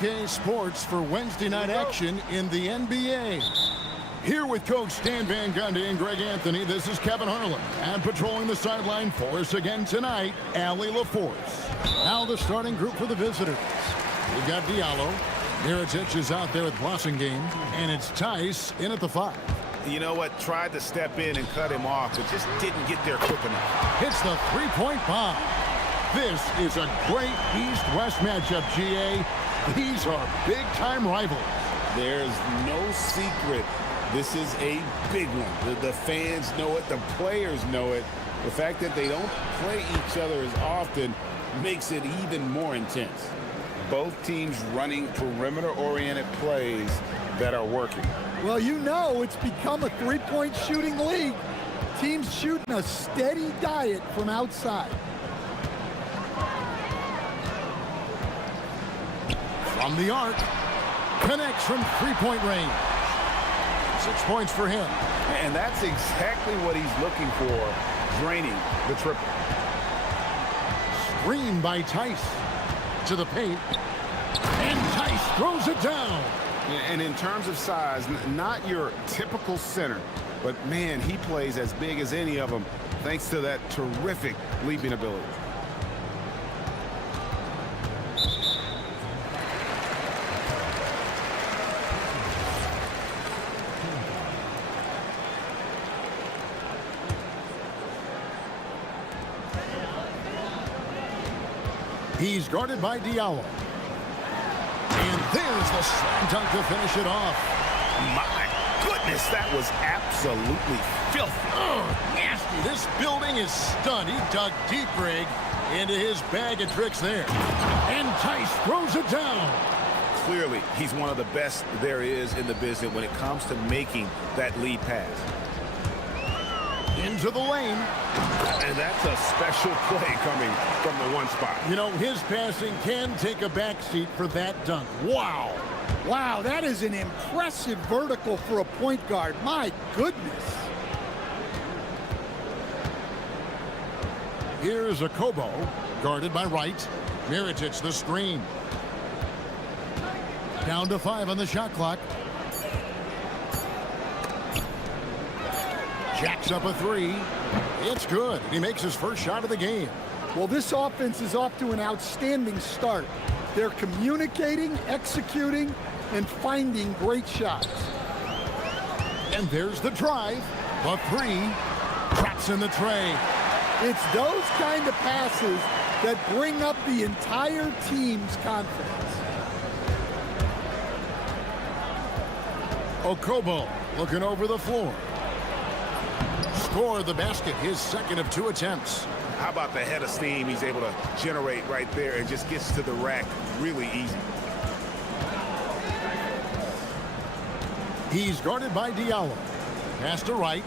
EK Sports for Wednesday night action in the NBA. Here with Coach Stan Van Gundy and Greg Anthony, this is Kevin Harlan. And patrolling the sideline for us again tonight, Allie LaForce. Now the starting group for the visitors. We've got Diallo. Mirotic is out there with Blossingame. And it's Tice in at the 5. You know what? Tried to step in and cut him off, but just didn't get there quick enough. Hits the three-point bomb. This is a great East-West matchup, GA. These are big-time rivals. There's no secret. This is a big one. The fans know it. The players know it. The fact that they don't play each other as often makes it even more intense. Both teams running perimeter-oriented plays that are working. Well, you know it's become a three-point shooting league. Teams shooting a steady diet from outside. From the arc, connects from three-point range. 6 points for him. And that's exactly what he's looking for, draining the triple. Screen by Tice to the paint. And Tice throws it down. And in terms of size, not your typical center, but man, he plays as big as any of them thanks to that terrific leaping ability. He's guarded by Diallo. And there's the slam dunk to finish it off. My goodness, that was absolutely filthy. Nasty. This building is stunned. He dug deep, Greg, into his bag of tricks there. And Tice throws it down. Clearly, he's one of the best there is in the business when it comes to making that lead pass. Into the lane. And that's a special play coming from the one spot. You know, his passing can take a backseat for that dunk. Wow. Wow, that is an impressive vertical for a point guard. My goodness. Here's a Kobo, guarded by Wright. Mirotic the screen. Down to 5 on the shot clock. Jacks up a 3. It's good. He makes his first shot of the game. Well, this offense is off to an outstanding start. They're communicating, executing, and finding great shots. And there's the drive. The 3. Traps in the tray. It's those kind of passes that bring up the entire team's confidence. Okobo looking over the floor. Score the basket, his second of 2 attempts. How about the head of steam he's able to generate right there and just gets to the rack really easy. He's guarded by Diallo. Pass to Wright.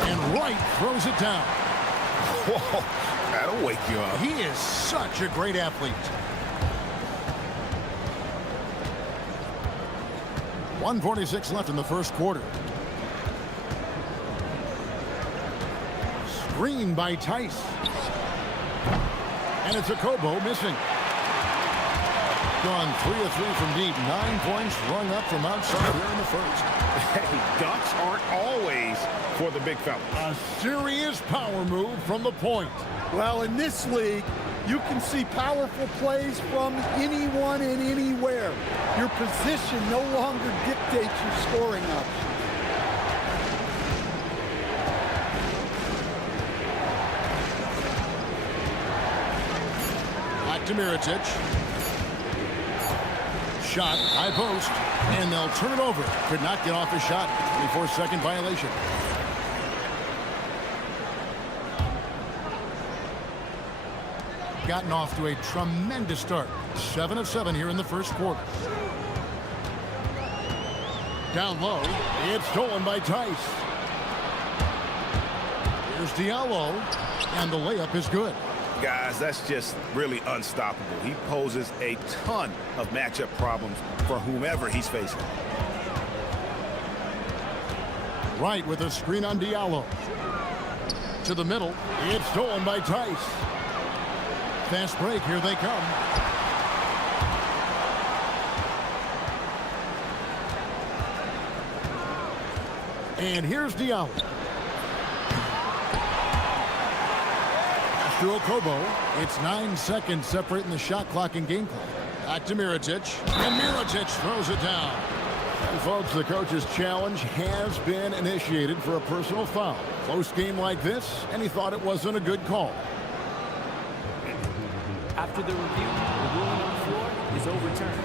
And Wright throws it down. Whoa, that'll wake you up. He is such a great athlete. 1:46 left in the first quarter. Screen by Tice. And it's a Kobo missing. Gone 3 of 3 from deep. 9 points rung up from outside here in the first. Hey, dunks aren't always for the big fella. A serious power move from the point. Well, in this league, you can see powerful plays from anyone and anywhere. Your position no longer dictates your scoring option. Back to Mirotic. Shot, high post, and they'll turn it over. Could not get off his shot. 24-second violation. Gotten off to a tremendous start. 7 of 7 here in the first quarter. Down low, it's stolen by Tice. Here's Diallo, and the layup is good. Guys, that's just really unstoppable. He poses a ton of matchup problems for whomever he's facing. Right with a screen on Diallo. To the middle. It's stolen by Tice. Fast break. Here they come. And here's Diallo. To Okobo. It's 9 seconds separating the shot clock and game clock. Back to Mirotic. And Mirotic throws it down. And folks, the coach's challenge has been initiated for a personal foul. Close game like this, and he thought it wasn't a good call. After the review, the ruling on the floor is overturned.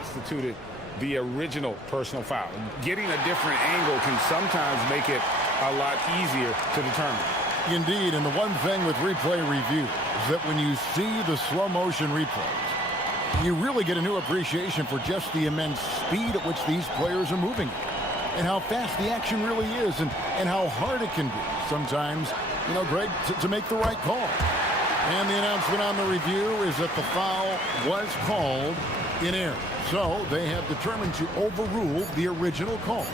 Instituted the original personal foul. Getting a different angle can sometimes make it a lot easier to determine. Indeed, and the one thing with replay review is that when you see the slow motion replays, you really get a new appreciation for just the immense speed at which these players are moving and how fast the action really is and how hard it can be sometimes, you know, Greg, to make the right call. And the announcement on the review is that the foul was called in error. So they have determined to overrule the original call.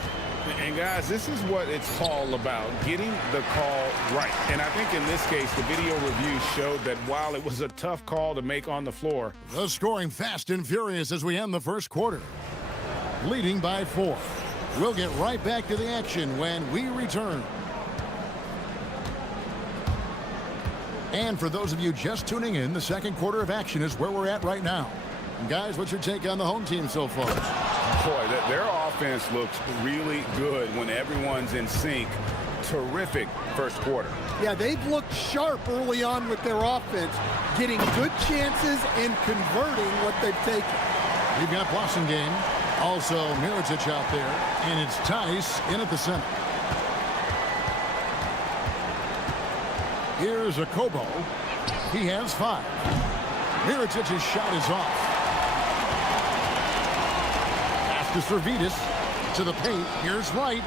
And guys, this is what it's all about, getting the call right. And I think in this case, the video review showed that while it was a tough call to make on the floor, the scoring fast and furious as we end the first quarter. Leading by 4. We'll get right back to the action when we return. And for those of you just tuning in, the second quarter of action is where we're at right now. And guys, what's your take on the home team so far? boy, their offense looks really good when everyone's in sync. Terrific first quarter. Yeah, they've looked sharp early on with their offense, getting good chances and converting what they've taken. We've got Blossomgame, also Mirotic out there, and it's Tice in at the center. Here's a Kobo. He has 5. Mirotic's shot is off. Pass to Servidis to the paint. Here's Wright.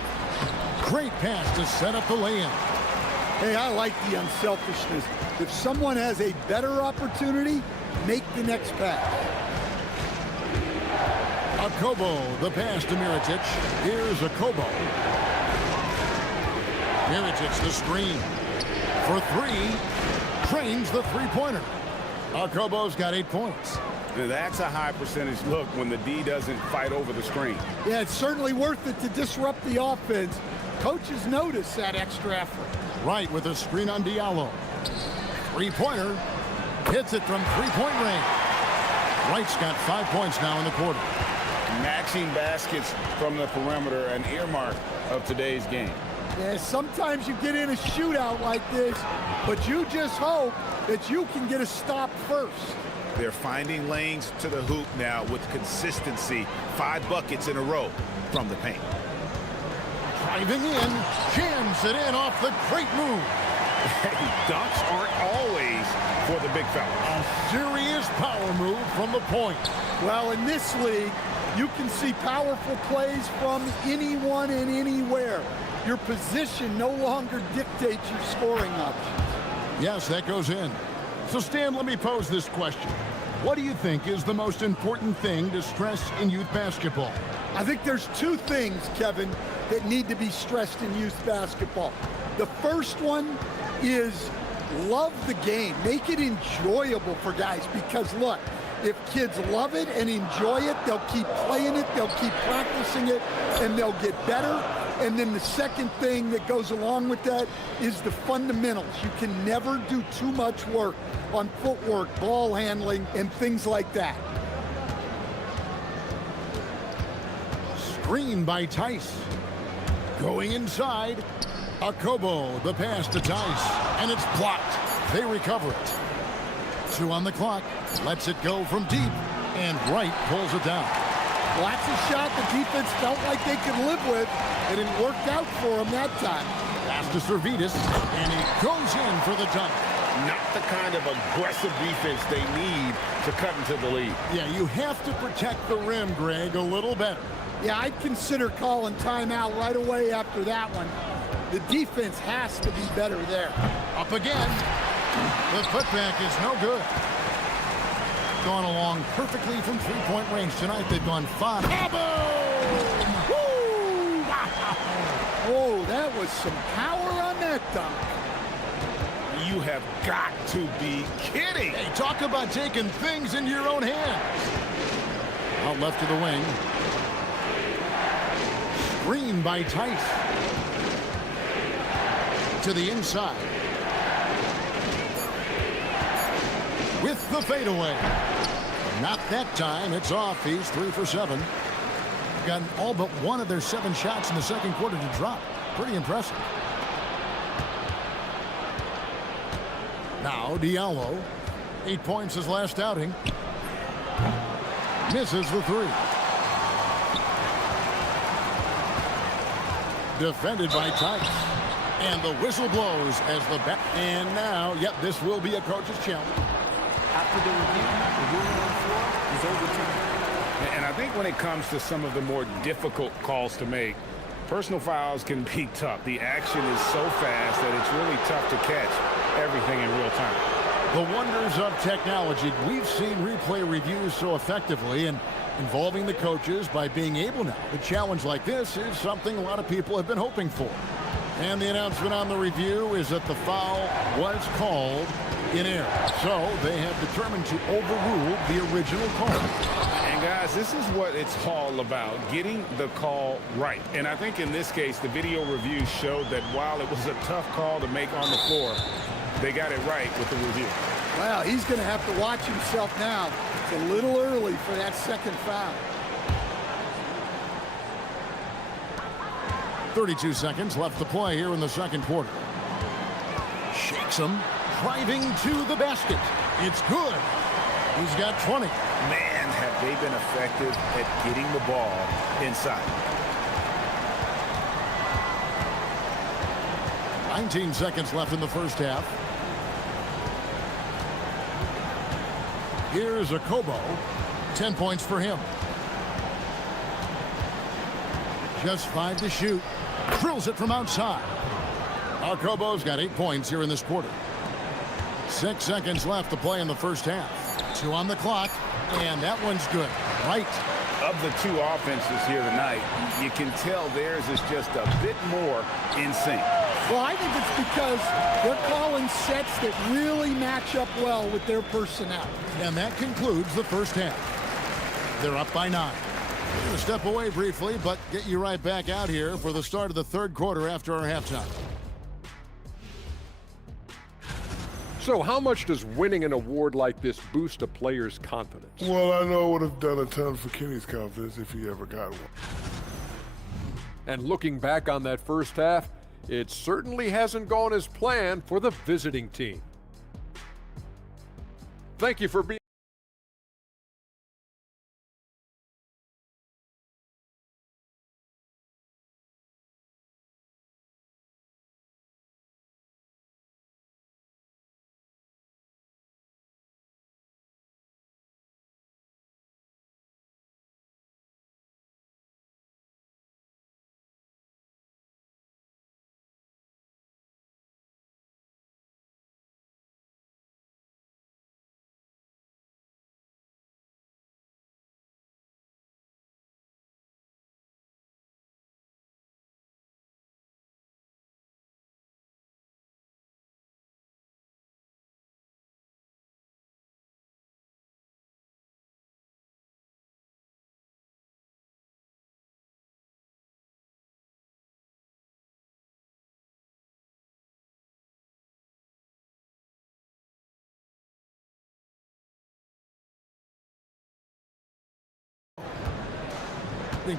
Great pass to set up the lay-in. Hey, I like the unselfishness. If someone has a better opportunity, make the next pass. Kobo, the pass to Mirotic. Here's a Kobo. Mirotic, the screen. For 3, trains the three-pointer. Kobo's got 8 points. That's a high percentage look when the D doesn't fight over the screen. Yeah, it's certainly worth it to disrupt the offense. Coaches notice that extra effort. Right with a screen on Diallo. Three-pointer. Hits it from three-point range. Wright's got 5 points now in the quarter. Matching baskets from the perimeter, an earmark of today's game. Yeah, sometimes you get in a shootout like this, but you just hope that you can get a stop first. They're finding lanes to the hoop now with consistency. 5 buckets in a row from the paint. Driving in, jams it in off the great move. Dunks aren't always for the big fella. A serious power move from the point. Well, in this league, you can see powerful plays from anyone and anywhere. Your position no longer dictates your scoring options. Yes, that goes in. So, Stan, let me pose this question. What do you think is the most important thing to stress in youth basketball? I think there's 2 things, Kevin, that need to be stressed in youth basketball. The first one is love the game. Make it enjoyable for guys because, look, if kids love it and enjoy it, they'll keep playing it, they'll keep practicing it, and they'll get better. And then the second thing that goes along with that is the fundamentals. You can never do too much work on footwork, ball handling, and things like that. Screen by Tice. Going inside. Kobo, the pass to Tice. And it's blocked. They recover it. 2 on the clock. Lets it go from deep. And Wright pulls it down. Well, that's a shot the defense felt like they could live with, and it worked out for them that time. Pass to Servidis, and he goes in for the dunk. Not the kind of aggressive defense they need to cut into the lead. Yeah, you have to protect the rim, Greg, a little better. Yeah, I'd consider calling timeout right away after that one. The defense has to be better there. Up again. The putback is no good. Gone along perfectly from three-point range tonight. They've gone 5. Boom! Woo! Wow! Oh, that was some power on that dunk. You have got to be kidding. Hey, talk about taking things into your own hands. Out left to the wing. Screen by Tice. To the inside. With the fadeaway. Not that time. It's off. He's 3 for 7. Gotten all but one of their 7 shots in the second quarter to drop. Pretty impressive. Now Diallo. 8 points his last outing. Misses the 3. Defended by Tice. And the whistle blows as the back. And now, yep, this will be a coach's challenge. After the review, the ruling on the floor is overturned. And I think when it comes to some of the more difficult calls to make, personal fouls can be tough. The action is so fast that it's really tough to catch everything in real time. The wonders of technology. We've seen replay reviews so effectively, and involving the coaches by being able now to challenge like this is something a lot of people have been hoping for. And the announcement on the review is that the foul was called in error. So they have determined to overrule the original call. And guys, this is what it's all about, getting the call right. And I think in this case, the video review showed that while it was a tough call to make on the floor, they got it right with the review. Well, he's going to have to watch himself now. It's a little early for that second foul. 32 seconds left to play here in the second quarter. Shakes him, driving to the basket. It's good. He's got 20. Man, have they been effective at getting the ball inside. 19 seconds left in the first half. Here's a Kobo. 10 points for him. Just 5 to shoot. Drills it from outside. Kobo's got 8 points here in this quarter. 6 seconds left to play in the first half. 2 on the clock, and that one's good. Right. Of the 2 offenses here tonight, you can tell theirs is just a bit more in sync. Well, I think it's because they're calling sets that really match up well with their personnel. And that concludes the first half. They're up by 9. We're going to step away briefly, but get you right back out here for the start of the third quarter after our halftime. So how much does winning an award like this boost a player's confidence? Well, I know it would have done a ton for Kenny's confidence if he ever got one. And looking back on that first half, it certainly hasn't gone as planned for the visiting team. Thank you for being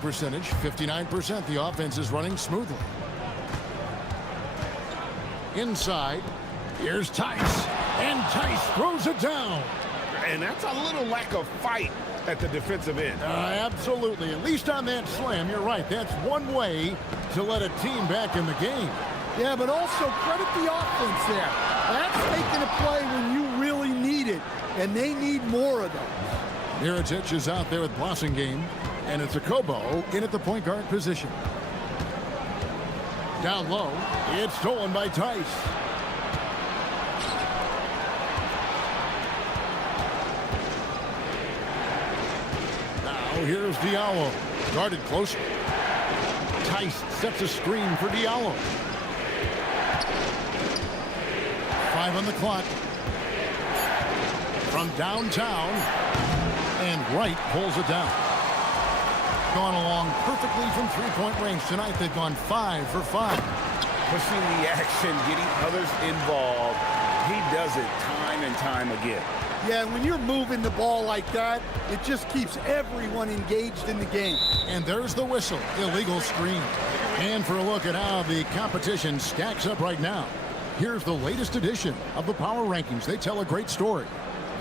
Percentage 59%. The offense is running smoothly. Inside, here's Tice, and Tice throws it down. And that's a little lack of fight at the defensive end. Absolutely. At least on that slam, you're right. That's one way to let a team back in the game. Yeah, but also credit the offense there. That's making a play when you really need it, and they need more of those. Mirotic is out there with Blossingame. And it's a Kobo in at the point guard position. Down low, it's stolen by Tice. Now here's Diallo, guarded closer. Tice sets a screen for Diallo. 5 on the clock. From downtown. And Wright pulls it down. Gone along perfectly from three-point range tonight. They've gone 5 for 5. Pushing the action, getting others involved. He does it time and time again. Yeah, when you're moving the ball like that, it just keeps everyone engaged in the game. And there's the whistle. Illegal screen. And for a look at how the competition stacks up right now, here's the latest edition of the Power Rankings. They tell a great story.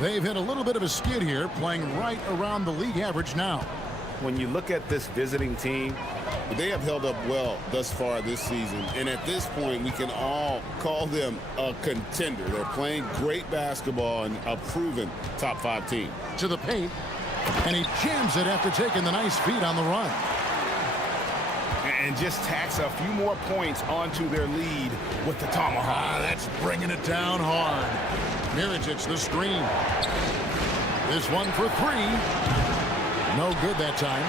They've hit a little bit of a skid here, playing right around the league average now. When you look at this visiting team, they have held up well thus far this season. And at this point, we can all call them a contender. They're playing great basketball and a proven top 5 team. To the paint, and he jams it after taking the nice feed on the run. And just tacks a few more points onto their lead with the tomahawk. That's bringing it down hard. Miričić, the screen. This one for 3. No good that time.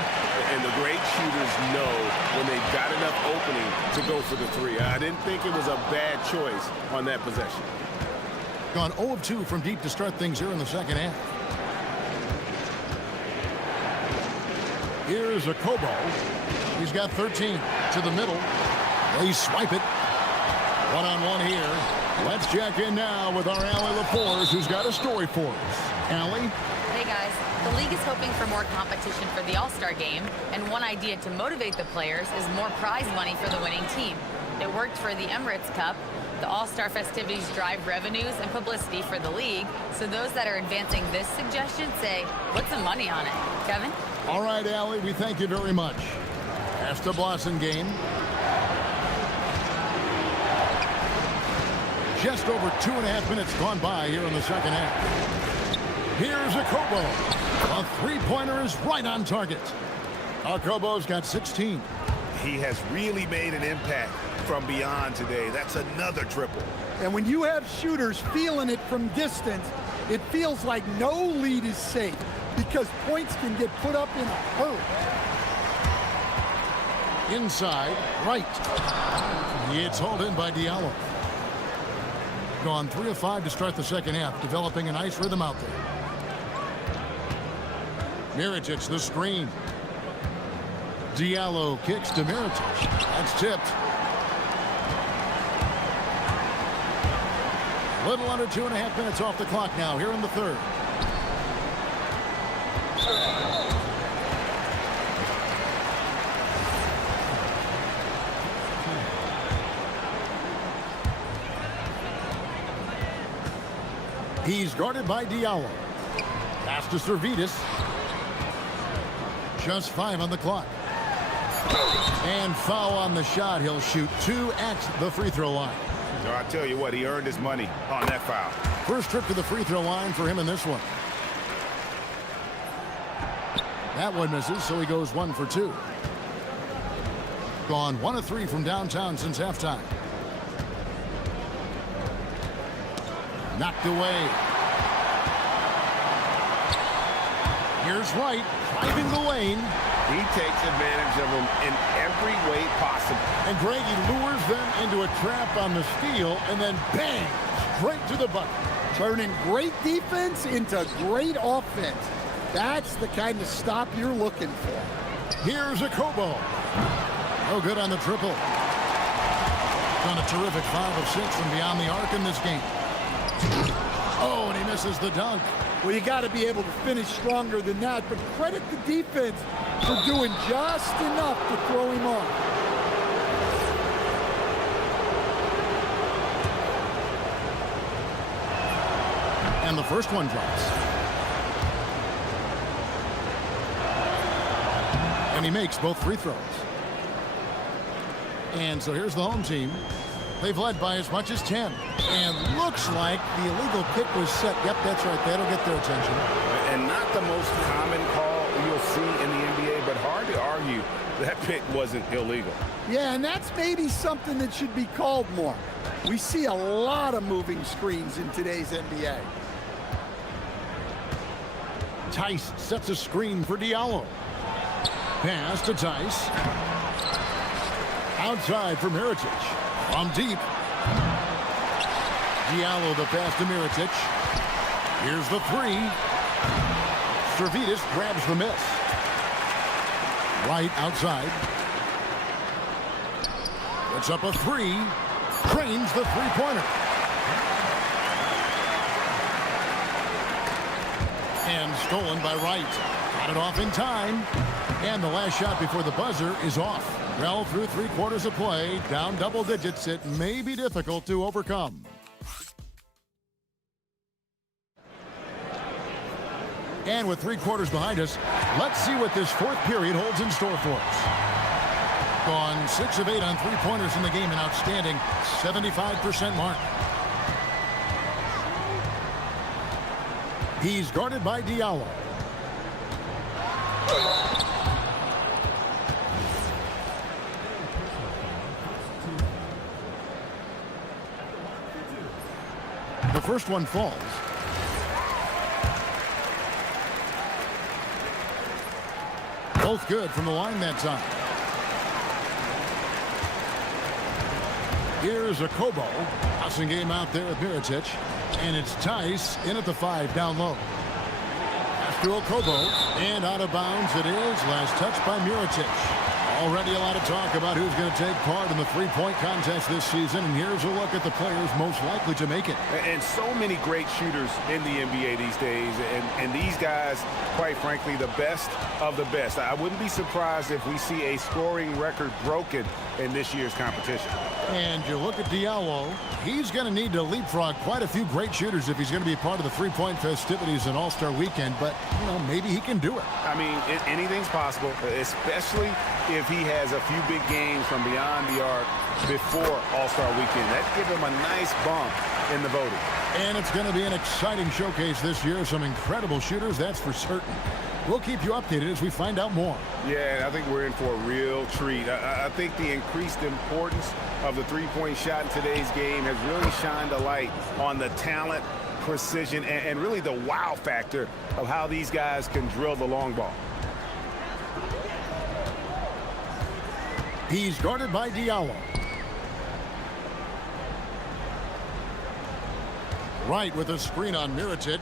And the great shooters know when they've got enough opening to go for the 3. I didn't think it was a bad choice on that possession. Gone 0 of 2 from deep to start things here in the second half. Here's a Kobo. He's got 13 to the middle. They swipe it. One-on-one here. Let's check in now with our Allie LaForce, who's got a story for us. Allie? Hey guys, the league is hoping for more competition for the All-Star game, and one idea to motivate the players is more prize money for the winning team. It worked for the Emirates Cup. The All-Star festivities drive revenues and publicity for the league, so those that are advancing this suggestion say, put some money on it. Kevin? All right, Allie, we thank you very much. That's the Blossom game. Just over 2.5 minutes gone by here in the second half. Here's a Kobo. A three-pointer is right on target. Kobo's got 16. He has really made an impact from beyond today. That's another triple. And when you have shooters feeling it from distance, it feels like no lead is safe because points can get put up in a hurry. Inside, right. It's hauled in by Diallo. Gone 3 of 5 to start the second half, developing a nice rhythm out there. Miričić, the screen. Diallo kicks to Miričić. That's tipped. Little under 2.5 minutes off the clock now, here in the third. He's guarded by Diallo. Pass to Servetus. Just 5 on the clock. And foul on the shot. He'll shoot 2 at the free throw line. No, I tell you what, he earned his money on that foul. First trip to the free throw line for him in this one. That one misses, so he goes 1 for 2. Gone 1 of 3 from downtown since halftime. Knocked away. Here's Wright, driving the lane. He takes advantage of him in every way possible. And Greg, he lures them into a trap on the steal, and then bang, straight to the bucket. Turning great defense into great offense. That's the kind of stop you're looking for. Here's a Kobo. No good on the triple. Done a terrific 5 of 6 from beyond the arc in this game. Oh, and he misses the dunk. Well, you got to be able to finish stronger than that, but credit the defense for doing just enough to throw him off. And the first one drops. And he makes both free throws. And so here's the home team. They've led by as much as 10. And looks like the illegal kick was set. Yep, that's right. That'll get their attention. And not the most common call you'll see in the NBA, but hard to argue that pick wasn't illegal. Yeah, and that's maybe something that should be called more. We see a lot of moving screens in today's NBA. Tice sets a screen for Diallo. Pass to Tice. outside for Mirotic. From deep. Diallo the pass to Mirotic. Here's the three. Servidis grabs the miss. Right outside. Puts up a three. Cranes the three-pointer. And stolen by Wright. Got it off in time. And the last shot before the buzzer is off. Well, through 3 quarters of play, down double digits, it may be difficult to overcome. And with 3 quarters behind us, let's see what this fourth period holds in store for us. Gone 6 of 8 on three-pointers in the game, an outstanding 75% mark. He's guarded by Diallo. The first one falls. Both good from the line that time. Here's a Kobo. Passing game out there with Mirotic. And it's Tice in at the 5 down low. Pass to Kobo. And out of bounds it is. Last touch by Mirotic. Already a lot of talk about who's going to take part in the three-point contest this season. And here's a look at the players most likely to make it. And so many great shooters in the NBA these days. And these guys, quite frankly, the best of the best. I wouldn't be surprised if we see a scoring record broken in this year's competition. And you look at Diallo, he's going to need to leapfrog quite a few great shooters if he's going to be part of the three-point festivities in All-Star Weekend. But, you know, maybe he can do it. I mean, anything's possible, especially if he has a few big games from beyond the arc before All-Star Weekend. That'd give him a nice bump in the voting. And it's going to be an exciting showcase this year. Some incredible shooters, that's for certain. We'll keep you updated as we find out more. Yeah, I think we're in for a real treat. I think the increased importance of the three-point shot in today's game has really shined a light on the talent, precision, and really the wow factor of how these guys can drill the long ball. He's guarded by Diallo. Right with a screen on Mirotic.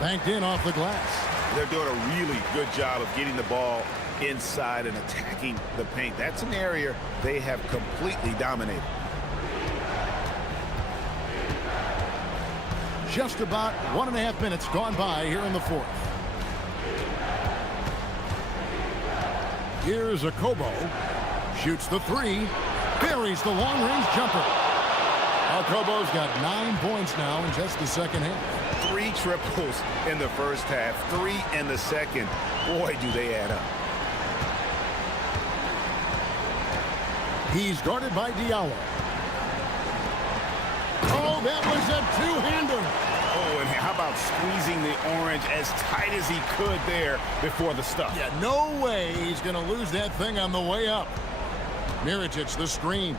Banked in off the glass. They're doing a really good job of getting the ball inside and attacking the paint. That's an area they have completely dominated. Just about 1.5 minutes gone by here in the fourth. Here's a Kobo. Shoots the three. Buries the long-range jumper. Kobo's got 9 points now in just the second half. 3 triples in the first half, 3 in the second. Boy, do they add up. He's guarded by Diallo. Oh, that was a two-hander. Oh, and how about squeezing the orange as tight as he could there before the stuff? Yeah, no way he's going to lose that thing on the way up. Mirotic, the screen.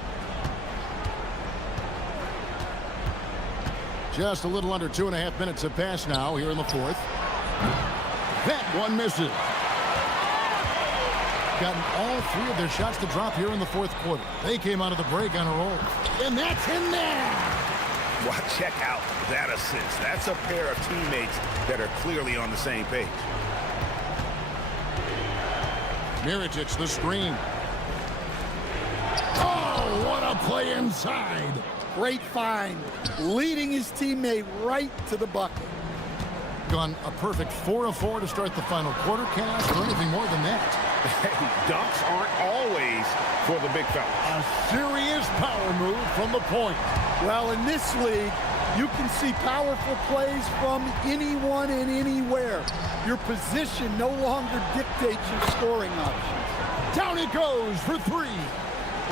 Just a little under 2.5 minutes have passed now here in the fourth. That one misses. Gotten all 3 of their shots to drop here in the fourth quarter. They came out of the break on a roll. And that's in there. Well, check out that assist. That's a pair of teammates that are clearly on the same page. Mirotic, the screen. Oh, what a play inside. Great find, leading his teammate right to the bucket. Gone a perfect 4 of 4 to start the final quarter. Can't ask for anything more than that. Dunks aren't always for the big fella. A serious power move from the point. Well, in this league, you can see powerful plays from anyone and anywhere. Your position no longer dictates your scoring options. Down it goes for 3.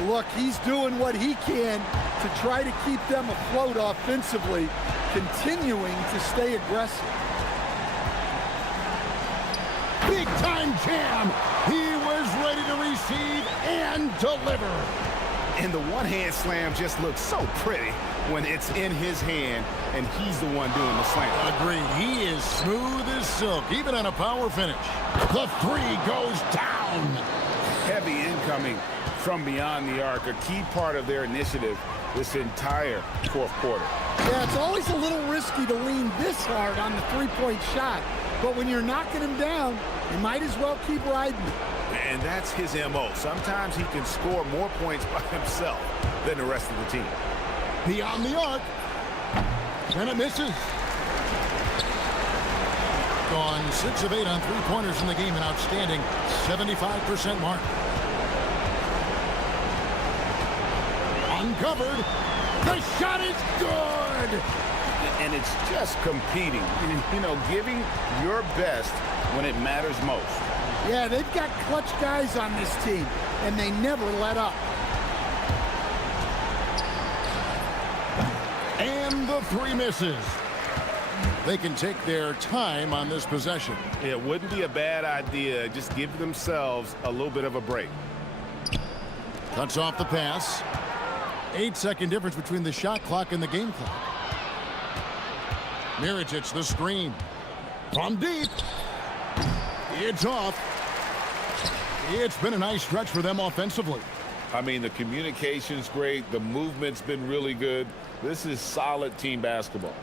Look, he's doing what he can to try to keep them afloat offensively, continuing to stay aggressive. Big time jam. He was ready to receive and deliver. And the one-hand slam just looks so pretty when it's in his hand and he's the one doing the slam. Agreed. He is smooth as silk, even on a power finish. The 3 goes down. heavy incoming from beyond the arc, a key part of their initiative this entire fourth quarter. Yeah, it's always a little risky to lean this hard on the three-point shot, but when you're knocking him down, you might as well keep riding it. And that's his MO. Sometimes he can score more points by himself than the rest of the team. Beyond the arc. And it misses. Gone 6 of 8 on three-pointers in the game, an outstanding 75% mark. Uncovered. The shot is good. And it's just competing, you know, giving your best when it matters most. Yeah, they've got clutch guys on this team, and they never let up. And the three misses. They can take their time on this possession. It wouldn't be a bad idea. Just give themselves a little bit of a break. Cuts off the pass. 8-second difference between the shot clock and the game clock. Miricic, the screen. From deep. It's off. It's been a nice stretch for them offensively. I mean, the communication's great. The movement's been really good. This is solid team basketball.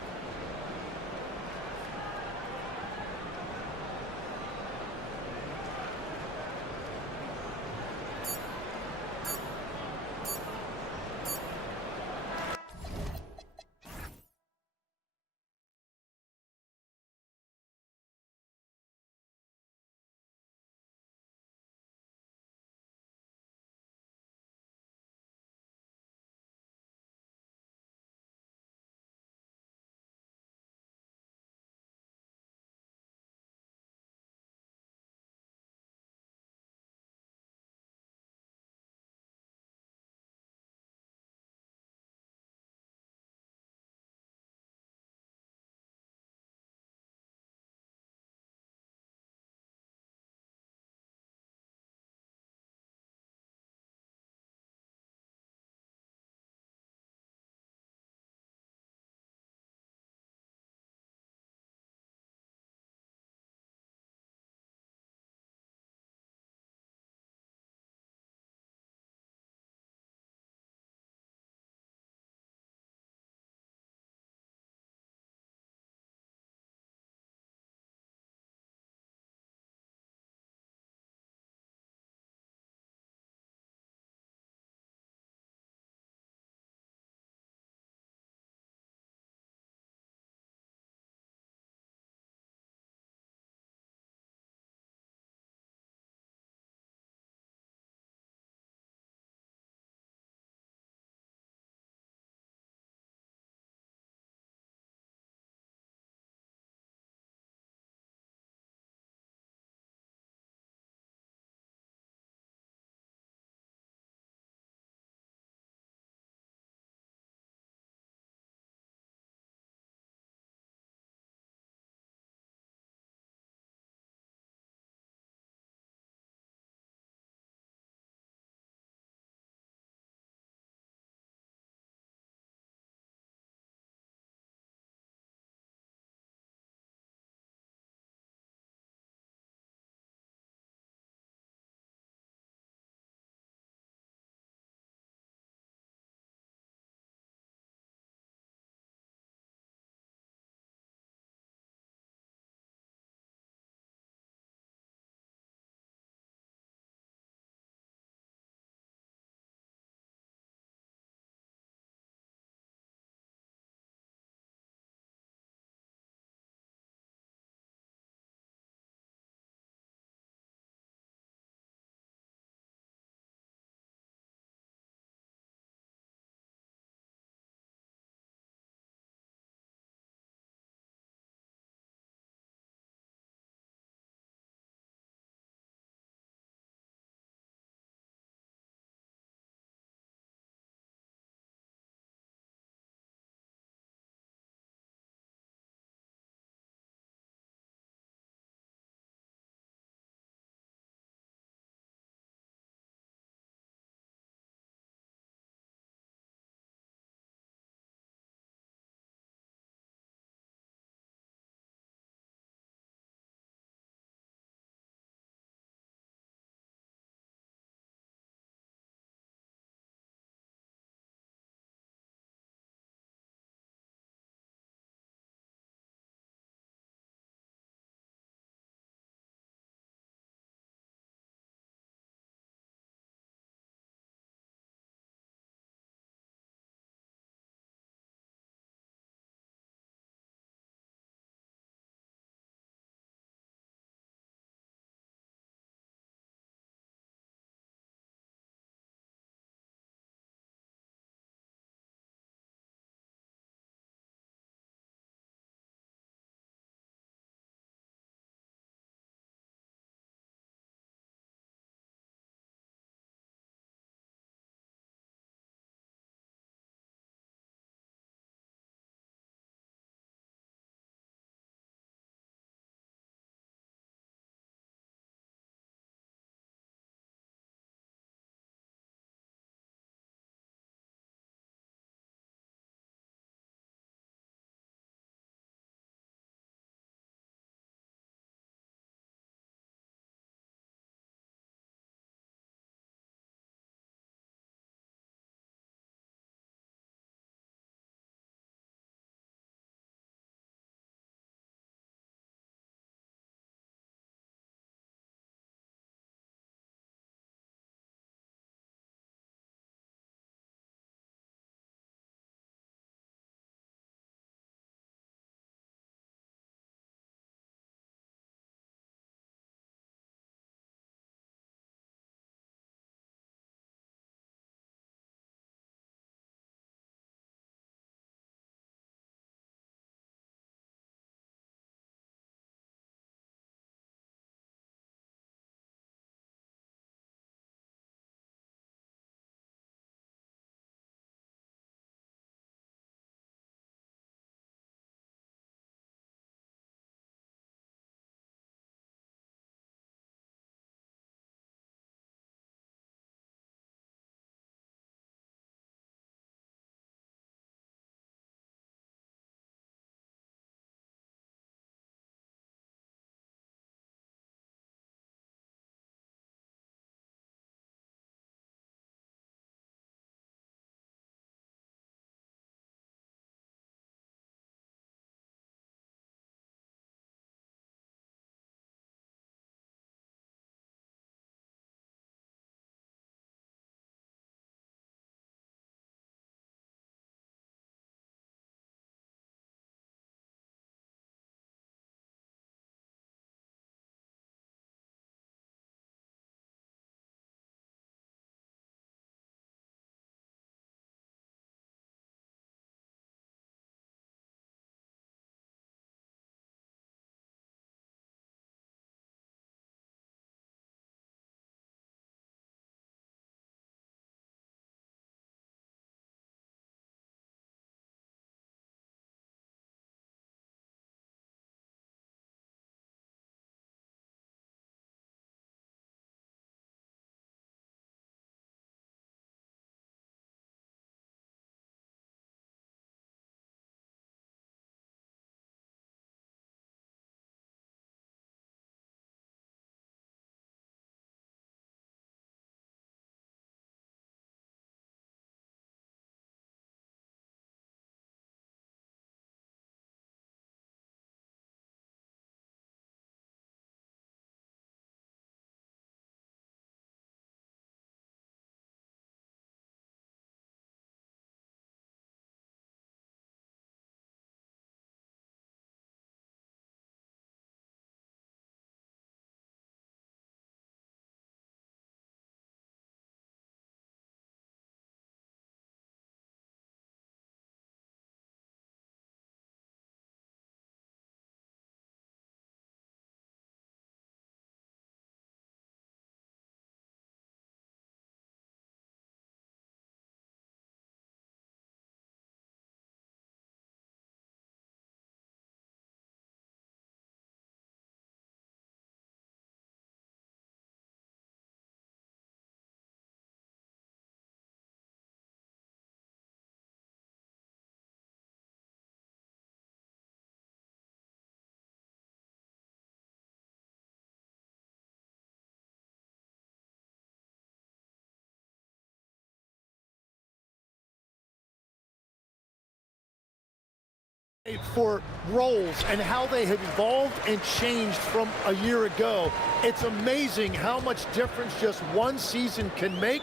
For roles and how they have evolved and changed from a year ago. It's amazing how much difference just one season can make,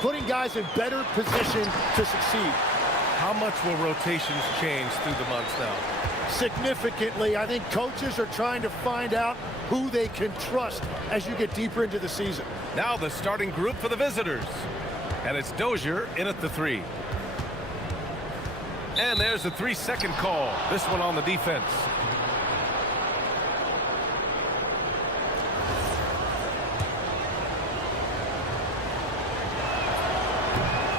putting guys in better position to succeed. How much will rotations change through the months now? Significantly. I think coaches are trying to find out who they can trust as you get deeper into the season. Now the starting group for the visitors. And it's Dozier in at the 3. And there's a 3-second call. This one on the defense.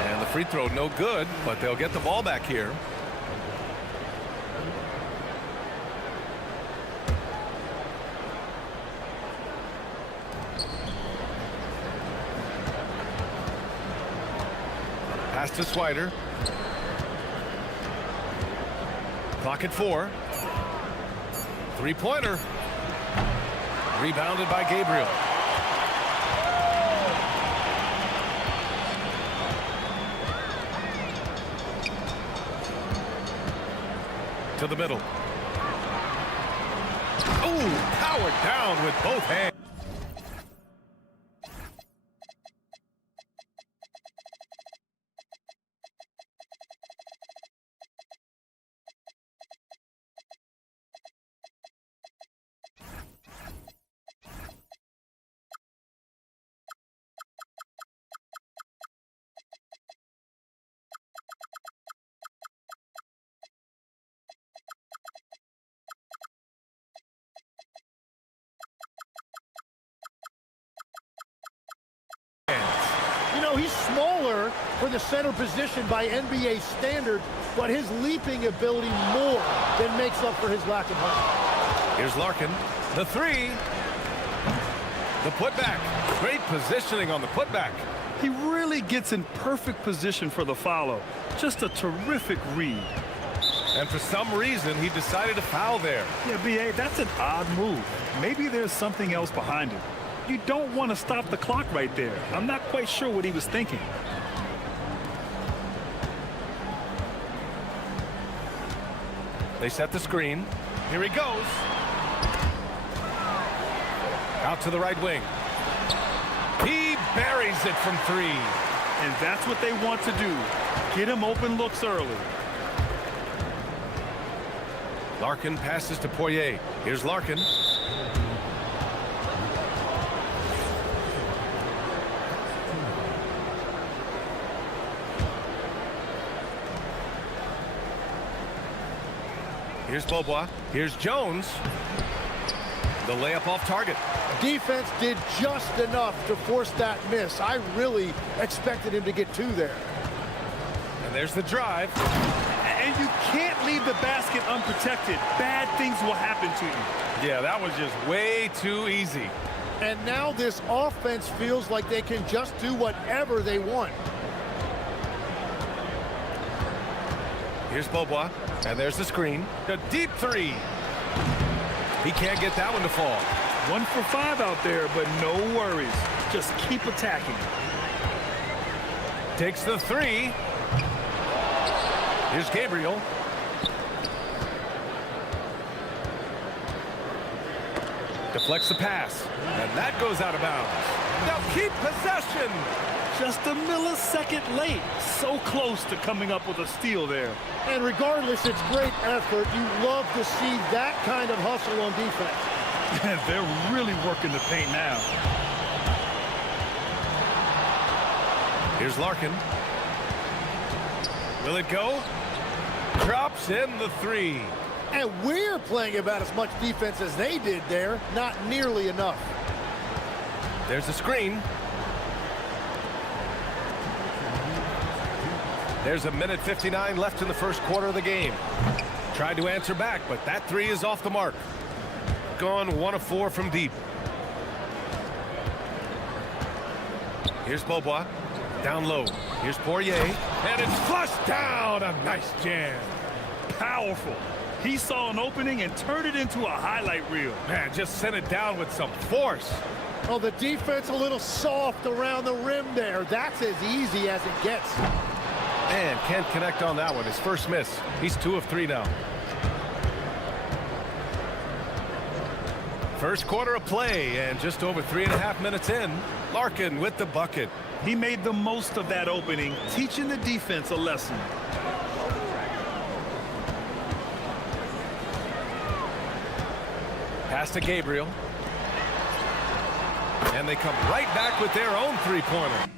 And the free throw no good, but they'll get the ball back here. Pass to Swider. Clock at 4. Three-pointer. Rebounded by Gabriel. To the middle. Oh, powered down with both hands. He's smaller for the center position by NBA standard, but his leaping ability more than makes up for his lack of height. Here's Larkin. The 3. The putback. Great positioning on the putback. He really gets in perfect position for the follow. Just a terrific read. And for some reason, he decided to foul there. Yeah, B.A., that's an odd move. Maybe there's something else behind it. You don't want to stop the clock right there. I'm not quite sure what he was thinking. They set the screen. Here he goes. Out to the right wing. He buries it from 3. And that's what they want to do. Get him open looks early. Larkin passes to Poirier. Here's Larkin. Here's Beaubois. Here's Jones. The layup off target. Defense did just enough to force that miss. I really expected him to get 2 there. And there's the drive. And you can't leave the basket unprotected. Bad things will happen to you. Yeah, that was just way too easy. And now this offense feels like they can just do whatever they want. Here's Beaubois. And there's the screen. A deep 3. He can't get that one to fall. 1 for 5 out there, but no worries. Just keep attacking. Takes the 3. Here's Gabriel. Deflects the pass. And that goes out of bounds. Now keep possession. Just a millisecond late. So close to coming up with a steal there. And regardless, it's great effort. You love to see that kind of hustle on defense. They're really working the paint now. Here's Larkin. Will it go? Drops in the 3. And we're playing about as much defense as they did there. Not nearly enough. There's the screen. There's 1:59 left in the first quarter of the game. Tried to answer back, but that 3 is off the mark. Gone 1 of 4 from deep. Here's Beaubois. Down low. Here's Poirier. And it's flushed down. A nice jam. Powerful. He saw an opening and turned it into a highlight reel. Man, just sent it down with some force. Oh, the defense a little soft around the rim there. That's as easy as it gets. And can't connect on that one. His first miss. He's 2 of 3 now. First quarter of play, and just over 3.5 minutes in, Larkin with the bucket. He made the most of that opening, teaching the defense a lesson. Pass to Gabriel. And they come right back with their own three-pointer.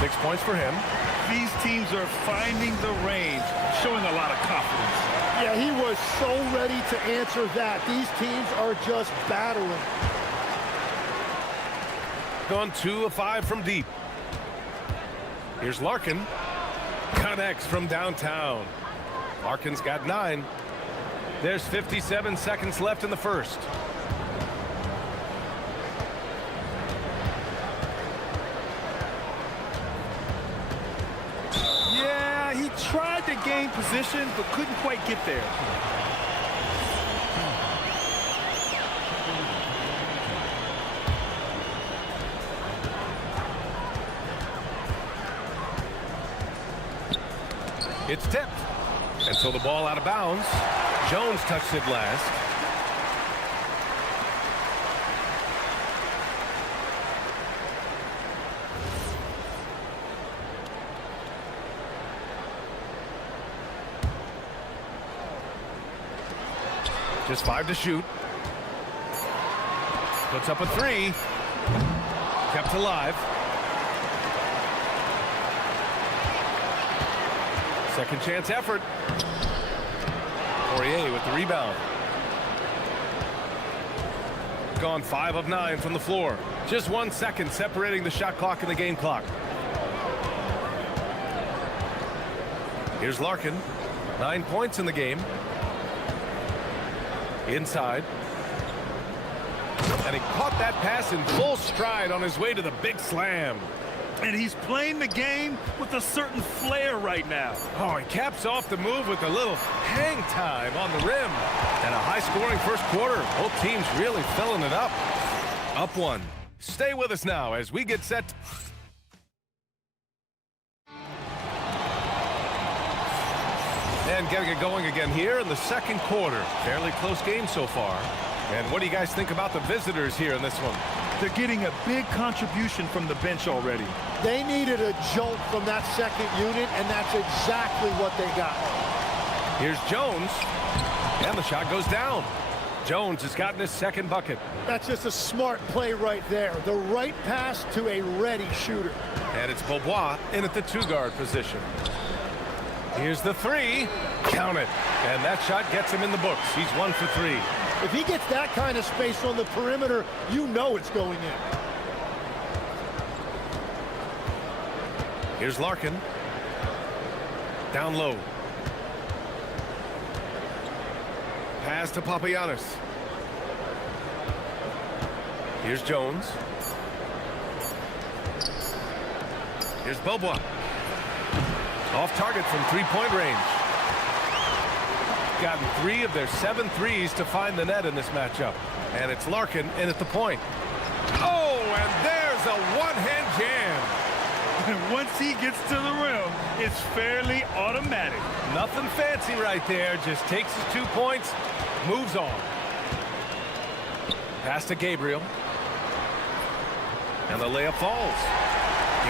Six points for him. These teams are finding the range, showing a lot of confidence. Yeah, he was so ready to answer that. These teams are just battling. Gone 2 of 5 from deep. Here's Larkin. Connects from downtown. Larkin's got 9. There's 57 seconds left in the first. Yeah, he tried to gain position, but couldn't quite get there. It's tipped. And so the ball out of bounds. Jones touched it last. Just 5 to shoot. Puts up a 3. Kept alive. Second chance effort. Poirier with the rebound. Gone 5 of 9 from the floor. Just 1 second separating the shot clock and the game clock. Here's Larkin. 9 points in the game. Inside. And he caught that pass in full stride on his way to the big slam. And he's playing the game with a certain flair right now. Oh, he caps off the move with a little hang time on the rim. And a high-scoring first quarter. Both teams really filling it up. Up 1. Stay with us now as we get set. And getting it going again here in the second quarter. Fairly close game so far. And what do you guys think about the visitors here in this one? They're getting a big contribution from the bench already. They needed a jolt from that second unit, and that's exactly what they got. Here's Jones, and the shot goes down. Jones has gotten his second bucket. That's just a smart play right there. The right pass to a ready shooter. And it's Beaubois in at the 2-guard position. Here's the 3. Count it. And that shot gets him in the books. He's 1 for 3. If he gets that kind of space on the perimeter, you know it's going in. Here's Larkin. Down low. Pass to Papagiannis. Here's Jones. Here's Beaubois. Off target from 3-point range. Gotten 3 of their 7 threes to find the net in this matchup. And it's Larkin in at the point. Oh, and there's a one-hand jam. And once he gets to the rim, it's fairly automatic. Nothing fancy right there. Just takes his 2 points, moves on. Pass to Gabriel. And the layup falls.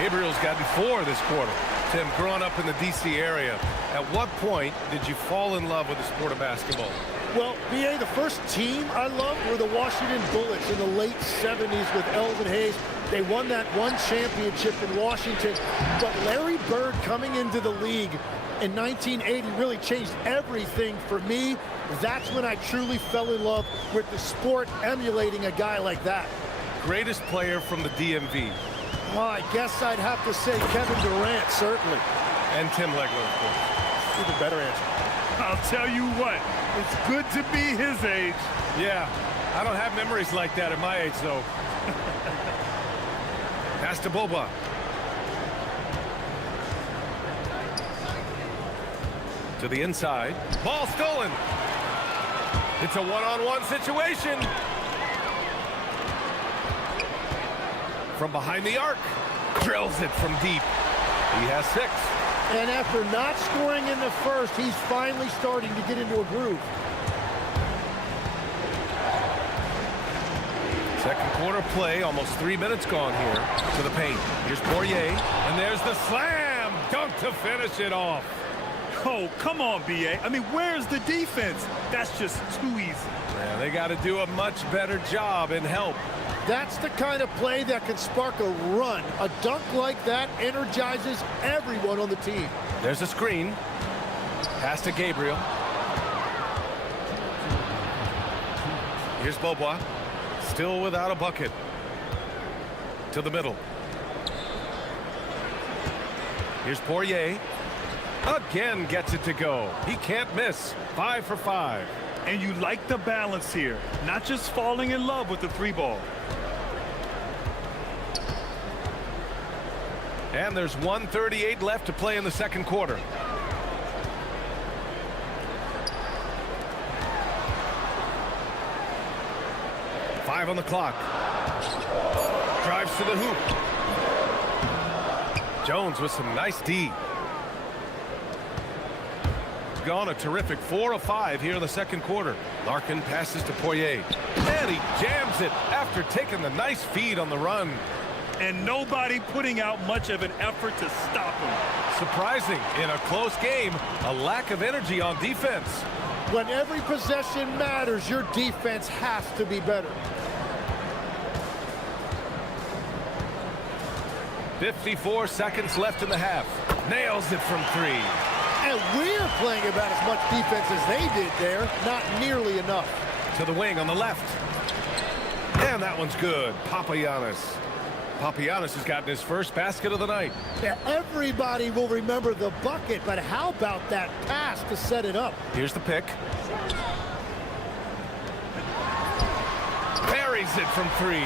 Gabriel's gotten 4 this quarter. Tim, growing up in the D.C. area, at what point did you fall in love with the sport of basketball? Well, B.A., the first team I loved were the Washington Bullets in the late 70s with Elvin Hayes. They won that one championship in Washington. But Larry Bird coming into the league in 1980 really changed everything for me. That's when I truly fell in love with the sport, emulating a guy like that. Greatest player from the DMV? Well, I guess I'd have to say Kevin Durant, certainly. And Tim Legler, of course. Even better answer. I'll tell you what, it's good to be his age. Yeah, I don't have memories like that at my age, though. Pass to Beaubois. To the inside. Ball stolen. It's a one-on-one situation. From behind the arc. Drills it from deep. He has 6. And after not scoring in the first, he's finally starting to get into a groove. Second quarter play, almost 3 minutes gone here to the paint. Here's Poirier, and there's the slam dunk to finish it off. Oh, come on, B.A. I mean, where's the defense? That's just too easy. Yeah, they got to do a much better job in help. That's the kind of play that can spark a run. A dunk like that energizes everyone on the team. There's a screen. Pass to Gabriel. Here's Bobois. Still without a bucket. To the middle. Here's Poirier. Again gets it to go. He can't miss. 5 for 5. And you like the balance here. Not just falling in love with the 3-ball. And there's 1:38 left to play in the second quarter. Five on the clock. Drives to the hoop. Jones with some nice D. Gone a terrific 4 of 5 here in the second quarter. Larkin passes to Poirier. And he jams it after taking the nice feed on the run. And nobody putting out much of an effort to stop him. Surprising in a close game, a lack of energy on defense. When every possession matters, your defense has to be better. 54 seconds left in the half. Nails it from 3. And we're playing about as much defense as they did there. Not nearly enough. To the wing on the left. And that one's good. Papagiannis. Papagiannis has gotten his first basket of the night. Yeah, everybody will remember the bucket, but how about that pass to set it up? Here's the pick. Buries it from 3.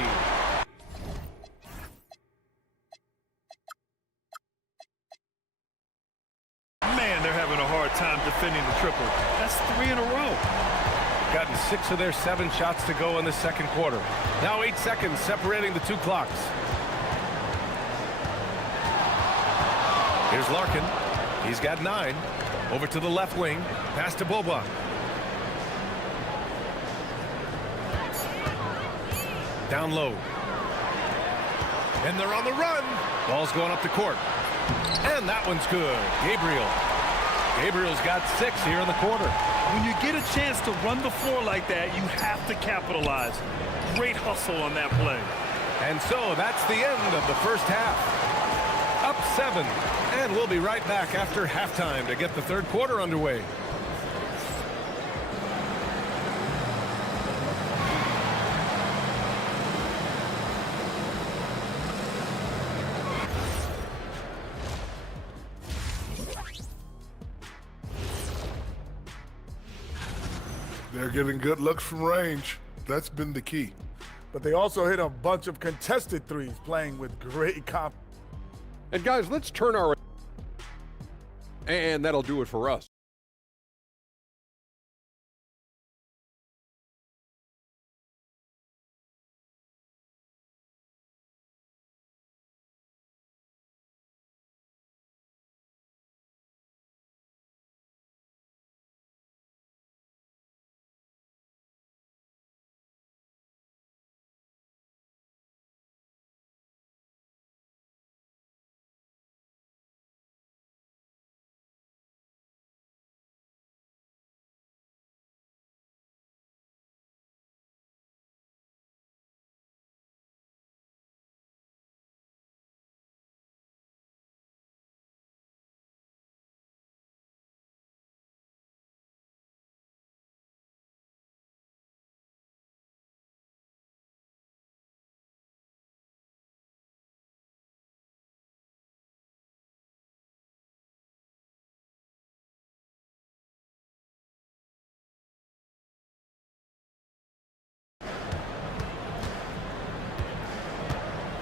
Man, they're having a hard time defending the triple. That's 3 in a row. Gotten 6 of their 7 shots to go in the second quarter. Now 8 seconds separating the 2 clocks. Here's Larkin. He's got 9. Over to the left wing. Pass to Boba. Down low. And they're on the run. Ball's going up the court. And that one's good. Gabriel's got 6 here in the quarter. When you get a chance to run the floor like that, you have to capitalize. Great hustle on that play. And so that's the end of the first half. Up 7. And we'll be right back after halftime to get the third quarter underway. They're getting good looks from range. That's been the key. But they also hit a bunch of contested threes, playing with great confidence. And guys, let's turn our... And that'll do it for us.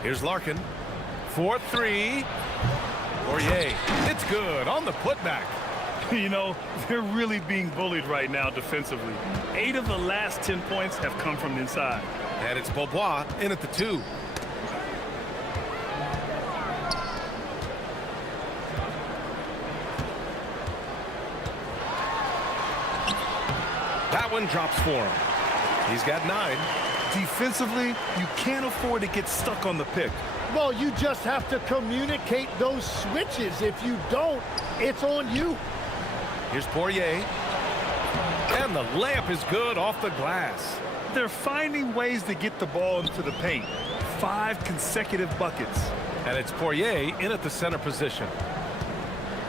Here's Larkin. 4-3. Poirier. It's good on the putback. You know, they're really being bullied right now defensively. 8 of the last 10 points have come from inside. And it's Beaubois in at the 2. That one drops for him. He's got 9. Defensively, you can't afford to get stuck on the pick. Well, you just have to communicate those switches. If you don't, it's on you. Here's Poirier. And the layup is good off the glass. They're finding ways to get the ball into the paint. 5 consecutive buckets. And it's Poirier in at the center position.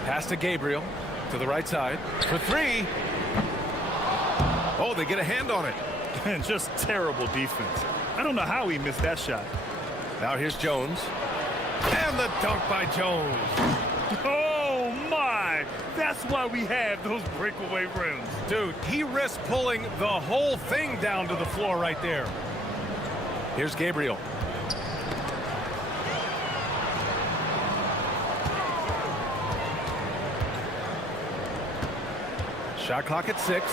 Pass to Gabriel to the right side for 3. Oh, they get a hand on it. And just terrible defense. I don't know how he missed that shot. Now here's Jones. And the dunk by Jones. Oh, my. That's why we have those breakaway rims. Dude, he risked pulling the whole thing down to the floor right there. Here's Gabriel. Shot clock at 6.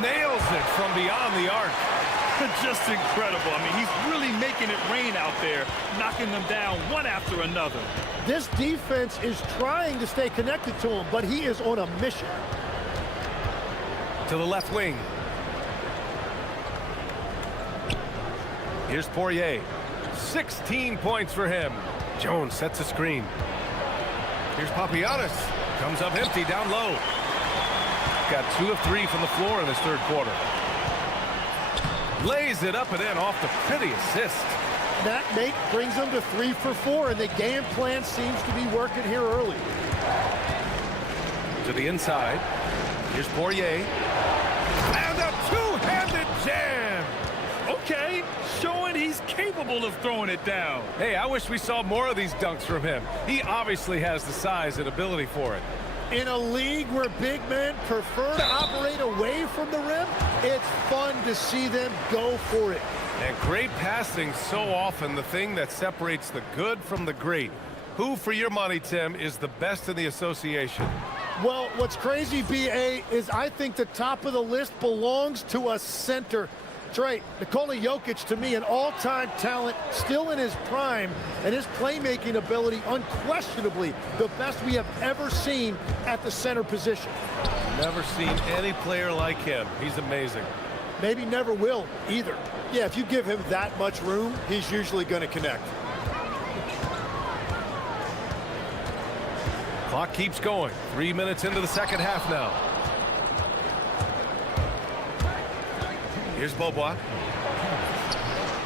Nails it from beyond the arc. Just incredible. I mean, he's really making it rain out there, knocking them down one after another. This defense is trying to stay connected to him, but he is on a mission. To the left wing. Here's Poirier. 16 points for him. Jones sets a screen. Here's Papagiannis. Comes up empty down low. Got 2 of 3 from the floor in this third quarter. Lays it up and in off the pretty assist. That make brings them to 3 for 4, and the game plan seems to be working here early. To the inside. Here's Poirier. And a two-handed jam. Okay, showing he's capable of throwing it down. Hey, I wish we saw more of these dunks from him. He obviously has the size and ability for it. In a league where big men prefer to operate away from the rim, it's fun to see them go for it. And great passing, so often the thing that separates the good from the great. Who, for your money, Tim, is the best in the association? Well, what's crazy, B.A., is I think the top of the list belongs to a center. That's right. Nikola Jokic, to me, an all-time talent, still in his prime, and his playmaking ability unquestionably the best we have ever seen at the center position. Never seen any player like him. He's amazing. Maybe never will either. Yeah, if you give him that much room, he's usually going to connect. Clock keeps going. 3 minutes into the second half now. Here's Beaubois.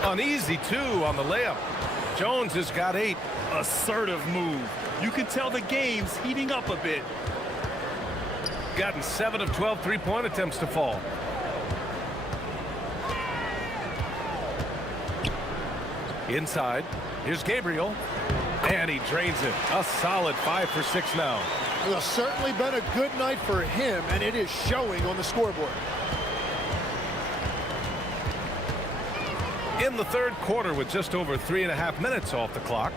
An easy 2 on the layup. Jones has got 8. Assertive move. You can tell the game's heating up a bit. Gotten 7 of 12 three-point attempts to fall. Inside. Here's Gabriel. And he drains it. A solid 5 for 6 now. Well, certainly been a good night for him, and it is showing on the scoreboard. In the third quarter with just over 3.5 minutes off the clock.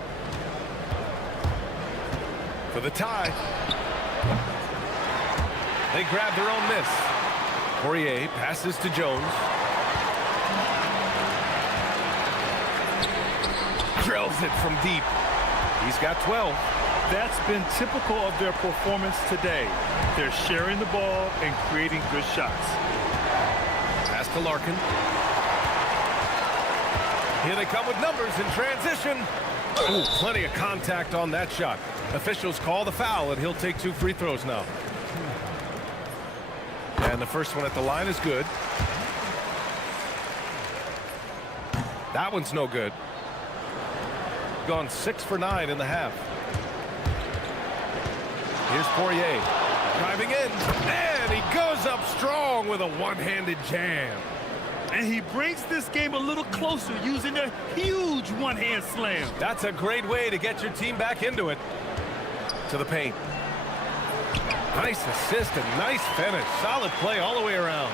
For the tie. They grab their own miss. Poirier passes to Jones. Drills it from deep. He's got 12. That's been typical of their performance today. They're sharing the ball and creating good shots. Pass to Larkin. Here they come with numbers in transition. Ooh, plenty of contact on that shot. Officials call the foul, and he'll take 2 free throws now. And the first one at the line is good. That one's no good. Gone 6 for 9 in the half. Here's Poirier. Driving in. And he goes up strong with a one-handed jam. And he brings this game a little closer using a huge one-hand slam. That's a great way to get your team back into it. To the paint. Nice assist and nice finish. Solid play all the way around.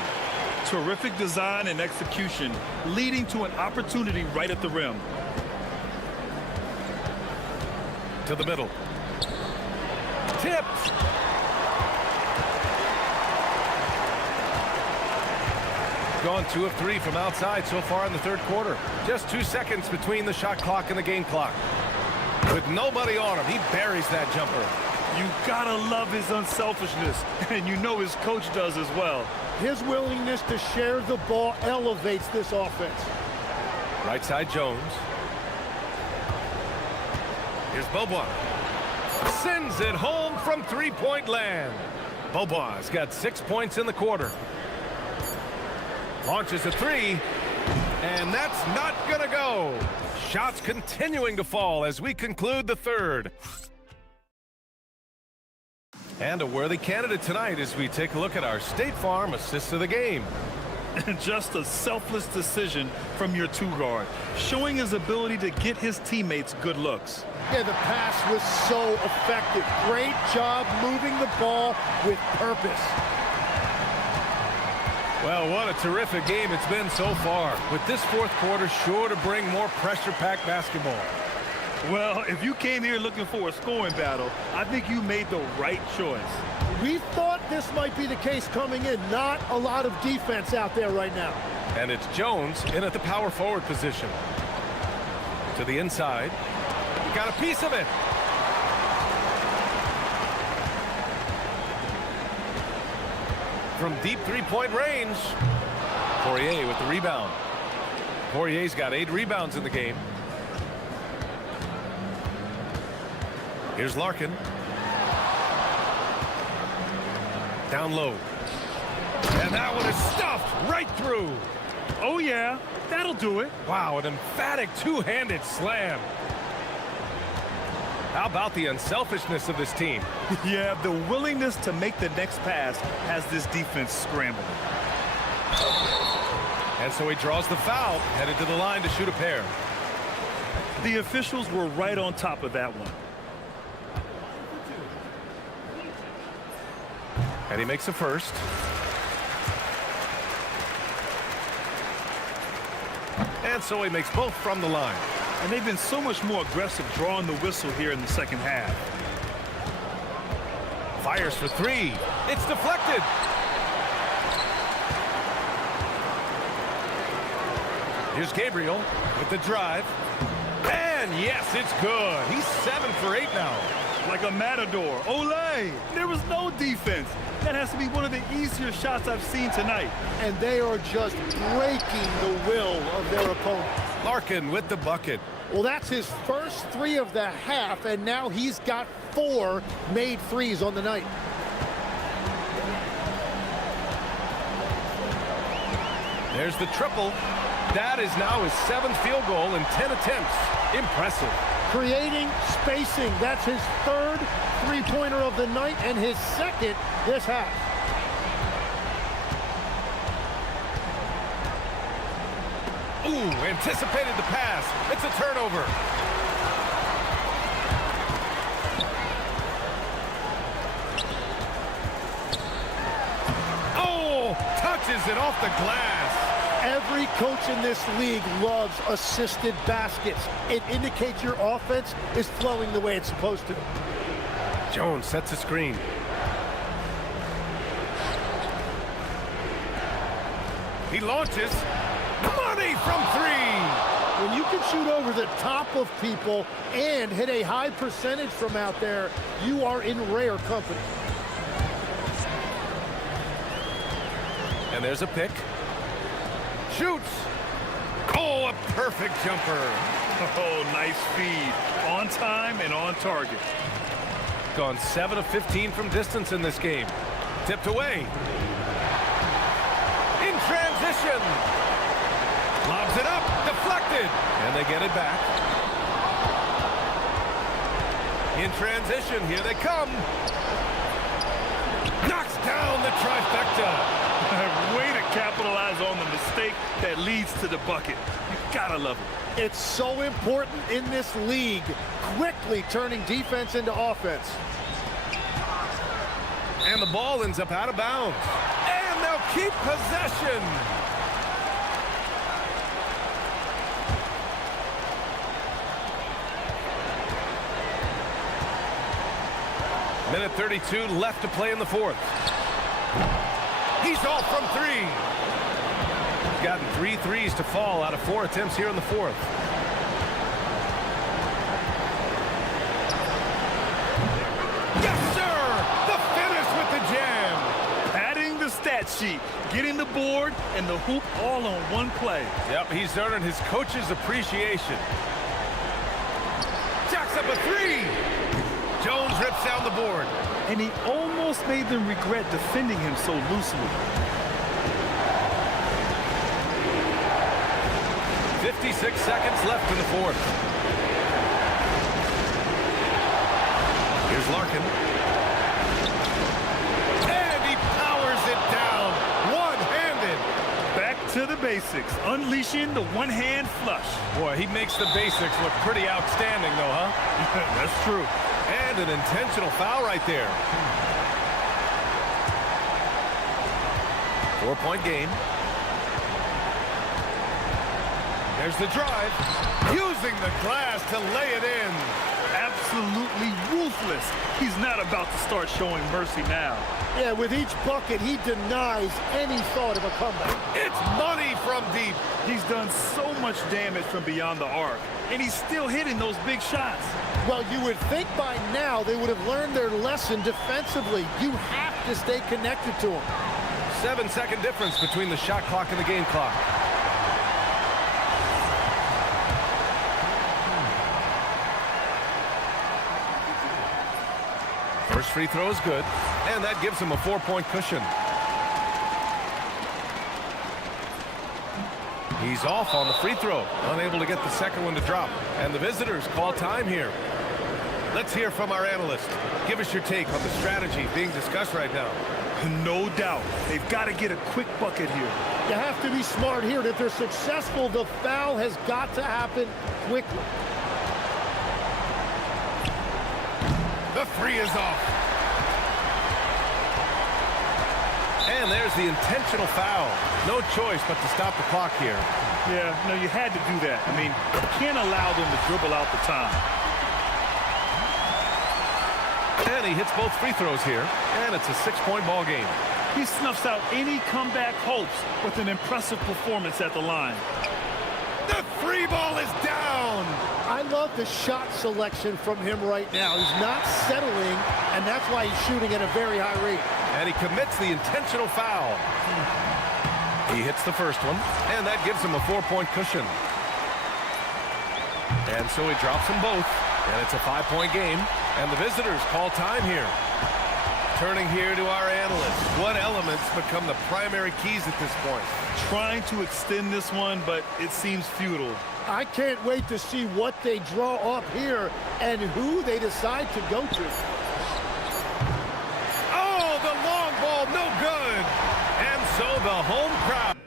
Terrific design and execution, leading to an opportunity right at the rim. To the middle. Tipped. gone 2 of 3 from outside so far in the third quarter. Just 2 seconds between the shot clock and the game clock. With nobody on him, he buries that jumper. You gotta love his unselfishness, and you know his coach does as well. His willingness to share the ball elevates this offense. Right side Jones. Here's Beaubois. Sends it home from three-point land. Beaubois got 6 points in the quarter. Launches a three, and that's not gonna go. Shots continuing to fall as we conclude the third. And a worthy candidate tonight as we take a look at our State Farm assist of the game. Just a selfless decision from your two-guard, showing his ability to get his teammates good looks. Yeah, the pass was so effective. Great job moving the ball with purpose. Well, what a terrific game it's been so far, with this fourth quarter sure to bring more pressure-packed basketball. Well, if you came here looking for a scoring battle, I think you made the right choice. We thought this might be the case coming in. Not a lot of defense out there right now. And it's Jones in at the power forward position. To the inside. He got a piece of it. From deep three-point range. Poirier with the rebound. Poirier's got 8 rebounds in the game. Here's Larkin. Down low. And that one is stuffed right through. Oh, yeah, that'll do it. Wow, an emphatic two-handed slam. How about the unselfishness of this team? Yeah, the willingness to make the next pass has this defense scrambling. And so he draws the foul, headed to the line to shoot a pair. The officials were right on top of that one. And he makes a first. And so he makes both from the line. And they've been so much more aggressive drawing the whistle here in the second half. Fires for three. It's deflected. Here's Gabriel with the drive. And yes, it's good. He's 7 for 8 now. Like a matador. Olay! There was no defense. That has to be one of the easier shots I've seen tonight. And they are just breaking the will of their opponent. Larkin with the bucket. Well, that's his first 3 of the half, and now he's got 4 made threes on the night. There's the triple. That is now his 7th field goal in 10 attempts. Impressive. Creating spacing. That's his 3rd three-pointer of the night and his 2nd this half. Ooh, anticipated the pass. It's a turnover. Oh, touches it off the glass. Every coach in this league loves assisted baskets. It indicates your offense is flowing the way it's supposed to. Jones sets a screen. He launches. Money from 3. When you can shoot over the top of people and hit a high percentage from out there, you are in rare company. And there's a pick. Shoots. Oh, a perfect jumper. Oh, nice feed. On time and on target. Gone 7 of 15 from distance in this game. Tipped away. In transition. Lobs it up. Deflected. And they get it back. In transition. Here they come. Knocks down the trifecta. Way to capitalize on the mistake that leads to the bucket. You gotta love it. It's so important in this league, quickly turning defense into offense. And the ball ends up out of bounds. And they'll keep possession. Minute 32 left to play in the fourth. He's off from 3. gotten 3 threes to fall out of 4 attempts here in the fourth. Yes, sir! The finish with the jam! Adding the stat sheet, getting the board, and the hoop all on one play. Yep, he's earning his coach's appreciation. Jacks up a 3! Jones rips down the board. And he almost made them regret defending him so loosely. 56 seconds left in the fourth. Here's Larkin. And he powers it down, one-handed. Back to the basics, unleashing the one-hand flush. Boy, he makes the basics look pretty outstanding, though, huh? That's true. And an intentional foul right there. 4-point game. There's the drive. Using the glass to lay it in. Absolutely ruthless. He's not about to start showing mercy now. Yeah, with each bucket, he denies any thought of a comeback. It's money from deep. He's done so much damage from beyond the arc, and he's still hitting those big shots. Well, you would think by now they would have learned their lesson defensively. You have to stay connected to him. 7-second difference between the shot clock and the game clock. First free throw is good, and that gives him a 4-point cushion. He's off on the free throw, unable to get the second one to drop. And the visitors call time here. Let's hear from our analyst. Give us your take on the strategy being discussed right now. No doubt. They've got to get a quick bucket here. You have to be smart here, and if they're successful, the foul has got to happen quickly. The three is off. And there's the intentional foul. No choice but to stop the clock here. Yeah, no, you had to do that. I mean, you can't allow them to dribble out the time. And he hits both free throws here, and it's a 6-point ball game. He snuffs out any comeback hopes with an impressive performance at the line. The three ball is down. I love the shot selection from him right now. He's not settling, and that's why he's shooting at a very high rate. And he commits the intentional foul. He hits the first one, and that gives him a 4-point cushion. And so he drops them both, and it's a 5-point game, and the visitors call time here. Turning here to our analysts. What elements become the primary keys at this point? Trying to extend this one, but it seems futile. I can't wait to see what they draw up here and who they decide to go to. Oh, the long ball, no good. And so the home crowd.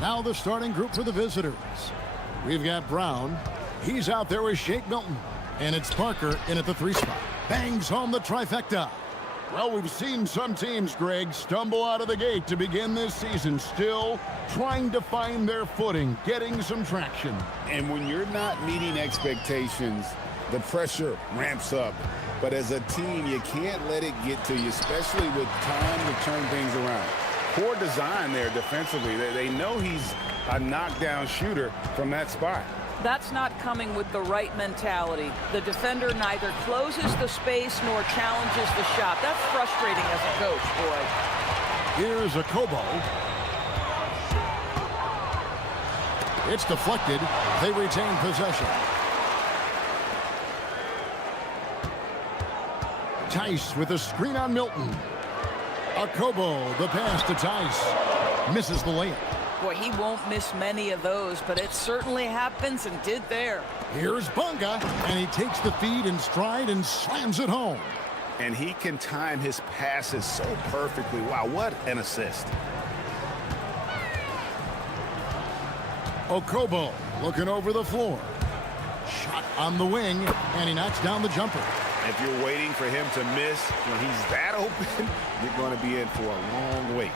Now the starting group for the visitors. We've got Brown. He's out there with Shake Milton. And it's Parker in at the 3 spot. Bangs home the trifecta. Well, we've seen some teams, Greg, stumble out of the gate to begin this season, still trying to find their footing, getting some traction. And when you're not meeting expectations, the pressure ramps up. But as a team, you can't let it get to you, especially with time to turn things around. Poor design there defensively. They know he's a knockdown shooter from that spot. That's not coming with the right mentality. The defender neither closes the space nor challenges the shot. That's frustrating as a coach, boy. Here's a Kobo. It's deflected. They retain possession. Tice with a screen on Milton. Akobo, the pass to Tice. Misses the layup. Boy, he won't miss many of those, but it certainly happens and did there. Here's Bunga, and he takes the feed in stride and slams it home. And he can time his passes so perfectly. Wow, what an assist. Okobo looking over the floor. Shot on the wing, and he knocks down the jumper. If you're waiting for him to miss when he's that open, you're going to be in for a long wait.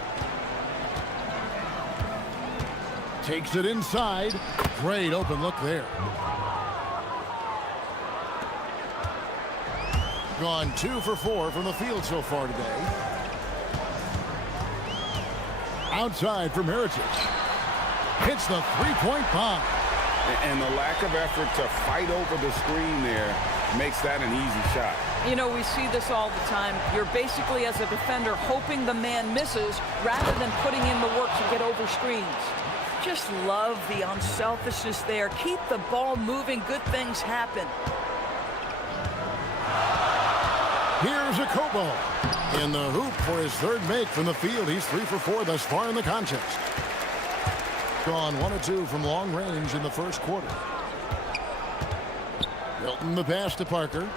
Takes it inside. Great open look there. Gone 2 for 4 from the field so far today. Outside from Heritage. Hits the three-point bomb. And the lack of effort to fight over the screen there makes that an easy shot. You know, we see this all the time. You're basically, as a defender, hoping the man misses rather than putting in the work to get over screens. Just love the unselfishness there. Keep the ball moving. Good things happen. Here's a Kobo in the hoop for his third make from the field. He's 3 for 4 thus far in the contest. Gone 1 of 2 from long range in the first quarter. Milton the pass to Parker.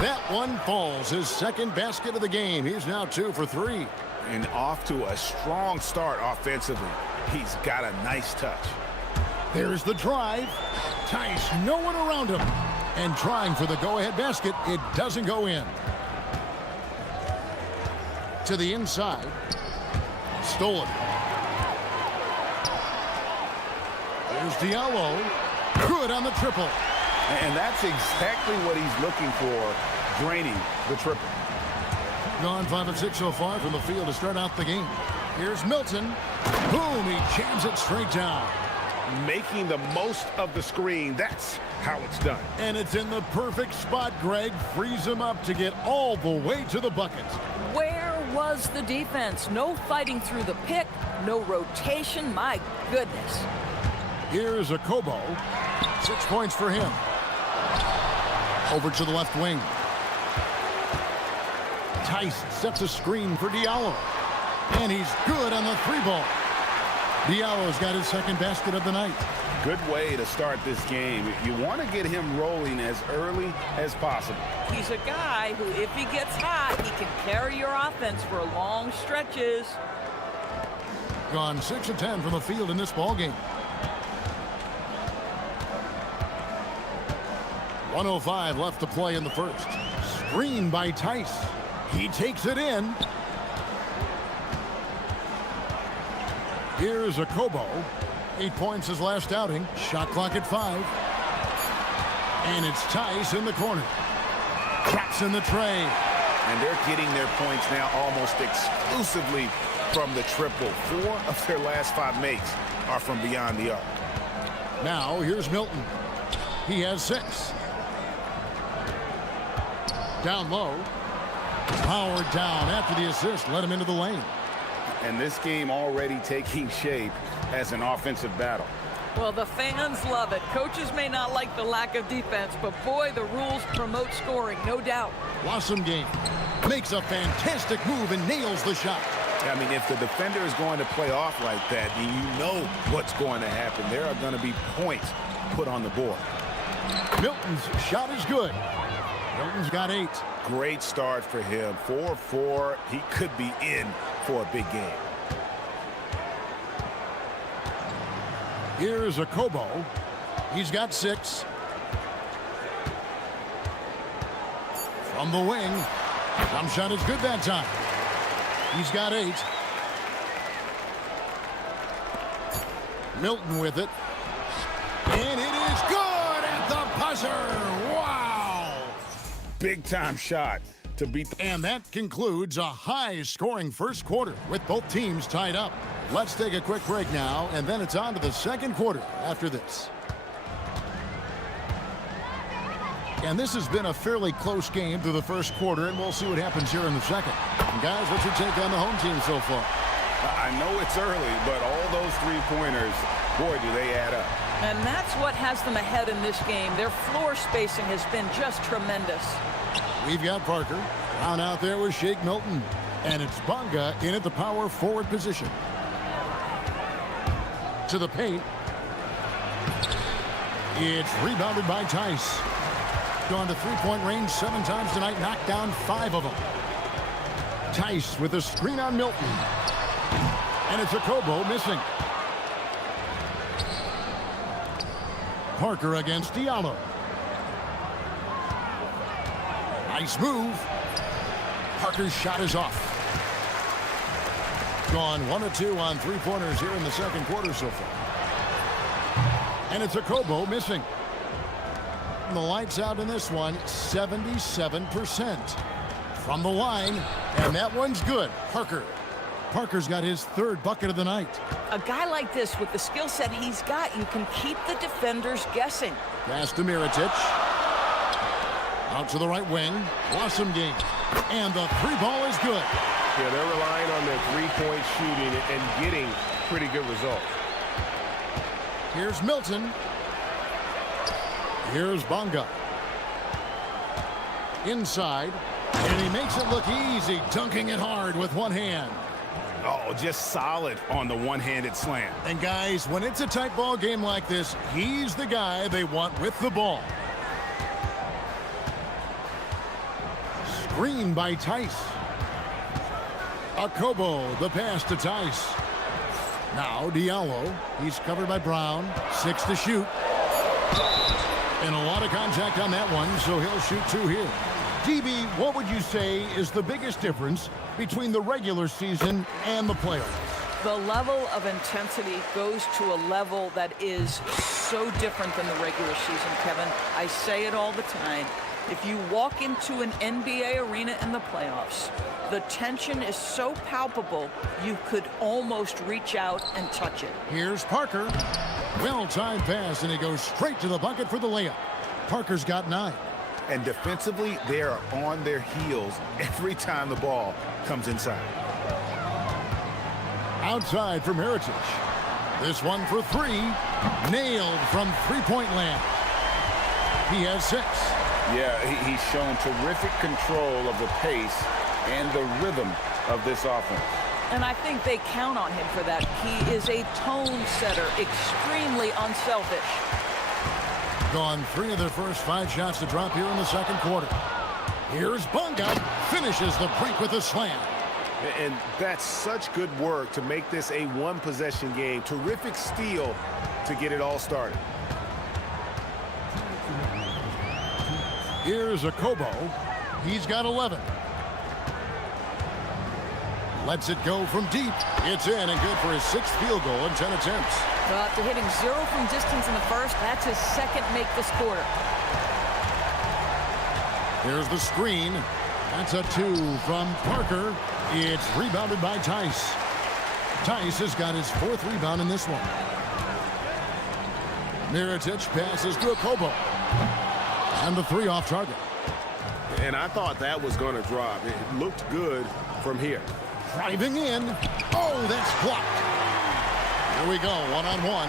That one falls. His second basket of the game. He's now 2 for 3. And off to a strong start offensively. He's got a nice touch. There's the drive. Tice, no one around him. And trying for the go-ahead basket. It doesn't go in. To the inside. Stolen. There's Diallo. Good on the triple. And that's exactly what he's looking for, draining the triple. Gone 5 of 6 so far from the field to start out the game. Here's Milton. Boom, he jams it straight down. Making the most of the screen, that's how it's done. And it's in the perfect spot, Greg. Frees him up to get all the way to the bucket. Where was the defense? No fighting through the pick, no rotation. My goodness. Here's a Kobo. 6 points for him. Over to the left wing. Tice sets a screen for Diallo. And he's good on the 3-ball. Diallo's got his second basket of the night. Good way to start this game. You want to get him rolling as early as possible. He's a guy who, if he gets hot, he can carry your offense for long stretches. Gone 6 of 10 from the field in this ball game. 1:05 left to play in the first. Screen by Tice. He takes it in. Here's a Kobo. 8 points his last outing. Shot clock at 5. And it's Tice in the corner. Drops in the tray. And they're getting their points now almost exclusively from the triple. 4 of their last 5 makes are from beyond the arc. Now here's Milton. He has 6. Down low. Powered down after the assist. Let him into the lane. And this game already taking shape as an offensive battle. Well, the fans love it. Coaches may not like the lack of defense, but boy, the rules promote scoring, no doubt. Awesome game. Makes a fantastic move and nails the shot. I mean, if the defender is going to play off like that, then you know what's going to happen. There are going to be points put on the board. Milton's shot is good. Milton's got 8. Great start for him. 4-4. He could be in for a big game. Here's a Kobo. He's got 6. From the wing. Jump shot is good that time. He's got 8. Milton with it. And it is good at the buzzer. Wow! Big time shot to beat the... And that concludes a high-scoring first quarter with both teams tied up. Let's take a quick break now, and then it's on to the second quarter after this. And this has been a fairly close game through the first quarter, and we'll see what happens here in the second. And guys, what's your take on the home team so far? I know it's early, but all those three-pointers, boy, do they add up. And that's what has them ahead in this game. Their floor spacing has been just tremendous. We've got Parker down out there with Shake Milton, and it's Bonga in at the power forward position. To the paint. It's rebounded by Tice. Gone to three-point range 7 times tonight, knocked down 5 of them. Tice with a screen on Milton. And it's a Kobo missing. Parker against Diallo. Nice move. Parker's shot is off. Gone 1 of 2 on three-pointers here in the second quarter so far. And it's a Kobo missing. The lights out in this one, 77% from the line, and that one's good. Parker's got his 3rd bucket of the night. A guy like this, with the skill set he's got, you can keep the defenders guessing. Pass to Mirotic. Out to the right wing. Awesome game. And the 3-ball is good. Yeah, they're relying on their three-point shooting and getting pretty good results. Here's Milton. Here's Bonga. Inside. And he makes it look easy, dunking it hard with one hand. Oh, just solid on the one-handed slam. And guys, when it's a tight ball game like this, he's the guy they want with the ball. Screen by Tice. Kobo, the pass to Tice. Now Diallo. He's covered by Brown. 6 to shoot. And a lot of contact on that one, so he'll shoot 2 here. DB, what would you say is the biggest difference between the regular season and the playoffs? The level of intensity goes to a level that is so different than the regular season, Kevin. I say it all the time. If you walk into an NBA arena in the playoffs, the tension is so palpable, you could almost reach out and touch it. Here's Parker. Well-timed pass, and he goes straight to the bucket for the layup. Parker's got 9. And defensively, they are on their heels every time the ball comes inside. Outside from Mirotic. This one for 3. Nailed from three-point land. He has 6. Yeah, he's shown terrific control of the pace and the rhythm of this offense. And I think they count on him for that. He is a tone setter, extremely unselfish. Gone 3 of their first 5 shots to drop here in the second quarter. Here's Bonga. Finishes the break with a slam. And that's such good work to make this a one-possession game. Terrific steal to get it all started. Here's a Kobo. He's got 11. Lets it go from deep. It's in and good for his 6th field goal in 10 attempts. After hitting 0 from distance in the first, that's his 2nd make this quarter. Here's the screen. That's a 2 from Parker. It's rebounded by Tice. Tice has got his 4th rebound in this one. Mirotic passes to a Kobo. And the 3 off target. And I thought that was going to drop. It looked good from here. Driving in. Oh, that's blocked. Here we go, one-on-one.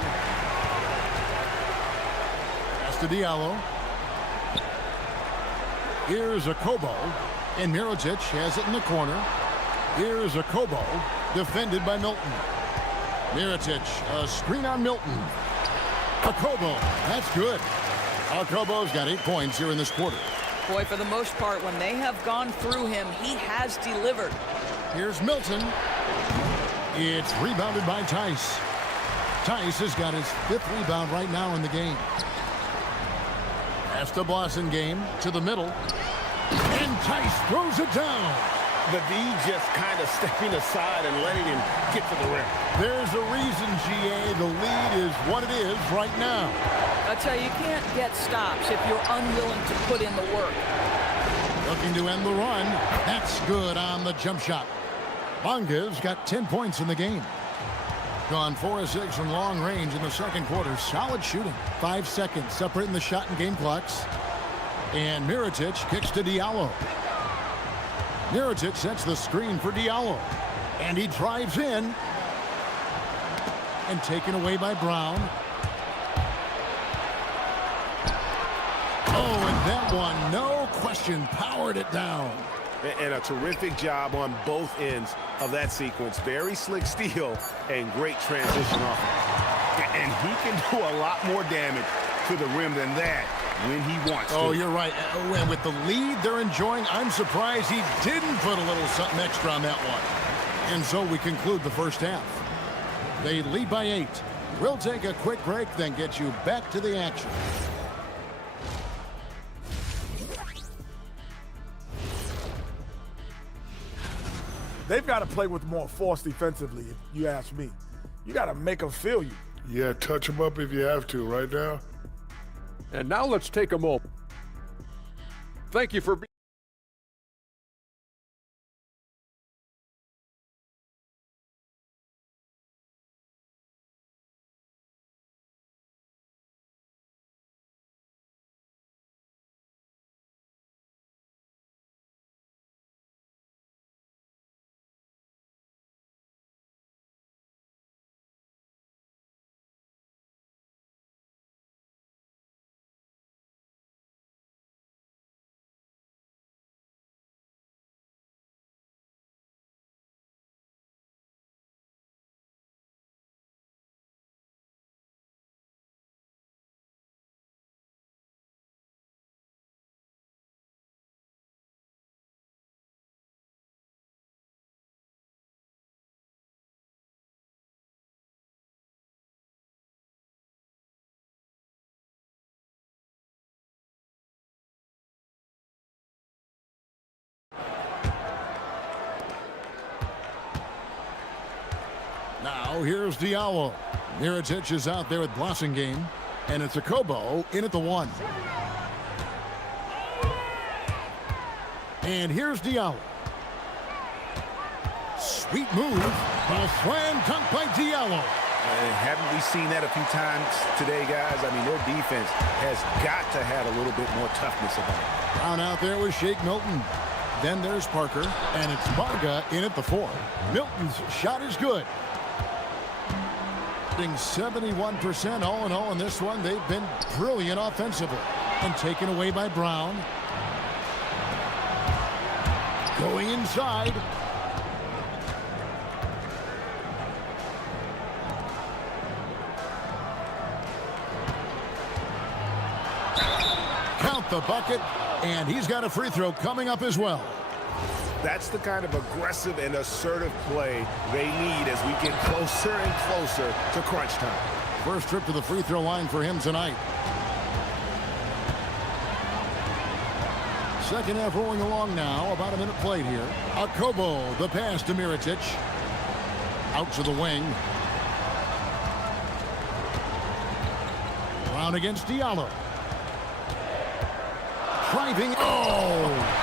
Pass to Diallo. Here's a Kobo. And Mirotic has it in the corner. Here's a Kobo. Defended by Milton. Mirotic, a screen on Milton. A Kobo. That's good. Kobo's got 8 points here in this quarter. Boy, for the most part, when they have gone through him, he has delivered. Here's Milton. It's rebounded by Tice. Tice has got his 5th rebound right now in the game. That's the Blossom game to the middle. And Tice throws it down. The D just kind of stepping aside and letting him get to the rim. There's a reason, GA, the lead is what it is right now. I tell you, you can't get stops if you're unwilling to put in the work. Looking to end the run. That's good on the jump shot. Bonga's got 10 points in the game. Gone 4 of 6 from long range in the second quarter. Solid shooting. 5 seconds separating the shot and game clocks. And Mirotic kicks to Diallo. Mirotic sets the screen for Diallo. And he drives in. And taken away by Brown. Oh, and that one, no question, powered it down. And a terrific job on both ends of that sequence. Very slick steal and great transition offense. And he can do a lot more damage to the rim than that when he wants to. Oh, you're right. And with the lead they're enjoying, I'm surprised he didn't put a little something extra on that one. And so we conclude the first half. They lead by 8. We'll take a quick break, then get you back to the action. They've got to play with more force defensively, if you ask me. You got to make them feel you. Yeah, touch them up if you have to right now. And now let's take a moment. Thank you for being. Now here's Diallo. Mirotic is out there with Blossingame. And it's a Kobo in at the 1. And here's Diallo. Sweet move. A slam dunk by Diallo. Haven't we seen that a few times today, guys? I mean, their defense has got to have a little bit more toughness about it. Down out there with Shake Milton. Then there's Parker. And it's Marga in at the 4. Milton's shot is good. 71% all in all in this one. They've been brilliant offensively. And taken away by Brown. Going inside. Count the bucket. And he's got a free throw coming up as well. That's the kind of aggressive and assertive play they need as we get closer and closer to crunch time. First trip to the free throw line for him tonight. Second half rolling along now. About a minute played here. Akobo, the pass to Mirotic. Out to the wing. Brown against Diallo. Driving. Oh!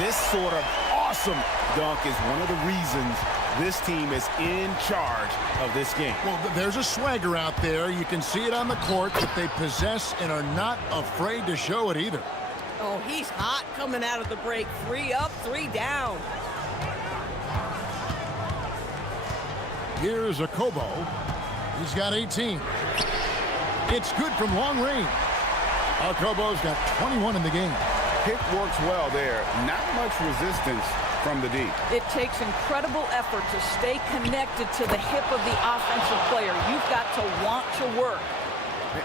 This sort of awesome dunk is one of the reasons this team is in charge of this game. Well, there's a swagger out there. You can see it on the court that they possess and are not afraid to show it either. Oh, he's hot coming out of the break. 3 up, 3 down. Here's a Kobo. He's got 18. It's good from long range. Kobo's got 21 in the game. Pick works well there. Not much resistance from the D. It takes incredible effort to stay connected to the hip of the offensive player. You've got to want to work.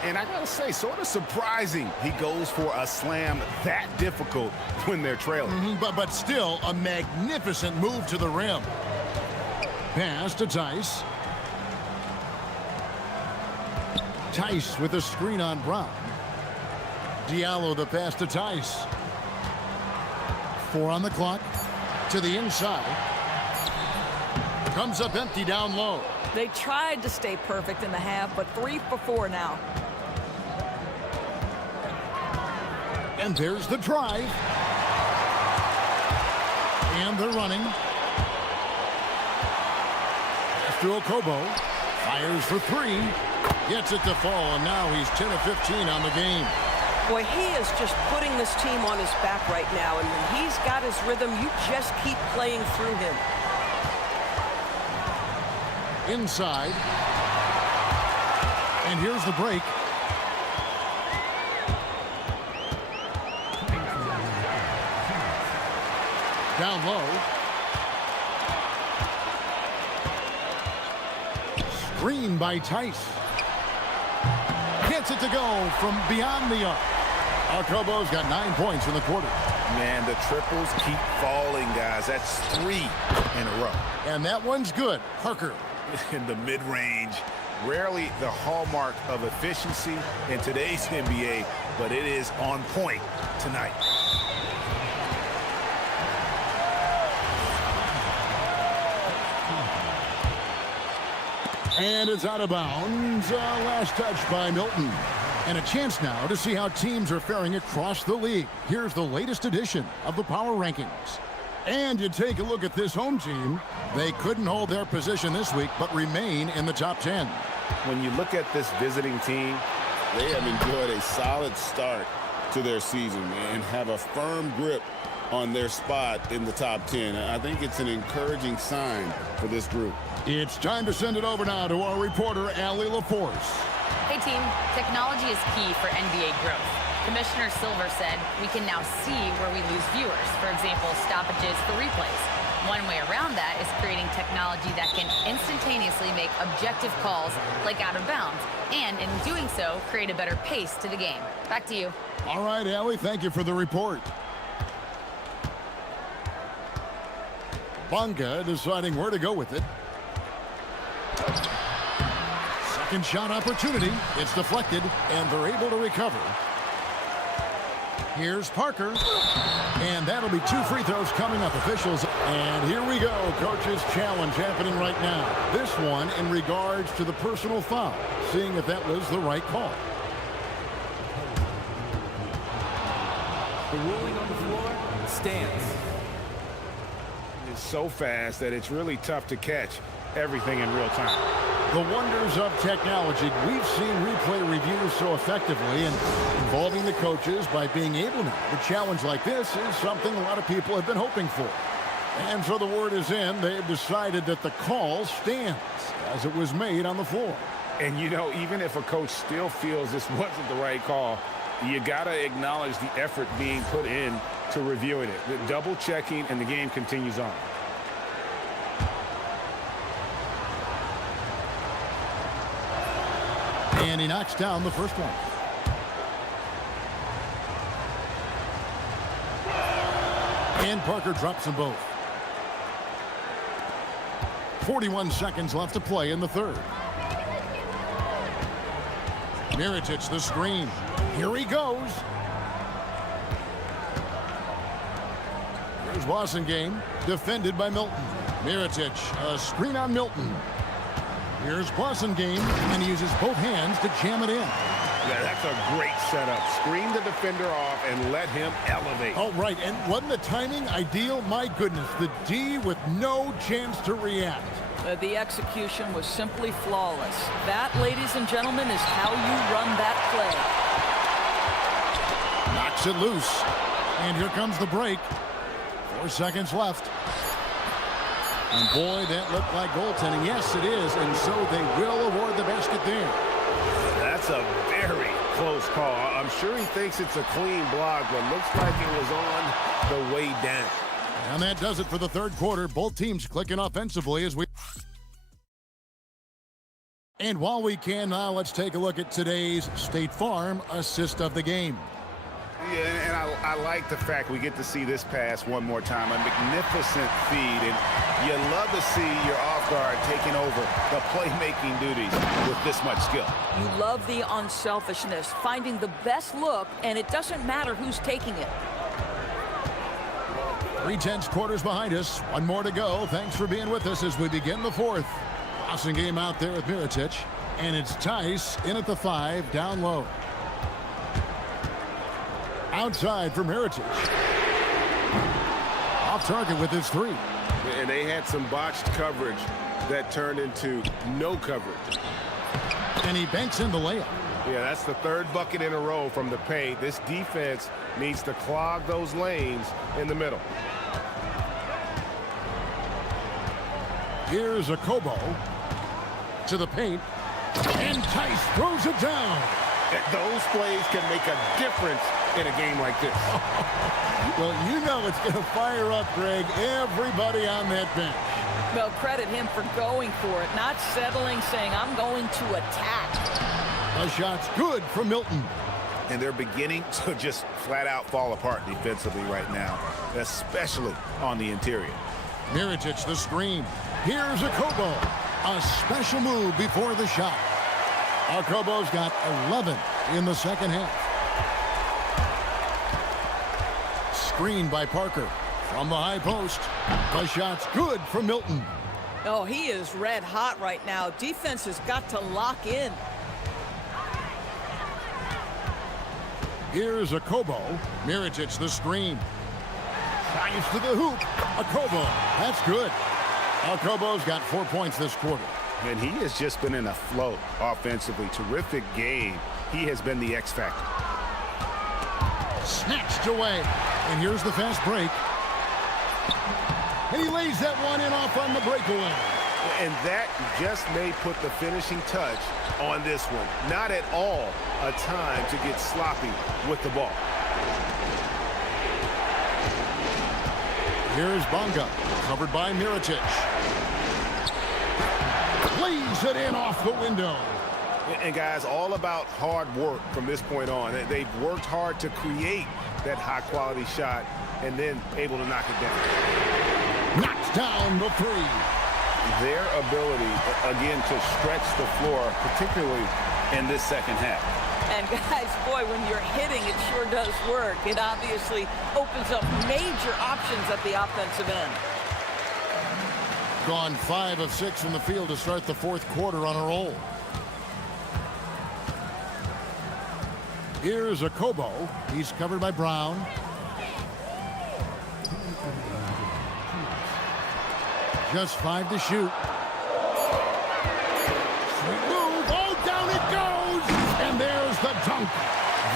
And I gotta say, sort of surprising he goes for a slam that difficult when they're trailing. But still, a magnificent move to the rim. Pass to Tice. Tice with a screen on Brown. Diallo the pass to Tice. 4 on the clock. To the inside. Comes up empty down low. They tried to stay perfect in the half, but 3 for 4 now. And there's the drive. And they're running. To Okobo. Fires for 3. Gets it to fall, and now he's 10 of 15 on the game. Boy, he is just putting this team on his back right now, and when he's got his rhythm, you just keep playing through him. Inside. And here's the break. Down low. Screen by Tice. Gets it to go from beyond the arc. Okobo's got 9 points in the quarter. Man, the triples keep falling, guys. That's 3 in a row. And that one's good. Parker. In the mid-range, rarely the hallmark of efficiency in today's NBA, but it is on point tonight. And it's out of bounds. Last touch by Milton. And a chance now to see how teams are faring across the league. Here's the latest edition of the Power Rankings. And you take a look at this home team. They couldn't hold their position this week, but remain in the top 10. When you look at this visiting team, they have enjoyed a solid start to their season and have a firm grip on their spot in the top 10. I think it's an encouraging sign for this group. It's time to send it over now to our reporter, Allie LaForce. Hey team, technology is key for NBA growth. Commissioner Silver said we can now see where we lose viewers, for example, stoppages for replays. One way around that is creating technology that can instantaneously make objective calls like out of bounds, and in doing so, create a better pace to the game. Back to you. All right, Allie, thank you for the report. Bonga deciding where to go with it. Second shot opportunity. It's deflected, and they're able to recover. Here's Parker. And that'll be 2 free throws coming up, officials. And here we go, coach's challenge happening right now. This one in regards to the personal foul, seeing if that was the right call. The ruling on the floor stands. It's so fast that it's really tough to catch everything in real time. The wonders of technology. We've seen replay reviews so effectively and involving the coaches by being able to. A challenge like this is something a lot of people have been hoping for. And so the word is in. They've decided that the call stands as it was made on the floor. And, you know, even if a coach still feels this wasn't the right call, you got to acknowledge the effort being put in to reviewing it. The double checking, and the game continues on. And he knocks down the first one. And Parker drops them both. 41 seconds left to play in the third. Mirotic the screen. Here he goes. Here's Wasengame, defended by Milton. Mirotic, a screen on Milton. Here's Wasengame, and he uses both hands to jam it in. Yeah, that's a great setup. Screen the defender off and let him elevate. Oh, right, and wasn't the timing ideal? My goodness, the D with no chance to react. The execution was simply flawless. That, ladies and gentlemen, is how you run that play. Knocks it loose. And here comes the break. 4 seconds left. And boy, that looked like goaltending. Yes, it is. And so they will award the basket there. That's a very close call. I'm sure he thinks it's a clean block, but looks like it was on the way down. And that does it for the third quarter. Both teams clicking offensively as we... And while we can now, let's take a look at today's State Farm assist of the game. Yeah, and I like the fact we get to see this pass one more time. A magnificent feed, and you love to see your off guard taking over the playmaking duties with this much skill. You love the unselfishness, finding the best look, and it doesn't matter who's taking it. 3/10 quarters behind us. One more to go. Thanks for being with us as we begin the fourth. Crossing game out there with Mirotic, and it's Tice in at the 5, down low. Outside for Mirotic. Off target with his 3. And they had some botched coverage that turned into no coverage. And he banks in the layup. Yeah, that's the third bucket in a row from the paint. This defense needs to clog those lanes in the middle. Here's a Kobo to the paint, and Tice throws it down. Those plays can make a difference in a game like this. Well, you know it's going to fire up, Greg, everybody on that bench. Well, credit him for going for it, not settling, saying, I'm going to attack. The shot's good from Milton. And they're beginning to just flat out fall apart defensively right now, especially on the interior. Mirotic the screen. Here's a Kobo. A special move before the shot. Kobo's got 11 in the second half. Screened by Parker from the high post. The shot's good from Milton. Oh, he is red hot right now. Defense has got to lock in. Here's a Kobo. Mirotic the screen. Drives to the hoop. A Kobo. That's good. Kobo's got 4 points this quarter. And he has just been in a flow offensively. Terrific game. He has been the X factor. Snatched away. And here's the fast break. And he lays that one in off on the breakaway. And that just may put the finishing touch on this one. Not at all a time to get sloppy with the ball. Here's Bonga, covered by Mirotic. Lays it in off the window. And guys, all about hard work from this point on. They've worked hard to create that high-quality shot and then able to knock it down. Knocks down the 3. Their ability, again, to stretch the floor, particularly in this second half. And guys, boy, when you're hitting, it sure does work. It obviously opens up major options at the offensive end. Gone 5 of 6 from the field to start the fourth quarter on a roll. Here's a Kobo. He's covered by Brown. Just 5 to shoot. Sweet move. Oh, down it goes. And there's the dunk.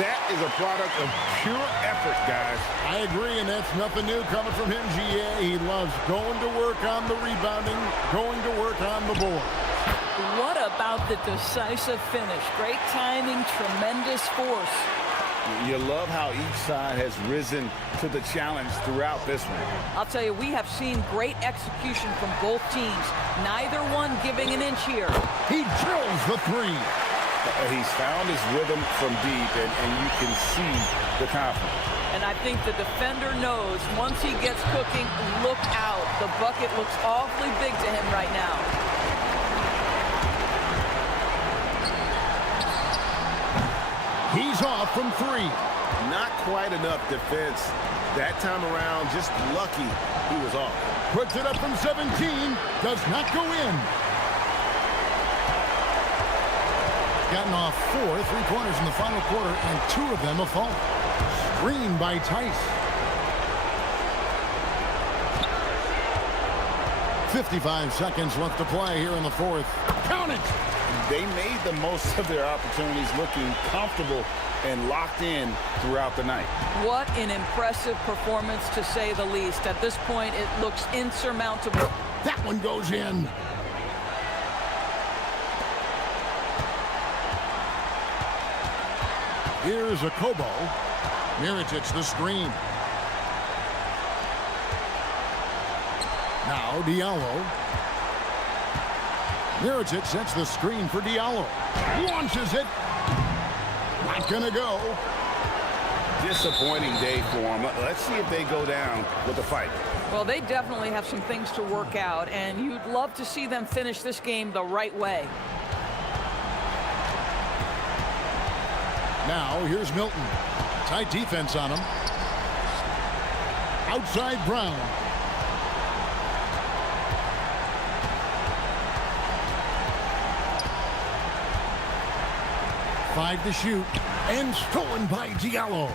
That is a product of pure effort, guys. I agree, and that's nothing new coming from him, GA. He loves going to work on the rebounding, going to work on the board. What about the decisive finish? Great timing, tremendous force. You love how each side has risen to the challenge throughout this one. I'll tell you, we have seen great execution from both teams. Neither one giving an inch here. He drills the 3. He's found his rhythm from deep, and you can see the confidence. And I think the defender knows once he gets cooking, look out. The bucket looks awfully big to him right now. He's off from 3. Not quite enough defense that time around. Just lucky he was off. Puts it up from 17. Does not go in. Gotten off 4 3-pointers in the final quarter, and 2 of them have fallen. Screened by Tice. 55 seconds left to play here in the fourth. Count it! They made the most of their opportunities, looking comfortable and locked in throughout the night. What an impressive performance, to say the least. At this point, it looks insurmountable. That one goes in. Here's a Kobo. Mirotic the screen. Now Diallo. Here's it, sets the screen for Diallo. Launches it. Not gonna go. Disappointing day for them. Let's see if they go down with a fight. Well, they definitely have some things to work out, and you'd love to see them finish this game the right way. Now, here's Milton. Tight defense on him. Outside Brown. Five to shoot. And stolen by Diallo.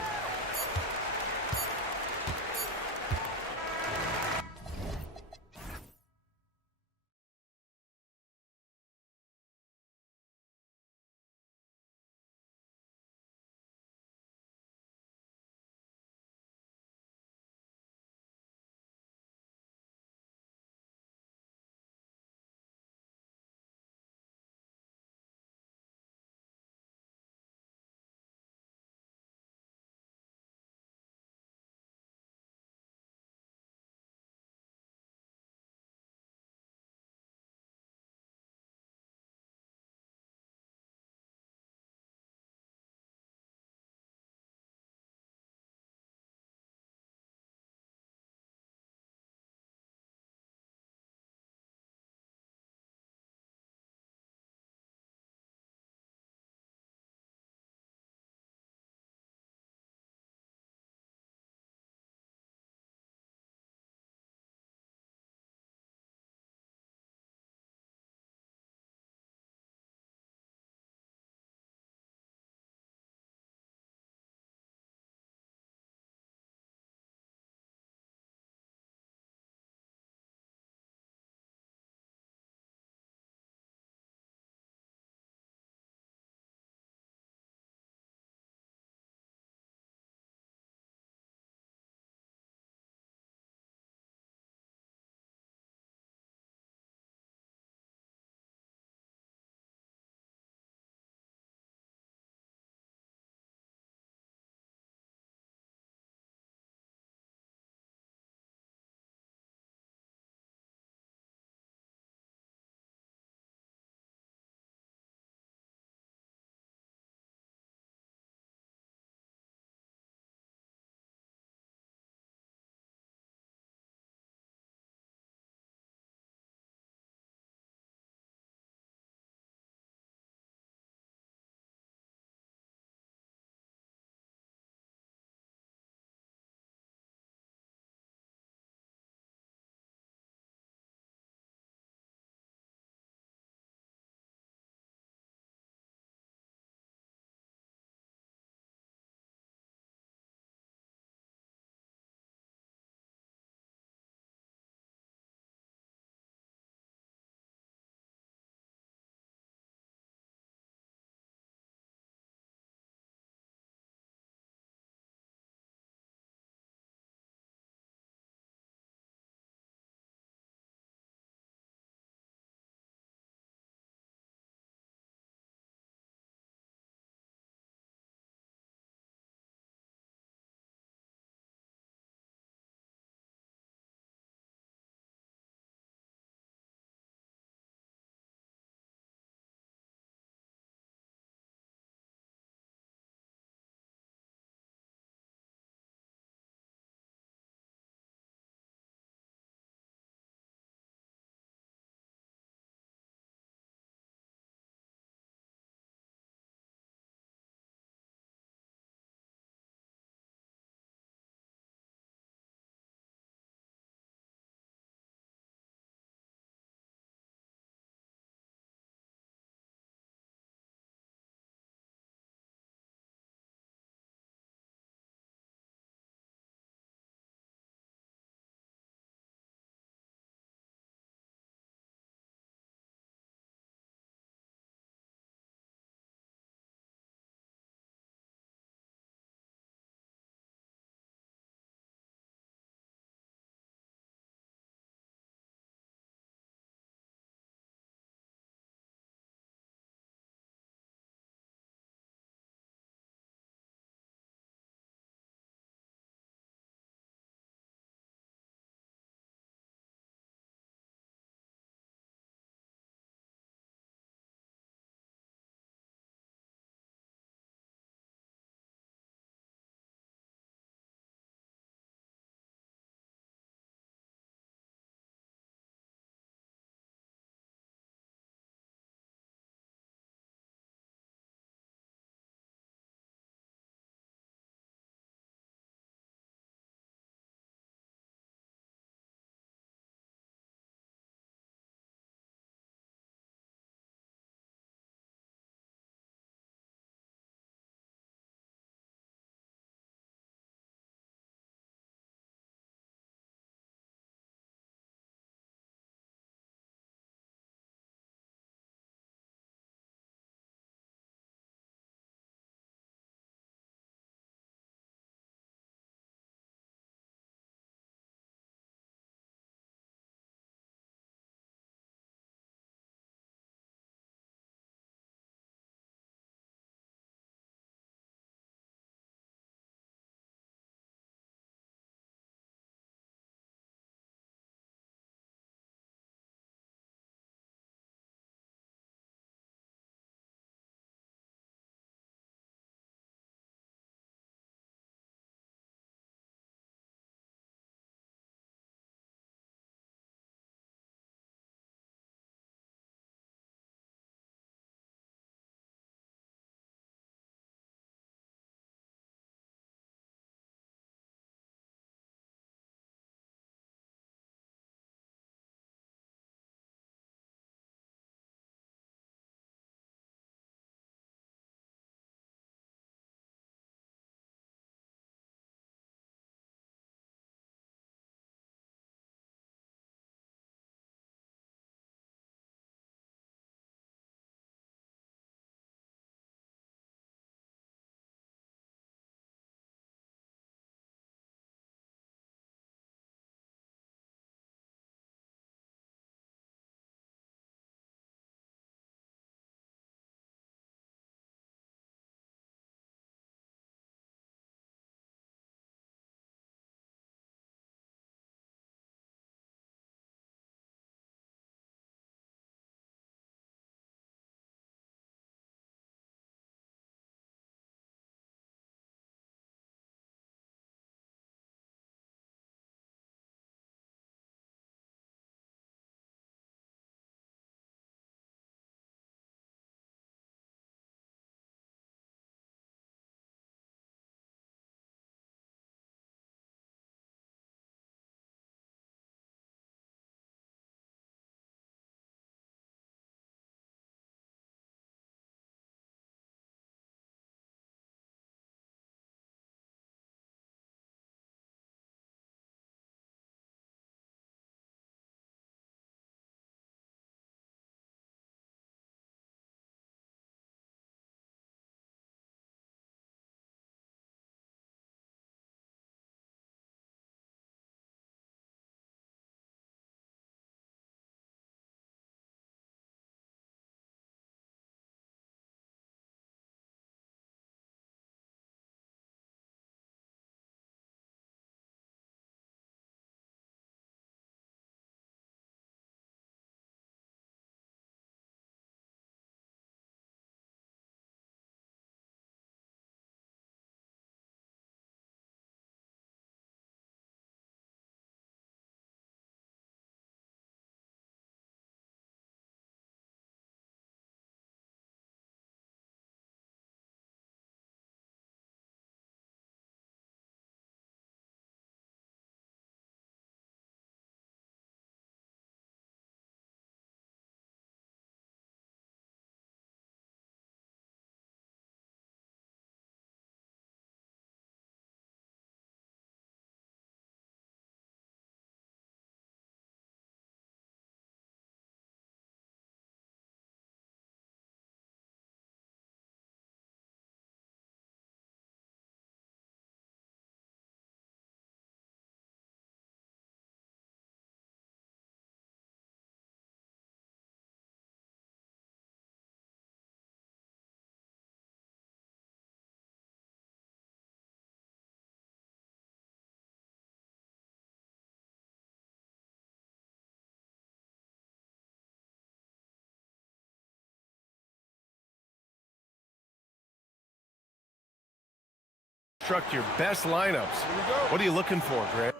construct your best lineups. What are you looking for, Grant?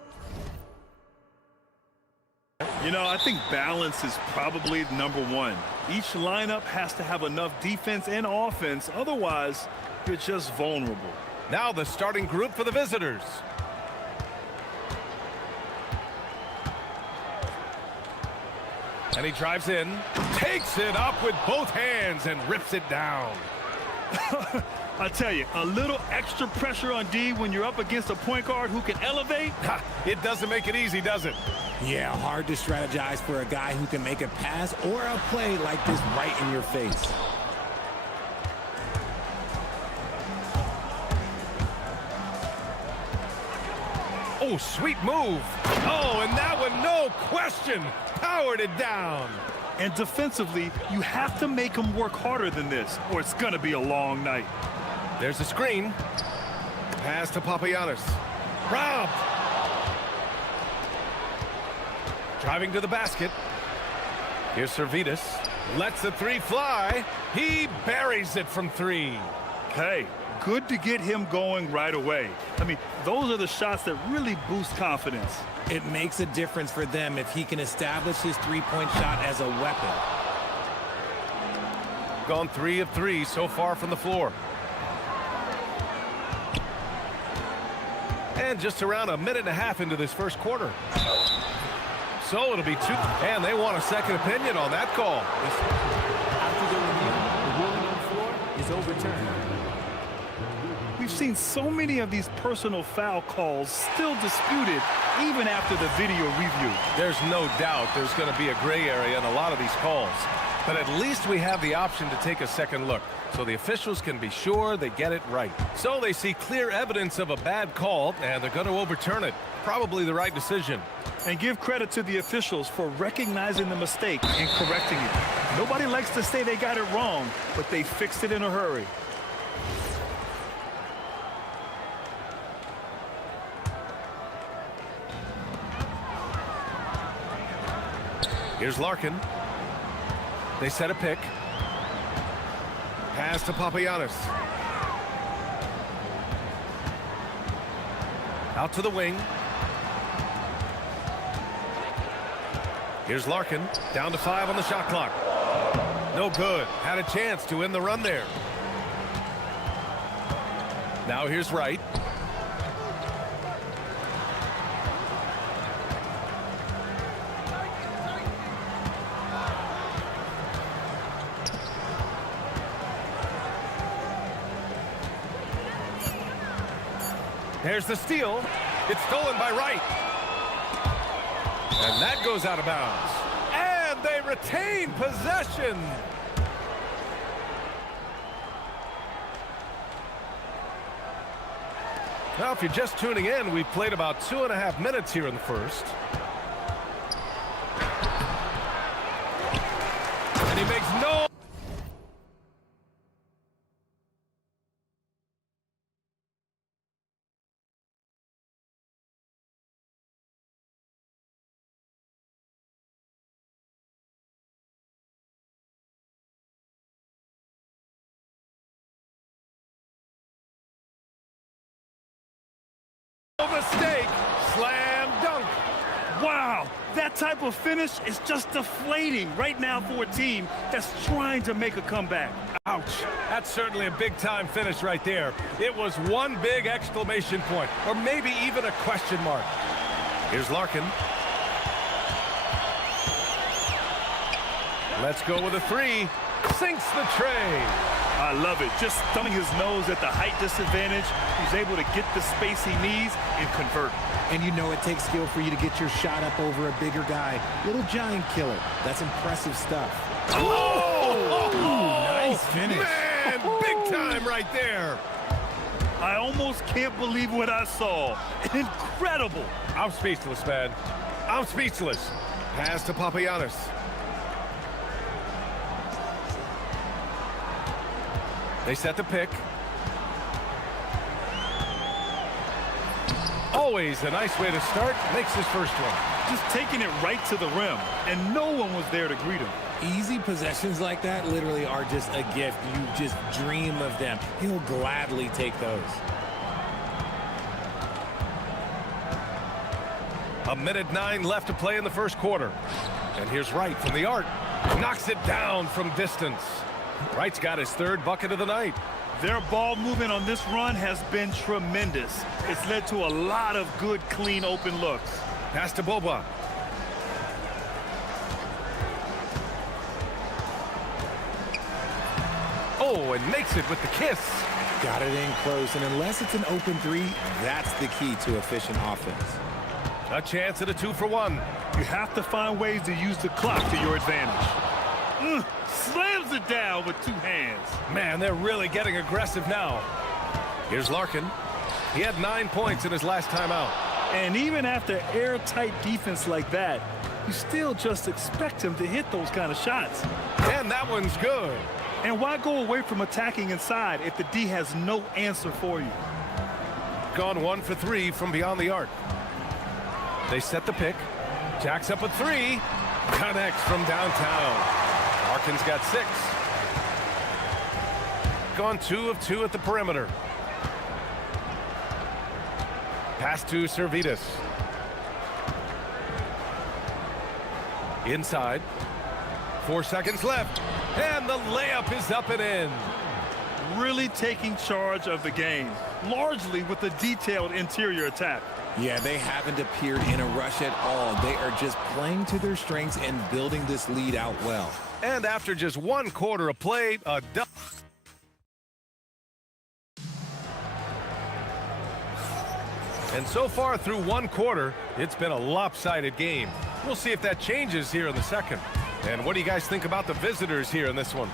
You know, I think balance is probably number one. Each lineup has to have enough defense and offense. Otherwise, you're just vulnerable. Now the starting group for the visitors. And he drives in, takes it up with both hands, and rips it down. I tell you, a little extra pressure on D when you're up against a point guard who can elevate. It doesn't make it easy, does it? Yeah, hard to strategize for a guy who can make a pass or a play like this right in your face. Oh, sweet move. Oh, and that one, no question, powered it down. And defensively, you have to make them work harder than this, or it's going to be a long night. There's a screen. Pass to Papagiannis. Robbed. Driving to the basket. Here's Servetus. Lets the three fly. He buries it from three. Hey, good to get him going right away. I mean, those are the shots that really boost confidence. It makes a difference for them if he can establish his three-point shot as a weapon. Gone 3 of 3 so far from the floor. And just around a minute and a half into this first quarter. So it'll be 2. And they want a second opinion on that call. After the review, the ruling on the floor is overturned. We've seen so many of these personal foul calls still disputed even after the video review. There's no doubt there's going to be a gray area in a lot of these calls. But at least we have the option to take a second look, so the officials can be sure they get it right. So they see clear evidence of a bad call, and they're going to overturn it. Probably the right decision. And give credit to the officials for recognizing the mistake and correcting it. Nobody likes to say they got it wrong, but they fixed it in a hurry. Here's Larkin. They set a pick. Pass to Papagiannis. Out to the wing. Here's Larkin. Down to 5 on the shot clock. No good. Had a chance to end the run there. Now here's Wright. There's the steal. It's stolen by Wright. And that goes out of bounds. And they retain possession. Now, if you're just tuning in, we've played about 2.5 minutes here in the first. And he makes no... mistake. Slam dunk. Wow, that type of finish is just deflating right now for a team that's trying to make a comeback. Ouch. That's certainly a big-time finish right there. It was one big exclamation point, or maybe even a question mark. Here's Larkin. Let's go with a 3. Sinks the tray. I love it. Just thumbing his nose at the height disadvantage. He's able to get the space he needs and convert. And you know it takes skill for you to get your shot up over a bigger guy. Little giant killer. That's impressive stuff. Oh! Nice finish. Man, big time right there. I almost can't believe what I saw. Incredible. I'm speechless, man. I'm speechless. Pass to Papagiannis. They set the pick. Always a nice way to start. Makes his first one. Just taking it right to the rim, and no one was there to greet him. Easy possessions like that literally are just a gift. You just dream of them. He'll gladly take those. 1:09 left to play in the first quarter. And here's Wright from the arc. Knocks it down from distance. Wright's got his third bucket of the night. Their ball movement on this run has been tremendous. It's led to a lot of good, clean, open looks. Pass to Boba. Oh, and makes it with the kiss. Got it in close, and unless it's an open three, that's the key to efficient offense. A chance at a 2-for-1. You have to find ways to use the clock to your advantage. Slams it down with two hands. Man, they're really getting aggressive now. Here's Larkin. He had 9 points in his last time out. And even after airtight defense like that, you still just expect him to hit those kind of shots. And that one's good. And why go away from attacking inside if the D has no answer for you? Gone 1 for 3 from beyond the arc. They set the pick. Jacks up a 3. Connects from downtown. Larkin's got 6. Gone 2 of 2 at the perimeter. Pass to Servetus. Inside. 4 seconds left. And the layup is up and in. Really taking charge of the game, largely with a detailed interior attack. Yeah, they haven't appeared in a rush at all. They are just playing to their strengths and building this lead out well. And after just 1 quarter of play, a double. And so far through 1 quarter, it's been a lopsided game. We'll see if that changes here in the second. And what do you guys think about the visitors here in this one?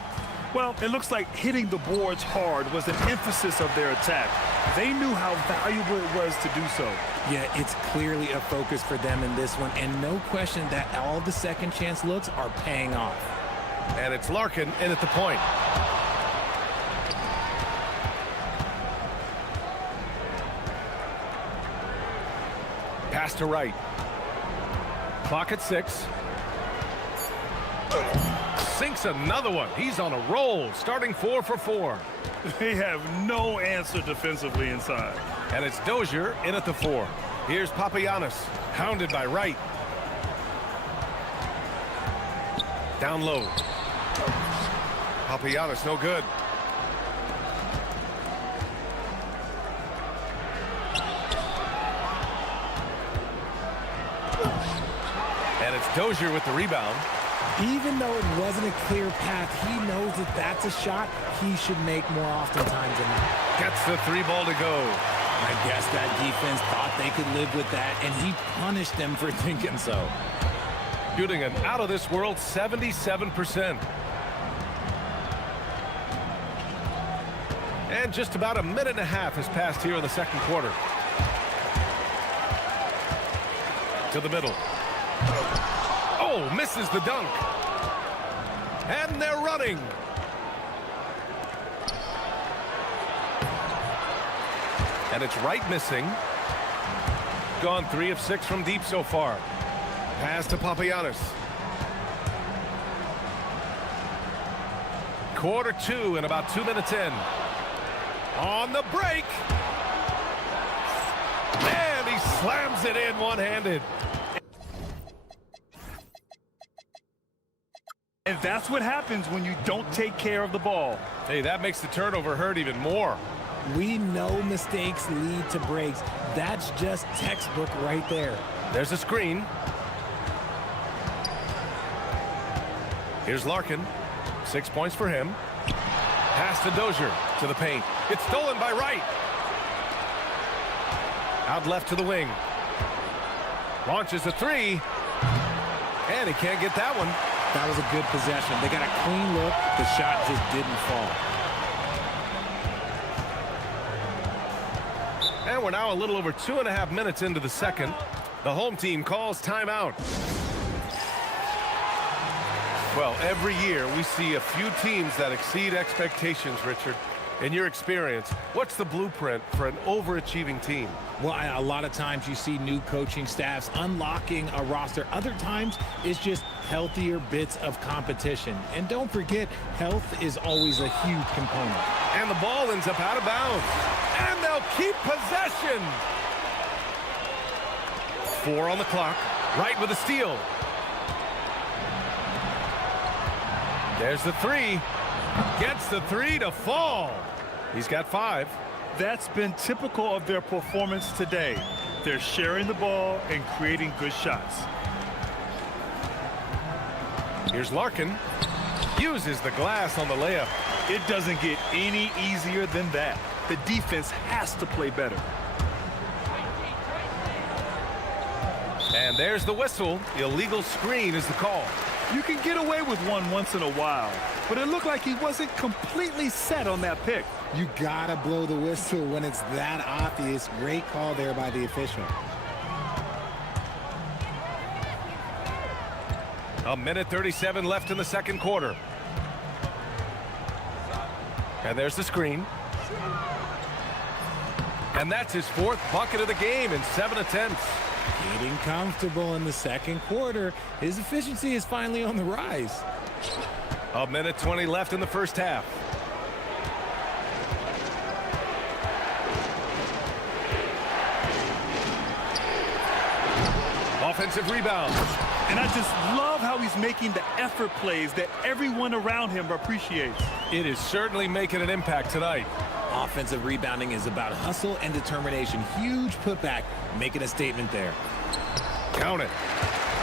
Well, it looks like hitting the boards hard was an emphasis of their attack. They knew how valuable it was to do so. Yeah, it's clearly a focus for them in this one, and no question that all the second chance looks are paying off. And it's Larkin in at the point. Pass to Wright. Clock at 6. Sinks another one. He's on a roll, starting 4 for 4. They have no answer defensively inside. And it's Dozier in at the 4. Here's Papagiannis, hounded by Wright. Down low. Papagiannis, no good. And it's Dozier with the rebound. Even though it wasn't a clear path, he knows that that's a shot he should make more oftentimes than not. Gets the 3 ball to go. I guess that defense thought they could live with that, and he punished them for thinking so. Shooting an out-of-this-world 77%. And just about a minute and a half has passed here in the second quarter. To the middle. Oh, misses the dunk. And they're running. And it's Wright missing. Gone 3 of 6 from deep so far. Pass to Papagiannis. Quarter 2 and about 2 minutes in. On the break. And he slams it in one-handed. And that's what happens when you don't take care of the ball. Hey, that makes the turnover hurt even more. We know mistakes lead to breaks. That's just textbook right there. There's a screen. Here's Larkin. 6 points for him. Pass to Dozier to the paint. It's stolen by Wright. Out left to the wing. Launches a 3. And he can't get that one. That was a good possession. They got a clean look. The shot just didn't fall. And we're now a little over 2.5 minutes into the second. The home team calls timeout. Well, every year we see a few teams that exceed expectations, Richard. In your experience, what's the blueprint for an overachieving team? Well, a lot of times you see new coaching staffs unlocking a roster. Other times it's just healthier bits of competition. And don't forget, health is always a huge component. And the ball ends up out of bounds. And they'll keep possession. 4 on the clock. Right with a steal. There's the 3. Gets the 3 to fall. He's got 5. That's been typical of their performance today. They're sharing the ball and creating good shots. Here's Larkin. Uses the glass on the layup. It doesn't get any easier than that. The defense has to play better. And there's the whistle. Illegal screen is the call. You can get away with one once in a while, but it looked like he wasn't completely set on that pick. You gotta blow the whistle when it's that obvious. Great call there by the official. A minute 37 left in the second quarter. And there's the screen. And that's his 4th bucket of the game in 7 attempts. Getting comfortable in the second quarter. His efficiency is finally on the rise. A minute 20 left in the first half. Offensive rebound. And I just love how he's making the effort plays that everyone around him appreciates. It is certainly making an impact tonight. Offensive rebounding is about hustle and determination. Huge putback, making a statement there. Count it.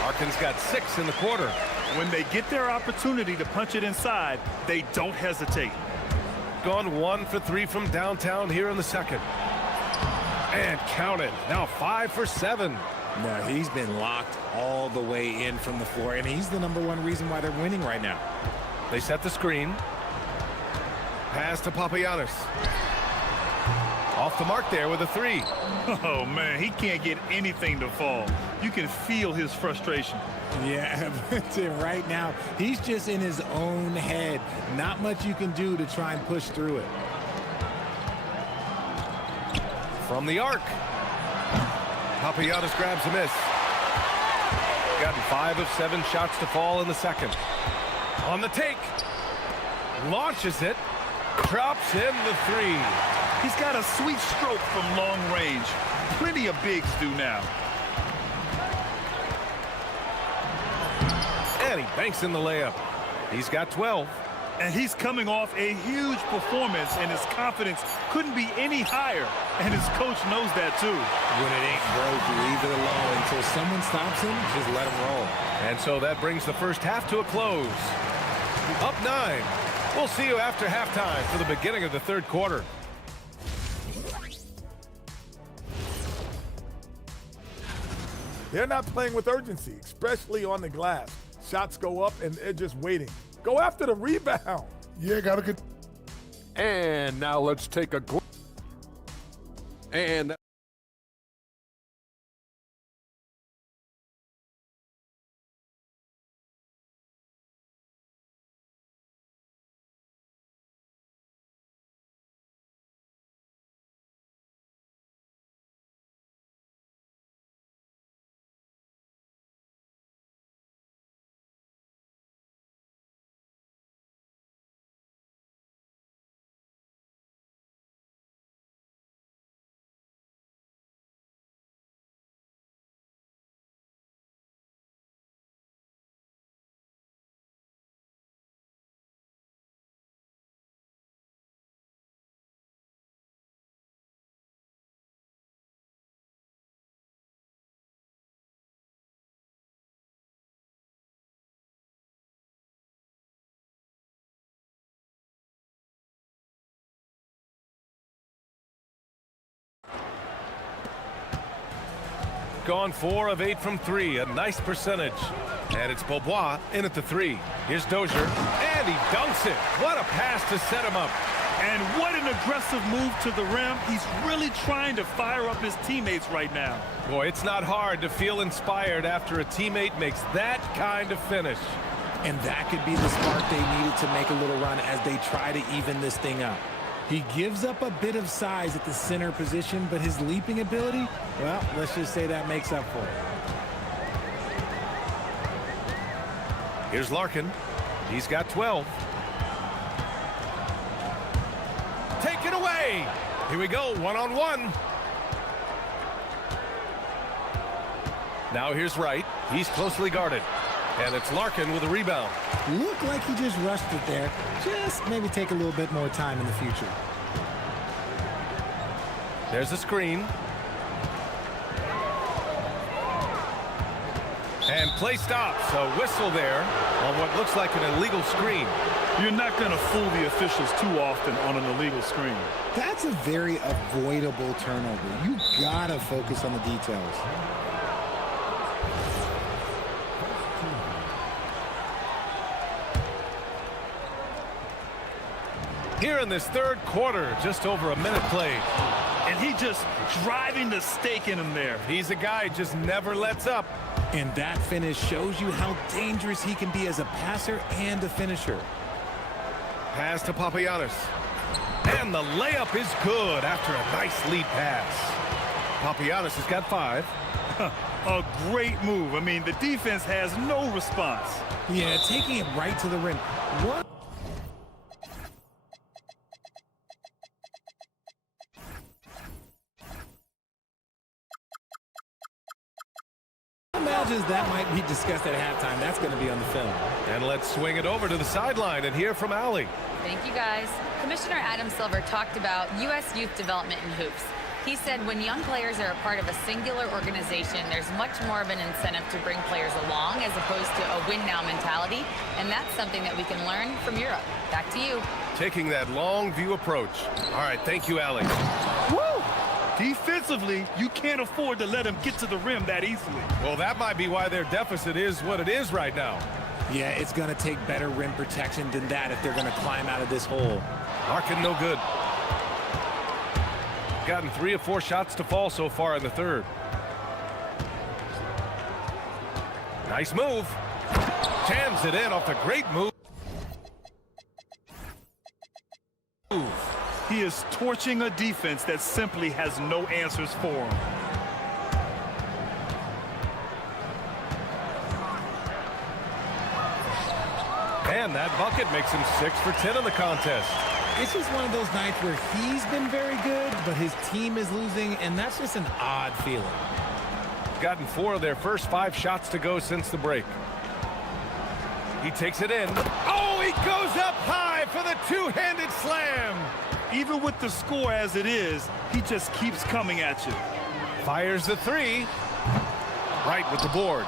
Larkin's got 6 in the quarter. When they get their opportunity to punch it inside, they don't hesitate. Gone 1 for 3 from downtown here in the second. And count it. Now 5 for 7. No, he's been locked all the way in from the floor, and he's the #1 reason why they're winning right now. They set the screen. Pass to Papagiannis. Off the mark there with a 3. Oh, man, he can't get anything to fall. You can feel his frustration. Yeah, but right now, he's just in his own head. Not much you can do to try and push through it. From the arc. Papagiannis grabs a miss. Gotten 5 of 7 shots to fall in the second. On the take. Launches it. Drops in the 3. He's got a sweet stroke from long range. Plenty of bigs do now. And he banks in the layup. He's got 12. And he's coming off a huge performance, and his confidence couldn't be any higher. And his coach knows that, too. When it ain't broke, leave it alone. Until someone stops him, just let him roll. And so that brings the first half to a close. Up 9. We'll see you after halftime for the beginning of the third quarter. They're not playing with urgency, especially on the glass. Shots go up, and they're just waiting. Go after the rebound. Yeah, got a good. And now let's take a glimpse. And Gone 4 of 8 from 3, a nice percentage. And it's Beaubois in at the 3. Here's Dozier, and he dunks it. What a pass to set him up. And what an aggressive move to the rim. He's really trying to fire up his teammates right now. Boy, it's not hard to feel inspired after a teammate makes that kind of finish. And that could be the spark they needed to make a little run as they try to even this thing up. He gives up a bit of size at the center position, but his leaping ability, well, let's just say that makes up for it. Here's Larkin. He's got 12. Take it away. Here we go, one-on-one. Now here's Wright. He's closely guarded. And it's Larkin with a rebound. Looked like he just rushed it there. Just maybe take a little bit more time in the future. There's a screen. And play stops. A whistle there on what looks like an illegal screen. You're not going to fool the officials too often on an illegal screen. That's a very avoidable turnover. You gotta focus on the details. Here in this third quarter, just over a minute played. And he just driving the stake in him there. He's a guy who just never lets up. And that finish shows you how dangerous he can be as a passer and a finisher. Pass to Papagiannis. And the layup is good after a nice lead pass. Papagiannis has got 5. A great move. I mean, the defense has no response. Yeah, taking it right to the rim. What? Imagines that might be discussed at halftime. That's going to be on the film. And let's swing it over to the sideline and hear from Allie. Thank you, guys. Commissioner Adam Silver talked about U.S. youth development in hoops. He said when young players are a part of a singular organization, there's much more of an incentive to bring players along as opposed to a win-now mentality, and that's something that we can learn from Europe. Back to you. Taking that long view approach. All right, thank you, Allie. Woo! Defensively, you can't afford to let him get to the rim that easily. Well, that might be why their deficit is what it is right now. Yeah, it's going to take better rim protection than that if they're going to climb out of this hole. Larkin no good. Gotten 3 of 4 shots to fall so far in the third. Nice move. Jams it in off the great move. He is torching a defense that simply has no answers for him. And that bucket makes him 6 for 10 in the contest. It's just one of those nights where he's been very good, but his team is losing, and that's just an odd feeling. Gotten 4 of their first 5 shots to go since the break. He takes it in. Oh, he goes up high for the two-handed slam. Even with the score as it is, he just keeps coming at you. Fires the 3. Wright with the board.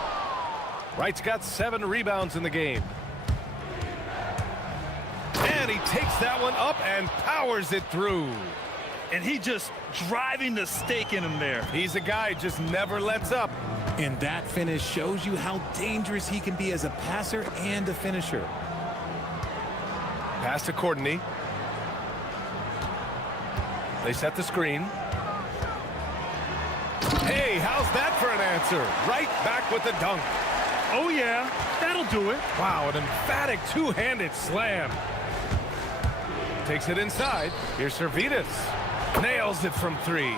Wright's got 7 rebounds in the game. And he takes that one up and powers it through. And he just driving the stake in him there. He's a guy who just never lets up. And that finish shows you how dangerous he can be as a passer and a finisher. Pass to Courtney. They set the screen. Hey, how's that for an answer? Right back with the dunk. Oh, yeah, that'll do it. Wow, an emphatic two-handed slam. Takes it inside. Here's Servetus. Nails it from 3.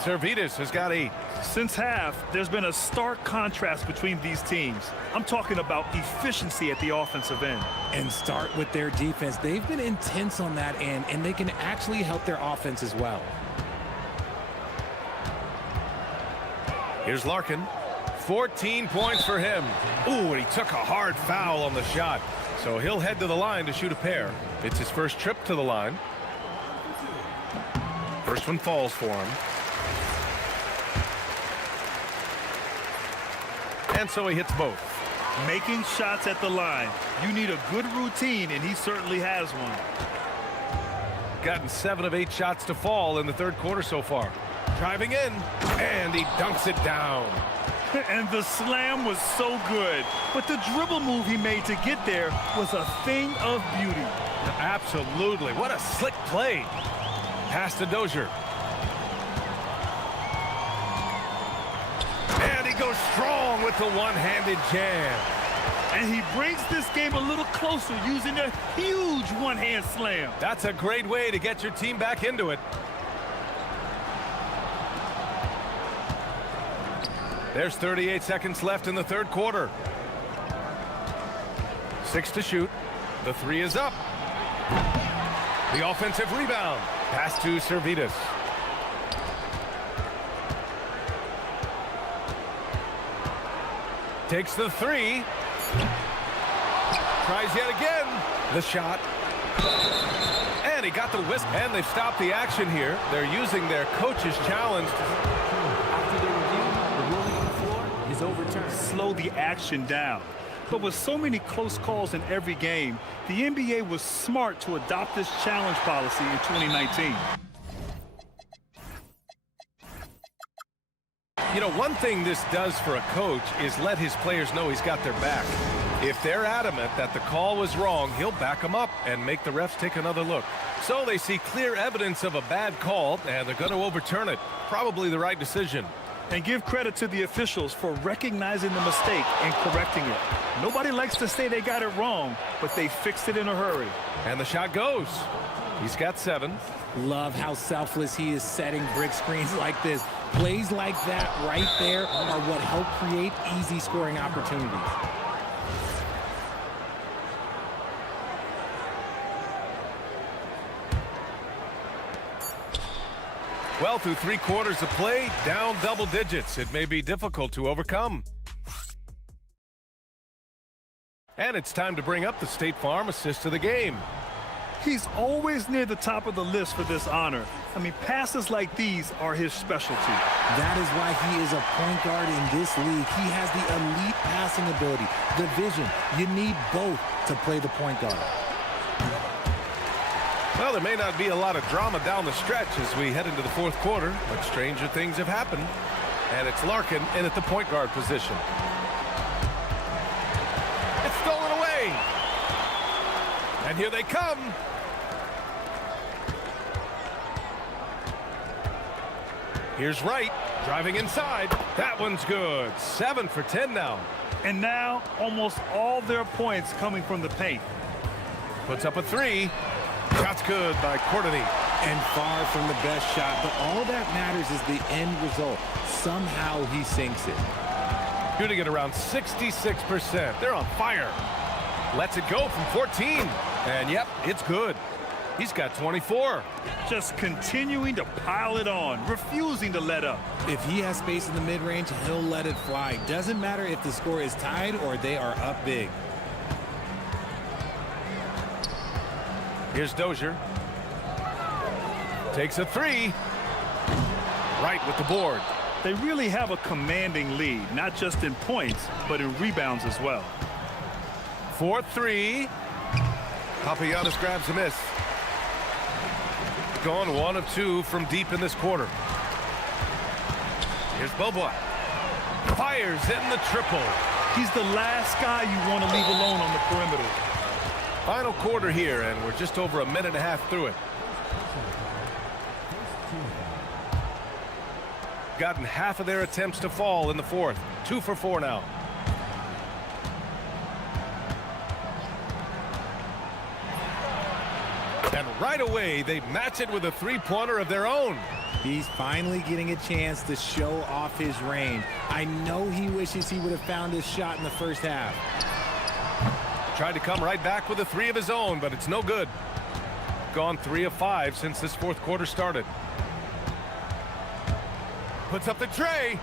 Servetus has got 8. Since half, there's been a stark contrast between these teams. I'm talking about efficiency at the offensive end. And start with their defense. They've been intense on that end, and they can actually help their offense as well. Here's Larkin. 14 points for him. Ooh, and he took a hard foul on the shot. So he'll head to the line to shoot a pair. It's his first trip to the line. First one falls for him. And so he hits both. Making shots at the line. You need a good routine, and he certainly has one. Gotten 7 of 8 shots to fall in the third quarter so far. Driving in, and he dunks it down. And the slam was so good. But the dribble move he made to get there was a thing of beauty. Absolutely. What a slick play. Pass to Dozier. And he goes strong with the one-handed jam. And he brings this game a little closer using a huge one-hand slam. That's a great way to get your team back into it. There's 38 seconds left in the third quarter. 6 to shoot. The 3 is up. The offensive rebound. Pass to Servetus. Takes the three. Tries yet again. The shot. And he got the whisk. And they've stopped the action here. They're using their coach's challenge. After the review, the ruling on the floor is overturned. Slow the action down. But with so many close calls in every game, the NBA was smart to adopt this challenge policy in 2019. You know, one thing this does for a coach is let his players know he's got their back. If they're adamant that the call was wrong, he'll back them up and make the refs take another look. So they see clear evidence of a bad call, and they're going to overturn it. Probably the right decision. And give credit to the officials for recognizing the mistake and correcting it. Nobody likes to say they got it wrong, but they fixed it in a hurry. And the shot goes. He's got 7. Love how selfless he is setting brick screens like this. Plays like that right there are what help create easy scoring opportunities. Well, through 3 quarters of play, down double digits. It may be difficult to overcome. And it's time to bring up the State Farm assist of the game. He's always near the top of the list for this honor. I mean, passes like these are his specialty. That is why he is a point guard in this league. He has the elite passing ability, the vision. You need both to play the point guard. Well, there may not be a lot of drama down the stretch as we head into the 4th quarter, but stranger things have happened. And it's Larkin in at the point guard position. It's stolen away. And here they come. Here's Wright driving inside. That one's good. 7 for 10 now. And now almost all their points coming from the paint. Puts up a 3. Shot's good by Courtney. And far from the best shot, but all that matters is the end result. Somehow he sinks it. Shooting at around 66%. They're on fire. Lets it go from 14. And yep, it's good. He's got 24. Just continuing to pile it on, refusing to let up. If he has space in the mid-range, he'll let it fly. Doesn't matter if the score is tied or they are up big. Here's Dozier. Takes a 3. Right with the board. They really have a commanding lead, not just in points, but in rebounds as well. 4-3. Papagiannis grabs a miss. Gone 1 of 2 from deep in this quarter. Here's Bobois. Fires in the triple. He's the last guy you want to leave alone on the perimeter. Final quarter here, and we're just over a minute and a half through it. Gotten half of their attempts to fall in the 4th. 2 for 4 now. And right away, they match it with a 3-pointer of their own. He's finally getting a chance to show off his range. I know he wishes he would have found his shot in the first half. Tried to come right back with a 3 of his own, but it's no good. Gone 3 of 5 since this 4th quarter started. Puts up the tray.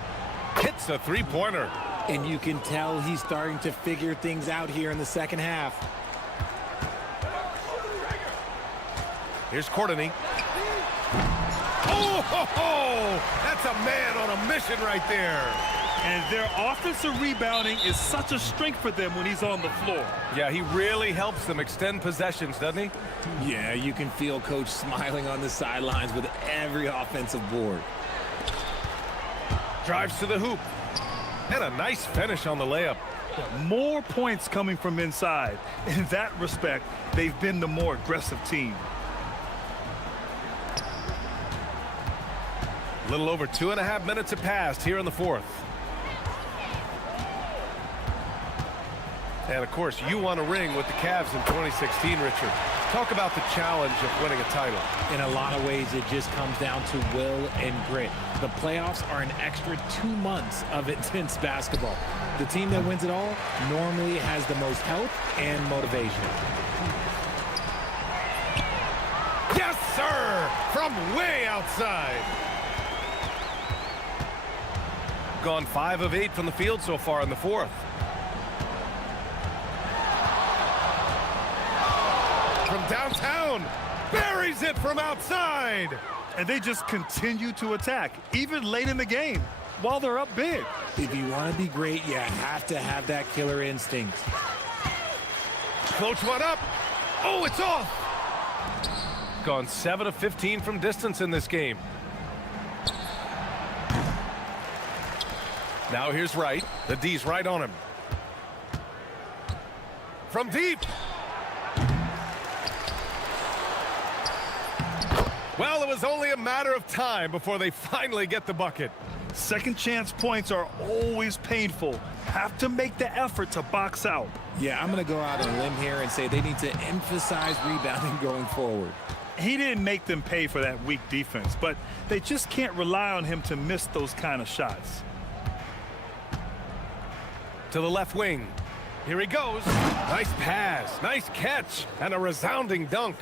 Hits a 3-pointer. And you can tell he's starting to figure things out here in the second half. Here's Courtney. Oh, ho, ho! That's a man on a mission right there. And their offensive rebounding is such a strength for them when he's on the floor. Yeah, he really helps them extend possessions, doesn't he? Yeah, you can feel Coach smiling on the sidelines with every offensive board. Drives to the hoop. And a nice finish on the layup. More points coming from inside. In that respect, they've been the more aggressive team. A little over 2.5 minutes have passed here in the 4th. And, of course, you won a ring with the Cavs in 2016, Richard. Talk about the challenge of winning a title. In a lot of ways, it just comes down to will and grit. The playoffs are an extra 2 months of intense basketball. The team that wins it all normally has the most health and motivation. Yes, sir! From way outside. Gone 5 of 8 from the field so far in the 4th. down. Buries it from outside. And they just continue to attack, even late in the game, while they're up big. If you want to be great, you have to have that killer instinct. Floats one up. Oh, it's off. Gone 7 of 15 from distance in this game. Now here's Wright. The D's right on him. From deep. Well, it was only a matter of time before they finally get the bucket. Second chance points are always painful. Have to make the effort to box out. Yeah, I'm going to go out on a limb here and say they need to emphasize rebounding going forward. He didn't make them pay for that weak defense, but they just can't rely on him to miss those kind of shots. To the left wing. Here he goes. Nice pass, nice catch, and a resounding dunk.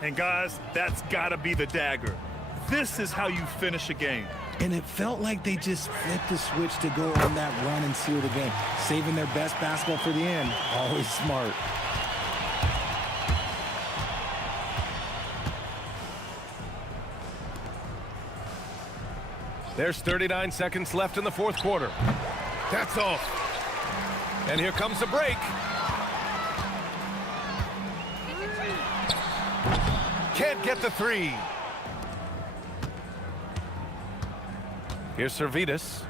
And guys, that's got to be the dagger. This is how you finish a game. And it felt like they just flipped the switch to go on that run and seal the game. Saving their best basketball for the end. Always smart. There's 39 seconds left in the fourth quarter. That's off. And here comes the break. Can't get the three. Here's Servetus.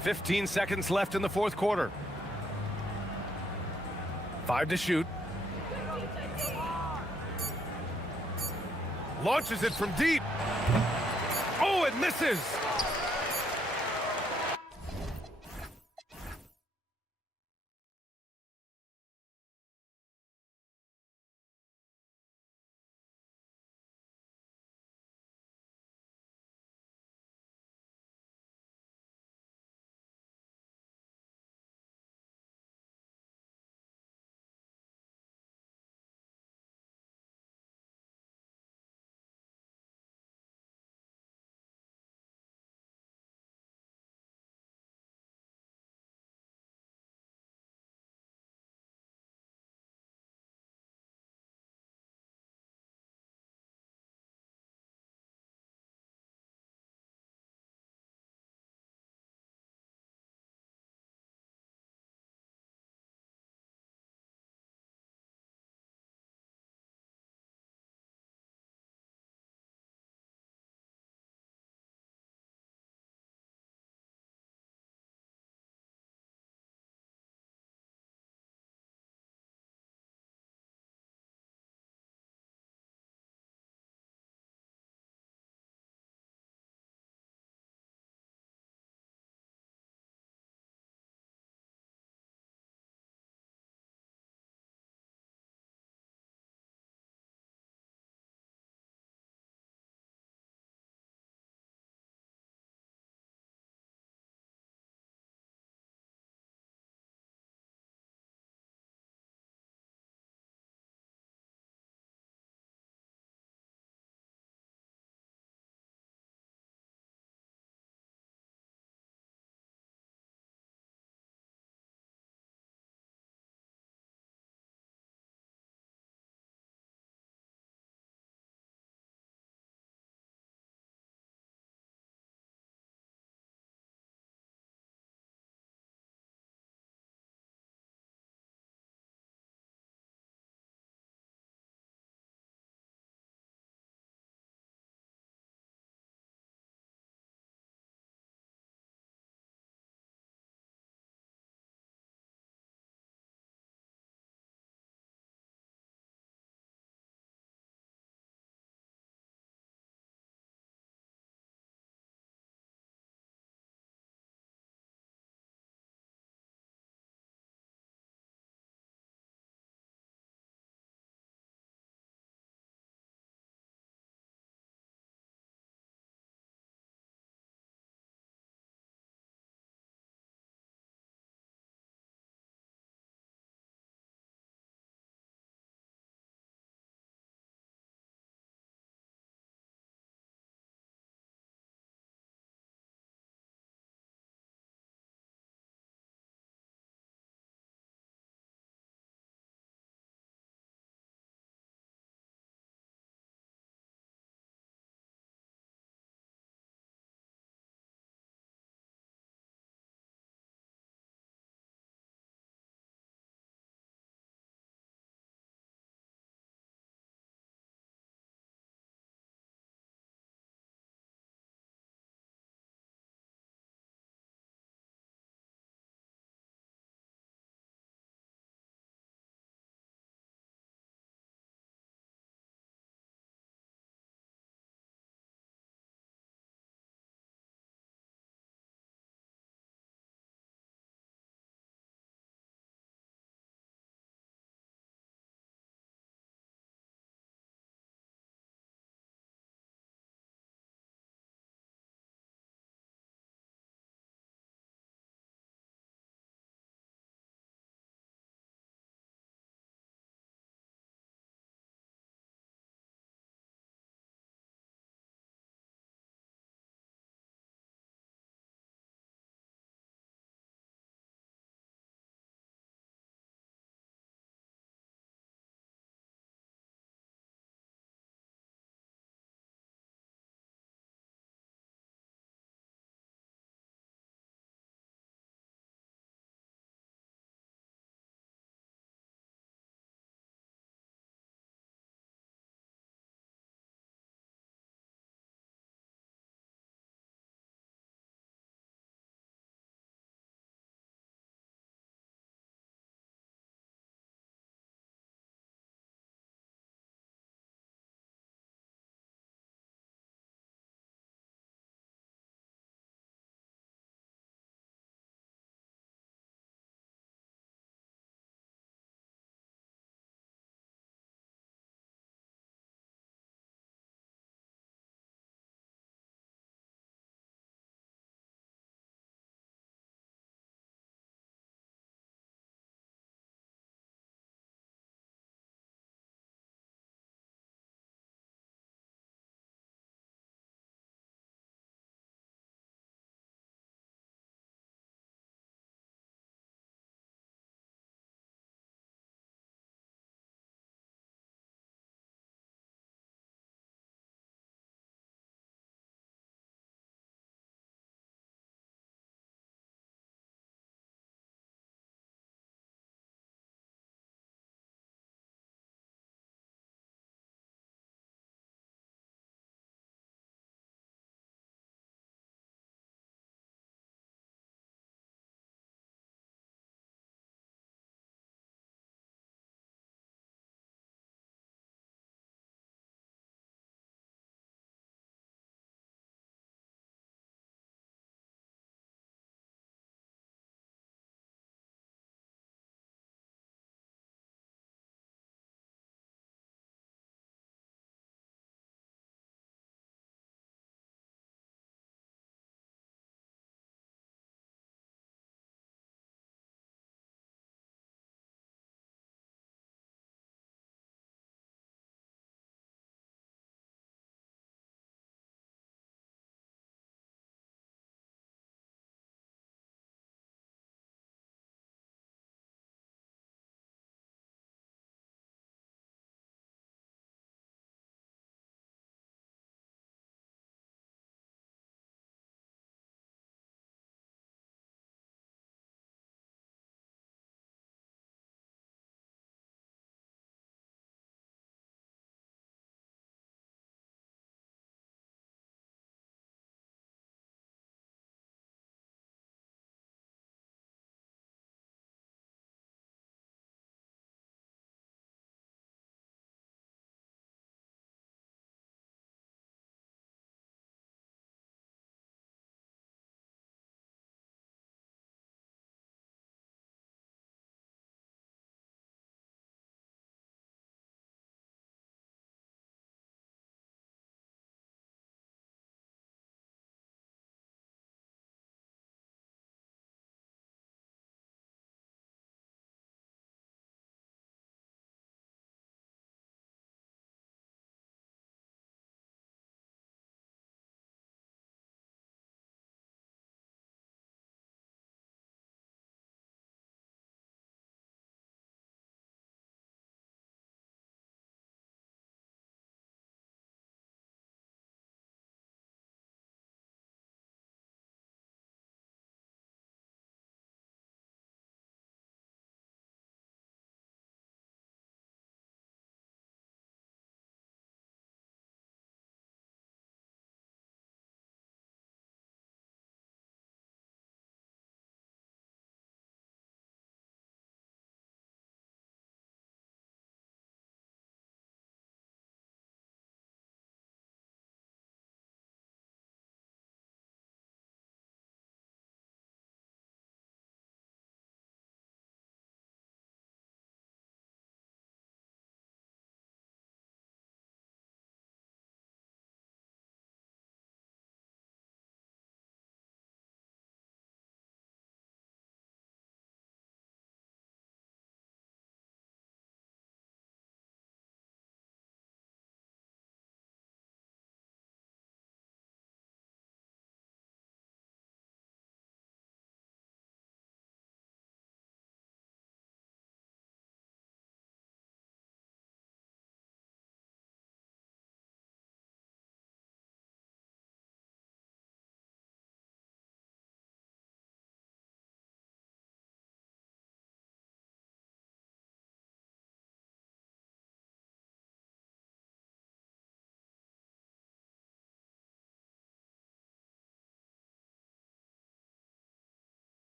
"15 seconds left in the fourth quarter. 5 to shoot. Launches it from deep. Oh, it misses.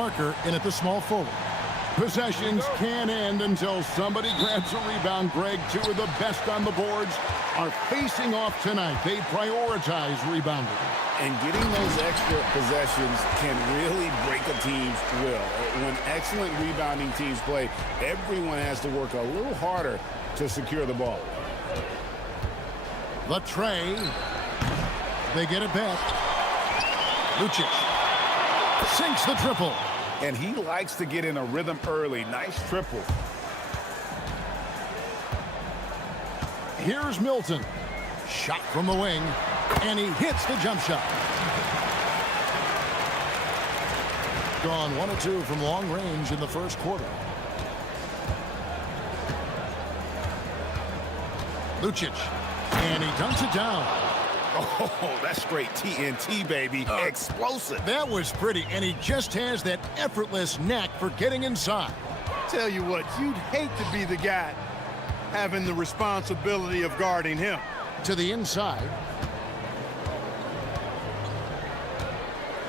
Parker in at the small forward. Possessions can end until somebody grabs a rebound. Greg, two of the best on the boards are facing off tonight. They prioritize rebounding. And getting those extra possessions can really break a team's will. When excellent rebounding teams play, everyone has to work a little harder to secure the ball. The tray. They get it back. Lucic sinks the triple. And he likes to get in a rhythm early. Nice triple. Here's Milton. Shot from the wing. And he hits the jump shot. Gone 1 of 2 from long range in the first quarter. Lucic. And he dunks it down. Oh, that's straight TNT, baby. Explosive. That was pretty, and he just has that effortless knack for getting inside. Tell you what, you'd hate to be the guy having the responsibility of guarding him. To the inside.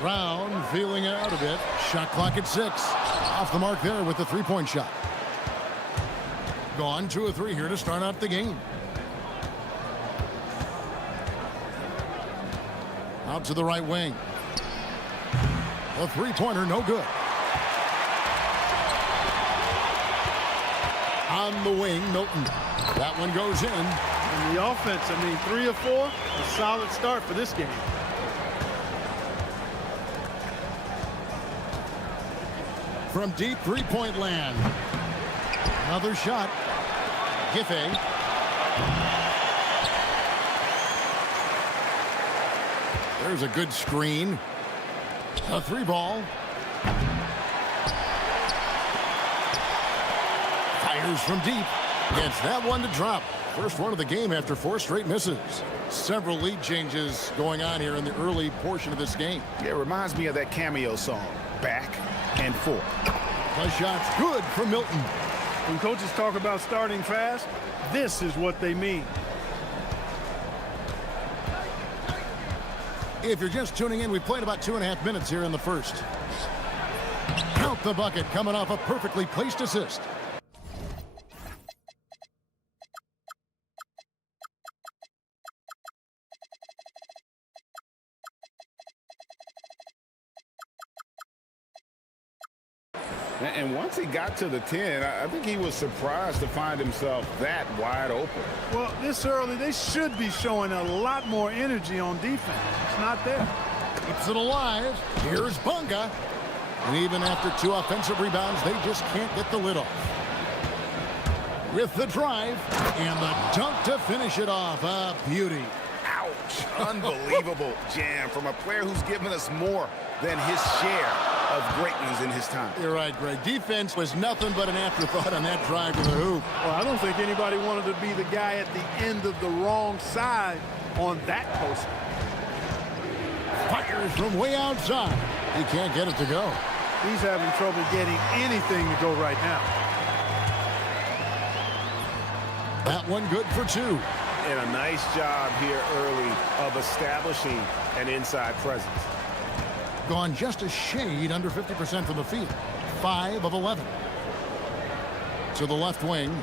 Brown feeling out a bit. Shot clock at 6. Off the mark there with the three-point shot. Gone 2 of 3 here to start out the game. Out to the right wing. A three-pointer, no good. On the wing, Milton. That one goes in. And the offense, 3 of 4, a solid start for this game. From deep three-point land. Another shot. Giffey. There's a good screen. A 3-ball. Fires from deep. Gets that one to drop. First one of the game after 4 straight misses. Several lead changes going on here in the early portion of this game. Yeah, it reminds me of that Cameo song, Back and Forth. The shot's good for Milton. When coaches talk about starting fast, this is what they mean. If you're just tuning in, we played about 2.5 minutes here in the first. Count the bucket coming off a perfectly placed assist. And once he got to the 10, I think he was surprised to find himself that wide open. Well, this early, they should be showing a lot more energy on defense. It's not there. Keeps it alive. Here's Bunga. And even after 2 offensive rebounds, they just can't get the lid off. With the drive and the dunk to finish it off. A beauty. Ouch. Unbelievable jam from a player who's given us more than his share of great ones in his time. You're right, Greg. Defense was nothing but an afterthought on that drive to the hoop. Well, I don't think anybody wanted to be the guy at the end of the wrong side on that post. Fires from way outside. He can't get it to go. He's having trouble getting anything to go right now. That one good for 2. And a nice job here early of establishing an inside presence. Gone just a shade under 50% from the field. 5 of 11. To the left wing.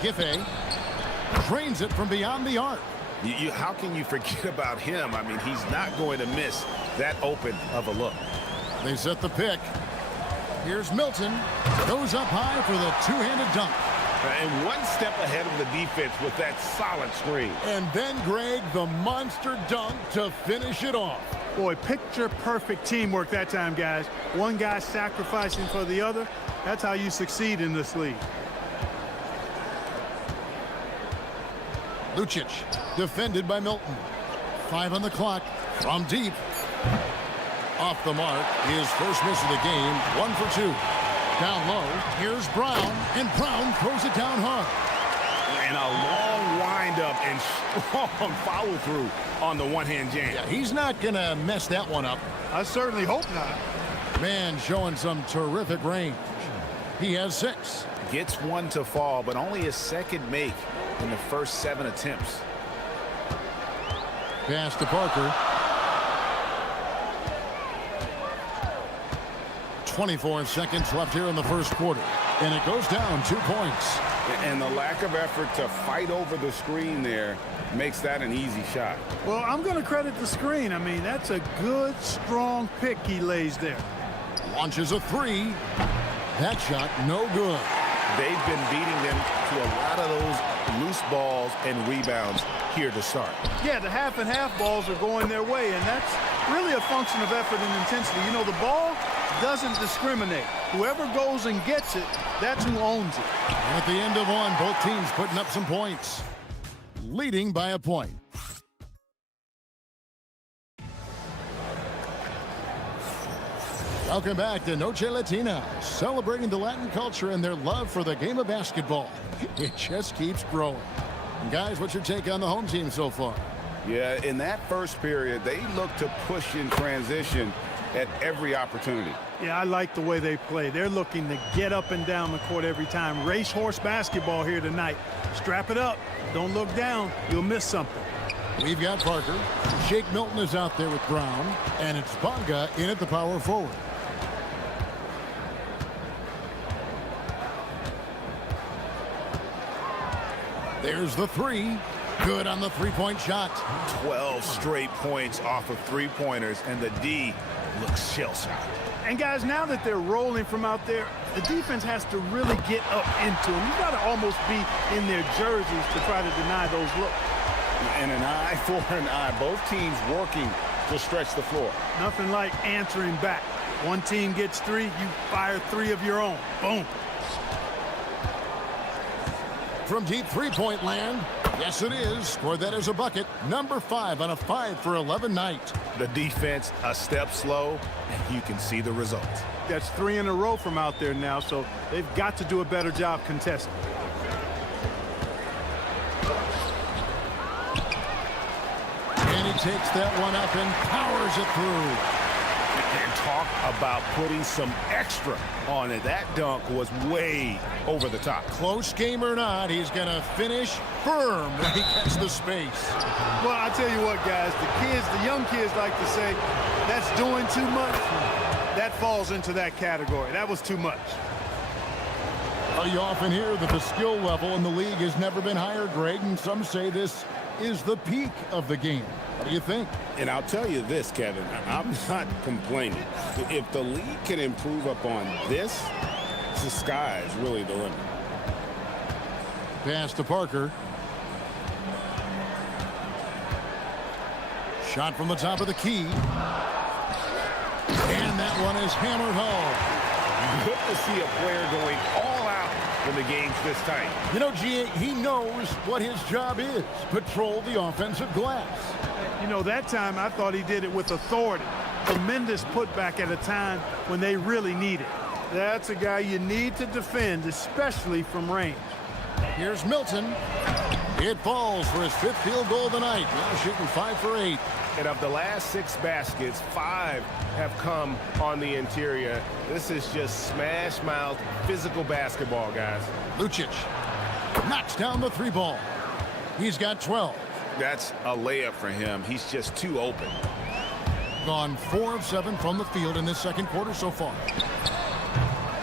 Giffey drains it from beyond the arc. How can you forget about him? He's not going to miss that open of a look. They set the pick. Here's Milton. Goes up high for the two-handed dunk. And one step ahead of the defense with that solid screen. And then, Greg, the monster dunk to finish it off. Boy, picture-perfect teamwork that time, guys. One guy sacrificing for the other. That's how you succeed in this league. Lucic, defended by Milton. 5 on the clock, from deep. Off the mark, his first miss of the game, 1 for 2. Down low, here's Brown, and Brown throws it down hard. And a long windup and strong follow-through on the one-hand jam. Yeah, he's not going to mess that one up. I certainly hope not. Man showing some terrific range. He has 6. Gets one to fall, but only his second make in the first 7 attempts. Pass to Parker. 24 seconds left here in the first quarter. And it goes down 2 points. And the lack of effort to fight over the screen there makes that an easy shot. Well, I'm going to credit the screen. I mean, that's a good, strong pick he lays there. Launches a three. That shot no good. They've been beating them to a lot of those loose balls and rebounds here to start. Yeah, the half and half balls are going their way, and that's really a function of effort and intensity. You know, the ball doesn't discriminate. Whoever goes and gets it, that's who owns it. And at the end of one, both teams putting up some points, leading by a point. Welcome back to Noche Latina, celebrating the Latin culture and their love for the game of basketball. It just keeps growing. And guys, what's your take on the home team so far? Yeah, in that first period, they look to push in transition at every opportunity. Yeah, I like the way they play. They're looking to get up and down the court every time. Racehorse basketball here tonight. Strap it up. Don't look down. You'll miss something. We've got Parker. Shake Milton is out there with Brown. And it's Bonga in at the power forward. There's the three. Good on the three-point shot. 12 straight points off of three-pointers, and the D looks shell-shocked. And guys, now that they're rolling from out there, the defense has to really get up into them. You've got to almost be in their jerseys to try to deny those looks. And an eye for an eye. Both teams working to stretch the floor. Nothing like answering back. One team gets three, you fire three of your own. Boom. From deep three-point land, yes it is. Scored that as a bucket. Number 5 on a 5 for 11 night. The defense a step slow, and you can see the results. That's 3 in a row from out there now, so they've got to do a better job contesting. And he takes that one up and powers it through. And talk about putting some extra on it. That dunk was way over the top. Close game or not, he's going to finish firm when he gets the space. Well, I tell you what, guys, the young kids like to say, that's doing too much. That falls into that category. That was too much. You often hear that the skill level in the league has never been higher, Greg, and some say this is the peak of the game. What do you think? And I'll tell you this, Kevin, I'm not complaining. If the league can improve upon this, the sky is really the limit. Pass to Parker. Shot from the top of the key. And that one is hammered home. Good to see a player going all out when the game's this tight. You know, G, he knows what his job is. Patrol the offensive glass. You know, that time I thought he did it with authority. Tremendous putback at a time when they really need it. That's a guy you need to defend, especially from range. Here's Milton. It falls for his 5th field goal of the night. Now shooting 5 for 8. And of the last 6 baskets, 5 have come on the interior. This is just smash mouth physical basketball, guys. Lucic knocks down the 3 ball. He's got 12. That's a layup for him. He's just too open. Gone 4 of 7 from the field in this second quarter so far.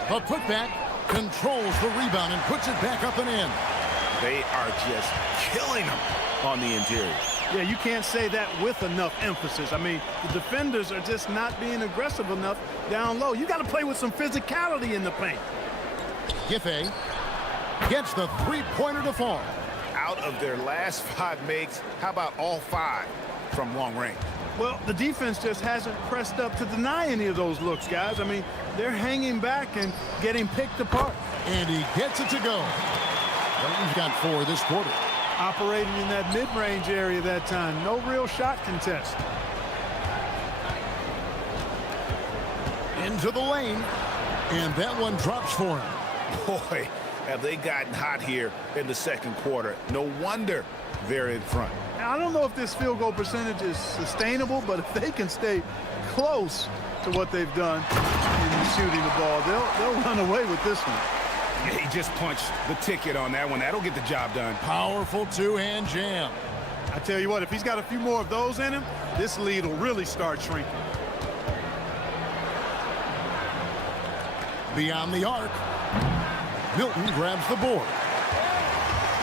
A putback, controls the rebound and puts it back up and in. They are just killing him on the interior. Yeah, you can't say that with enough emphasis. I mean, the defenders are just not being aggressive enough down low. You got to play with some physicality in the paint. Giffey gets the 3-pointer to fall. Out of their last 5 makes, how about all 5 from long range? Well, the defense just hasn't pressed up to deny any of those looks, guys. I mean, they're hanging back and getting picked apart. And he gets it to go. He's got 4 this quarter. Operating in that mid-range area that time. No real shot contest. Into the lane. And that one drops for him. Boy, have they gotten hot here in the second quarter. No wonder they're in front. Now, I don't know if this field goal percentage is sustainable, but if they can stay close to what they've done in shooting the ball, they'll run away with this one. Yeah, he just punched the ticket on that one. That'll get the job done. Powerful 2-hand jam. I tell you what, if he's got a few more of those in him, this lead will really start shrinking. beyond the arc. Milton grabs the board.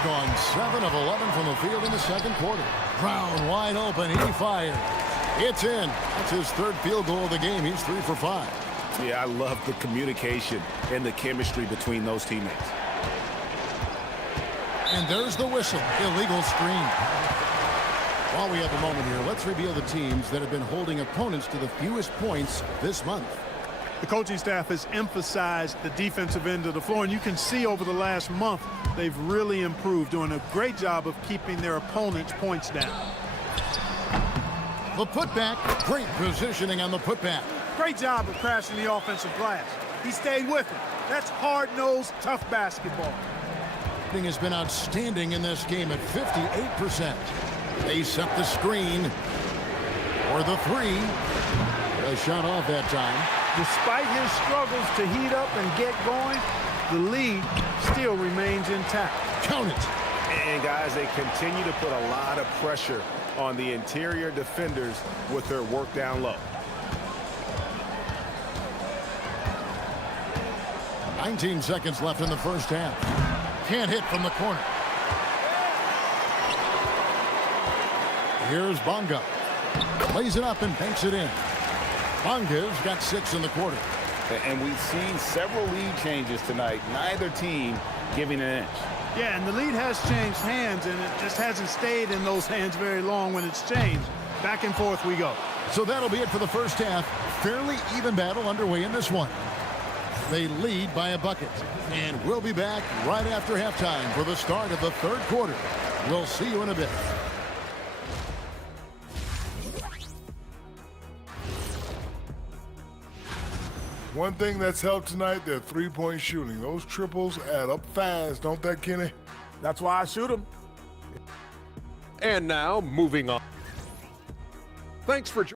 Gone 7 of 11 from the field in the second quarter. Brown wide open. He fires. It's in. That's his third field goal of the game. He's 3 for 5. Yeah, I love the communication and the chemistry between those teammates. And there's the whistle. Illegal screen. While we have a moment here, let's reveal the teams that have been holding opponents to the fewest points this month. The coaching staff has emphasized the defensive end of the floor, and you can see over the last month they've really improved, doing a great job of keeping their opponents' points down. The putback, great positioning on the putback. Great job of crashing the offensive glass. He stayed with it. That's hard-nosed, tough basketball. Has been outstanding in this game at 58%. They set the screen for the 3. A shot off that time. Despite his struggles to heat up and get going, the lead still remains intact. Count it. And guys, they continue to put a lot of pressure on the interior defenders with their work down low. 19 seconds left in the first half. Can't hit from the corner. Here's Bonga. Plays it up and banks it in. Bonga's got 6 in the quarter. And we've seen several lead changes tonight. Neither team giving an inch. Yeah, and the lead has changed hands, and it just hasn't stayed in those hands very long when it's changed. Back and forth we go. So that'll be it for the first half. Fairly even battle underway in this one. They lead by a bucket. And we'll be back right after halftime for the start of the third quarter. We'll see you in a bit. One thing that's helped tonight, their three-point shooting. Those triples add up fast, don't they, Kenny? That's why I shoot them. And now, moving on. Thanks for joining.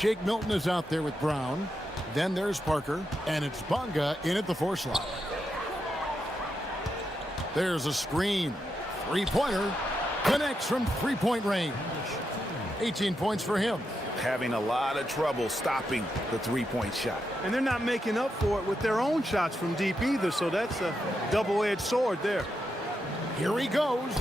Shake Milton is out there with Brown. Then there's Parker, and it's Bonga in at the 4 slot. There's a screen. Three-pointer. Connects from three-point range. 18 points for him. Having a lot of trouble stopping the three-point shot. And they're not making up for it with their own shots from deep either, so that's a double-edged sword there. Here he goes.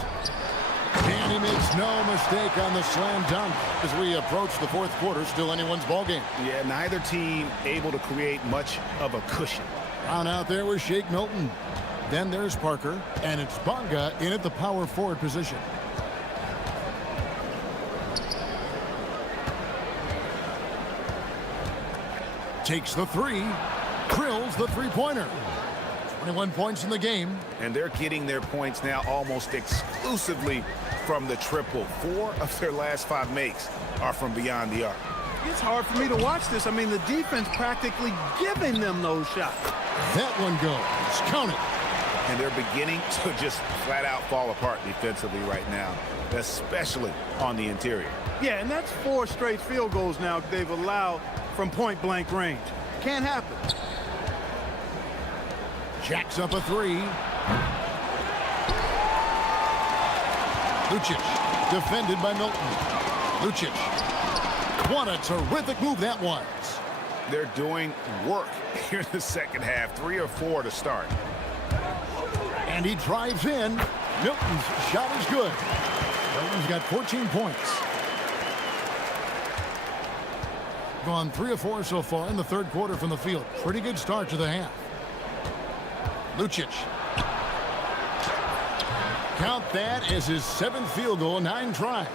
And he makes no mistake on the slam dunk. As we approach the fourth quarter, still anyone's ball game. Yeah, neither team able to create much of a cushion. Brown out there with Shake Milton. Then there's Parker, and it's Bonga in at the power forward position. Takes the 3, drills the three-pointer. 21 points in the game. And they're getting their points now almost exclusively from the triple. 4 of their last 5 makes are from beyond the arc. It's hard for me to watch this. I mean, the defense practically giving them those shots. That one goes. Count it. And they're beginning to just flat out fall apart defensively right now, especially on the interior. Yeah, and that's 4 straight field goals now they've allowed from point-blank range. Can't happen. Jacks up a 3. Lucic, defended by Milton. Lucic, what a terrific move that was. They're doing work here in the second half. 3 or 4 to start. And he drives in. Milton's shot is good. Milton's got 14 points. Gone 3 of 4 so far in the third quarter from the field. Pretty good start to the half. Lucic. Count that as his 7th field goal, 9 tries.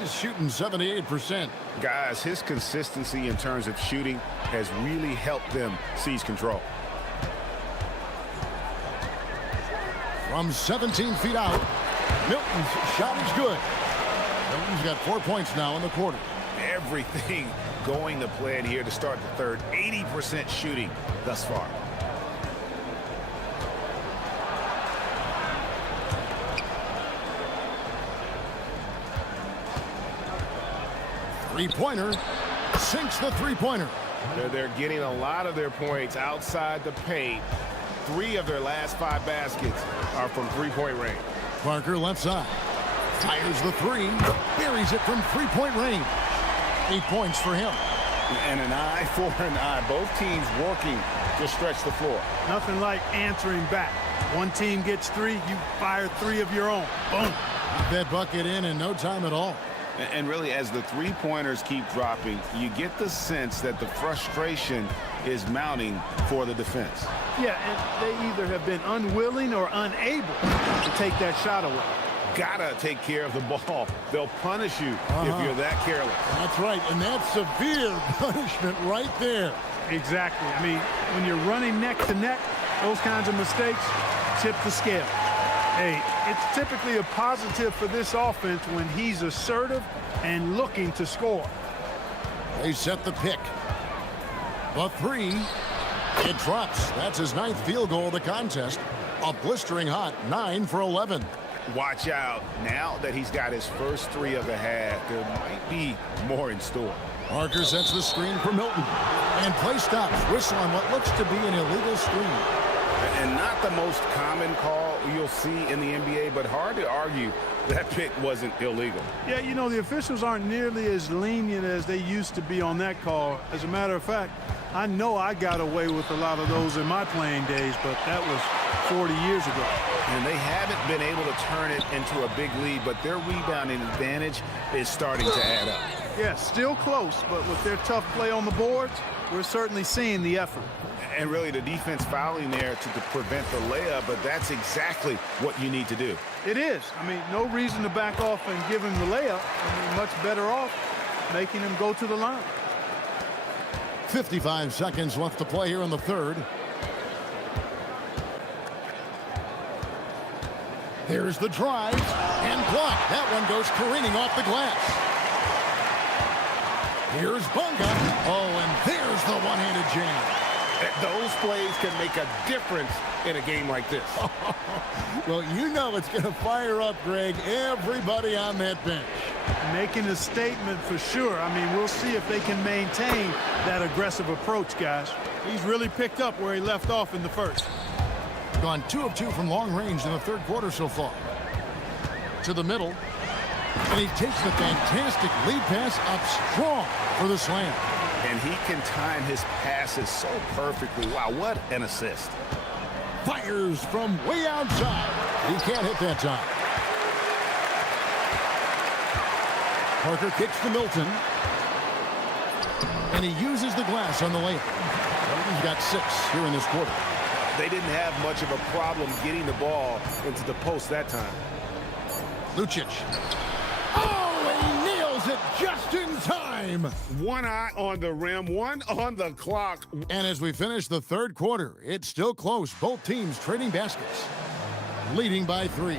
He's shooting 78%. Guys, his consistency in terms of shooting has really helped them seize control. From 17 feet out, Milton's shot is good. Milton's got 4 points now in the quarter. Everything going to plan here to start the third. 80% shooting thus far. Three-pointer, sinks the three-pointer. They're getting a lot of their points outside the paint. 3 of their last 5 baskets are from three-point range. Parker left side. Fires the 3. Buries it from three-point range. 8 points for him. And an eye for an eye. Both teams working to stretch the floor. Nothing like answering back. One team gets 3, you fire 3 of your own. Boom. That bucket in no time at all. And really, as the three-pointers keep dropping, you get the sense that the frustration is mounting for the defense. Yeah, and they either have been unwilling or unable to take that shot away. Gotta take care of the ball. They'll punish you if you're that careless. That's right, and that's severe punishment right there. Exactly. I mean, when you're running neck to neck, those kinds of mistakes tip the scale. Hey, it's typically a positive for this offense when he's assertive and looking to score. They set the pick. The 3, it drops. That's his 9th field goal of the contest. A blistering hot 9 for 11. Watch out. Now that he's got his first 3 of the half, there might be more in store. Parker sets the screen for Milton. And play stops. Whistle on what looks to be an illegal screen. And not the most common call you'll see in the NBA, but hard to argue that pick wasn't illegal. Yeah, you know, the officials aren't nearly as lenient as they used to be on that call. As a matter of fact, I know I got away with a lot of those in my playing days, but that was 40 years ago. And they haven't been able to turn it into a big lead, but their rebounding advantage is starting to add up. Yeah, still close, but with their tough play on the boards, we're certainly seeing the effort. And really the defense fouling there to prevent the layup, but that's exactly what you need to do. It is. I mean, no reason to back off and give him the layup. I mean, much better off making him go to the line. 55 seconds left to play here in the third. There's the drive and block. That one goes careening off the glass. Here's Bunga. Oh, and there's the one-handed jam. Those plays can make a difference in a game like this. Well, you know it's going to fire up, Greg, everybody on that bench. Making a statement for sure. I mean, we'll see if they can maintain that aggressive approach, guys. He's really picked up where he left off in the first. Gone 2 of 2 from long range in the third quarter so far. To the middle. And he takes the fantastic lead pass up strong for the slam. And he can time his passes so perfectly. Wow, what an assist. Fires from way outside. He can't hit that time. Parker kicks to Milton. And he uses the glass on the layup. He's got 6 here in this quarter. They didn't have much of a problem getting the ball into the post that time. Lucic. Oh, he nails it just in time. One eye on the rim, one on the clock. And as we finish the third quarter, it's still close. Both teams trading baskets, leading by 3.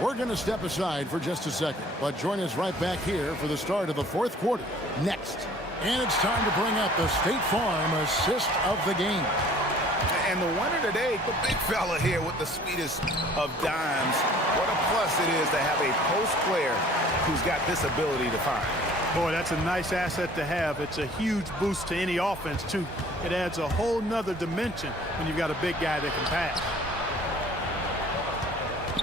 We're going to step aside for just a second, but join us right back here for the start of the fourth quarter next. And it's time to bring up the State Farm assist of the game. And the winner today, the big fella here with the sweetest of dimes. What a plus it is to have a post player who's got this ability to find. Boy, that's a nice asset to have. It's a huge boost to any offense, too. It adds a whole nother dimension when you've got a big guy that can pass.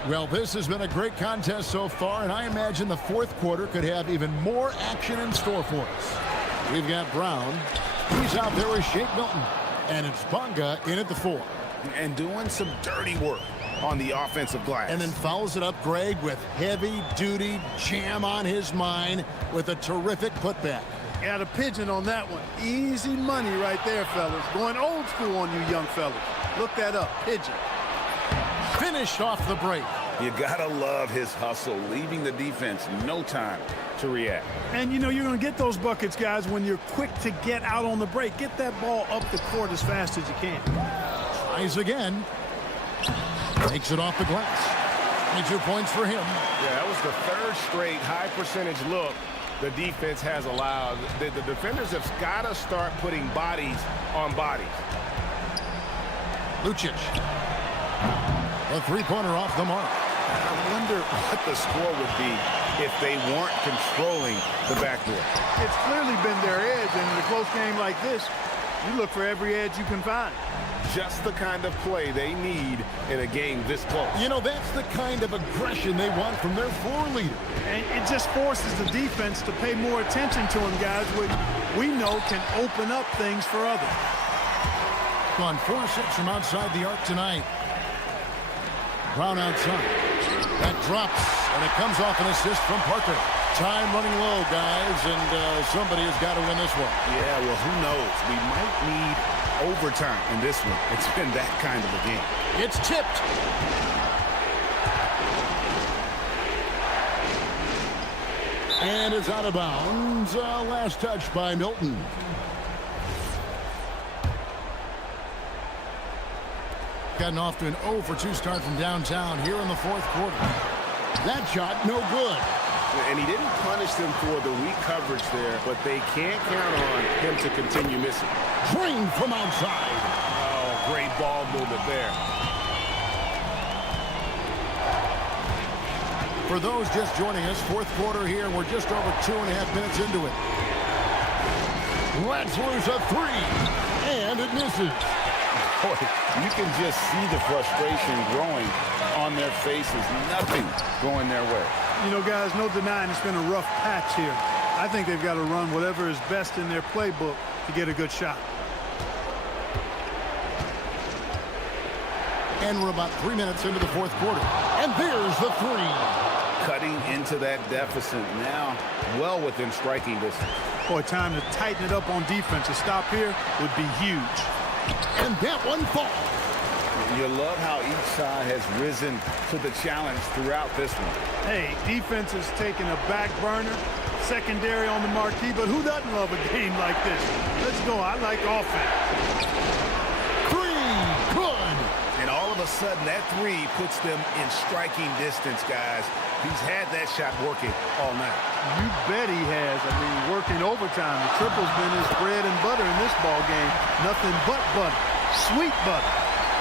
Well, this has been a great contest so far, and I imagine the fourth quarter could have even more action in store for us. We've got Brown. He's out there with Shake Milton. And it's Bunga in at the 4. And doing some dirty work on the offensive glass. And then follows it up, Greg, with heavy-duty jam on his mind with a terrific putback. Got a pigeon on that one. Easy money right there, fellas. Going old school on you young fellas. Look that up, pigeon. Finished off the break. You gotta love his hustle, leaving the defense no time to react. And you know you're going to get those buckets, guys, when you're quick to get out on the break. Get that ball up the court as fast as you can. Tries again. Takes it off the glass. 22 points for him. Yeah, that was the third straight high percentage look the defense has allowed. The defenders have got to start putting bodies on bodies. Lucic. A three-pointer off the mark. I wonder what the score would be if they weren't controlling the backdoor. It's clearly been their edge, and in a close game like this, you look for every edge you can find. Just the kind of play they need in a game this close. You know, that's the kind of aggression they want from their floor leader. And it just forces the defense to pay more attention to him, guys, which we know can open up things for others. Gone 4-6 from outside the arc tonight. Brown outside. That drops, and it comes off an assist from Parker. Time running low, guys, and somebody has got to win this one. Yeah, well, who knows? We might need overtime in this one. It's been that kind of a game. It's tipped. And it's out of bounds. Last touch by Milton. Gotten off to an 0-for-2 start from downtown here in the fourth quarter. That shot, no good. And he didn't punish them for the weak coverage there, but they can't count on him to continue missing. Drained from outside. Oh, great ball movement there. For those just joining us, fourth quarter here. We're just over 2.5 minutes into it. Let's lose a three. And it misses. Boy, you can just see the frustration growing on their faces. Nothing going their way. You know, guys, no denying it's been a rough patch here. I think they've got to run whatever is best in their playbook to get a good shot. And we're about 3 minutes into the fourth quarter. And there's the three. Cutting into that deficit now, well within striking distance. Boy, time to tighten it up on defense. A stop here would be huge. And that one falls. You love how each side has risen to the challenge throughout this one. Hey, defense is taking a back burner, secondary on the marquee, but who doesn't love a game like this? Let's go. I like offense. Three, good. And all of a sudden, that three puts them in striking distance, guys. He's had that shot working all night. You bet he has. I mean, working overtime. The triple's been his bread and butter in this ball game. Nothing but butter. Sweet butter.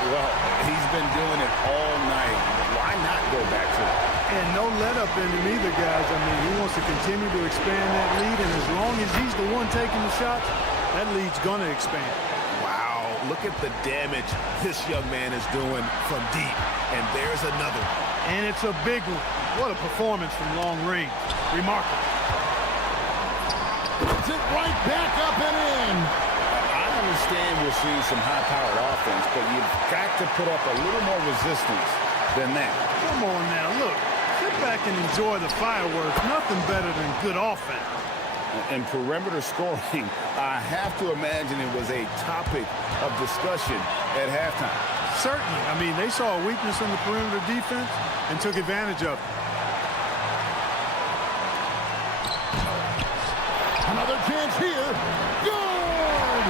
Well, he's been doing it all night. Why not go back to it? And no let-up in him either, guys. I mean, he wants to continue to expand that lead, and as long as he's the one taking the shots, that lead's going to expand. Wow, look at the damage this young man is doing from deep. And there's another. And it's a big one. What a performance from long range. Remarkable. Puts it right back up and in. I understand we're seeing some high-powered offense, but you've got to put up a little more resistance than that. Come on now, look. Sit back and enjoy the fireworks. Nothing better than good offense. And perimeter scoring, I have to imagine it was a topic of discussion at halftime. Certainly. I mean, they saw a weakness in the perimeter defense and took advantage of it. Another chance here. Good!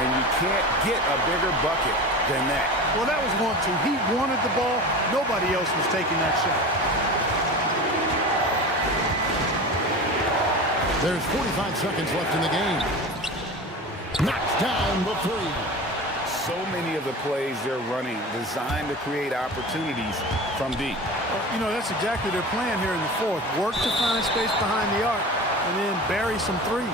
And you can't get a bigger bucket than that. Well, that was 1-2. He wanted the ball. Nobody else was taking that shot. There's 45 seconds left in the game. Knocks down the three. So many of the plays they're running designed to create opportunities from deep. You know, that's exactly their plan here in the fourth. Work to find space behind the arc and then bury some threes.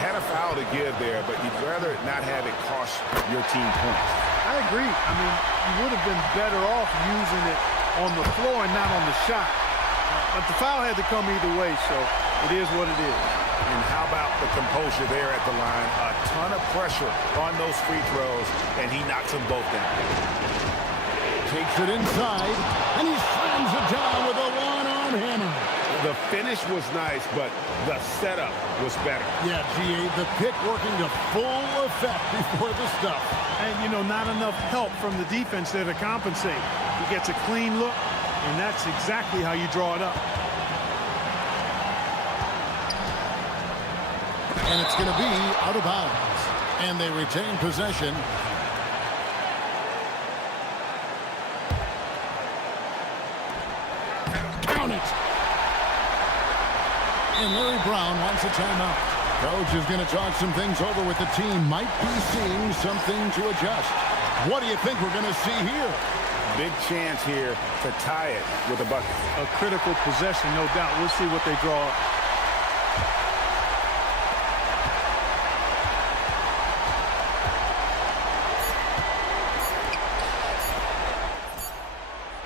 Had a foul to give there, but you'd rather not have it cost your team points. I agree. I mean, you would have been better off using it on the floor and not on the shot. But the foul had to come either way, so it is what it is. And how about the composure there at the line? A ton of pressure on those free throws, and he knocks them both down. Takes it inside, and he slams it down with a one-arm hammer. The finish was nice, but the setup was better. Yeah, GA, the pick working to full effect before the stuff. And, you know, not enough help from the defense there to compensate. He gets a clean look, and that's exactly how you draw it up. And it's going to be out of bounds. And they retain possession. Count it. And Larry Brown wants a timeout. Coach is going to talk some things over with the team. Might be seeing something to adjust. What do you think we're going to see here? Big chance here to tie it with a bucket. A critical possession, no doubt. We'll see what they draw up.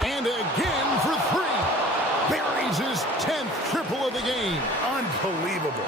And again for three. Buries his 10th triple of the game. Unbelievable.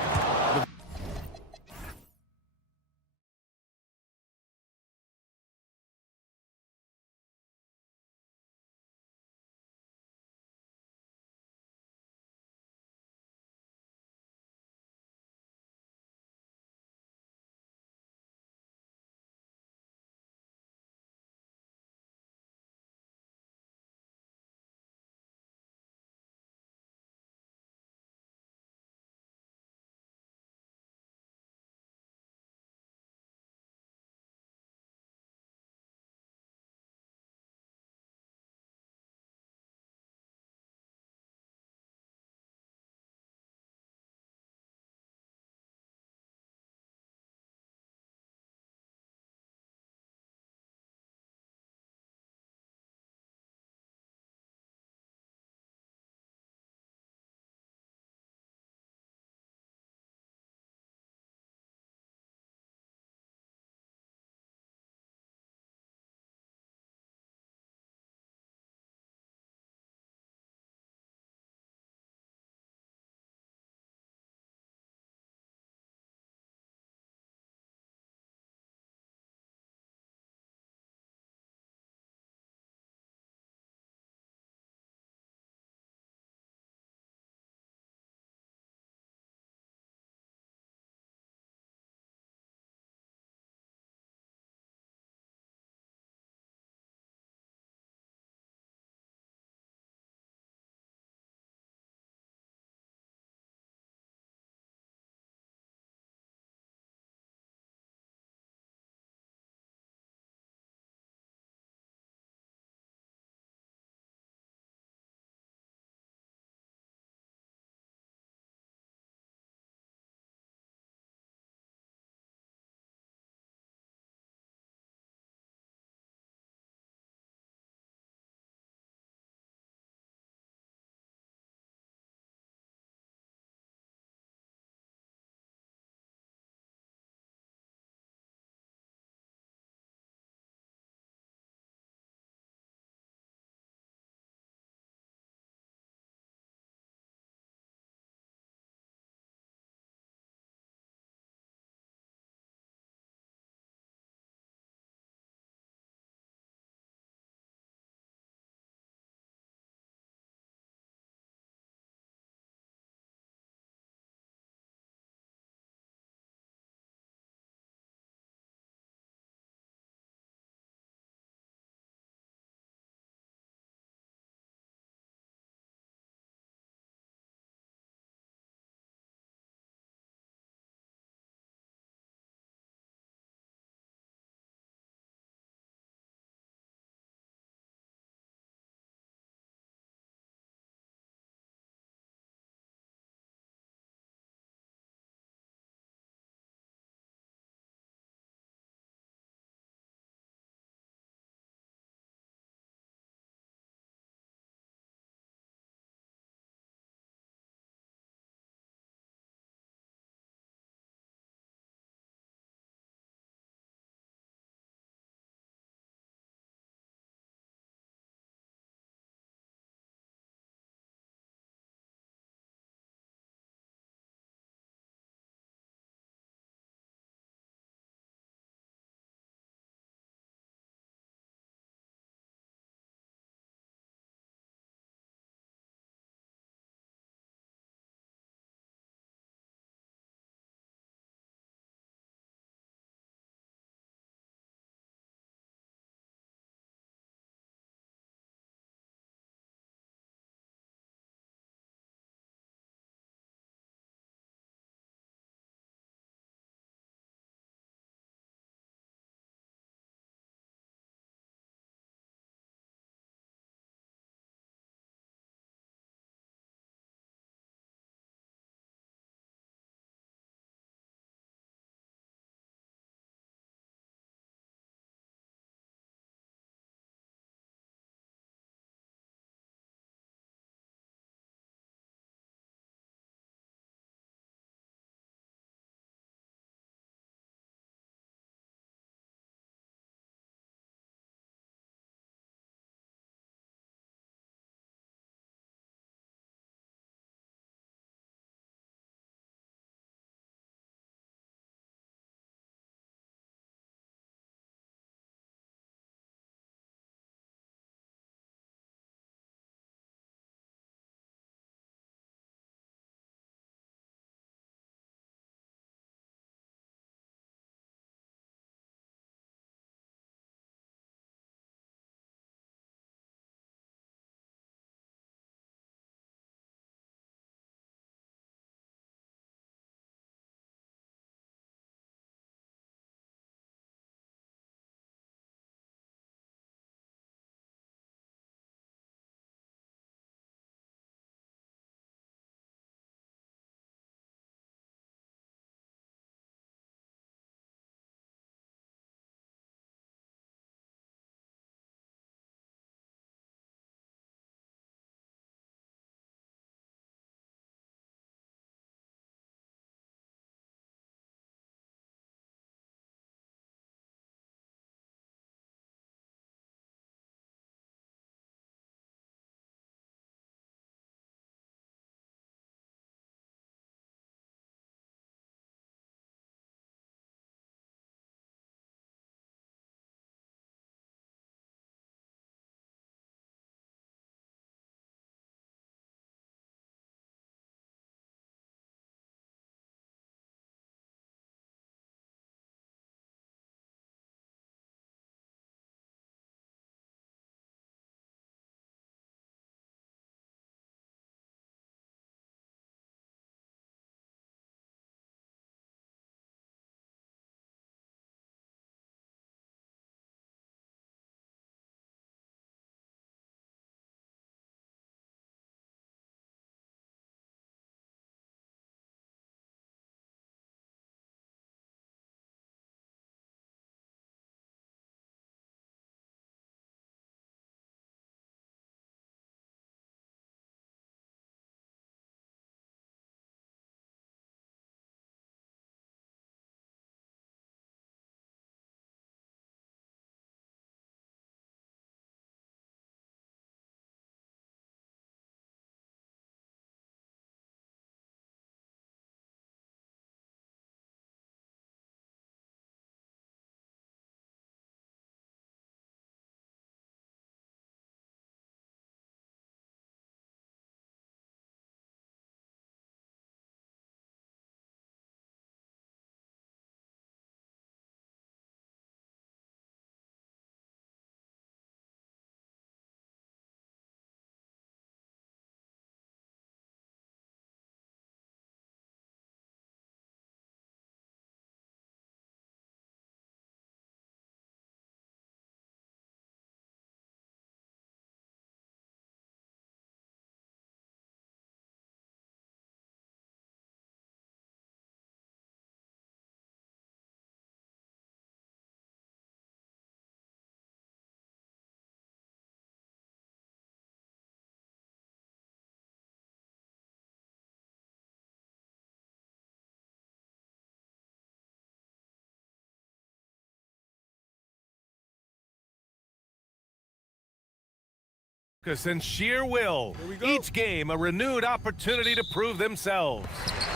And sheer will. Each game a renewed opportunity to prove themselves.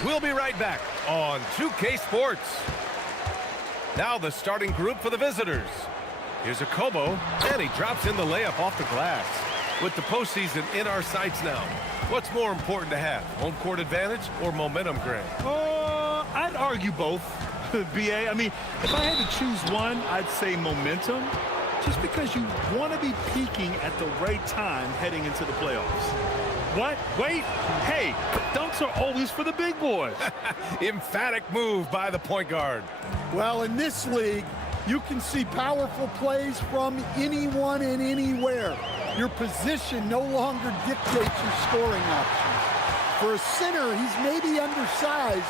We'll be right back on 2K Sports. Now the starting group for the visitors. Here's Akobo, and he drops in the layup off the glass. With the postseason in our sights now, what's more important to have, home court advantage or momentum, Greg? I'd argue both, BA. I mean, if I had to choose one, I'd say momentum. Just because you want to be peaking at the right time heading into the playoffs. What? Wait. Hey, dunks are always for the big boys. Emphatic move by the point guard. Well, in this league, you can see powerful plays from anyone and anywhere. Your position no longer dictates your scoring options. For a center, he's maybe undersized,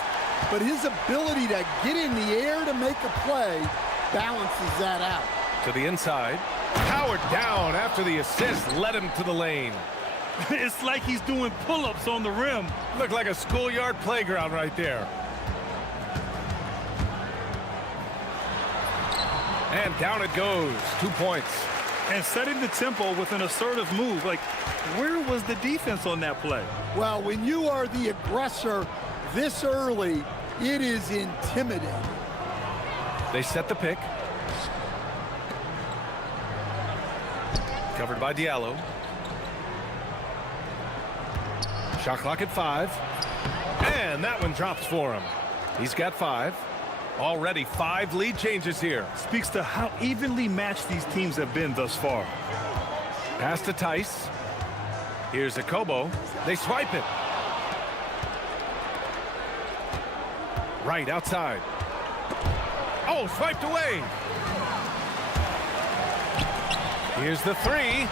but his ability to get in the air to make a play balances that out. To the inside. Powered down after the assist led him to the lane. It's like he's doing pull-ups on the rim. Looked like a schoolyard playground right there. And down it goes. 2 points. And setting the tempo with an assertive move. Like, where was the defense on that play? Well, when you are the aggressor this early, it is intimidating. They set the pick. Covered by Diallo. Shot clock at 5. And that one drops for him. He's got 5. Already 5 lead changes here. Speaks to how evenly matched these teams have been thus far. Pass to Tice. Here's Akobo. They swipe it. Right outside. Oh, swiped away. Here's the 3.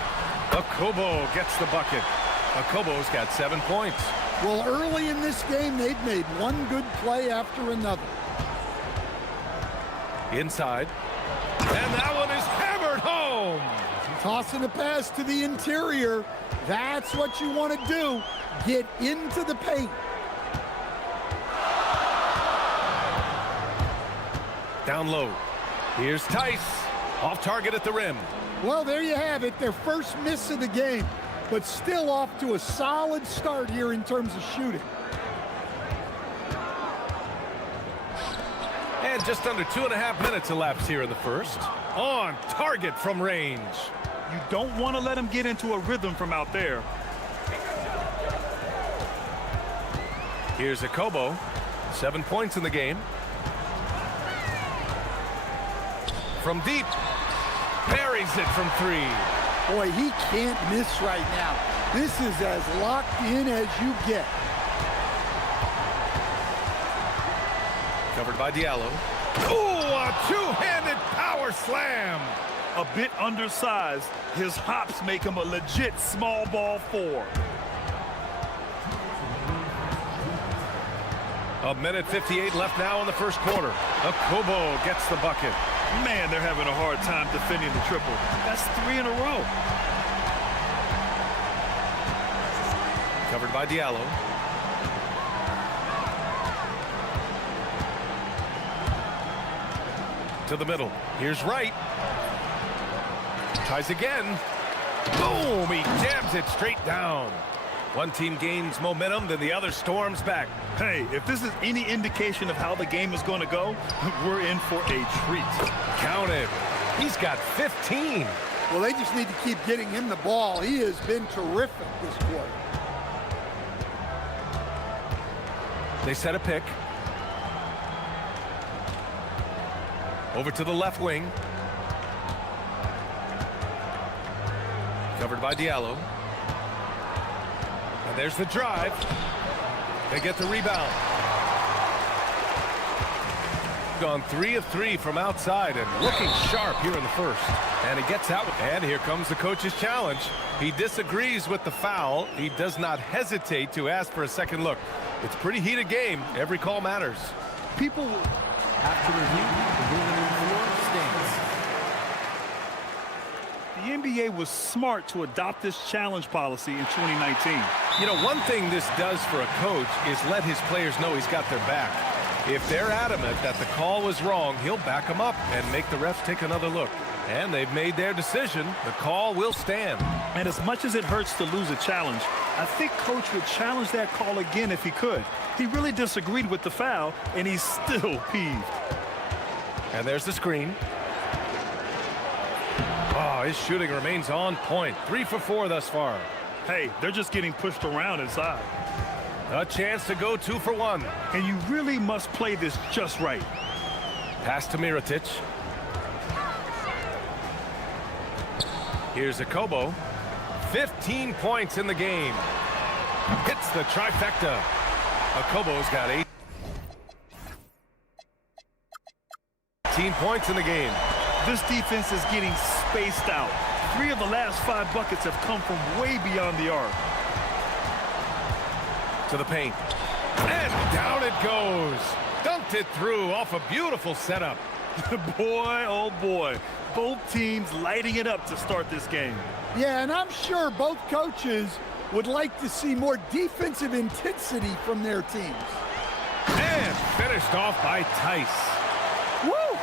Akobo gets the bucket. Akobo's got 7 points. Well, early in this game, they've made one good play after another. Inside. And that one is hammered home. Tossing a pass to the interior. That's what you want to do. Get into the paint. Down low. Here's Tice. Off target at the rim. Well, there you have it. Their first miss of the game, but still off to a solid start here in terms of shooting. And just under 2.5 minutes elapsed here in the first. On target from range. You don't want to let him get into a rhythm from out there. Here's Akobo. 7 points in the game. From deep. Buries it from 3. Boy, he can't miss right now. This is as locked in as you get. Covered by Diallo. Ooh, a two-handed power slam. A bit undersized. His hops make him a legit small ball 4. A minute 58 left now in the first quarter. Akobo gets the bucket. Man, they're having a hard time defending the triple. That's 3 in a row. Covered by Diallo. To the middle. Here's Wright. Ties again. Boom! He jams it straight down. One team gains momentum, then the other storms back. Hey, if this is any indication of how the game is going to go, we're in for a treat. Count it. He's got 15. Well, they just need to keep getting him the ball. He has been terrific this quarter. They set a pick. Over to the left wing. Covered by Diallo. And there's the drive. They get the rebound. Gone 3 of 3 from outside and looking sharp here in the first. And he gets out. And here comes the coach's challenge. He disagrees with the foul. He does not hesitate to ask for a second look. It's a pretty heated game. Every call matters. People have to review the ruling The NBA was smart to adopt this challenge policy in 2019. You know, one thing this does for a coach is let his players know he's got their back. If they're adamant that the call was wrong, he'll back them up and make the refs take another look. And they've made their decision. The call will stand. And as much as it hurts to lose a challenge, I think Coach would challenge that call again if he could. He really disagreed with the foul, and he's still peeved. And there's the screen. Oh, his shooting remains on point. 3 for 4 thus far. Hey, they're just getting pushed around inside. A chance to go 2 for 1. And you really must play this just right. Pass to Mirotic. Here's Akobo. 15 points in the game. Hits the trifecta. Akobo's got 18 points in the game. This defense is getting spaced out. 3 of the last 5 buckets have come from way beyond the arc. To the paint. And down it goes. Dunked it through off a beautiful setup. Boy, oh boy. Both teams lighting it up to start this game. Yeah, and I'm sure both coaches would like to see more defensive intensity from their teams. And finished off by Tice. Woo!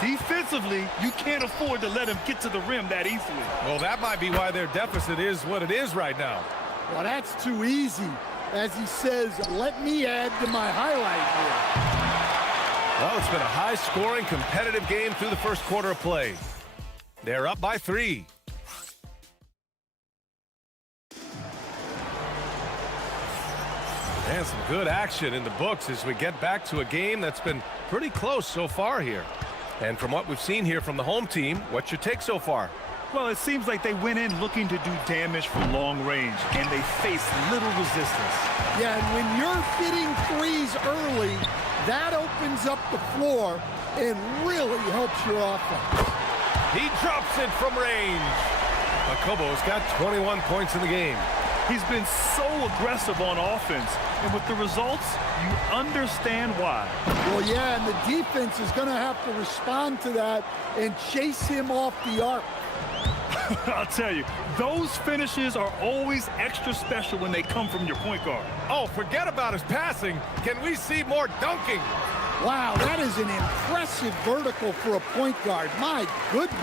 Defensively, you can't afford to let him get to the rim that easily. Well, that might be why their deficit is what it is right now. Well, that's too easy. As he says, let me add to my highlight reel. Well, it's been a high-scoring, competitive game through the first quarter of play. They're up by 3. And some good action in the books as we get back to a game that's been pretty close so far here. And from what we've seen here from the home team, what's your take so far? Well, it seems like they went in looking to do damage from long range, and they faced little resistance. Yeah, and when you're hitting threes early, that opens up the floor and really helps your offense. He drops it from range. Akobo's got 21 points in the game. He's been so aggressive on offense, and with the results, you understand why. Well, yeah, and the defense is going to have to respond to that and chase him off the arc. I'll tell you, those finishes are always extra special when they come from your point guard. Oh, forget about his passing. Can we see more dunking? Wow, that is an impressive vertical for a point guard. My goodness.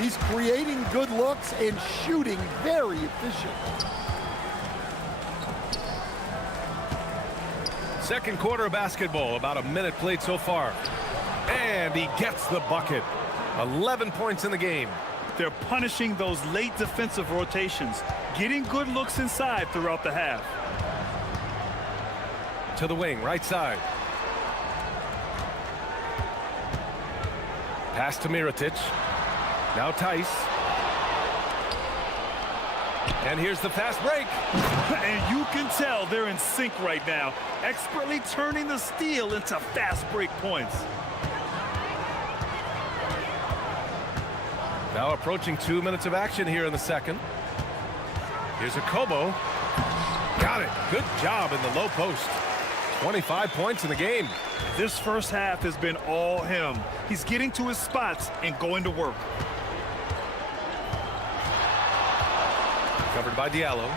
He's creating good looks and shooting very efficient. Second quarter of basketball, about a minute played so far. And he gets the bucket. 11 points in the game. They're punishing those late defensive rotations, getting good looks inside throughout the half. To the wing, right side. Pass to Mirotic. Now Tice. And here's the fast break. And you can tell they're in sync right now, expertly turning the steal into fast break points. Now approaching 2 minutes of action here in the second. Here's Akobo. Got it. Good job in the low post. 25 points in the game. This first half has been all him. He's getting to his spots and going to work. Covered by Diallo.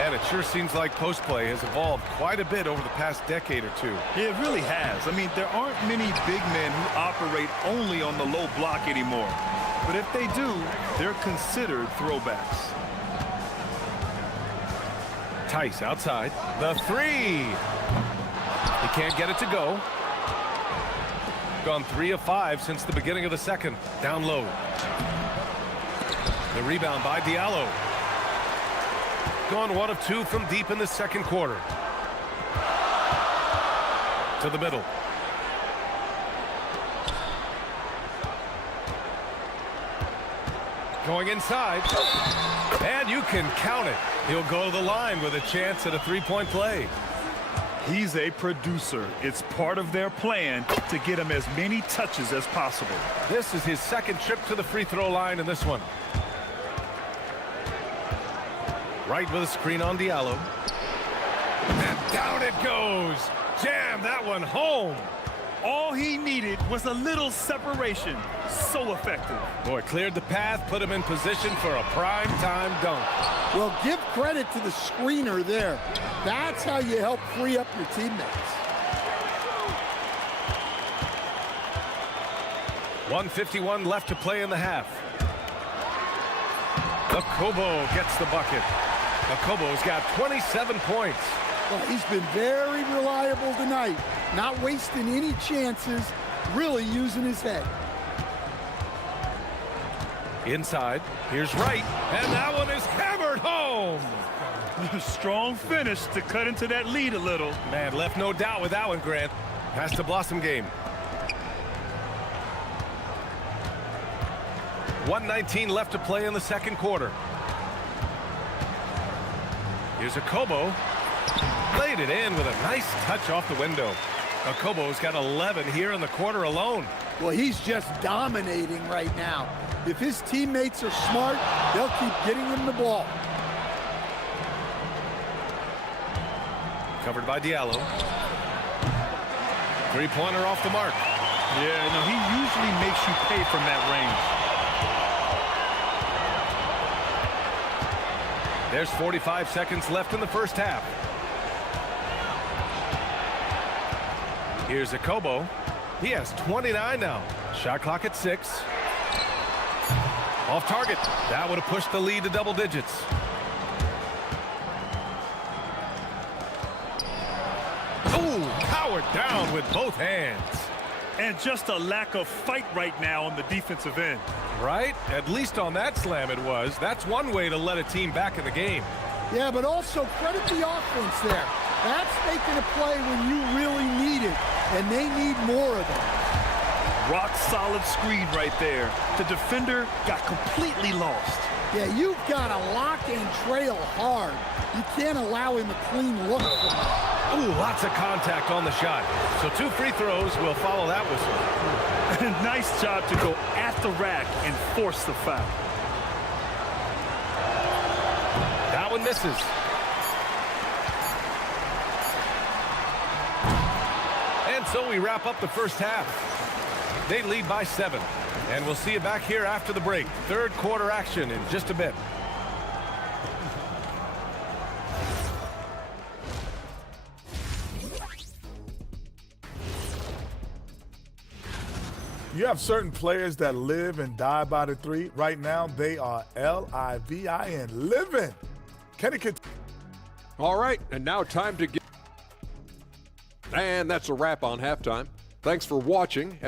And it sure seems like post play has evolved quite a bit over the past decade or two. It really has. I mean, there aren't many big men who operate only on the low block anymore. But if they do, they're considered throwbacks. Tice outside. The 3. He can't get it to go. Gone 3 of 5 since the beginning of the second. Down low. The rebound by Diallo. Gone 1 of 2 from deep in the second quarter. To the middle. Going inside. And you can count it. He'll go to the line with a chance at a three-point play. He's a producer. It's part of their plan to get him as many touches as possible. This is his second trip to the free throw line in this one. Right with a screen on Diallo. And down it goes. Jam that one home. All he needed was a little separation. So effective. Boy, cleared the path, put him in position for a prime-time dunk. Well, give credit to the screener there. That's how you help free up your teammates. 1:51 left to play in the half. Okobo gets the bucket. Okobo's got 27 points. Well, he's been very reliable tonight. Not wasting any chances, really using his head. Inside, here's Wright, and that one is hammered home. Strong finish to cut into that lead a little. Man, left no doubt with that one, Grant. Pass to Blossom game. 1:19 left to play in the second quarter. Here's Okobo. Laid it in with a nice touch off the window. Okobo's got 11 here in the quarter alone. Well, he's just dominating right now. If his teammates are smart, they'll keep getting him the ball. Covered by Diallo. Three-pointer off the mark. Yeah, no, he usually makes you pay from that range. There's 45 seconds left in the first half. Here's Okobo. He has 29 now. Shot clock at 6. Off target. That would have pushed the lead to double digits. Ooh, powered down with both hands. And just a lack of fight right now on the defensive end. Right? At least on that slam it was. That's one way to let a team back in the game. Yeah, but also credit the offense there. That's making a play when you really need it, and they need more of it. Rock solid screen right there. The defender got completely lost. Yeah, you've got to lock and trail hard. You can't allow him a clean look from that. Ooh, lots of contact on the shot. So 2 free throws will follow that whistle. Nice job to go at the rack and force the foul. That one misses. And so we wrap up the first half. They lead by 7. And we'll see you back here after the break. Third quarter action in just a bit. You have certain players that live and die by the three. Right now, they are L-I-V-I-N, living. Kenny could. All right, and now time to get. And that's a wrap on halftime. Thanks for watching.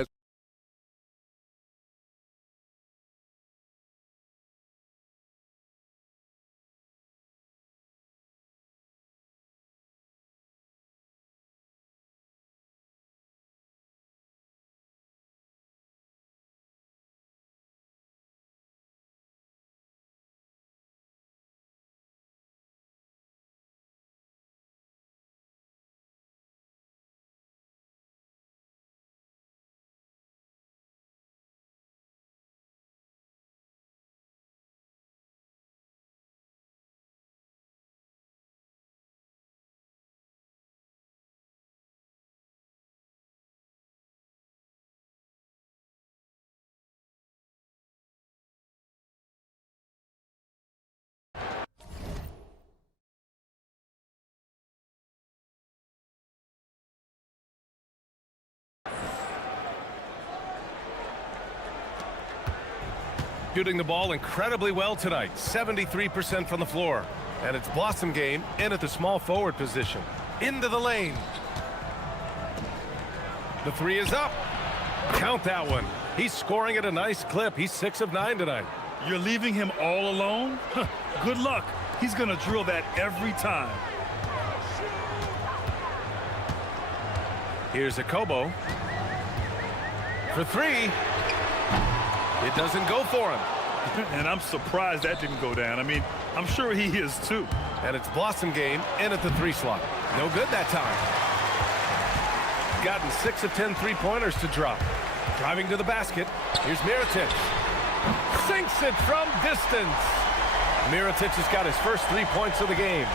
Shooting the ball incredibly well tonight. 73% from the floor. And it's Blossom game in at the small forward position. Into the lane. The three is up. Count that one. He's scoring at a nice clip. He's 6 of 9 tonight. You're leaving him all alone? Good luck. He's going to drill that every time. Here's Okobo. For 3. It doesn't go for him. And I'm surprised that didn't go down. I mean, I'm sure he is too. And it's Blossom game in at the 3 slot. No good that time. Gotten 6 of 10 3-pointers to drop. Driving to the basket. Here's Mirotic. Sinks it from distance. Mirotic has got his first 3 points of the game.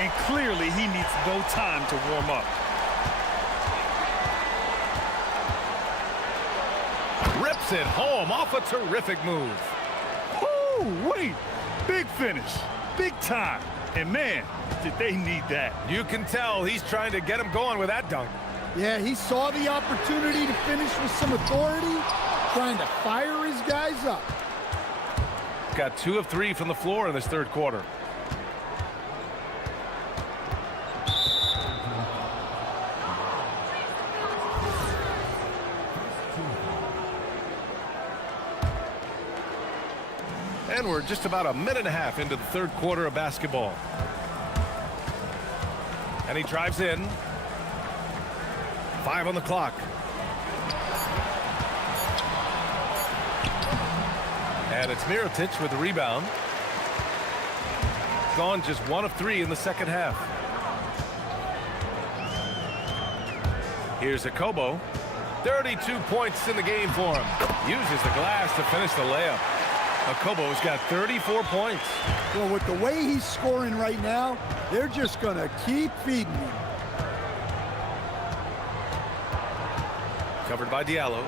And clearly he needs no time to warm up. Rips it home off a terrific move. Ooh, wait. Big finish. Big time. And man, did they need that. You can tell he's trying to get him going with that dunk. Yeah, he saw the opportunity to finish with some authority, trying to fire his guys up. Got 2 of 3 from the floor in this third quarter. And we're just about a minute and a half into the third quarter of basketball. And he drives in. 5 on the clock. And it's Mirotic with the rebound. Gone just 1 of 3 in the second half. Here's Akobo. 32 points in the game for him. Uses the glass to finish the layup. Akobo's got 34 points. Well, with the way he's scoring right now, they're just going to keep feeding him. Covered by Diallo.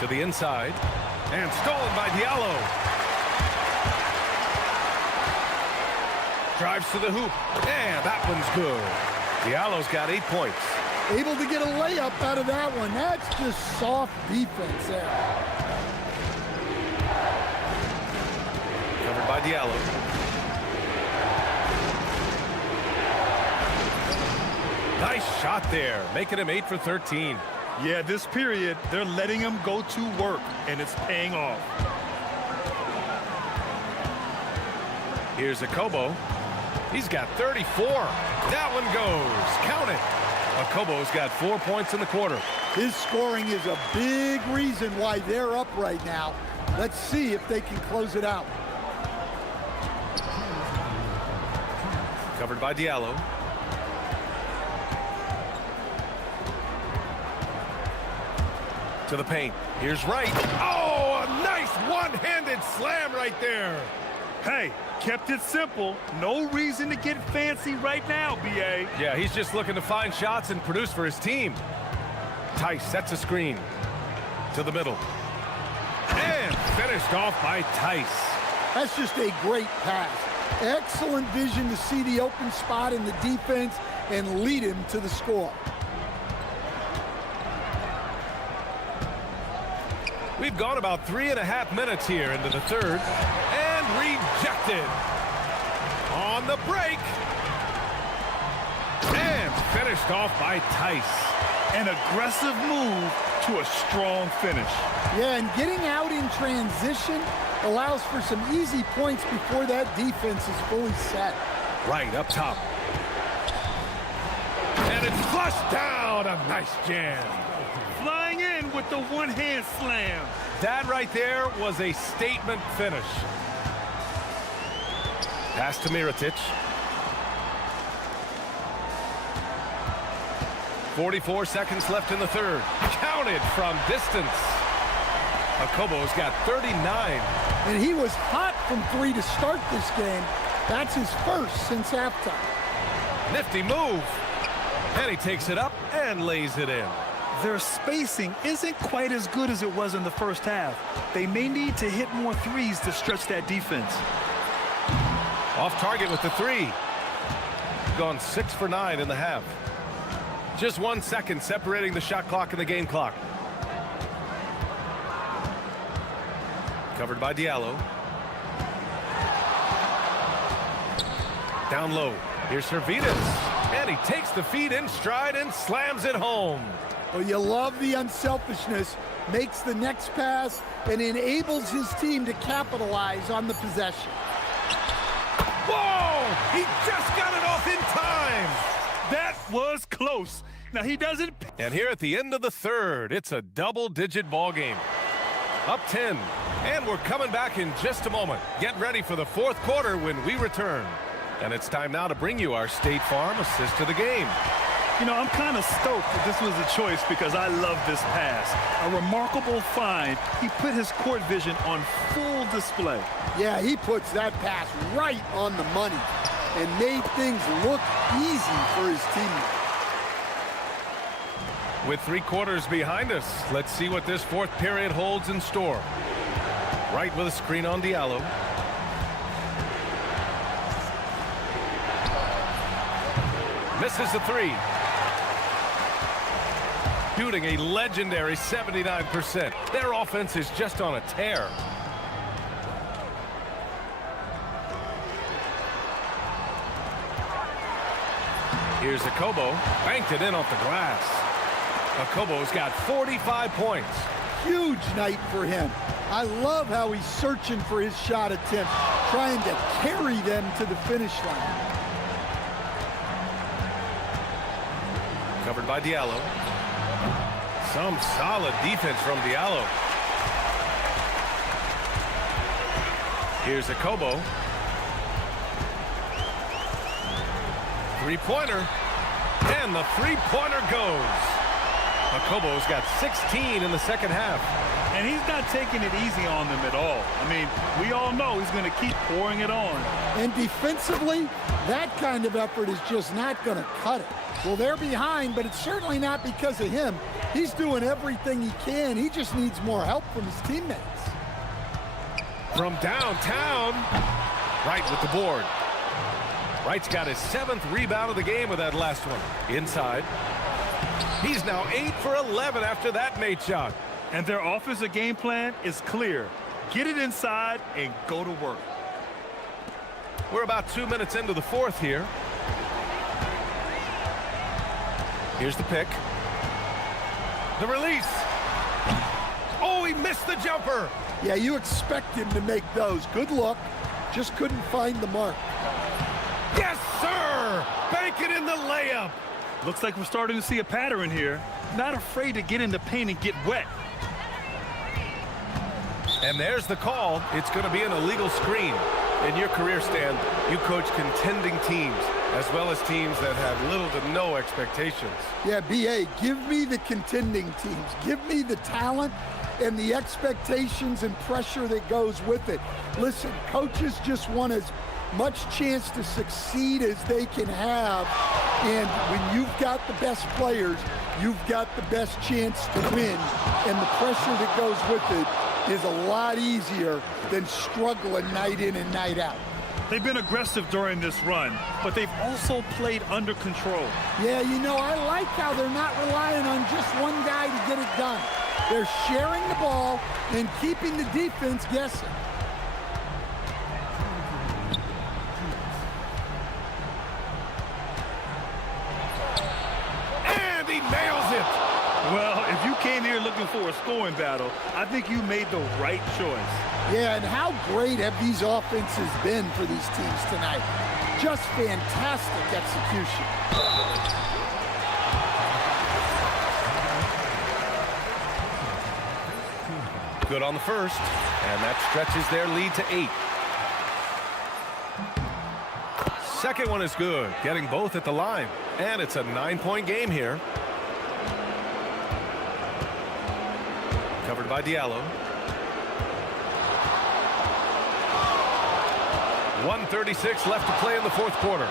To the inside. And stolen by Diallo. Drives to the hoop. And that one's good. Diallo's got 8 points. Able to get a layup out of that one. That's just soft defense there. Covered by Diallo. Nice shot there, making him 8 for 13. Yeah, this period, they're letting him go to work, and it's paying off. Here's Akobo. He's got 34. That one goes. Count it. Akobo's got 4 points in the quarter. His scoring is a big reason why they're up right now. Let's see if they can close it out. Covered by Diallo. To the paint. Here's Wright. Oh, a nice one-handed slam right there. Hey, kept it simple. No reason to get fancy right now, B.A. Yeah, he's just looking to find shots and produce for his team. Tice sets a screen. To the middle. And finished off by Tice. That's just a great pass. Excellent vision to see the open spot in the defense and lead him to the score. We've gone about 3.5 minutes here into the third. And rejected. On the break. And finished off by Tice. An aggressive move to a strong finish. Yeah, and getting out in transition allows for some easy points before that defense is fully set. Right up top. And it's flushed down. A nice jam. Flying in with the one-hand slam. That right there was a statement finish. Pass to Mirotic. 44 seconds left in the third. Counted from distance. Akobo's got 39. And he was hot from 3 to start this game. That's his first since halftime. Nifty move. And he takes it up and lays it in. Their spacing isn't quite as good as it was in the first half. They may need to hit more threes to stretch that defense. Off target with the 3. Gone 6 for 9 in the half. Just 1 second separating the shot clock and the game clock. Covered by Diallo. Down low. Here's Servitas. And he takes the feed in stride and slams it home. Well, you love the unselfishness. Makes the next pass and enables his team to capitalize on the possession. Whoa! He just got it off in time. That was close. Now he doesn't. And here at the end of the third, it's a double-digit ball game. Up 10. And we're coming back in just a moment. Get ready for the fourth quarter when we return. And it's time now to bring you our State Farm assist to the game. You know, I'm kind of stoked that this was a choice because I love this pass. A remarkable find. He put his court vision on full display. Yeah, he puts that pass right on the money and made things look easy for his teammates. With 3 quarters behind us, let's see what this fourth period holds in store. Right with a screen on Diallo. Misses the 3. shooting a legendary 79%. Their offense is just on a tear. Here's Akobo, banked it in off the glass. Akobo's got 45 points. Huge night for him. I love how he's searching for his shot attempt, trying to carry them to the finish line. Covered by Diallo. Some solid defense from Diallo. Here's Akobo. Three-pointer. And the three-pointer goes. Akobo's got 16 in the second half. And he's not taking it easy on them at all. I mean, we all know he's going to keep pouring it on. And defensively, that kind of effort is just not going to cut it. Well, they're behind, but it's certainly not because of him. He's doing everything he can. He just needs more help from his teammates. From downtown, Wright with the board. Wright's got his 7th rebound of the game with that last one. Inside. He's now 8 for 11 after that made shot. And their offensive game plan is clear. Get it inside and go to work. We're about 2 minutes into the fourth here. Here's the pick. The release. Oh, he missed the jumper. Yeah, you expect him to make those. Good look. Just couldn't find the mark. Yes, sir! Bank it in the layup. Looks like we're starting to see a pattern here. Not afraid to get in the paint and get wet. And there's the call. It's going to be an illegal screen. In your career, Stan, you coach contending teams, as well as teams that have little to no expectations. Yeah, B.A., give me the contending teams. Give me the talent and the expectations and pressure that goes with it. Listen, coaches just want as much chance to succeed as they can have. And when you've got the best players, you've got the best chance to win. And the pressure that goes with it is a lot easier than struggling night in and night out. They've been aggressive during this run, but they've also played under control. Yeah, you know, I like how they're not relying on just one guy to get it done. They're sharing the ball and keeping the defense guessing. And he nails it. Well, if you came here looking for a scoring battle, I think you made the right choice. Yeah, and how great have these offenses been for these teams tonight? Just fantastic execution. Good on the first, and that stretches their lead to 8. Second one is good, getting both at the line. And it's a 9-point game here. Covered by Diallo. 1:36 left to play in the fourth quarter.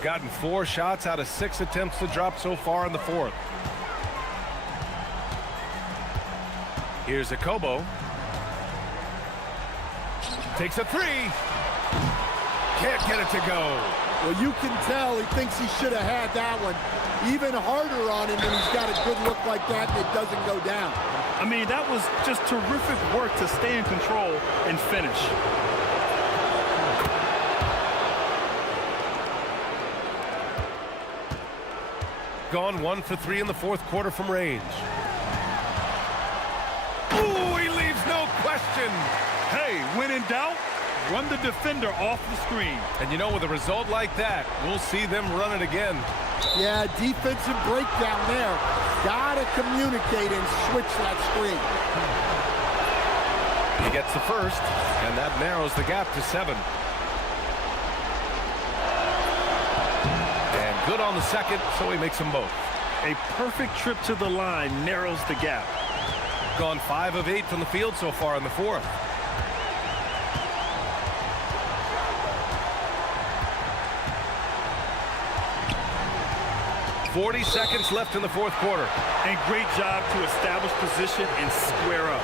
Gotten 4 shots out of 6 attempts to drop so far in the fourth. Here's Akobo. Takes a 3. Can't get it to go. Well, you can tell he thinks he should have had that one even harder on him when he's got a good look like that and it doesn't go down. I mean, that was just terrific work to stay in control and finish. Gone 1 for 3 in the fourth quarter from range. Ooh, he leaves no question. Hey, when in doubt, run the defender off the screen. And you know, with a result like that, we'll see them run it again. Yeah, defensive breakdown there. Gotta communicate and switch that screen. He gets the first, and that narrows the gap to 7. Good on the second, so he makes them both. A perfect trip to the line narrows the gap. Gone 5 of 8 from the field so far in the fourth. 40 seconds left in the fourth quarter. And great job to establish position and square up.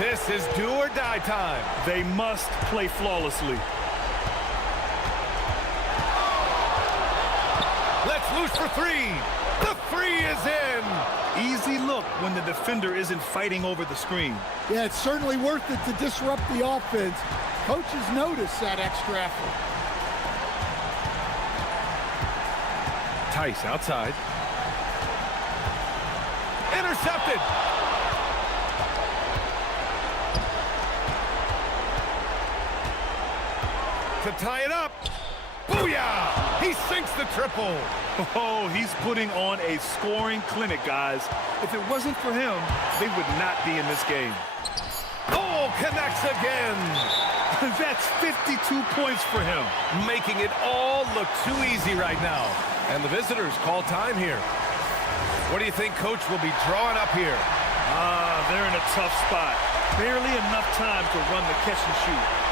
This is do or die time. They must play flawlessly. Let's loose for three. The three is in. Easy look when the defender isn't fighting over the screen. Yeah, it's certainly worth it to disrupt the offense. Coaches notice that extra effort. Tice outside. Intercepted. To tie it up. Booyah! He sinks the triple. Oh, he's putting on a scoring clinic, guys. If it wasn't for him, they would not be in this game. Oh, connects again. That's 52 points for him. Making it all look too easy right now. And the visitors call time here. What do you think Coach will be drawing up here? They're in a tough spot. Barely enough time to run the catch and shoot.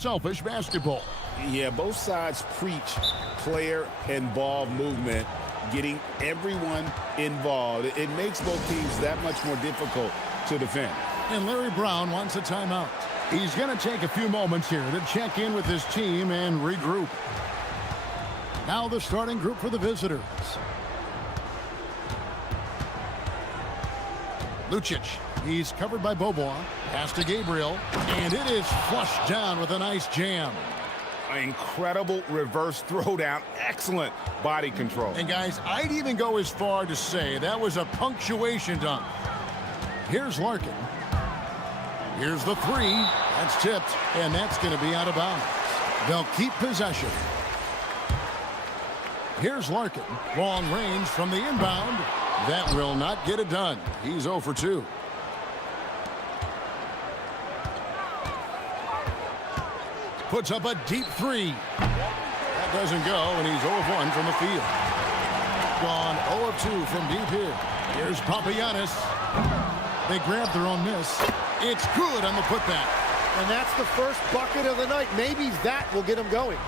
selfish basketball. Yeah, both sides preach player and ball movement, getting everyone involved. It makes both teams that much more difficult to defend. And Larry Brown wants a timeout. He's going to take a few moments here to check in with his team and regroup. Now the starting group for the visitors. Lucic, he's covered by Bobois. Pass to Gabriel, and it is flushed down with a nice jam. Incredible reverse throwdown. Excellent body control. And guys, I'd even go as far to say that was a punctuation dunk. Here's Larkin. Here's the three. That's tipped, and that's going to be out of bounds. They'll keep possession. Here's Larkin. Long range from the inbound. That will not get it done. He's 0 for 2. Puts up a deep three. That doesn't go, and he's 0 of 1 from the field. Gone 0 of 2 from deep here. Here's Papagiannis. They grab their own miss. It's good on the putback. And that's the first bucket of the night. Maybe that will get him going.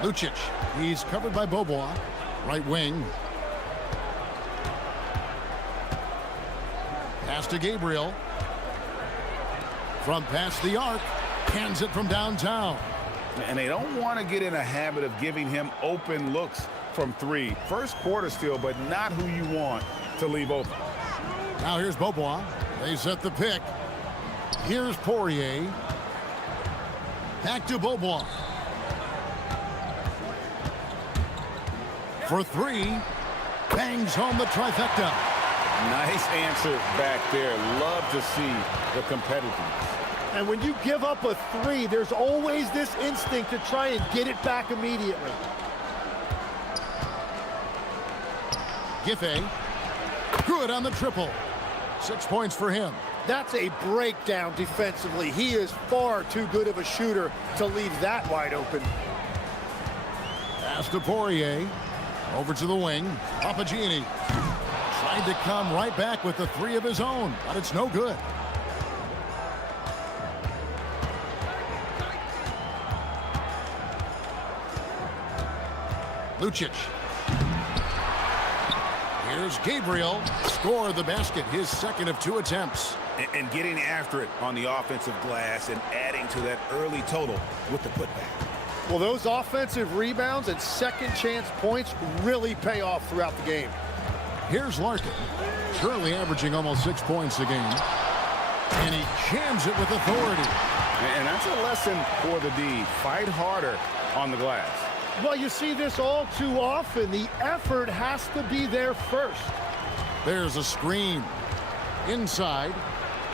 Lucic, he's covered by Bobois. Right wing. Pass to Gabriel. From past the arc. Hands it from downtown. And they don't want to get in a habit of giving him open looks from three. First quarter still, but not who you want to leave open. Now here's Bobois. They set the pick. Here's Poirier. Back to Bobois. For three. Bangs home the trifecta. Nice answer back there. Love to see the competitiveness. And when you give up a three, there's always this instinct to try and get it back immediately. Giffey. Good on the triple. 6 points for him. That's a breakdown defensively. He is far too good of a shooter to leave that wide open. Pass to Poirier. Over to the wing. Papagiannis tried to come right back with the three of his own, but it's no good. Lucic. Here's Gabriel. Scored the basket, his second of 2 attempts. And getting after it on the offensive glass and adding to that early total with the putback. Well, those offensive rebounds and second chance points really pay off throughout the game. Here's Larkin, currently averaging almost 6 points a game. And he jams it with authority. And that's a lesson for the D. Fight harder on the glass. Well, you see this all too often. The effort has to be there first. There's a screen. Inside.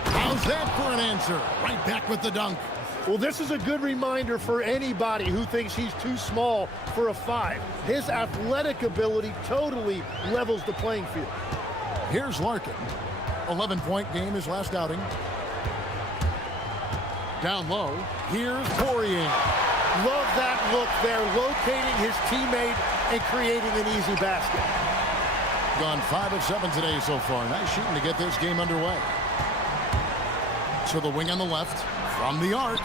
How's that for an answer? Right back with the dunk. Well, this is a good reminder for anybody who thinks he's too small for a 5. His athletic ability totally levels the playing field. Here's Larkin. 11-point game his last outing. Down low. Here's Poirier. Love that look there, locating his teammate and creating an easy basket. Gone 5 of 7 today so far. Nice shooting to get this game underway. To the wing on the left. From the arc.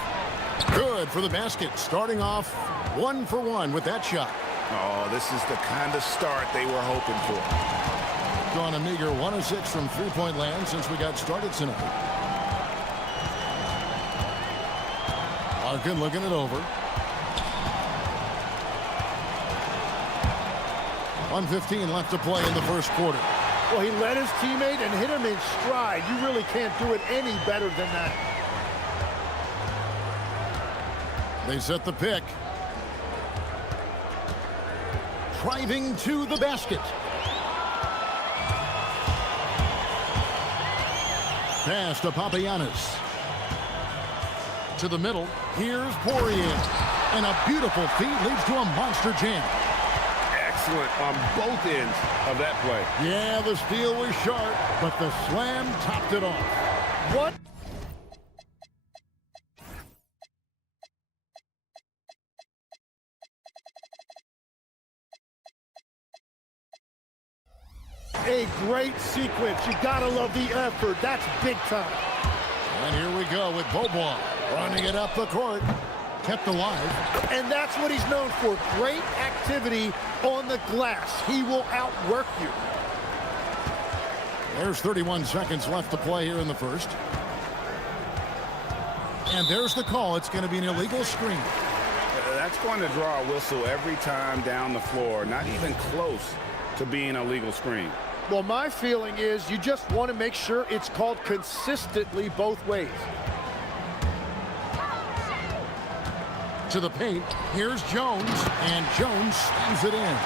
Good for the basket. Starting off 1 for 1 with that shot. Oh, this is the kind of start they were hoping for. Gone a meager 1 of 6 from three-point land since we got started tonight. Larkin looking it over. 1:15 left to play in the first quarter. Well, he led his teammate and hit him in stride. You really can't do it any better than that. They set the pick. Driving to the basket. Pass to Papagiannis. To the middle. Here's Poirier. And a beautiful feed leads to a monster jam. Excellent on both ends of that play. Yeah, the steal was sharp, but the slam topped it off. What? A great sequence. You gotta love the effort. That's big time. And here we go with Beaubois running it up the court. Kept alive. And that's what he's known for. Great activity on the glass. He will outwork you. There's 31 seconds left to play here in the first. And there's the call. It's going to be an illegal screen. That's going to draw a whistle every time down the floor. Not even close to being a legal screen. Well, my feeling is you just want to make sure it's called consistently both ways. To the paint. Here's Jones. And Jones slams it in.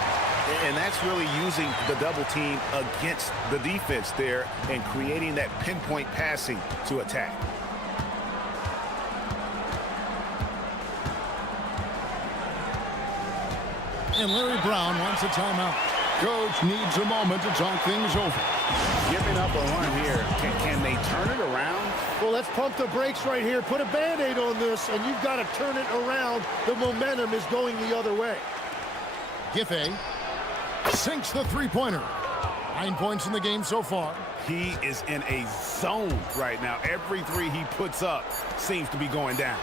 And that's really using the double team against the defense there and creating that pinpoint passing to attack. And Larry Brown wants a timeout. Coach needs a moment to talk things over. Giving up a run here. Can they turn it around? Well, let's pump the brakes right here. Put a Band-Aid on this, and you've got to turn it around. The momentum is going the other way. Giffey sinks the three-pointer. 9 points in the game so far. He is in a zone right now. Every three he puts up seems to be going down.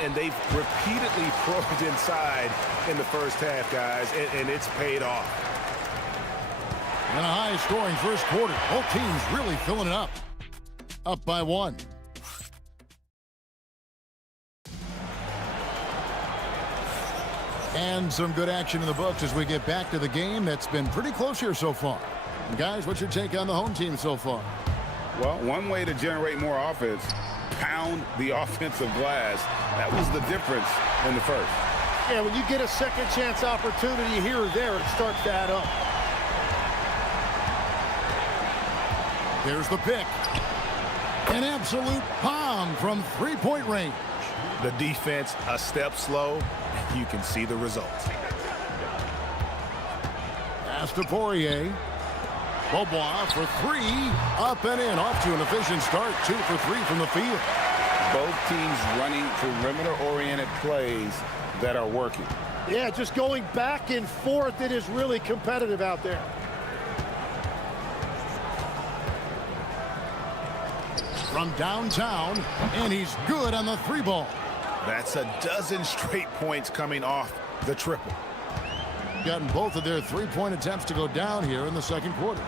And they've repeatedly probed inside in the first half, guys, and it's paid off. And a high-scoring first quarter. Both teams really filling it up. Up by 1. And some good action in the books as we get back to the game that's been pretty close here so far. And guys, what's your take on the home team so far? Well, one way to generate more offense, pound the offensive glass. That was the difference in the first. Yeah, when you get a second chance opportunity here or there, it starts to add up. There's the pick. An absolute bomb from three-point range. The defense a step slow, and you can see the results. Pass to Poirier. Beaubois for three. Up and in. Off to an efficient start. 2 for 3 from the field. Both teams running perimeter-oriented plays that are working. Yeah, just going back and forth. It is really competitive out there. From downtown, and he's good on the three ball. That's a dozen straight points coming off the triple. Gotten both of their three-point attempts to go down here in the second quarter.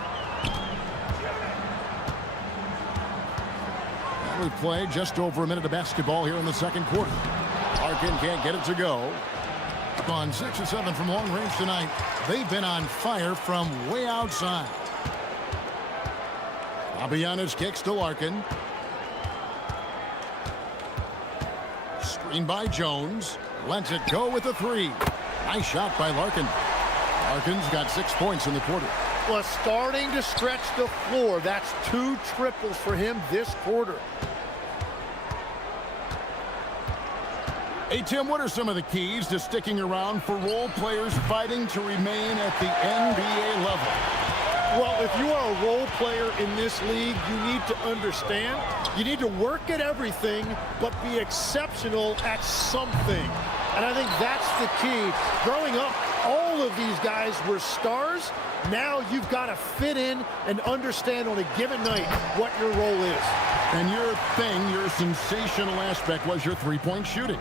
And we played just over a minute of basketball here in the second quarter. Larkin can't get it to go. Gone 6 or 7 from long range tonight. They've been on fire from way outside. Fabianich kicks to Larkin. Screen by Jones. Lets it go with a three. Nice shot by Larkin. Larkin's got 6 points in the quarter. Well, starting to stretch the floor. That's 2 triples for him this quarter. Hey, Tim, what are some of the keys to sticking around for role players fighting to remain at the NBA level? Well, if you are a role player in this league, you need to understand, you need to work at everything, but be exceptional at something. And I think that's the key. Growing up, all of these guys were stars. Now you've got to fit in and understand on a given night what your role is. And your thing, your sensational aspect was your three-point shooting.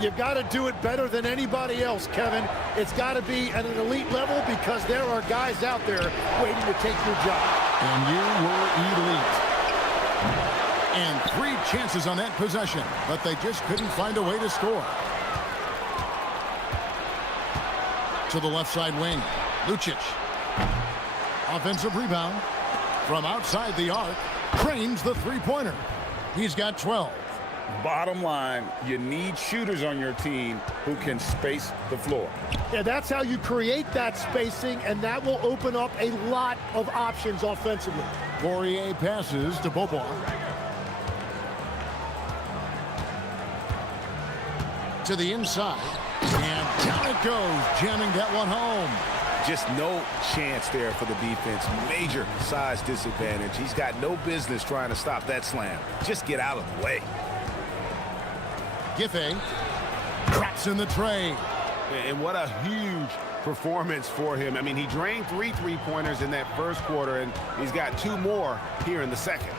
You've got to do it better than anybody else, Kevin. It's got to be at an elite level because there are guys out there waiting to take your job. And you were elite. And 3 chances on that possession, but they just couldn't find a way to score. To the left side wing, Lucic. Offensive rebound from outside the arc. Trains the three-pointer. He's got 12. Bottom line, you need shooters on your team who can space the floor. Yeah, that's how you create that spacing, and that will open up a lot of options offensively. Poirier passes to Beaubois. To the inside, and down it goes, jamming that one home. Just no chance there for the defense. Major size disadvantage. He's got no business trying to stop that slam. Just get out of the way. Giffey traps in the tray. And what a huge performance for him. I mean, he drained 3 three-pointers in that first quarter, and he's got 2 more here in the second.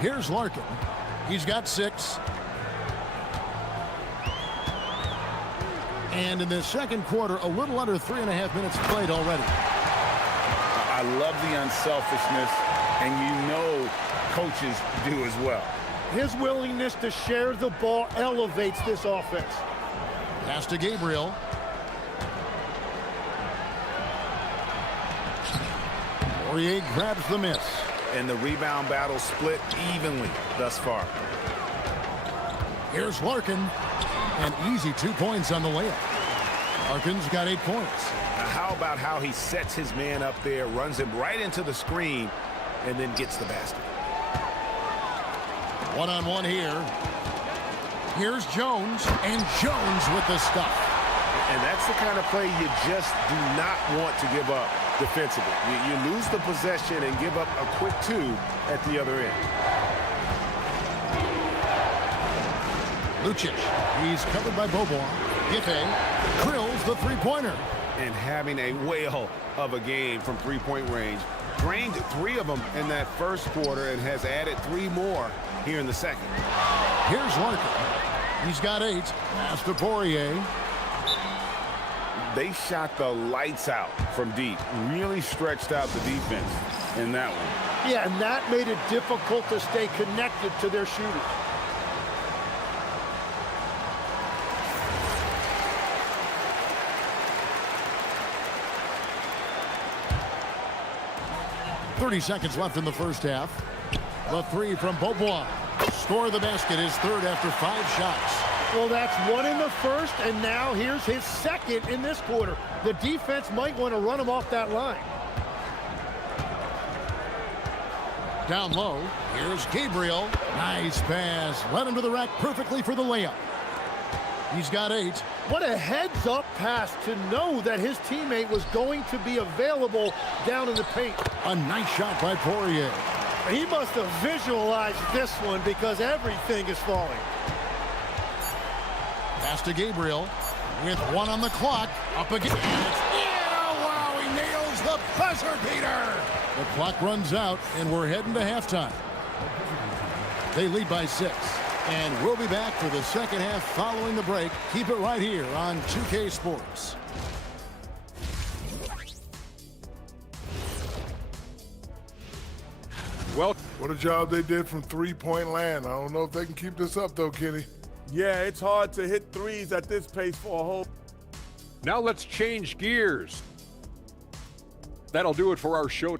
Here's Larkin. He's got 6. And in the second quarter, a little under 3.5 minutes played already. I love the unselfishness, and you know coaches do as well. His willingness to share the ball elevates this offense. Pass to Gabriel. Poirier grabs the miss. And the rebound battle split evenly thus far. Here's Larkin. An easy 2 points on the layup. Larkin's got 8 points. Now how about how he sets his man up there, runs him right into the screen, and then gets the basket. One-on-one here. Here's Jones, and Jones with the stuff. And that's the kind of play you just do not want to give up defensively. You lose the possession and give up a quick 2 at the other end. Lucic, he's covered by Bobois. Giffey drills the three-pointer. And having a whale of a game from three-point range. Drained 3 of them in that first quarter and has added 3 more here in the second. Here's Larkin. He's got 8. Pass to Poirier. They shot the lights out from deep. Really stretched out the defense in that one. Yeah, and that made it difficult to stay connected to their shooters. .30 seconds left in the first half. The 3 from Bobois. Score the basket, his 3rd after 5 shots. Well, that's 1 in the first, and now here's his 2nd in this quarter. The defense might want to run him off that line. Down low, here's Gabriel. Nice pass. Led him to the rack perfectly for the layup. He's got 8. What a heads-up pass to know that his teammate was going to be available down in the paint. A nice shot by Poirier. He must have visualized this one because everything is falling. Pass to Gabriel with 1 on the clock. Up again. Oh, wow, he nails the buzzer beater. The clock runs out, and we're heading to halftime. They lead by 6. And we'll be back for the second half following the break. Keep it right here on 2K Sports. Well, what a job they did from three-point land. I don't know if they can keep this up, though, Kenny. Yeah, it's hard to hit threes at this pace for a whole. now let's change gears. That'll do it for our show.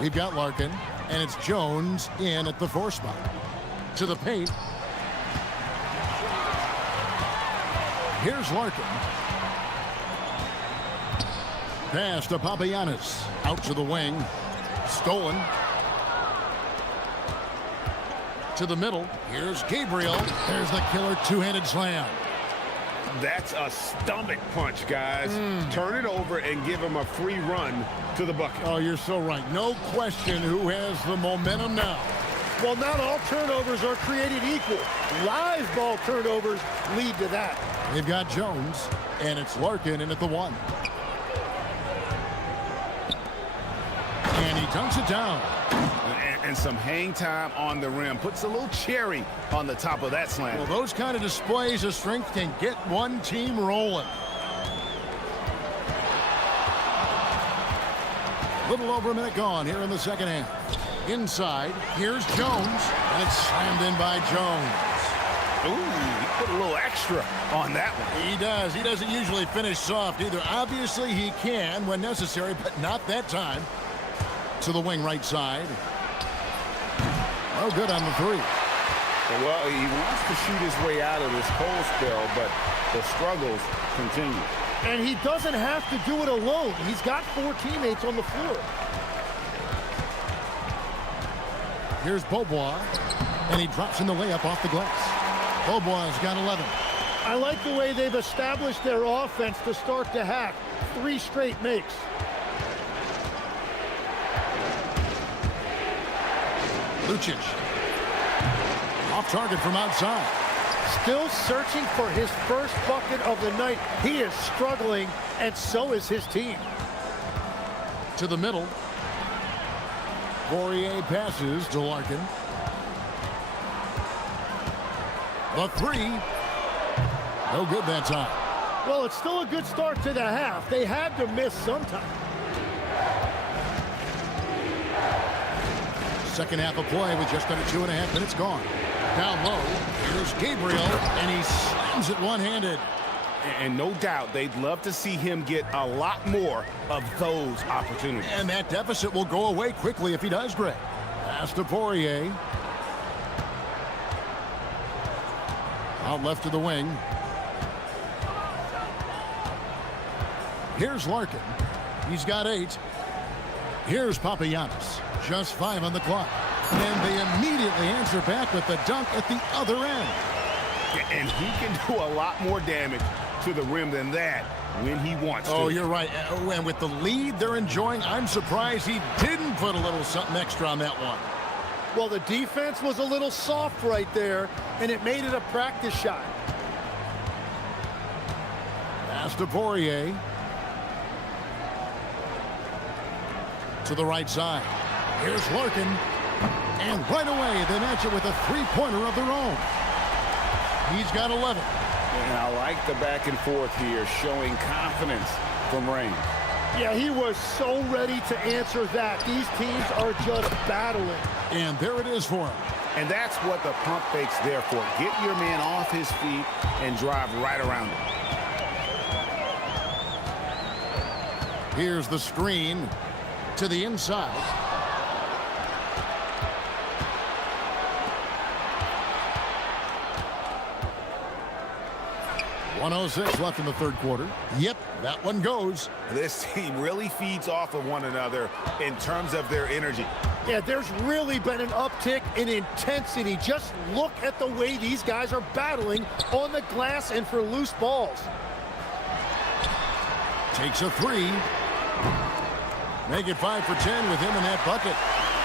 We've got Larkin, and it's Jones in at the 4 spot. To the paint. Here's Larkin. Pass to Papagiannis. Out to the wing. Stolen. To the middle. Here's Gabriel. There's the killer two-handed slam. That's a stomach punch, guys. Turn it over and give him a free run to the bucket. Oh, you're so right. No question who has the momentum now. Well, not all turnovers are created equal. Live ball turnovers lead to that. They've got Jones, and it's Larkin in at the 1. And he dunks it down. And some hang time on the rim. Puts a little cherry on the top of that slam. Well, those kind of displays of strength can get one team rolling. Little over a minute gone here in the second half. Inside, here's Jones, and it's slammed in by Jones. Ooh, he put a little extra on that one. He does. He doesn't usually finish soft either. Obviously, he can when necessary, but not that time. To the wing right side. Oh, good on the three. Well, he wants to shoot his way out of this cold spell, but the struggles continue. And he doesn't have to do it alone. He's got 4 teammates on the floor. Here's Beaubois, and he drops in the layup off the glass. Beaubois got 11. I like the way they've established their offense to start the half. 3 straight makes. Lucic. Off target from outside. Still searching for his first bucket of the night. He is struggling, and so is his team. To the middle. Poirier passes to Larkin. The three. No good that time. Well, it's still a good start to the half. They had to miss sometime. Second half of play with just under 2.5 minutes gone. Down low, here's Gabriel, and he slams it one-handed. And no doubt they'd love to see him get a lot more of those opportunities. And that deficit will go away quickly if he does, Greg. Pass to Poirier. Out left to the wing. Here's Larkin. He's got 8. Here's Papagiannis. Just 5 on the clock. And they immediately answer back with the dunk at the other end. And he can do a lot more damage to the rim than that when he wants to. Oh, you're right. And with the lead they're enjoying, I'm surprised he didn't put a little something extra on that one. Well, the defense was a little soft right there, and it made it a practice shot. Pass to Poirier. To the right side. Here's Larkin. And right away, they match it with a three-pointer of their own. He's got 11. And I like the back and forth here, showing confidence from Rain. Yeah, he was so ready to answer that. These teams are just battling. And there it is for him. And that's what the pump fake's there for. Get your man off his feet and drive right around him. Here's the screen to the inside. .106 left in the third quarter. Yep, that one goes. This team really feeds off of one another in terms of their energy. Yeah, there's really been an uptick in intensity. Just look at the way these guys are battling on the glass and for loose balls. Takes a three. Make it 5 for 10 with him in that bucket.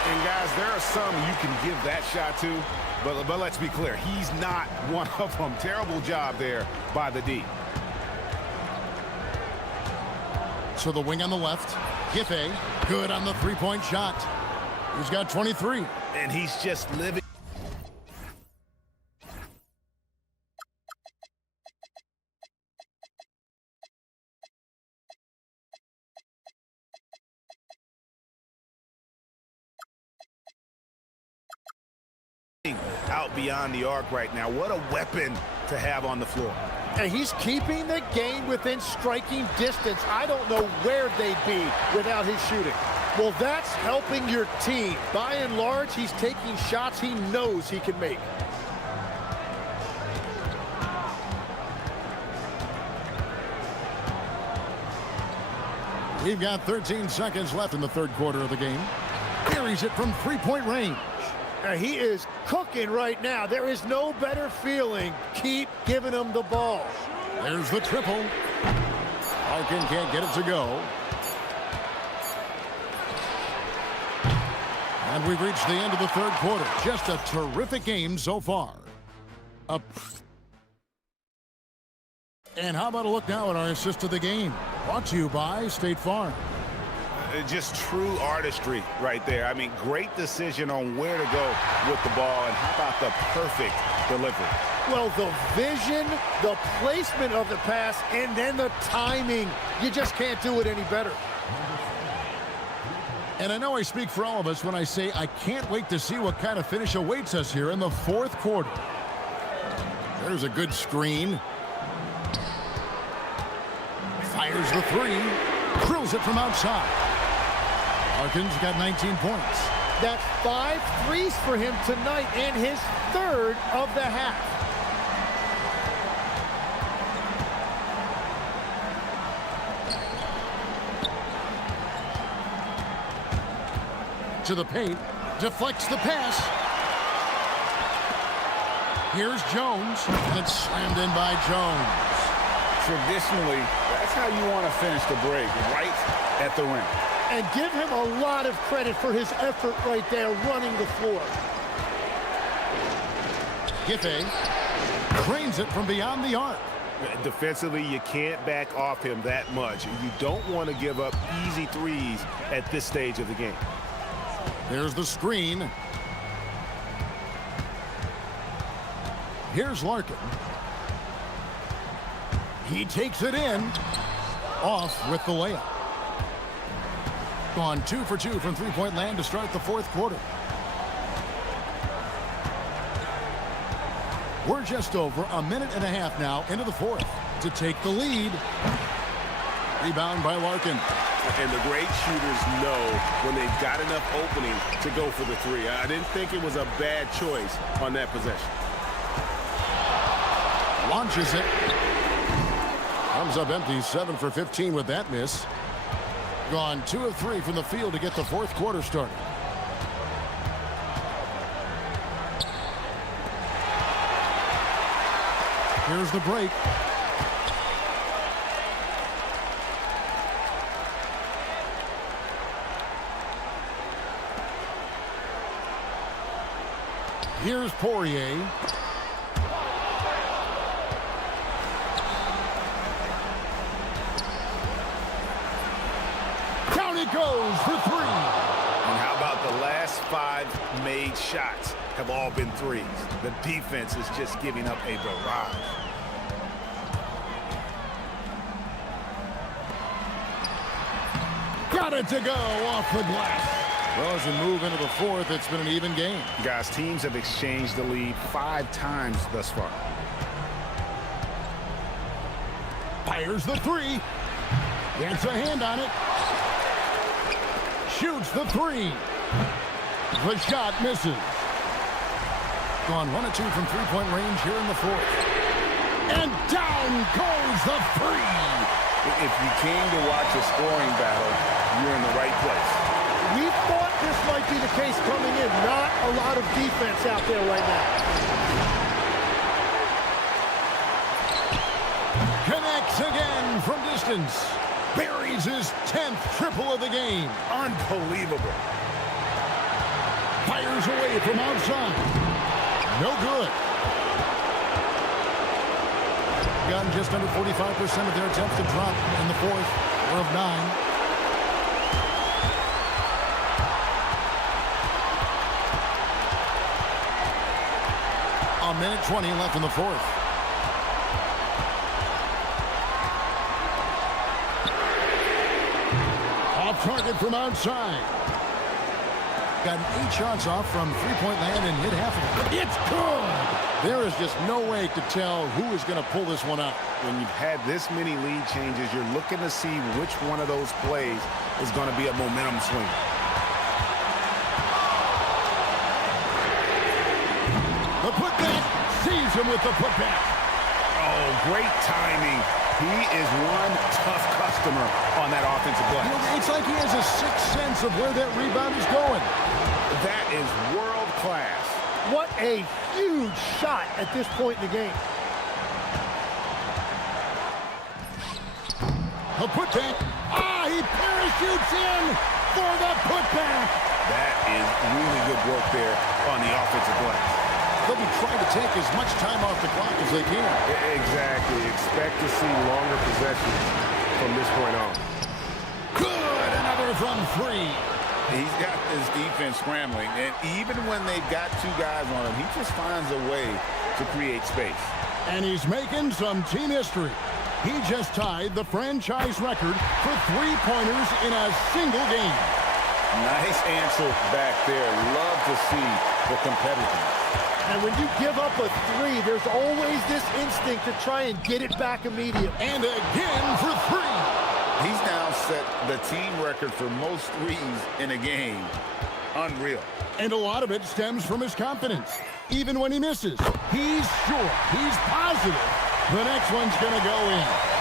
And guys, there are some you can give that shot to, but let's be clear, he's not one of them. Terrible job there by the D. So the wing on the left. Giffey, good on the three-point shot. He's got 23. And he's just living. Out beyond the arc right now. What a weapon to have on the floor. And he's keeping the game within striking distance. I don't know where they'd be without his shooting. Well, that's helping your team. By and large, he's taking shots he knows he can make. We've got 13 seconds left in the third quarter of the game. Carries it from three-point range. He is cooking right now. There is no better feeling. Keep giving him the ball. There's the triple. Larkin can't get it to go. And we've reached the end of the third quarter. Just a terrific game so far. And how about a look now at our assist to the game? Brought to you by State Farm. Just true artistry right there. I mean, great decision on where to go with the ball, and how about the perfect delivery? Well, the vision, the placement of the pass, and then the timing. You just can't do it any better. And I know I speak for all of us when I say I can't wait to see what kind of finish awaits us here in the fourth quarter. There's a good screen. Fires the three. Drills it from outside. Larkin's got 19 points. That's 5 threes for him tonight and his third of the half. To the paint, deflects the pass. Here's Jones, and it's slammed in by Jones. Traditionally, that's how you want to finish the break, right at the rim. And give him a lot of credit for his effort right there running the floor. Giffey cranes it from beyond the arc. Defensively, you can't back off him that much. You don't want to give up easy threes at this stage of the game. There's the screen. Here's Larkin. He takes it in. Off with the layup. Gone 2 for 2 from three-point land to start the fourth quarter. We're just over a minute and a half now into the fourth to take the lead. Rebound by Larkin. And the great shooters know when they've got enough opening to go for the three. I didn't think it was a bad choice on that possession. Launches it. Comes up empty, 7 for 15 with that miss. Gone 2 of 3 from the field to get the fourth quarter started. Here's the break. Here's Poirier. Down it goes for 3. And how about the last 5 made shots have all been threes? The defense is just giving up a barrage. Got it to go off the glass. Well, as we move into the fourth, it's been an even game. Guys, teams have exchanged the lead 5 times thus far. Fires the 3. Gets a hand on it. Shoots the 3. The shot misses. Gone 1 of 2 from three-point range here in the fourth. And down goes the 3. If you came to watch a scoring battle, you're in the right place. We thought this might be the case coming in. Not a lot of defense out there right now. Connects again from distance. Buries his 10th triple of the game. Unbelievable. Fires away from outside. No good. Gotten just under 45% of their attempts to drop in the fourth, or of 9. A minute 20 left in the fourth. Off target from outside. Gotten 8 shots off from three-point land and hit half of it. It's good! There is just no way to tell who is going to pull this one out. When you've had this many lead changes, you're looking to see which one of those plays is going to be a momentum swinger. The putback sees him with the putback. Oh, great timing. He is one tough customer on that offensive play. You know, it's like he has a sixth sense of where that rebound is going. That is world class. What a huge shot at this point in the game. A putback. Ah, he parachutes in for the putback. That is really good work there on the offensive glass. They'll be trying to take as much time off the clock as they can. Exactly. Expect to see longer possessions from this point on. Good. Another from 3. He's got this defense scrambling, and even when they've got 2 guys on him, he just finds a way to create space. And he's making some team history. He just tied the franchise record for three-pointers in a single game. Nice answer back there. Love to see the competitiveness. And when you give up a three, there's always this instinct to try and get it back immediately. And again for three. He's now set the team record for most threes in a game. Unreal. And a lot of it stems from his confidence. Even when he misses, he's sure, he's positive the next one's going to go in.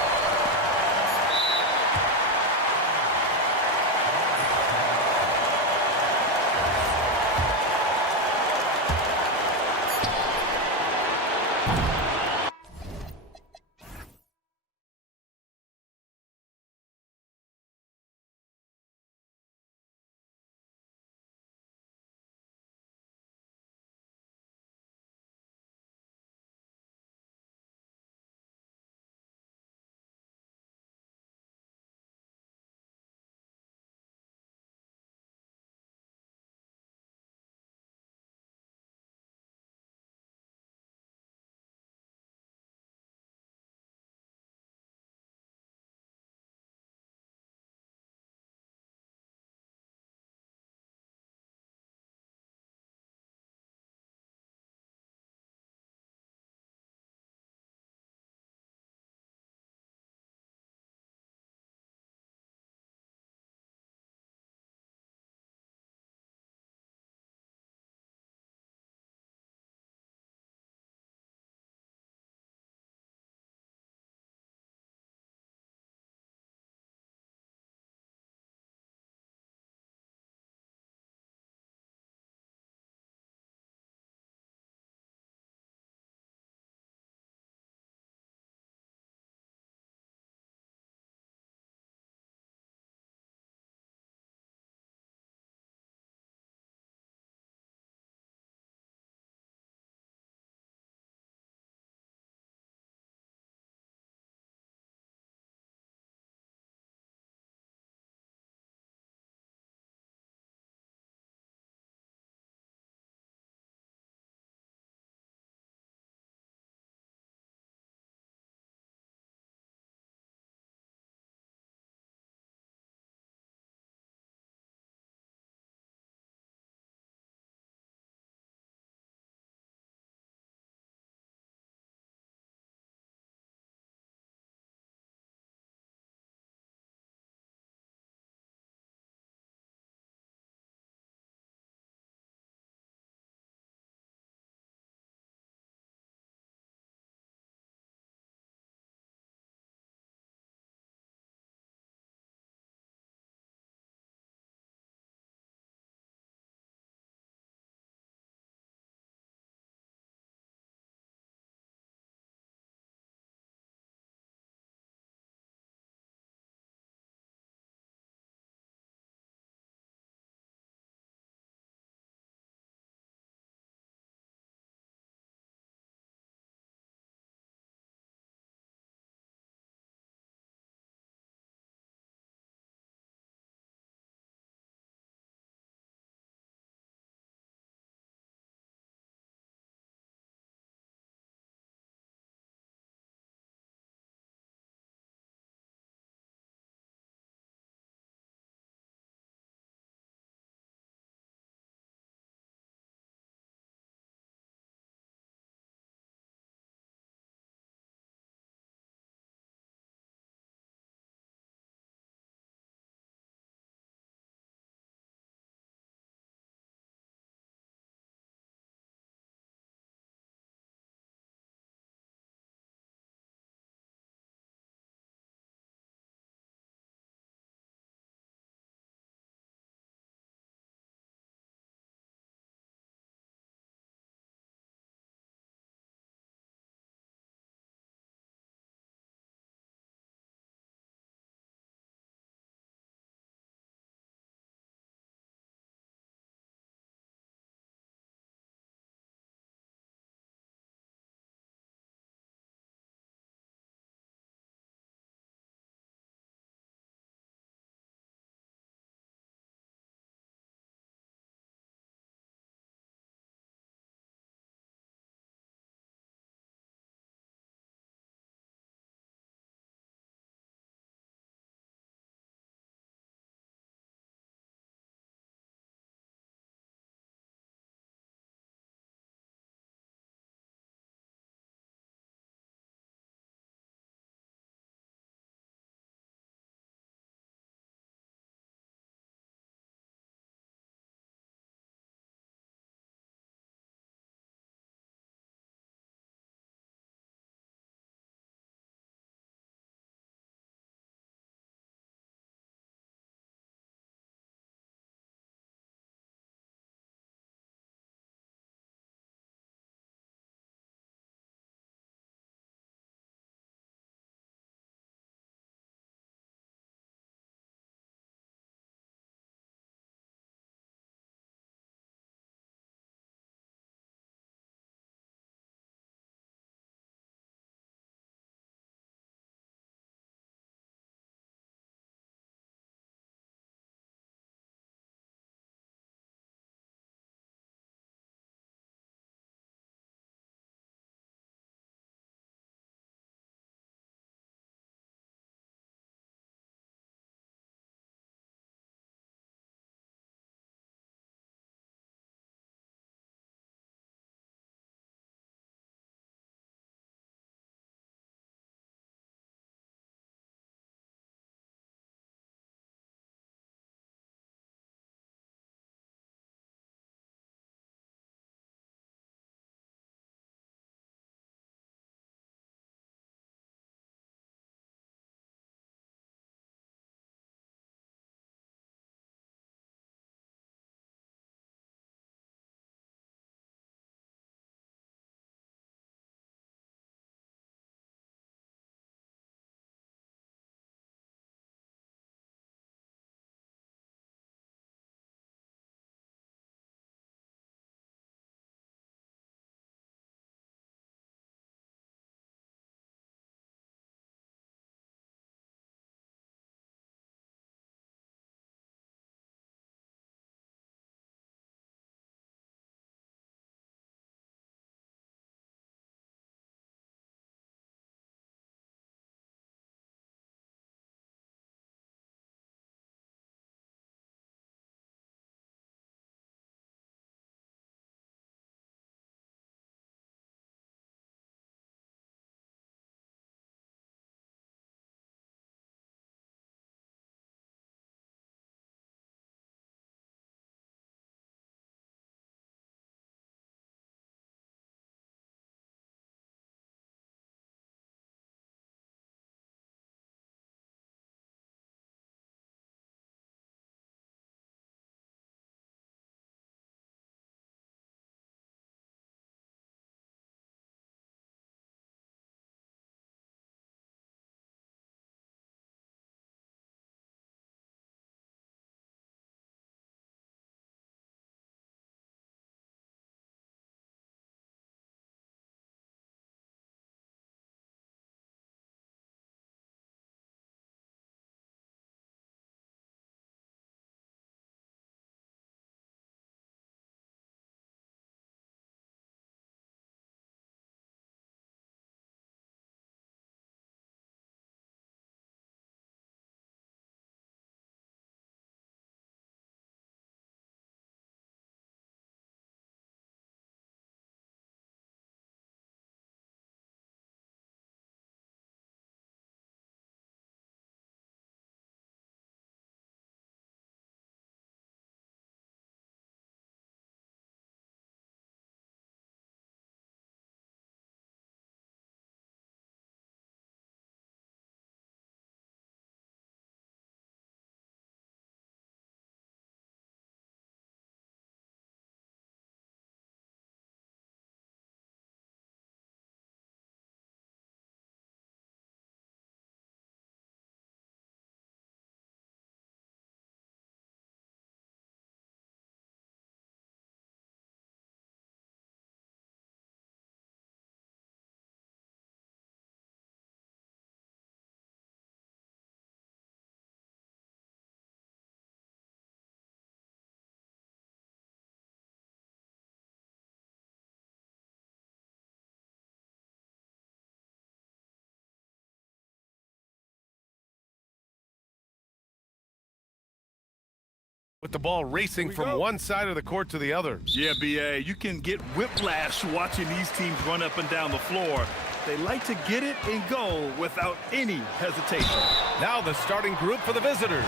With the ball racing from one side of the court to the other. Yeah, BA, you can get whiplash watching these teams run up and down the floor. They like to get it and go without any hesitation. Now the starting group for the visitors.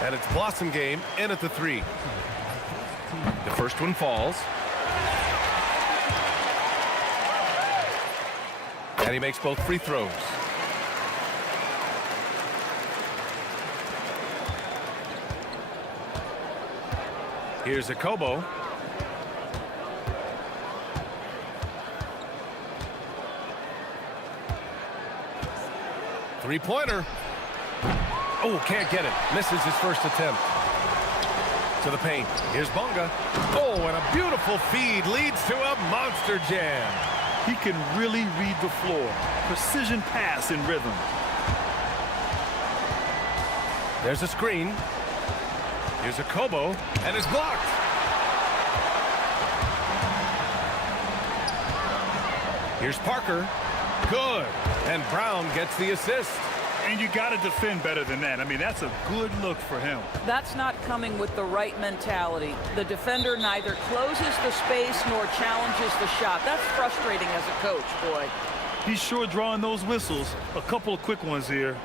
And it's Blossom game in at the 3. The first one falls. And he makes both free throws. Here's Akobo. Three-pointer. Oh, can't get it. Misses his first attempt. To the paint. Here's Bonga. Oh, and a beautiful feed leads to a monster jam. He can really read the floor. Precision pass in rhythm. There's a screen. Here's Akobo, and it's blocked. Here's Parker. Good. And Brown gets the assist. And you got to defend better than that. I mean, that's a good look for him. That's not coming with the right mentality. The defender neither closes the space nor challenges the shot. That's frustrating as a coach, boy. He's sure drawing those whistles. A couple of quick ones here.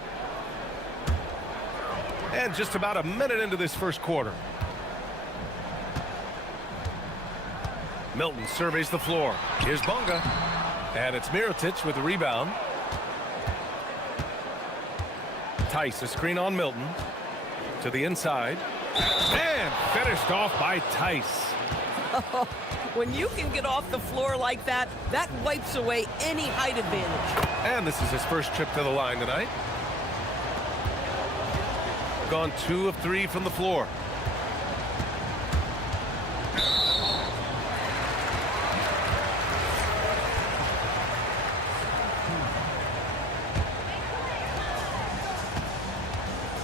And just about a minute into this first quarter. Milton surveys the floor. Here's Bonga. And it's Mirotic with the rebound. Tice, a screen on Milton. To the inside. And finished off by Tice. When you can get off the floor like that, that wipes away any height advantage. And this is his first trip to the line tonight. Gone 2 of 3 from the floor.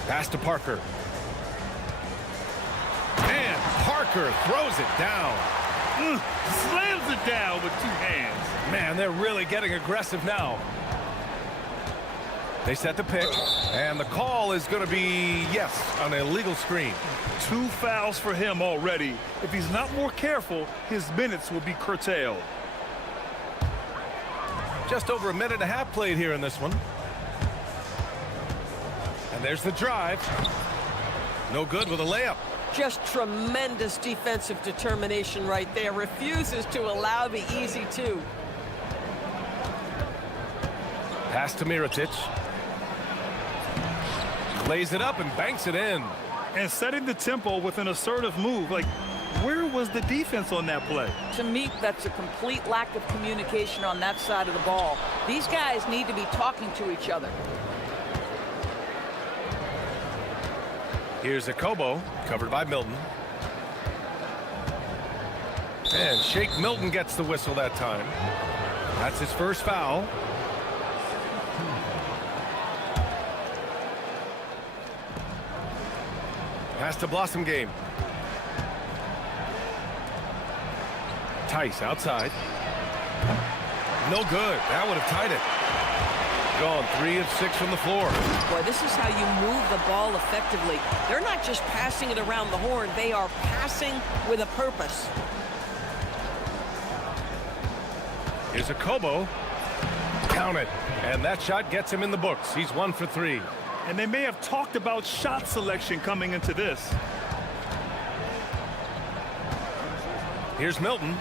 Pass to Parker. And Parker throws it down. Slams it down with 2 hands. Man, they're really getting aggressive now. They set the pick, and the call is going to be, yes, an illegal screen. 2 fouls for him already. If he's not more careful, his minutes will be curtailed. Just over a minute and a half played here in this one. And there's the drive. No good with a layup. Just tremendous defensive determination right there. Refuses to allow the easy 2. Pass to Mirotic. Lays it up and banks it in. And setting the tempo with an assertive move. Like, where was the defense on that play? To me, that's a complete lack of communication on that side of the ball. These guys need to be talking to each other. Here's Akobo, covered by Milton. And Shake Milton gets the whistle that time. That's his first foul. Pass to Blossom game. Tice outside. No good. That would have tied it. Gone 3 of 6 from the floor. Boy, this is how you move the ball effectively. They're not just passing it around the horn. They are passing with a purpose. Here's Akobo. Count it. And that shot gets him in the books. He's 1 for 3. And they may have talked about shot selection coming into this. Here's Milton.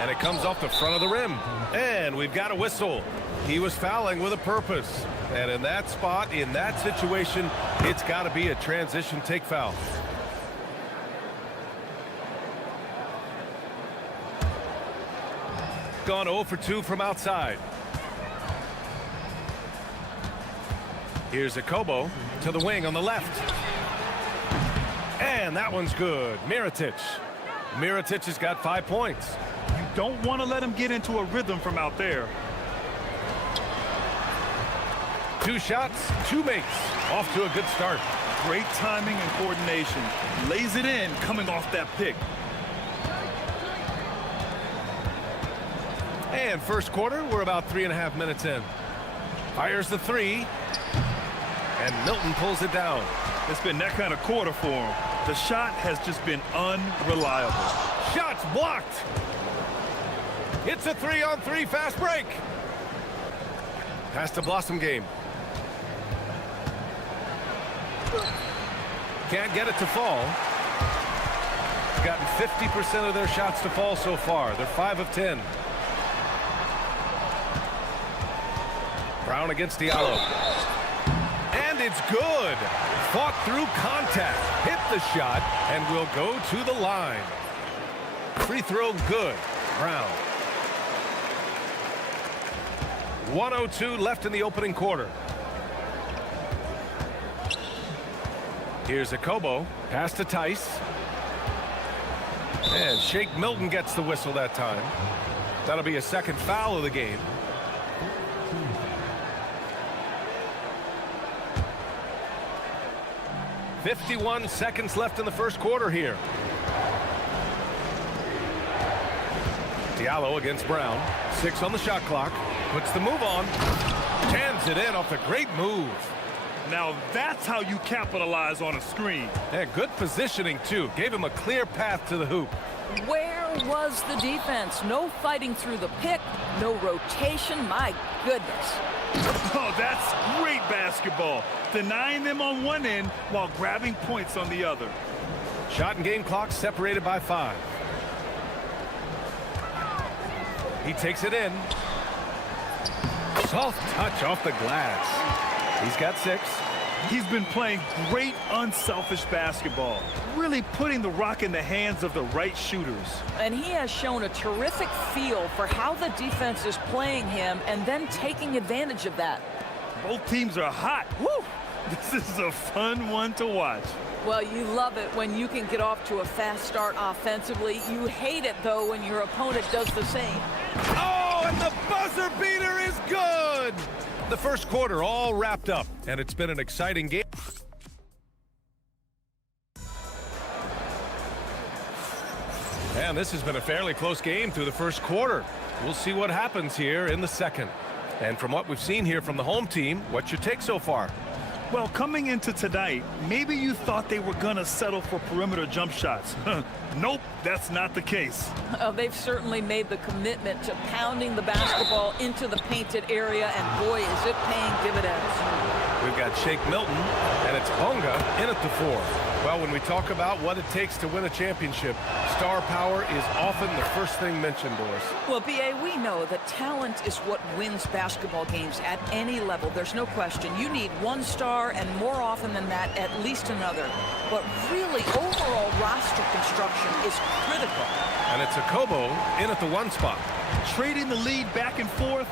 And it comes off the front of the rim. And we've got a whistle. He was fouling with a purpose. And in that spot, in that situation, it's got to be a transition take foul. Gone 0 for 2 from outside. Here's Akobo to the wing on the left. And that one's good. Mirotic. Mirotic has got 5 points. You don't want to let him get into a rhythm from out there. 2 shots, 2 makes. Off to a good start. Great timing and coordination. Lays it in coming off that pick. And first quarter, we're about 3.5 minutes in. Fires the 3. And Milton pulls it down. It's been that kind of quarter for him. The shot has just been unreliable. Shots blocked. It's a 3-on-3 fast break. Pass to Blossom game. Can't get it to fall. Gotten 50% of their shots to fall so far. They're 5 of 10. Brown against Diallo. And it's good. Fought through contact. Hit the shot and will go to the line. Free throw good. Brown. 1:02 left in the opening quarter. Here's Akobo. Pass to Tice. And Shake Milton gets the whistle that time. That'll be a second foul of the game. .51 seconds left in the first quarter here. Diallo against Brown. 6 on the shot clock. Puts the move on. Jams it in off the great move. Now that's how you capitalize on a screen. Yeah, good positioning, too. Gave him a clear path to the hoop. Where was the defense? No fighting through the pick, no rotation. My goodness. Oh, that's great basketball. Denying them on one end while grabbing points on the other. Shot and game clock separated by 5. He takes it in. Soft touch off the glass. He's got 6. He's been playing great unselfish basketball, really putting the rock in the hands of the right shooters. And he has shown a terrific feel for how the defense is playing him and then taking advantage of that. Both teams are hot. Woo! This is a fun one to watch. Well, you love it when you can get off to a fast start offensively. You hate it, though, when your opponent does the same. Oh, and the buzzer beater is good! The first quarter all wrapped up, and it's been an exciting game. And this has been a fairly close game through the first quarter. We'll see what happens here in the second. And from what we've seen here from the home team, what's your take so far? Well, coming into tonight, maybe you thought they were going to settle for perimeter jump shots. Nope, that's not the case. They've certainly made the commitment to pounding the basketball into the painted area, and boy, is it paying dividends. We've got Shake Milton, and it's Bonga in at the 4. Well, when we talk about what it takes to win a championship, star power is often the first thing mentioned, Doris. Well, B.A., we know that talent is what wins basketball games at any level. There's no question. You need one star, and more often than that, at least another. But really, overall roster construction is critical. And it's Akobo in at the 1 spot. Trading the lead back and forth,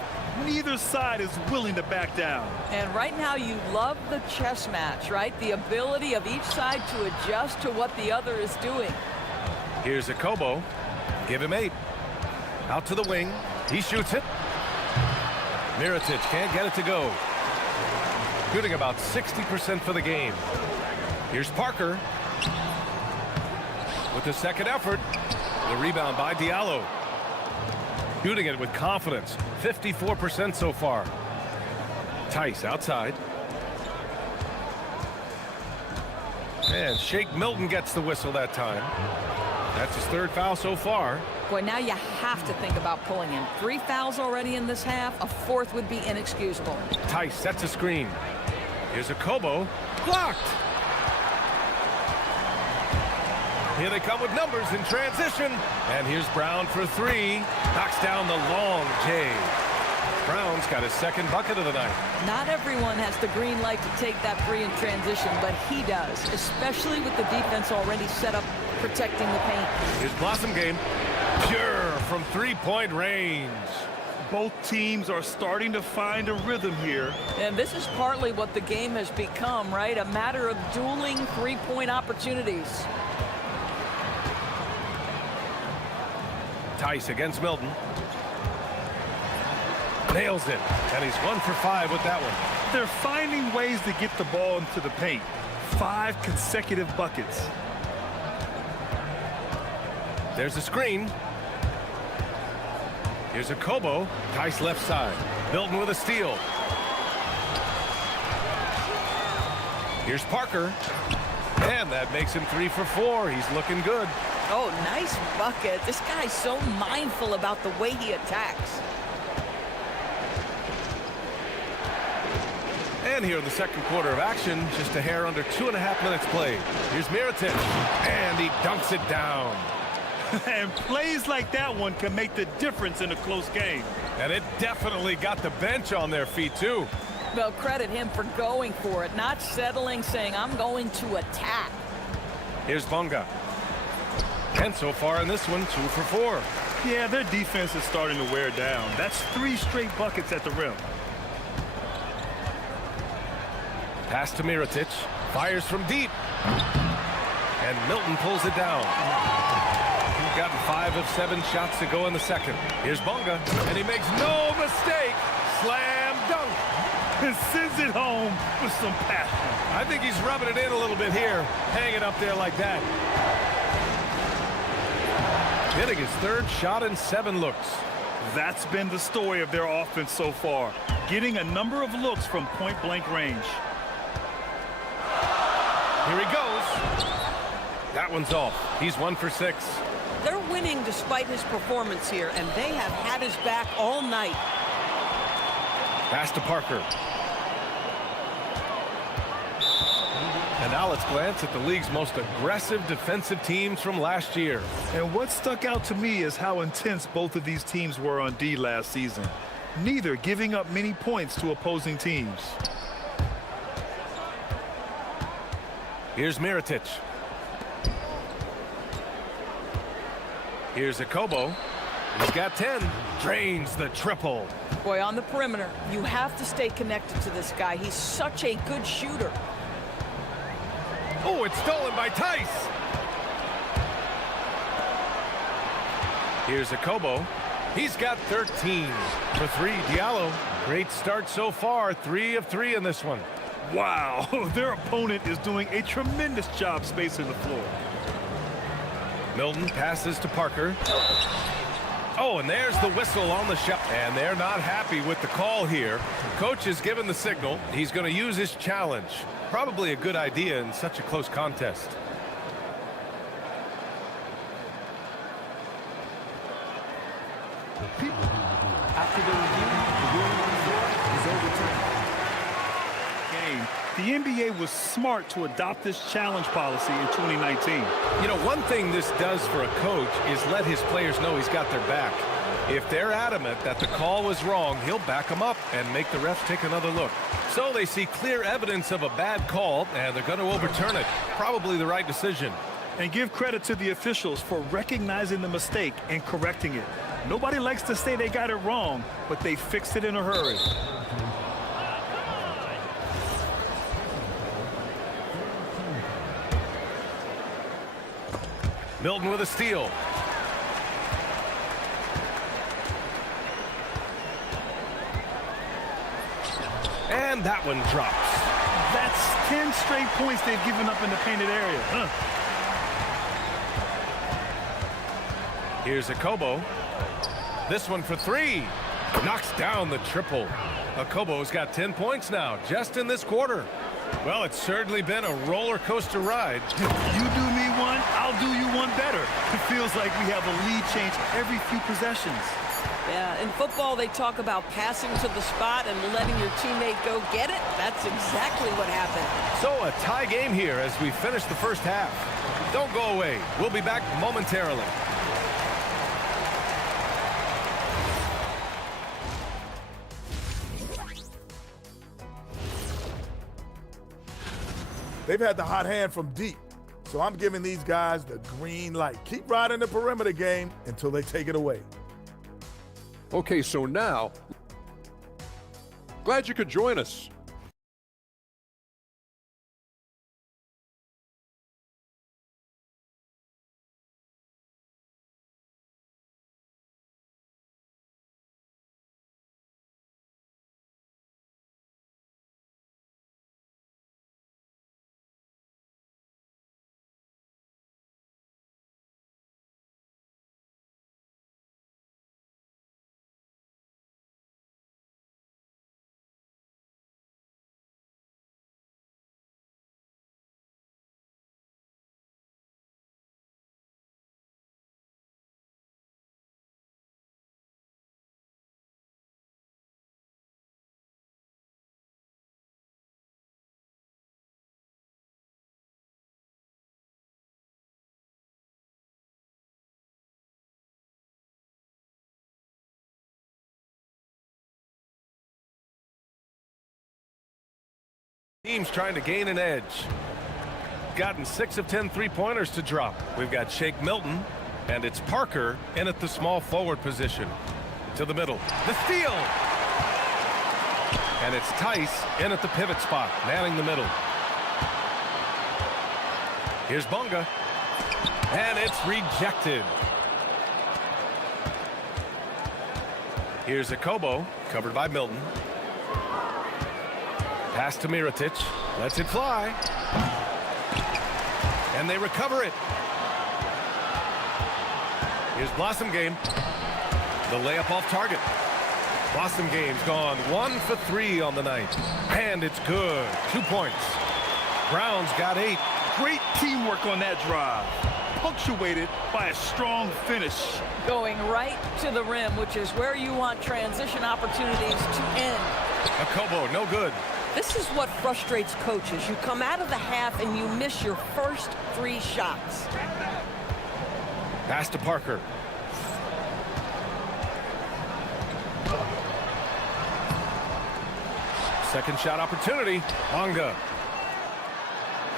neither side is willing to back down. And right now you love the chess match, right? The ability of each side to adjust to what the other is doing. Here's Akobo. Give him 8. Out to the wing. He shoots it. Mirotic can't get it to go. Shooting about 60% for the game. Here's Parker. With the second effort. The rebound by Diallo. Shooting it with confidence. 54% so far. Tice outside. And Shake Milton gets the whistle that time. That's his 3rd foul so far. Boy, now you have to think about pulling him. 3 fouls already in this half. A 4th would be inexcusable. Tice sets a screen. Here's Akobo. Blocked. Here they come with numbers in transition. And here's Brown for 3. Knocks down the long J. Brown's got his 2nd bucket of the night. Not everyone has the green light to take that 3 in transition, but he does, especially with the defense already set up protecting the paint. Here's Blossom game. Pure from 3-point range. Both teams are starting to find a rhythm here. And this is partly what the game has become, right? A matter of dueling 3-point opportunities. Tice against Milton. Nails it. And he's 1 for 5 with that one. They're finding ways to get the ball into the paint. 5 consecutive buckets. There's a screen. Here's Akobo. Tice left side. Milton with a steal. Here's Parker. And that makes him 3 for 4. He's looking good. Oh, nice bucket. This guy's so mindful about the way he attacks. And here in the second quarter of action, just a hair under 2.5 minutes played. Here's Mirotic, and he dunks it down. And plays like that one can make the difference in a close game. And it definitely got the bench on their feet, too. Well, credit him for going for it, not settling, saying, I'm going to attack. Here's Bonga. And so far in this one, 2 for 4. Yeah, their defense is starting to wear down. That's 3 straight buckets at the rim. Pass to Mirotic. Fires from deep. And Milton pulls it down. He's gotten 5 of 7 shots to go in the second. Here's Bonga. And he makes no mistake. Slam dunk. And sends it home with some passion. I think he's rubbing it in a little bit here. Hanging up there like that. Hitting his 3rd shot in 7 looks. That's been the story of their offense so far. Getting a number of looks from point-blank range. Here he goes. That one's off. He's 1 for 6. They're winning despite his performance here, and they have had his back all night. Pass to Parker. And now let's glance at the league's most aggressive defensive teams from last year. And what stuck out to me is how intense both of these teams were on D last season. Neither giving up many points to opposing teams. Here's Mirotic. Here's Akobo. He's got 10. Drains the triple. Boy, on the perimeter, you have to stay connected to this guy. He's such a good shooter. Oh, it's stolen by Tice. Here's Akobo. He's got 13. For 3, Diallo. Great start so far. 3 of 3 in this one. Wow, their opponent is doing a tremendous job spacing the floor. Milton passes to Parker. Oh, and there's the whistle on the shot. And they're not happy with the call here. Coach has given the signal. He's going to use his challenge. Probably a good idea in such a close contest. After the review, the ruling on the floor is overturned. The NBA was smart to adopt this challenge policy in 2019. You know, one thing this does for a coach is let his players know he's got their back. If they're adamant that the call was wrong, he'll back them up and make the refs take another look. So they see clear evidence of a bad call, and they're going to overturn it. Probably the right decision. And give credit to the officials for recognizing the mistake and correcting it. Nobody likes to say they got it wrong, but they fixed it in a hurry. Milton with a steal. And that one drops. That's 10 straight points they've given up in the painted area. Here's Akobo. This one for 3. Knocks down the triple. Akobo's got 10 points now, just in this quarter. Well, it's certainly been a roller coaster ride. You do me one, I'll do you one better. It feels like we have a lead change every few possessions. Yeah, in football, they talk about passing to the spot and letting your teammate go get it. That's exactly what happened. So a tie game here as we finish the first half. Don't go away. We'll be back momentarily. They've had the hot hand from deep, so I'm giving these guys the green light. Keep riding the perimeter game until they take it away. Okay, so now, glad you could join us. Team's trying to gain an edge. Gotten 6 of 10 3-pointers to drop. We've got Shake Milton, and it's Parker in at the small forward position. To the middle. The steal! And it's Tice in at the pivot spot, manning the middle. Here's Bunga. And it's rejected. Here's Akobo, covered by Milton. Pass to Mirotic. Lets it fly. And they recover it. Here's Blossom Game. The layup off target. Blossom Game's gone 1 for 3 on the night. And it's good. 2 points. Brown's got 8. Great teamwork on that drive, punctuated by a strong finish. Going right to the rim, which is where you want transition opportunities to end. Akobo, no good. This is what frustrates coaches. You come out of the half and you miss your first 3 shots. Pass to Parker. Second shot opportunity. Bunga.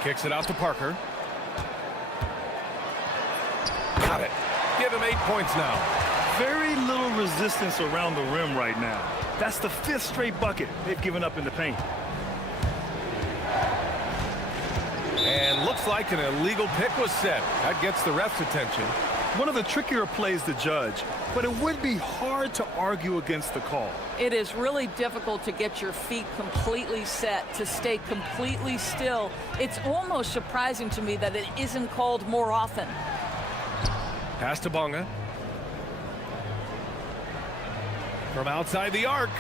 Kicks it out to Parker. Got it. Give him 8 points now. Very little resistance around the rim right now. That's the 5th straight bucket they've given up in the paint. And looks like an illegal pick was set. That gets the ref's attention. One of the trickier plays to judge, but it would be hard to argue against the call. It is really difficult to get your feet completely set, to stay completely still. It's almost surprising to me that it isn't called more often. Pass to Bunga. From outside the arc.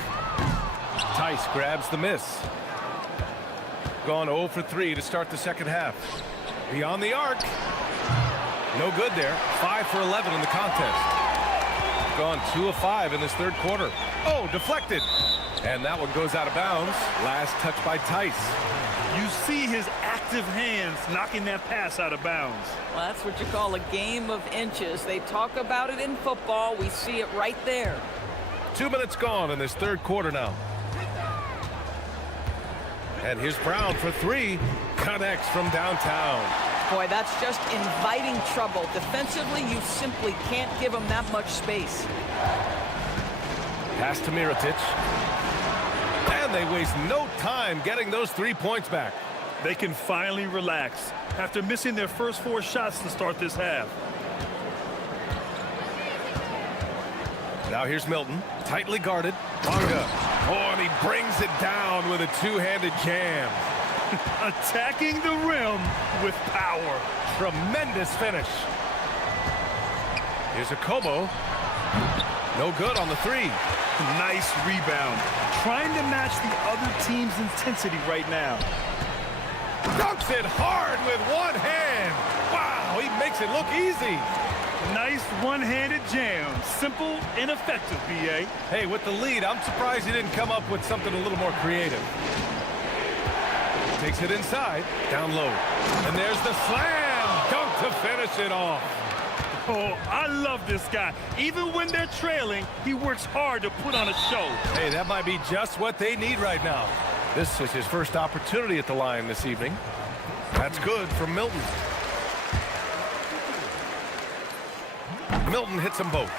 Tice grabs the miss. Gone 0 for 3 to start the second half. Beyond the arc. No good there. 5 for 11 in the contest. Gone 2 of 5 in this third quarter. Oh, deflected. And that one goes out of bounds. Last touch by Tice. You see his active hands knocking that pass out of bounds. Well, that's what you call a game of inches. They talk about it in football. We see it right there. 2 minutes gone in this third quarter now. And here's Brown for 3. Connects from downtown. Boy, that's just inviting trouble. Defensively, you simply can't give him that much space. Pass to Mirotic. And they waste no time getting those 3 points back. They can finally relax after missing their first 4 shots to start this half. Now here's Milton, tightly guarded. Bunga. Oh, and he brings it down with a 2-handed jam. Attacking the rim with power. Tremendous finish. Here's Akobo. No good on the 3. Nice rebound. Trying to match the other team's intensity right now. Dunks it hard with one hand. Wow, he makes it look easy. Nice one-handed jam. Simple and effective, B.A. Hey, with the lead, I'm surprised he didn't come up with something a little more creative. Takes it inside, down low. And there's the slam dunk to finish it off. Oh, I love this guy. Even when they're trailing, he works hard to put on a show. Hey, that might be just what they need right now. This is his first opportunity at the line this evening. That's good from Milton. Milton hits them both.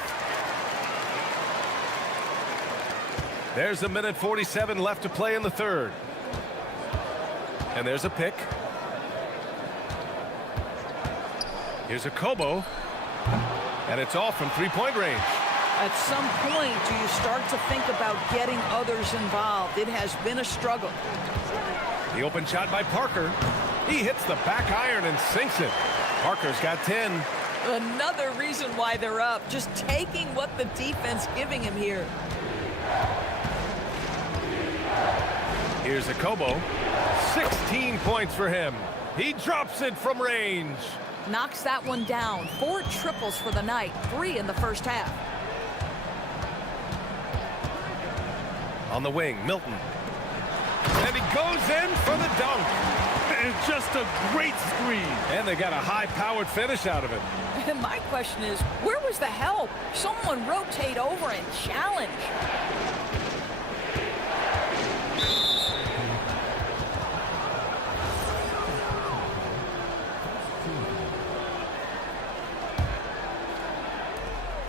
There's 1:47 left to play in the third. And there's a pick. Here's Akobo. And it's off from 3-point range. At some point, do you start to think about getting others involved? It has been a struggle. The open shot by Parker. He hits the back iron and sinks it. Parker's got 10. Another reason why they're up. Just taking what the defense giving him here. Here's Akobo. 16 points for him. He drops it from range. Knocks that one down. 4 triples for the night. 3 in the first half. On the wing, Milton. And he goes in for the dunk. And just a great screen. And they got a high-powered finish out of it. And my question is, where was the help? Someone rotate over and challenge.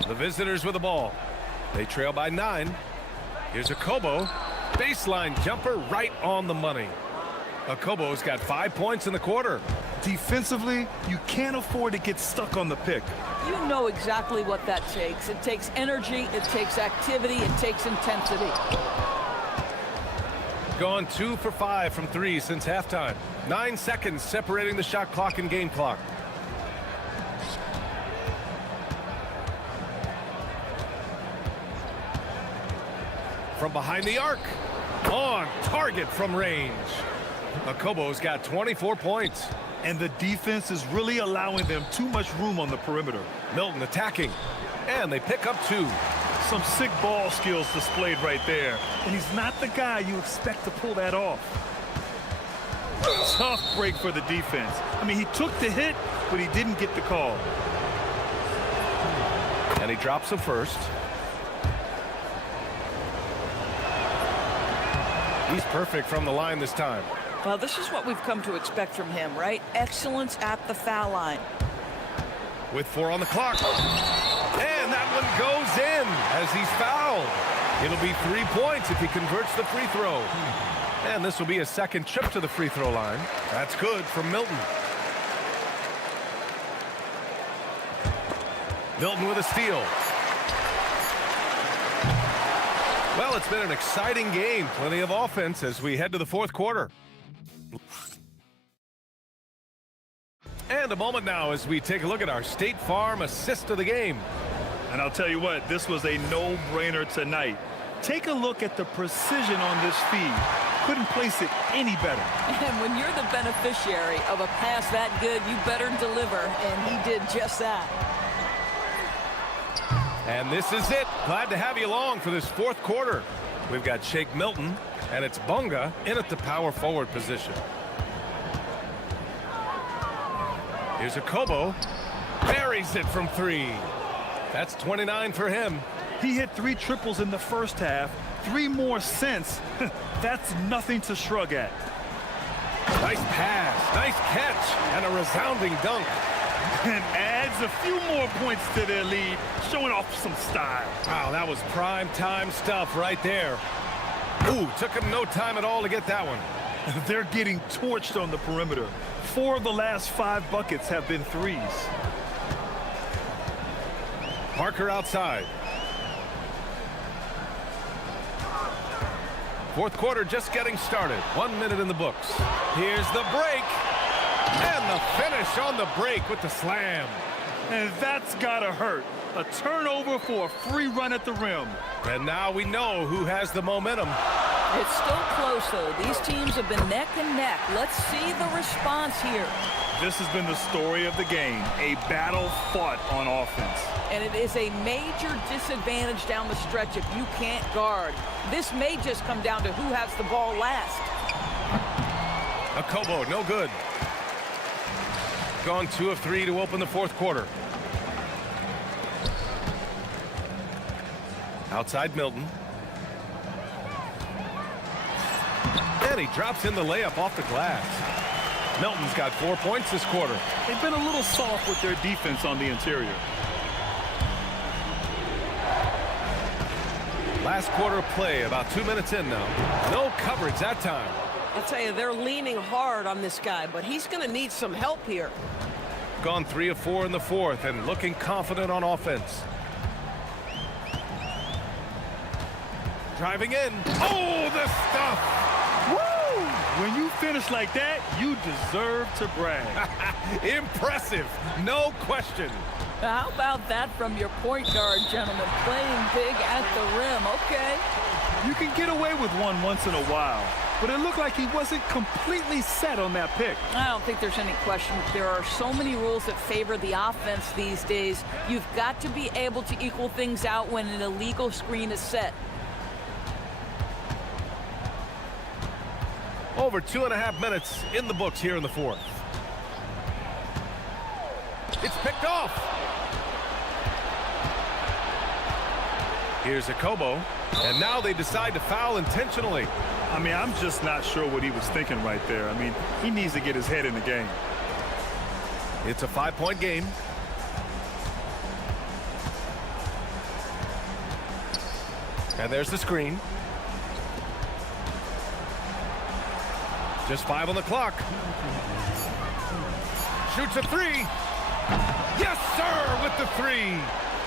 The visitors with the ball. They trail by 9. Here's Akobo. Baseline jumper right on the money. Akobo's got 5 points in the quarter. Defensively, you can't afford to get stuck on the pick. You know exactly what that takes. It takes energy, it takes activity, it takes intensity. Gone 2 for 5 from 3 since halftime. 9 seconds separating the shot clock and game clock. From behind the arc. On target from range. Akobo's got 24 points. And the defense is really allowing them too much room on the perimeter. Milton attacking. And they pick up 2. Some sick ball skills displayed right there. And he's not the guy you expect to pull that off. Tough break for the defense. I mean, he took the hit, but he didn't get the call. And he drops the first. He's perfect from the line this time. Well, this is what we've come to expect from him, right? Excellence at the foul line. With 4 on the clock. And that one goes in as he's fouled. It'll be 3 points if he converts the free throw. And this will be a second trip to the free throw line. That's good from Milton. Milton with a steal. Well, it's been an exciting game. Plenty of offense as we head to the fourth quarter. And a moment now as we take a look at our State Farm assist of the game. And I'll tell you what, this was a no-brainer tonight. Take a look at the precision on this feed. Couldn't place it any better. And when you're the beneficiary of a pass that good, you better deliver, and he did just that. And this is it. Glad to have you along for this fourth quarter. We've got Shake Milton, and it's Bunga in at the power forward position. Here's Akobo. Buries it from 3. That's 29 for him. He hit 3 triples in the first half, 3 more since. That's nothing to shrug at. Nice pass, nice catch, and a resounding dunk. And adds a few more points to their lead, showing off some style. Wow, that was prime time stuff right there. Ooh, took him no time at all to get that one. They're getting torched on the perimeter. 4 of the last 5 buckets have been 3s. Parker outside. Fourth quarter just getting started. 1 minute in the books. Here's the break. And the finish on the break with the slam. And that's gotta hurt. A turnover for a free run at the rim. And now we know who has the momentum. It's still close, though. These teams have been neck and neck. Let's see the response here. This has been the story of the game. A battle fought on offense. And it is a major disadvantage down the stretch if you can't guard. This may just come down to who has the ball last. Akobo, no good. Gone 2 of 3 to open the fourth quarter. Outside Milton. And he drops in the layup off the glass. Milton's got 4 points this quarter. They've been a little soft with their defense on the interior. Last quarter of play, about 2 minutes in now. No coverage that time. I'll tell you, they're leaning hard on this guy, but he's going to need some help here. Gone 3 of 4 in the fourth and looking confident on offense. Driving in. Oh, the stuff! Woo! When you finish like that, you deserve to brag. Impressive, no question. How about that from your point guard, gentlemen? Playing big at the rim, okay. You can get away with one once in a while, but it looked like he wasn't completely set on that pick. I don't think there's any question. There are so many rules that favor the offense these days. You've got to be able to equal things out when an illegal screen is set. Over 2.5 minutes in the books here in the fourth. It's picked off. Here's Akobo, and now they decide to foul intentionally. I mean, I'm just not sure what he was thinking right there. I mean, he needs to get his head in the game. It's a 5-point game. And there's the screen. Just 5 on the clock. Shoots a 3. Yes, sir, with the 3.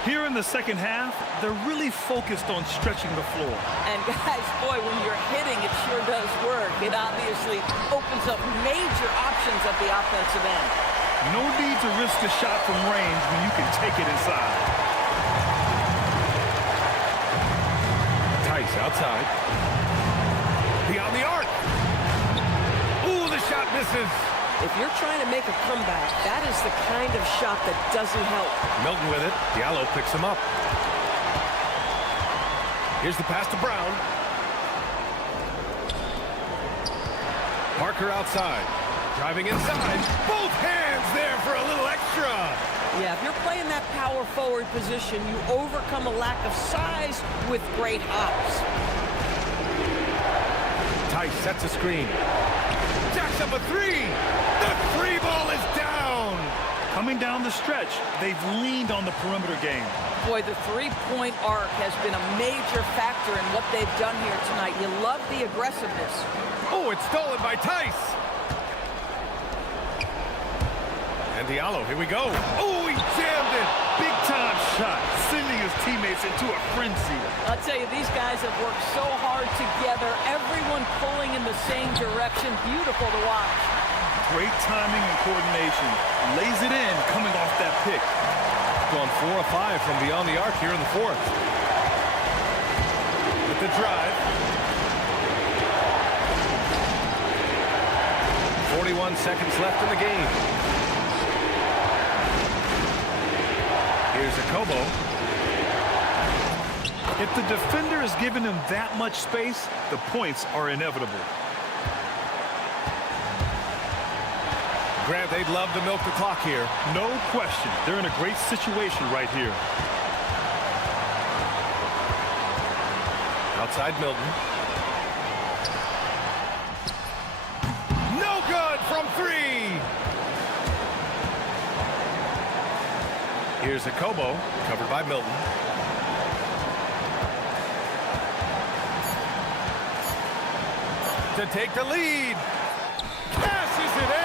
Here in the second half, they're really focused on stretching the floor. And guys, boy, when you're hitting, it sure does work. It obviously opens up major options at the offensive end. No need to risk a shot from range when you can take it inside. Tice outside. Beyond the arc. Ooh, the shot misses. If you're trying to make a comeback, that is the kind of shot that doesn't help. Milton with it. Diallo picks him up. Here's the pass to Brown. Parker outside. Driving inside. Both hands there for a little extra. Yeah, if you're playing that power forward position, you overcome a lack of size with great hops. Tice sets a screen. Jacks up a 3. The 3 ball is down. Coming down the stretch, they've leaned on the perimeter game. Boy, the three-point arc has been a major factor in what they've done here tonight. You love the aggressiveness. Oh, it's stolen by Tice. And Diallo, here we go. Oh, he jammed it. Big-time shot, sending his teammates into a frenzy. I'll tell you, these guys have worked so hard together, everyone pulling in the same direction. Beautiful to watch. Great timing and coordination. Lays it in, coming off that pick. Gone 4 of 5 from beyond the arc here in the fourth. With the drive. 41 seconds left in the game. Here's a Kobo. If the defender is giving him that much space, the points are inevitable. Grant, they'd love to milk the clock here. No question. They're in a great situation right here. Outside Milton. No good from 3. Here's a Kobo, covered by Milton. To take the lead. Cashes it in.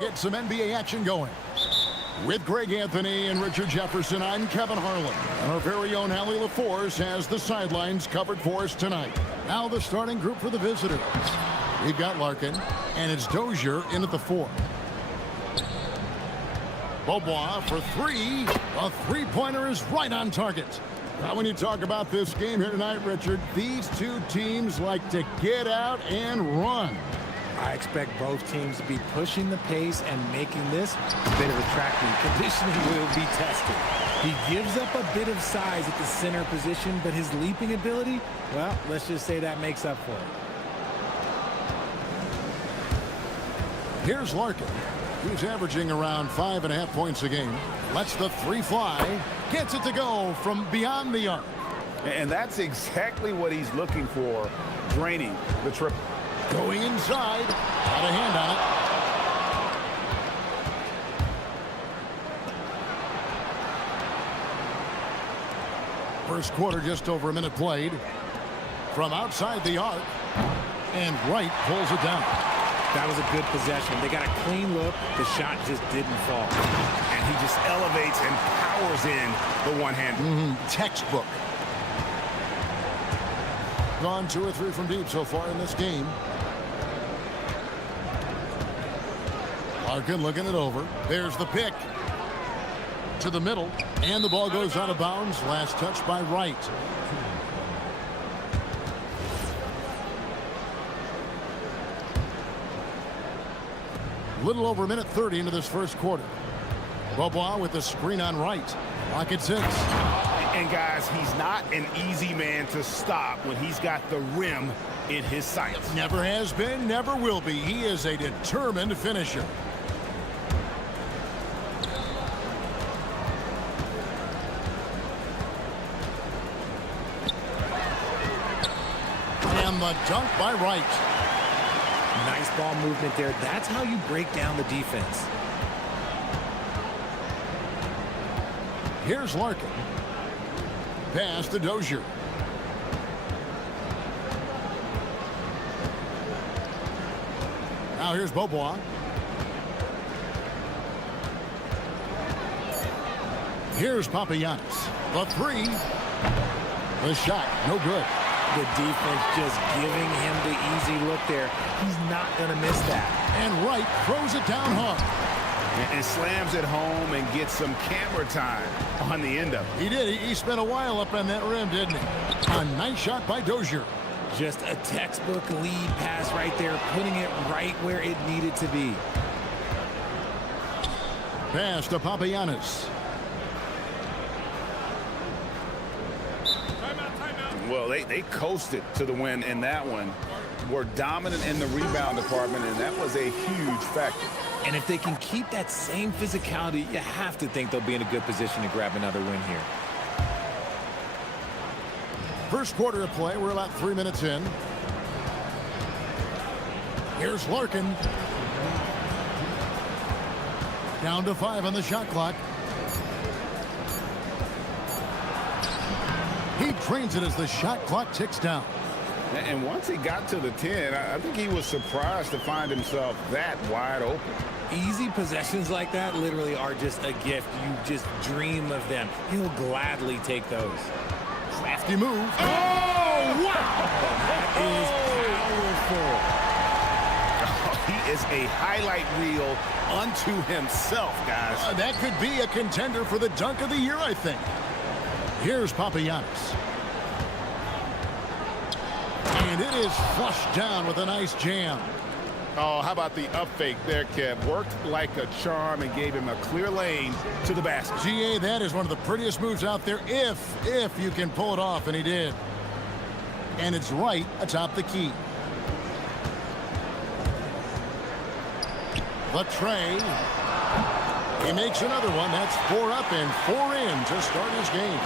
Get some NBA action going. With Greg Anthony and Richard Jefferson, I'm Kevin Harlan. And our very own Allie LaForce has the sidelines covered for us tonight. Now the starting group for the visitors. We've got Larkin, and it's Dozier in at the 4. Beaubois for 3. A three-pointer is right on target. Now, when you talk about this game here tonight, Richard, these two teams like to get out and run. I expect both teams to be pushing the pace and making this a bit of a track meet. Conditioning will be tested. He gives up a bit of size at the center position, but his leaping ability, well, let's just say that makes up for it. Here's Larkin. He's averaging around 5.5 points a game. Lets the 3 fly. Gets it to go from beyond the arc. And that's exactly what he's looking for, draining the triple. Going inside. Got a hand on it. First quarter, just over a minute played. From outside the arc. And Wright pulls it down. That was a good possession. They got a clean look. The shot just didn't fall. And he just elevates and powers in the one-hander. Textbook. Gone 2 or 3 from deep so far in this game. Larkin looking it over. There's the pick. To the middle. And the ball goes out of bounds. Last touch by Wright. Little over a minute 30 into this first quarter. Beaubois with the screen on Wright. Rocket 6. And guys, he's not an easy man to stop when he's got the rim in his sights. Never has been, never will be. He is a determined finisher. And the dunk by Wright. Nice ball movement there. That's how you break down the defense. Here's Larkin. Pass to Dozier. Now here's Beaubois. Here's Papagiannis. The 3. The shot, no good. The defense just giving him the easy look there. He's not going to miss that. And Wright throws it down hard. And slams it home and gets some camera time on the end of it. He did. He spent a while up on that rim, didn't he? A nice shot by Dozier. Just a textbook lead pass right there, putting it right where it needed to be. Pass to Papagiannis. Well, they coasted to the win in that one. Were dominant in the rebound department, and that was a huge factor. And if they can keep that same physicality, you have to think they'll be in a good position to grab another win here. First quarter of play. We're about 3 minutes in. Here's Larkin. Down to 5 on the shot clock. He trains it as the shot clock ticks down. And once he got to the 10, I think he was surprised to find himself that wide open. Easy possessions like that literally are just a gift. You just dream of them. He'll gladly take those. Crafty move. Oh, wow! That is powerful. He is a highlight reel unto himself, guys. That could be a contender for the dunk of the year, I think. Here's Papagiannis. And it is flushed down with a nice jam. Oh, how about the up fake there, Kev? Worked like a charm and gave him a clear lane to the basket. GA, that is one of the prettiest moves out there if you can pull it off, and he did. And it's right atop the key. The tray. He makes another one. That's 4 up and 4 in to start his game.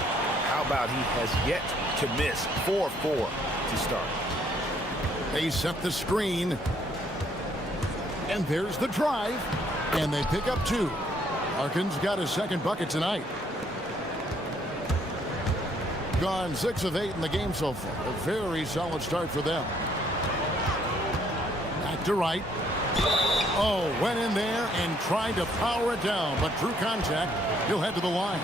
How about he has yet to miss 4-4 to start. They set the screen. And there's the drive. And they pick up 2. Larkin's got his second bucket tonight. Gone 6 of 8 in the game so far. A very solid start for them. Back to Wright. Oh, went in there and tried to power it down, but drew contact. He'll head to the line.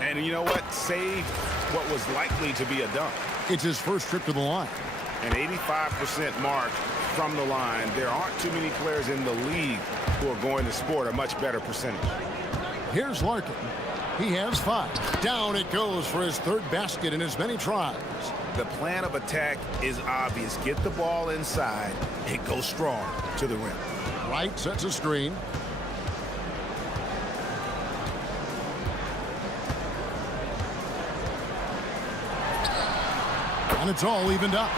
And you know what? Saved what was likely to be a dunk. It's his first trip to the line. An 85% mark from the line. There aren't too many players in the league who are going to sport a much better percentage. Here's Larkin. He has 5. Down it goes for his 3rd basket in as many tries. The plan of attack is obvious. Get the ball inside and go strong to the rim. Wright sets a screen. And it's all evened up.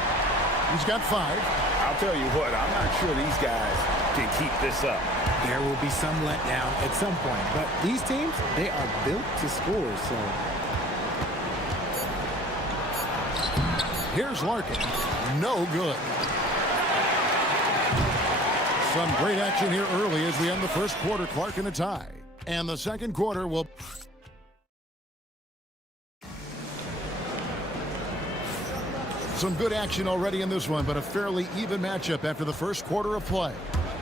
He's got 5. I'll tell you what, I'm not sure these guys can keep this up. There will be some letdown at some point, but these teams, they are built to score, so. Here's Larkin. No good. Some great action here early as we end the first quarter. Clark in a tie. And the second quarter will... Some good action already in this one, but a fairly even matchup after the first quarter of play.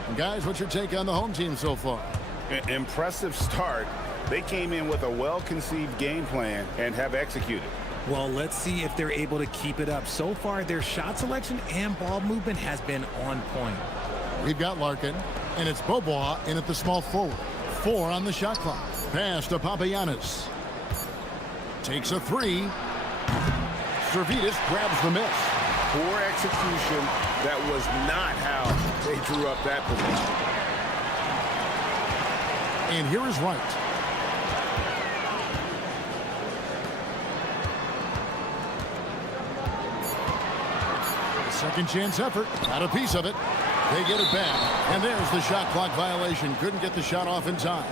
And guys, what's your take on the home team so far? Impressive start. They came in with a well-conceived game plan and have executed. Well, let's see if they're able to keep it up. So far, their shot selection and ball movement has been on point. We've got Larkin, and it's Bobois in at the small forward. 4 on the shot clock. Pass to Papagiannis. Takes a 3. Servetus grabs the miss. Poor execution. That was not how they drew up that position. And here is Wright. Second chance effort. Got a piece of it. They get it back. And there's the shot clock violation. Couldn't get the shot off in time.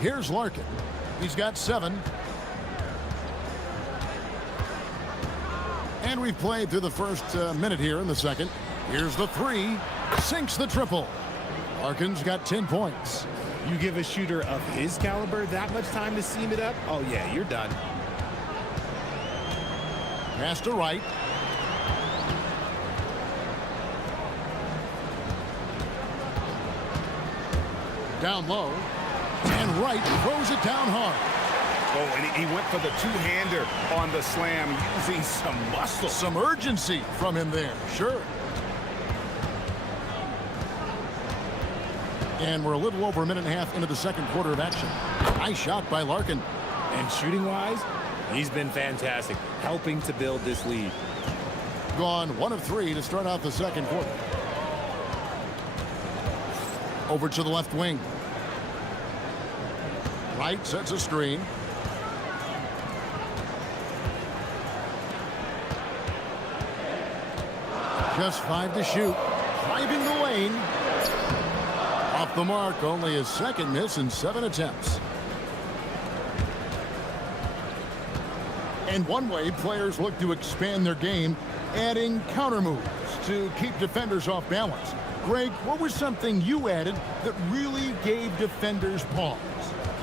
Here's Larkin. He's got 7. And we've played through the first minute here in the second. Here's the 3. Sinks the triple. Larkin's got 10 points. You give a shooter of his caliber that much time to seam it up? Oh, yeah, you're done. Pass to Wright. Down low. And Wright throws it down hard. Oh, and he went for the two-hander on the slam, using some muscle. Some urgency from him there, sure. And we're a little over a minute and a half into the second quarter of action. Nice shot by Larkin. And shooting-wise, he's been fantastic, helping to build this lead. Gone 1 of 3 to start out the second quarter. Over to the left wing. Wright sets a screen. Just 5 to shoot. Driving the lane. Off the mark, only his second miss in 7 attempts. And one way players look to expand their game, adding counter moves to keep defenders off balance. Greg, what was something you added that really gave defenders pause?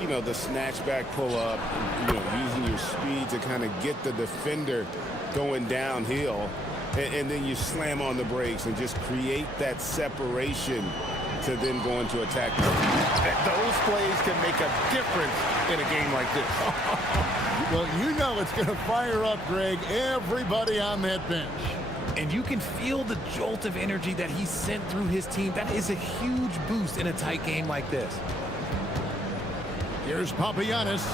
You know, the snatch back pull up, you know, using your speed to kind of get the defender going downhill, and then you slam on the brakes and just create that separation to then go into attack. Those plays can make a difference in a game like this. Well, you know it's going to fire up, Greg, everybody on that bench. And you can feel the jolt of energy that he sent through his team. That is a huge boost in a tight game like this. Here's Papagiannis.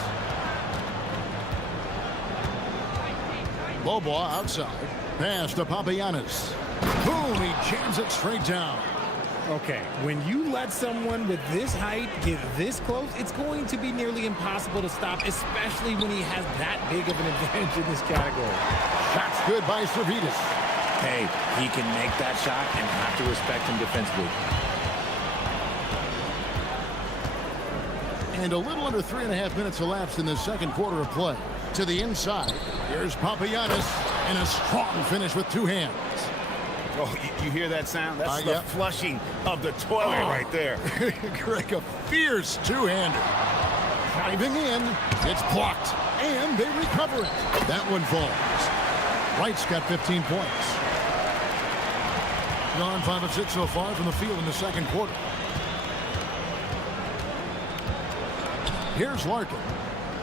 Bobois outside. Pass to Papagiannis. Boom, he jams it straight down. Okay, when you let someone with this height get this close, it's going to be nearly impossible to stop, especially when he has that big of an advantage in this category. Shot's good by Servetus. Hey, he can make that shot and have to respect him defensively. And a little under 3.5 minutes elapsed in the second quarter of play. To the inside, here's Papagiannis, and a strong finish with 2 hands. Oh, you hear that sound? That's the flushing of the toilet right there. Greg, a fierce two-hander. Driving in. It's blocked. And they recover it. That one falls. Wright's got 15 points. Gone 5 of 6 so far from the field in the second quarter. Here's Larkin.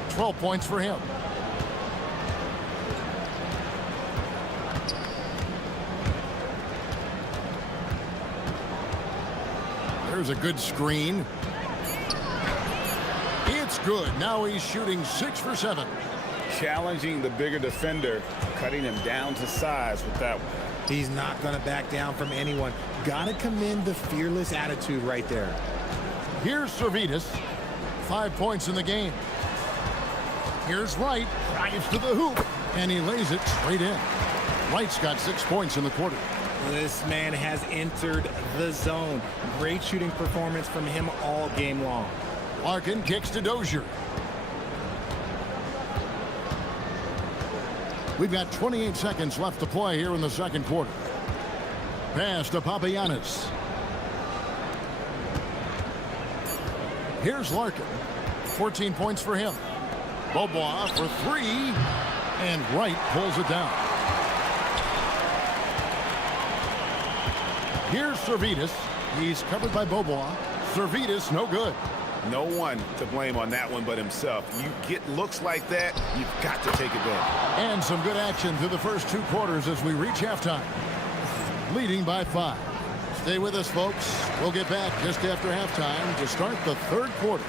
12 points for him. There's a good screen. It's good. Now he's shooting 6 for 7. Challenging the bigger defender, cutting him down to size with that one. He's not going to back down from anyone. Got to commend the fearless attitude right there. Here's Servetus. 5 points in the game. Here's Wright. Drives to the hoop. And he lays it straight in. Wright's got 6 points in the quarter. This man has entered the zone. Great shooting performance from him all game long. Larkin kicks to Dozier. We've got 28 seconds left to play here in the second quarter. Pass to Papagiannis. Here's Larkin. 14 points for him. Beaubois for 3. And Wright pulls it down. Here's Servetus. He's covered by Beaubois. Servetus, no good. No one to blame on that one but himself. You get looks like that, you've got to take advantage. And some good action through the first 2 quarters as we reach halftime. Leading by 5. Stay with us, folks. We'll get back just after halftime to start the third quarter.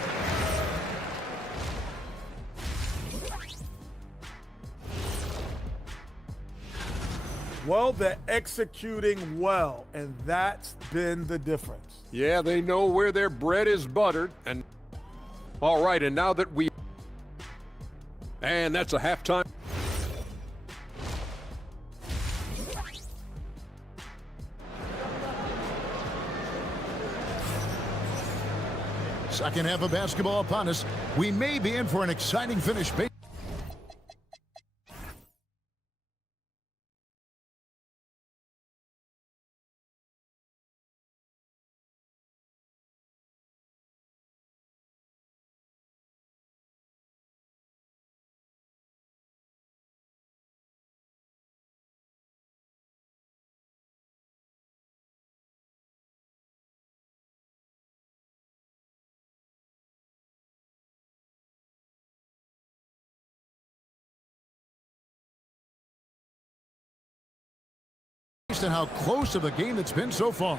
Well, they're executing well, and that's been the difference. Yeah, they know where their bread is buttered. And all right, and now that and that's a halftime. Second half of basketball upon us. We may be in for an exciting finish. And how close of a game it's been so far.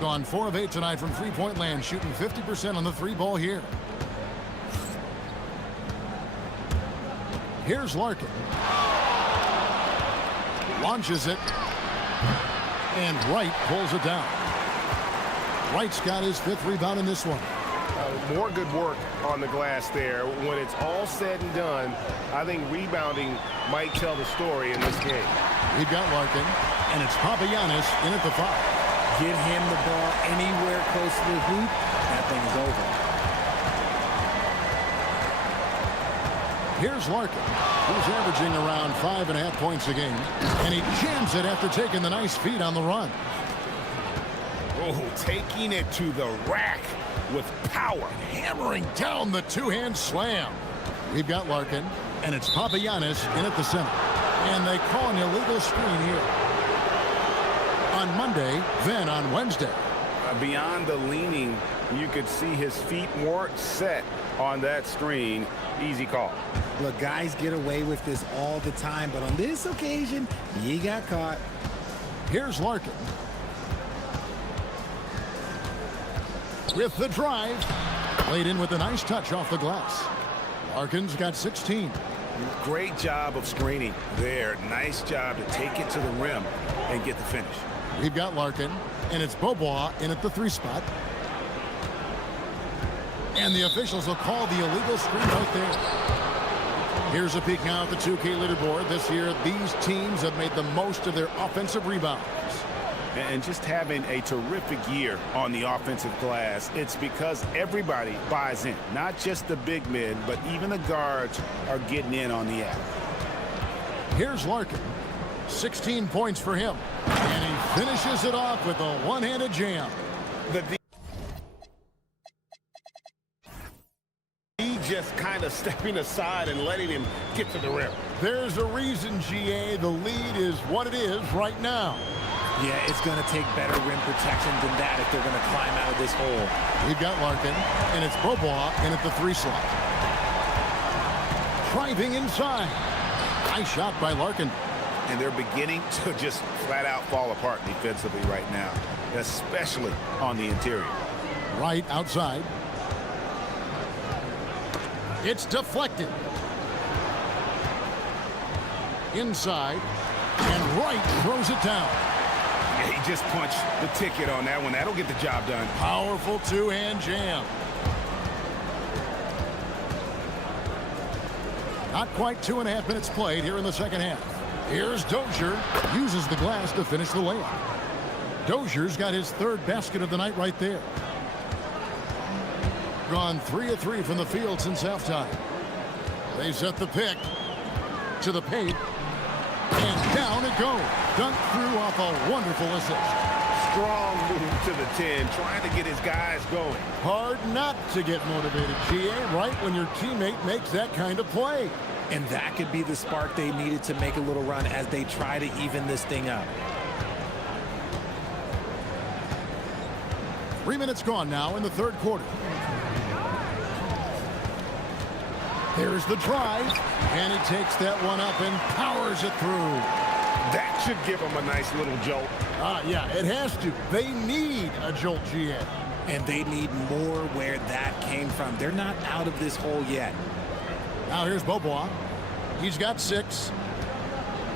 Gone 4 of 8 tonight from three-point land, shooting 50% on the 3-ball here. Here's Larkin. Launches it. And Wright pulls it down. Wright's got his 5th rebound in this one. More good work on the glass there. When it's all said and done, I think rebounding might tell the story in this game. We've got Larkin, and it's Papagiannis in at the 5. Get him the ball anywhere close to the hoop, that thing is over. Here's Larkin, who's averaging around 5.5 points a game, and he jams it after taking the nice feed on the run. Oh, taking it to the rack with power. Hammering down the two-hand slam. We've got Larkin. And it's Papagiannis in at the center. And they call an illegal screen here. On Monday, then on Wednesday. Beyond the leaning, you could see his feet weren't set on that screen. Easy call. Look, guys get away with this all the time, but on this occasion, he got caught. Here's Larkin. With the drive. Played in with a nice touch off the glass. Larkin's got 16. Great job of screening there. Nice job to take it to the rim and get the finish. We've got Larkin, and it's Beaubois in at the 3 spot. And the officials will call the illegal screen right there. Here's a peek now at the 2K leaderboard. This year, these teams have made the most of their offensive rebounds. And just having a terrific year on the offensive glass, it's because everybody buys in. Not just the big men, but even the guards are getting in on the act. Here's Larkin. 16 points for him. And he finishes it off with a one-handed jam. He just kind of stepping aside and letting him get to the rim. There's a reason, GA, the lead is what it is right now. Yeah, it's going to take better rim protection than that if they're going to climb out of this hole. We've got Larkin, and it's Beaubois in at the 3 slot. Driving inside. Nice shot by Larkin. And they're beginning to just flat out fall apart defensively right now, especially on the interior. Right outside. It's deflected. Inside. And Wright throws it down. Yeah, he just punched the ticket on that one. That'll get the job done. Powerful two-hand jam. Not quite 2.5 minutes played here in the second half. Here's Dozier. Uses the glass to finish the layup. Dozier's got his 3rd basket of the night right there. Gone 3 of 3 from the field since halftime. They set the pick to the paint. And down it goes. Dunked through off a wonderful assist. Strong move to the 10, trying to get his guys going. Hard not to get motivated, GA, right when your teammate makes that kind of play. And that could be the spark they needed to make a little run as they try to even this thing up. 3 minutes gone now in the 3rd quarter. There's the drive, and he takes that one up and powers it through. That should give him a nice little jolt. Yeah, it has to. They need a jolt, GA. And they need more where that came from. They're not out of this hole yet. Now here's Beaubois. He's got 6.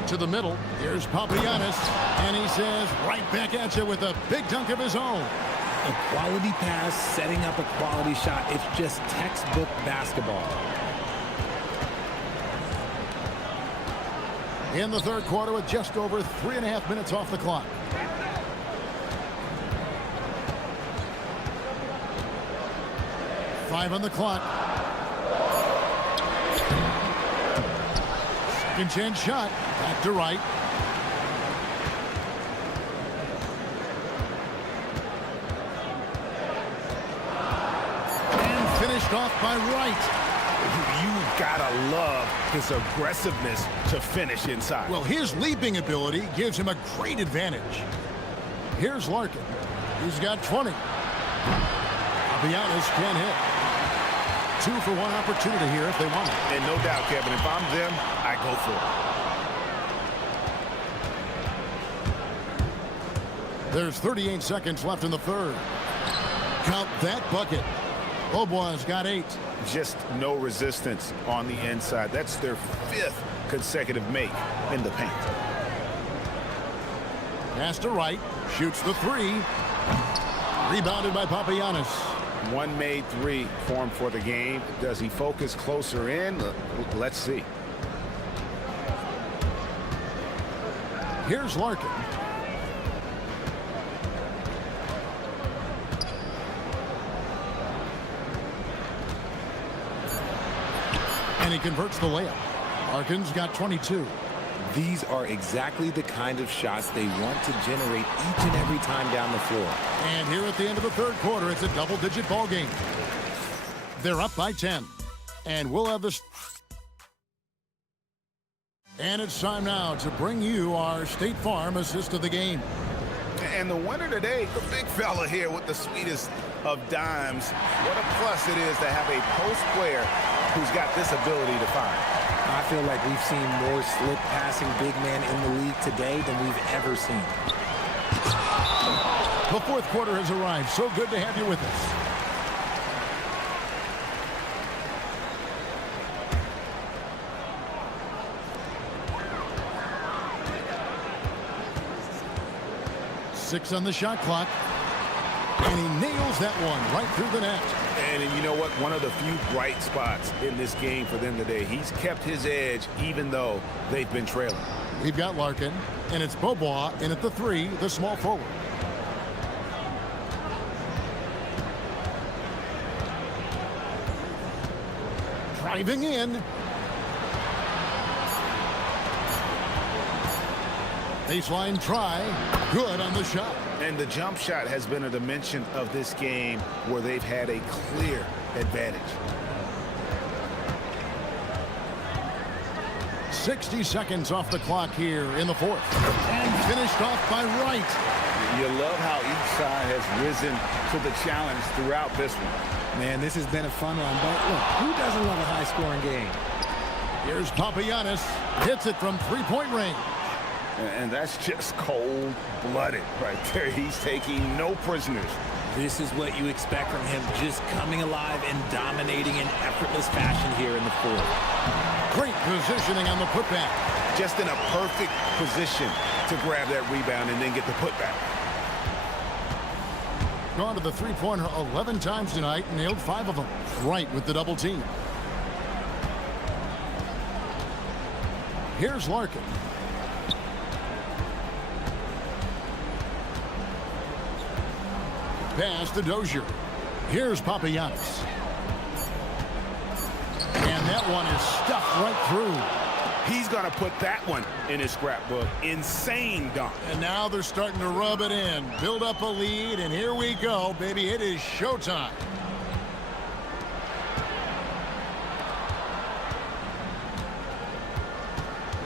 To the middle. Here's Papagiannis. And he says, right back at you with a big dunk of his own. A quality pass, setting up a quality shot. It's just textbook basketball. In the 3rd quarter with just over 3.5 minutes off the clock. Five on the clock. Second chance shot. Back to Wright. And finished off by Wright. You gotta love his aggressiveness to finish inside. Well, his leaping ability gives him a great advantage. Here's Larkin. He's got 20. Papagiannis can hit. 2 for 1 opportunity here if they want it. And no doubt, Kevin, if I'm them, I go for it. There's 38 seconds left in the 3rd. Count that bucket. Beaubois got 8. Just no resistance on the inside. That's their 5th consecutive make in the paint. Pass to Wright. Shoots the 3. Rebounded by Papagiannis. 1 made 3 for him for the game. Does he focus closer in? Let's see. Here's Larkin. And he converts the layup. Larkin's got 22. These are exactly the kind of shots they want to generate each and every time down the floor. And here at the end of the 3rd quarter, it's a double-digit ball game. They're up by 10. And we'll have this And it's time now to bring you our State Farm assist of the game. And the winner today, the big fella here with the sweetest of dimes. What a plus it is to have a post player who's got this ability to find. I feel like we've seen more slip passing big man in the league today than we've ever seen. The fourth quarter has arrived. So good to have you with us. Six on the shot clock. And he nails that one right through the net. And you know what? One of the few bright spots in this game for them today. He's kept his edge even though they've been trailing. We've got Larkin, and it's Bobois in at the 3, the small forward. Driving in. Baseline try. Good on the shot. And the jump shot has been a dimension of this game where they've had a clear advantage. 60 seconds off the clock here in the fourth. And finished off by Wright. You love how each side has risen to the challenge throughout this one. Man, this has been a fun one, but look, who doesn't love a high-scoring game? Here's Papagiannis. Hits it from three-point range. And that's just cold-blooded right there. He's taking no prisoners. This is what you expect from him, just coming alive and dominating in effortless fashion here in the fourth. Great positioning on the putback. Just in a perfect position to grab that rebound and then get the putback. Gone to the three-pointer 11 times tonight, nailed 5 of them. Right with the double team. Here's Larkin. Pass to Dozier. Here's Papagiannis. And that one is stuffed right through. He's going to put that one in his scrapbook. Insane dunk. And now they're starting to rub it in. Build up a lead, and here we go, baby. It is showtime.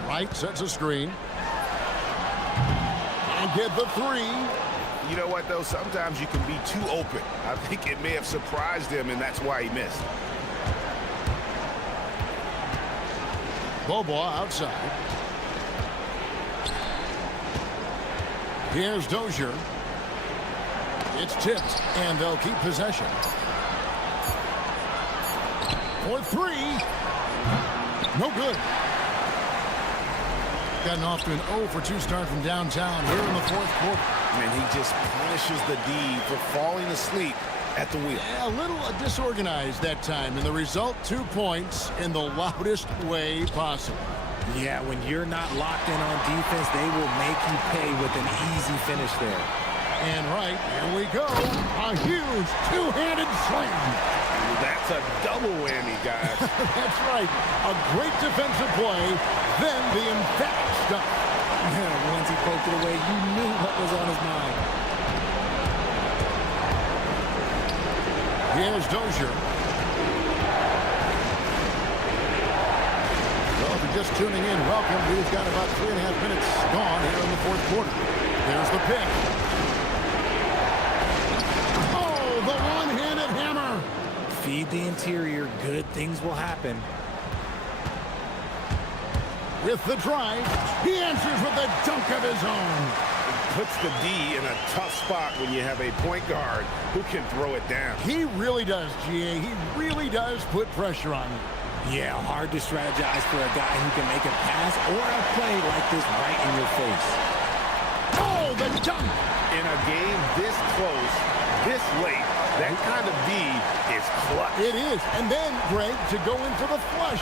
Wright sets a screen. And get the 3. You know what, though? Sometimes you can be too open. I think it may have surprised him, and that's why he missed. Bobois outside. Here's Dozier. It's tipped, and they'll keep possession. For 3. No good. Gotten off to an 0 for 2 start from downtown here in the fourth quarter. And he just punishes the D for falling asleep at the wheel. Yeah, a little disorganized that time, and the result 2 points in the loudest way possible. Yeah, when you're not locked in on defense, they will make you pay with an easy finish there. And right, here we go. A huge two-handed slam. That's a double whammy, guys. That's right. A great defensive play, then the emphatic stuff. Yeah, once he poked it away, you knew what was on his mind. Here's Dozier. Well, if you're just tuning in, welcome. We've got about 3.5 minutes gone here in the fourth quarter. There's the pick. Oh, the one-handed hammer. Feed the interior. Good things will happen. With the drive, he answers with a dunk of his own. Puts the D in a tough spot when you have a point guard who can throw it down. He really does, GA. He really does put pressure on you. Yeah, hard to strategize for a guy who can make a pass or a play like this right in your face. Oh, the dunk! In a game this close, this late, that kind of D is clutch. It is. And then, Greg, to go in for the flush.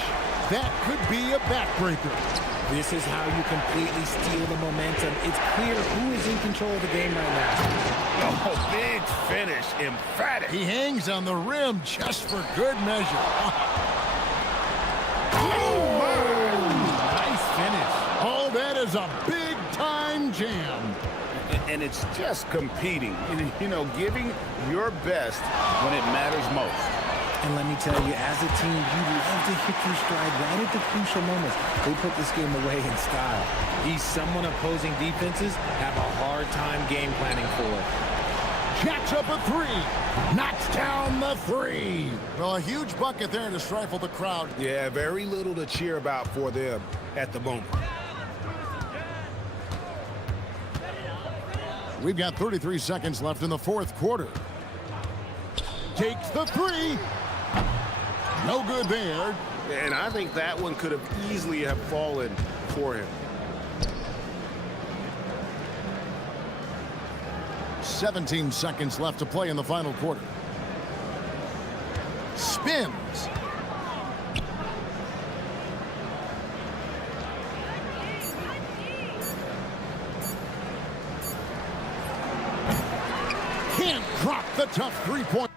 That could be a backbreaker. This is how you completely steal the momentum. It's clear who is in control of the game right now. Oh, big finish. Emphatic. He hangs on the rim just for good measure. Oh, nice finish. Oh, that is a big-time jam. And it's just competing, you know, giving your best when it matters most. And let me tell you, as a team, you love to hit your stride right at the crucial moments. They put this game away in style. He's someone opposing defenses have a hard time game planning for. Jacks up a three. Knocks down the three. Well, a huge bucket there to stifle the crowd. Yeah, very little to cheer about for them at the moment. We've got 33 seconds left in the fourth quarter. Takes the three. No good there. And I think that one could have easily have fallen for him. 17 seconds left to play in the final quarter. Spins. Can't drop the tough three-point.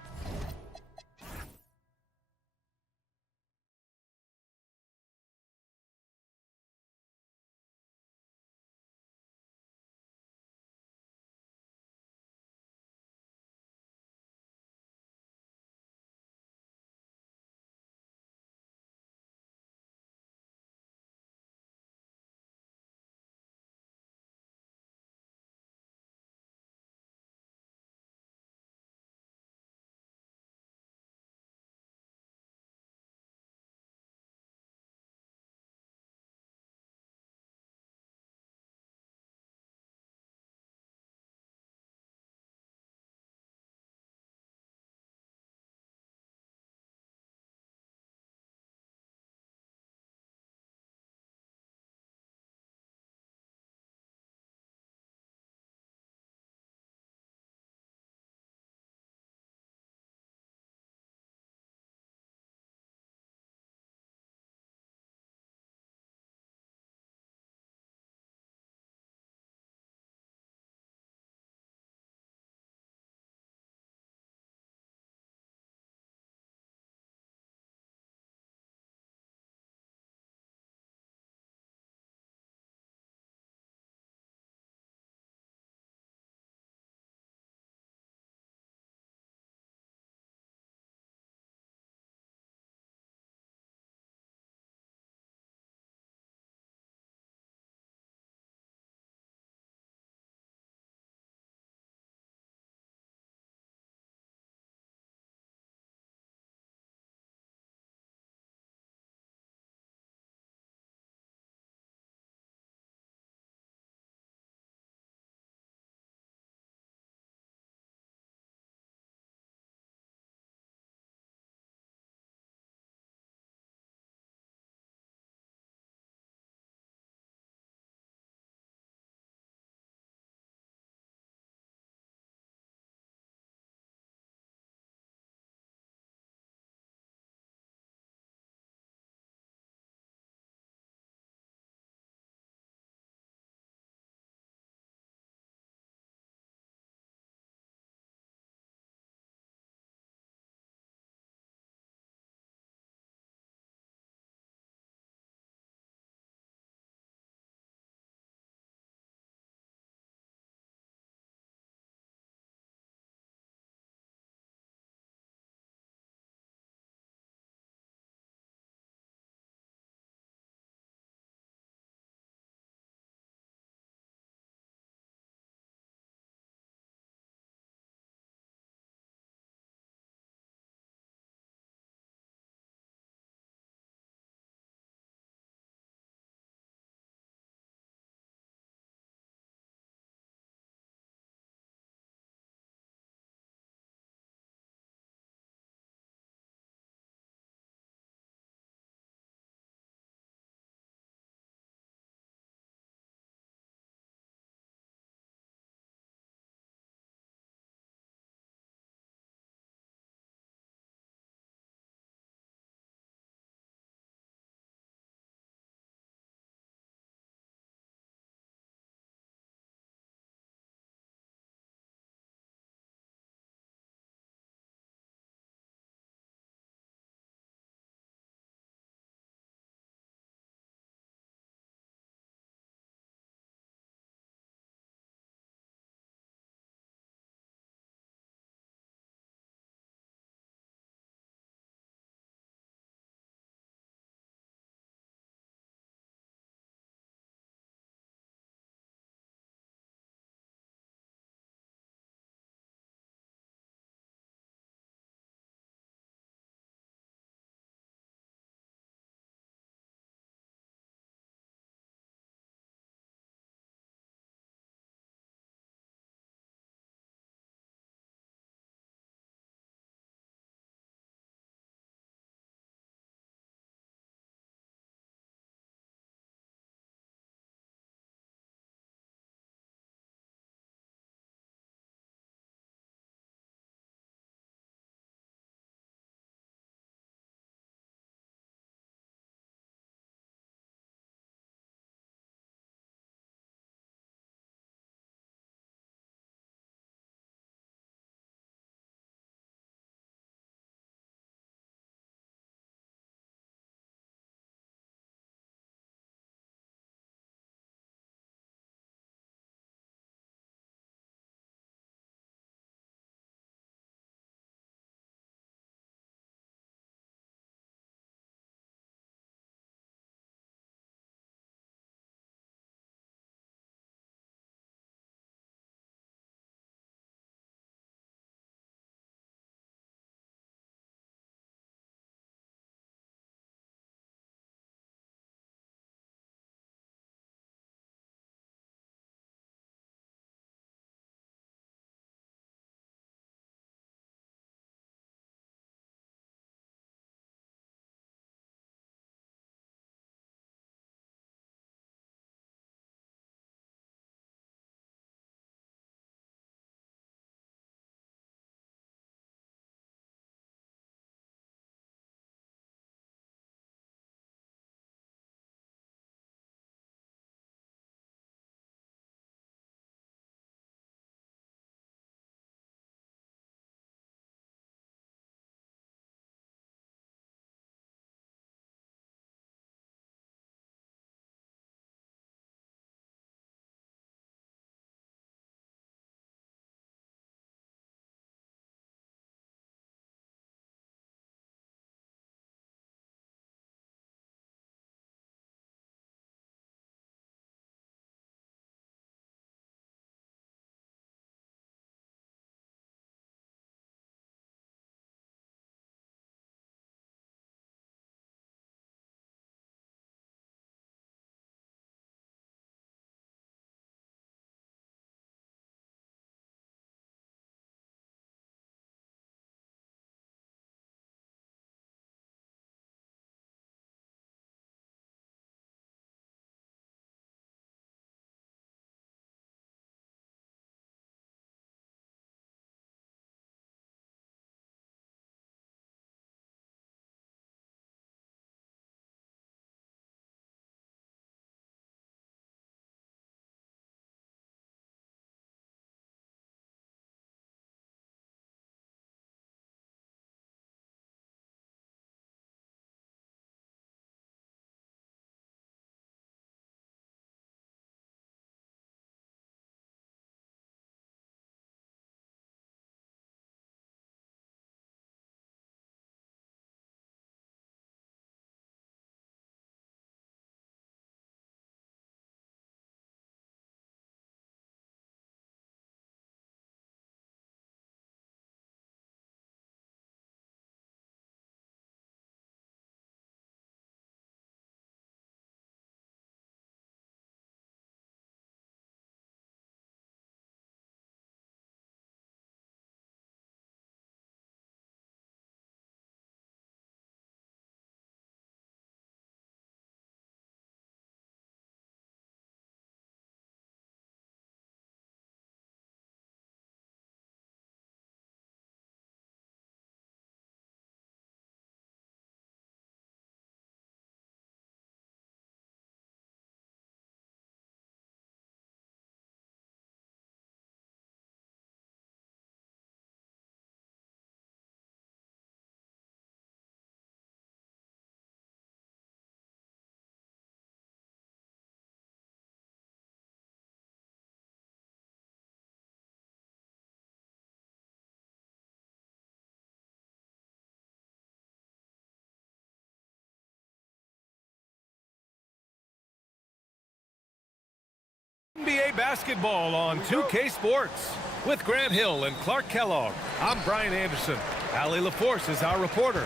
EA Basketball on 2K Sports. With Grant Hill and Clark Kellogg, I'm Brian Anderson. Allie LaForce is our reporter.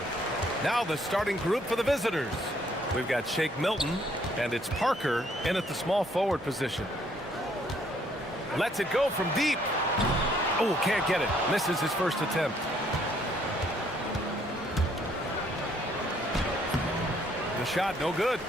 Now the starting group for the visitors. We've got Shake Milton, and it's Parker in at the small forward position. Lets it go from deep. Oh, can't get it. Misses his first attempt. The shot, no good.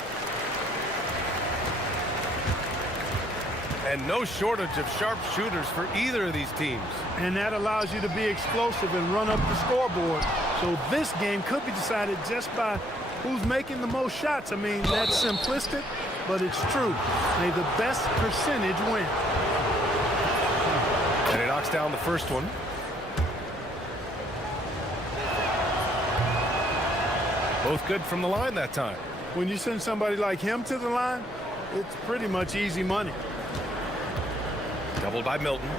And no shortage of sharp shooters for either of these teams. And that allows you to be explosive and run up the scoreboard. So this game could be decided just by who's making the most shots. I mean, that's simplistic, but it's true. May the best percentage win. And he knocks down the first one. Both good from the line that time. When you send somebody like him to the line, it's pretty much easy money. Doubled by Milton.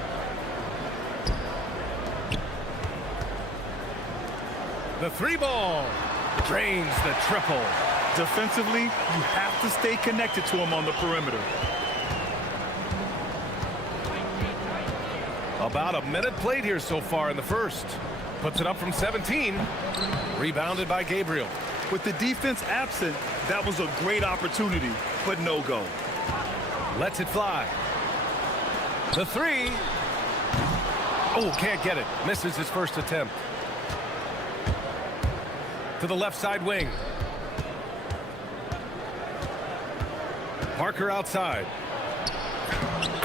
The three ball drains the triple. Defensively, you have to stay connected to him on the perimeter. About a minute played here so far in the first. Puts it up from 17. Rebounded by Gabriel. With the defense absent, that was a great opportunity, but no go. Lets it fly. The three. Oh, can't get it. Misses his first attempt. To the left side wing. Parker outside.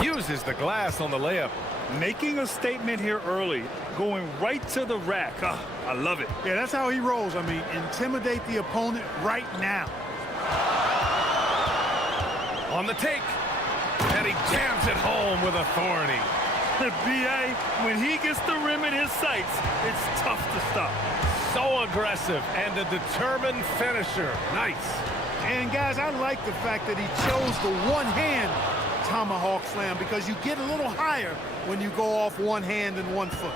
Uses the glass on the layup. Making a statement here early, going right to the rack. I love it. Yeah, that's how he rolls. I mean, intimidate the opponent right now. On the take. And he jams it home with authority. B.A., when he gets the rim in his sights, it's tough to stop. So aggressive and a determined finisher. Nice. And, guys, I like the fact that he chose the one-hand tomahawk slam because you get a little higher when you go off one hand and 1 foot.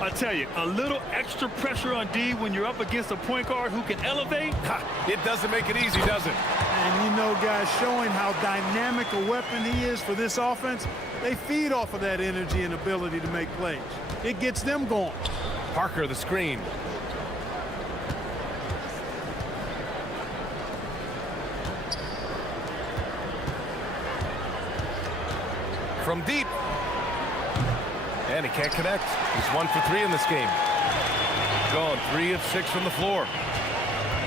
I tell you, a little extra pressure on D when you're up against a point guard who can elevate. It doesn't make it easy, does it? And you know, guys, showing how dynamic a weapon he is for this offense, they feed off of that energy and ability to make plays. It gets them going. Parker, the screen. From deep. And he can't connect. He's 1 for 3 in this game. Gone 3 of 6 from the floor.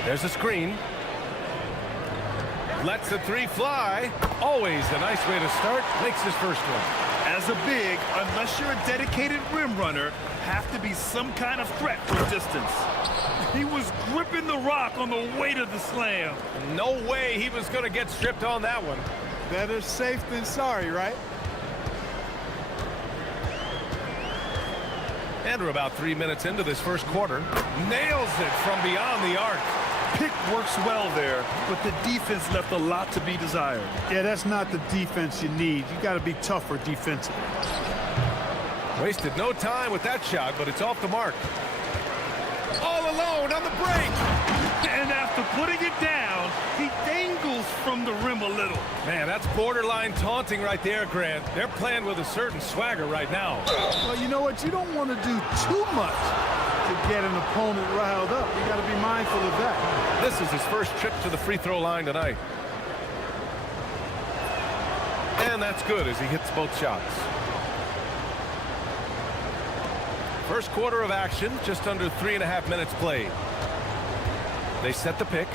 There's a screen. Lets the three fly. Always a nice way to start. Makes his first one. As a big, unless you're a dedicated rim runner, have to be some kind of threat from distance. He was gripping the rock on the weight of the slam. No way he was going to get stripped on that one. Better safe than sorry, right? And we're about 3 minutes into this first quarter. Nails it from beyond the arc. Pick works well there, but the defense left a lot to be desired. Yeah, that's not the defense you need. You got to be tougher defensively. Wasted no time with that shot, but it's off the mark. All alone on the break. And after putting it down, he dangles from the rim a little. Man, that's borderline taunting right there, Grant. They're playing with a certain swagger right now. Well, you know what? You don't want to do too much to get an opponent riled up. You got to be mindful of that. This is his first trip to the free throw line tonight. And that's good as he hits both shots. First quarter of action, just under 3.5 minutes played. They set the pick.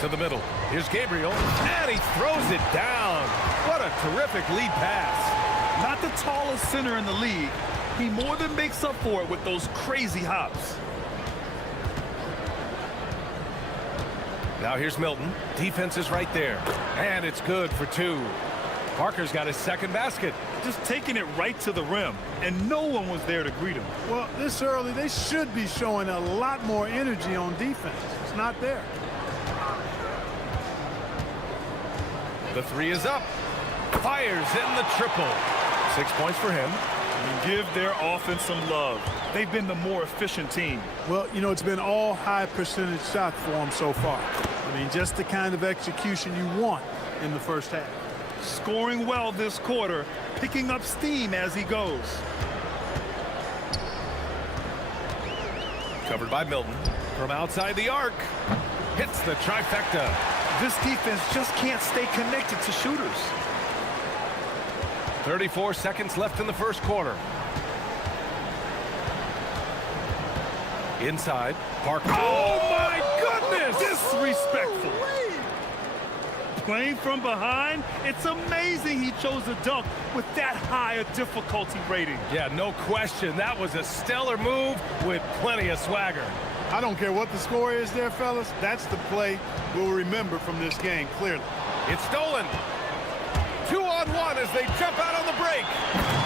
To the middle. Here's Gabriel. And he throws it down. What a terrific lead pass. Not the tallest center in the league. He more than makes up for it with those crazy hops. Now here's Milton. Defense is right there. And it's good for 2. Parker's got his second basket. Just taking it right to the rim, and no one was there to greet him. Well, this early, they should be showing a lot more energy on defense. It's not there. The three is up. Fires in the triple. 6 points for him. And give their offense some love. They've been the more efficient team. Well, you know, it's been all high percentage shots for them so far. I mean, just the kind of execution you want in the first half. scoring well this quarter, picking up steam as he goes. Covered by Milton from outside the arc. Hits the trifecta. This defense just can't stay connected to shooters. 34 seconds left in the first quarter. Inside, Parker. Oh my goodness! Disrespectful. Playing from behind, it's amazing he chose a dunk with that high a difficulty rating. Yeah, no question. That was a stellar move with plenty of swagger. I don't care what the score is there, fellas. That's the play we'll remember from this game, clearly. It's stolen. 2-on-1 as they jump out on the break.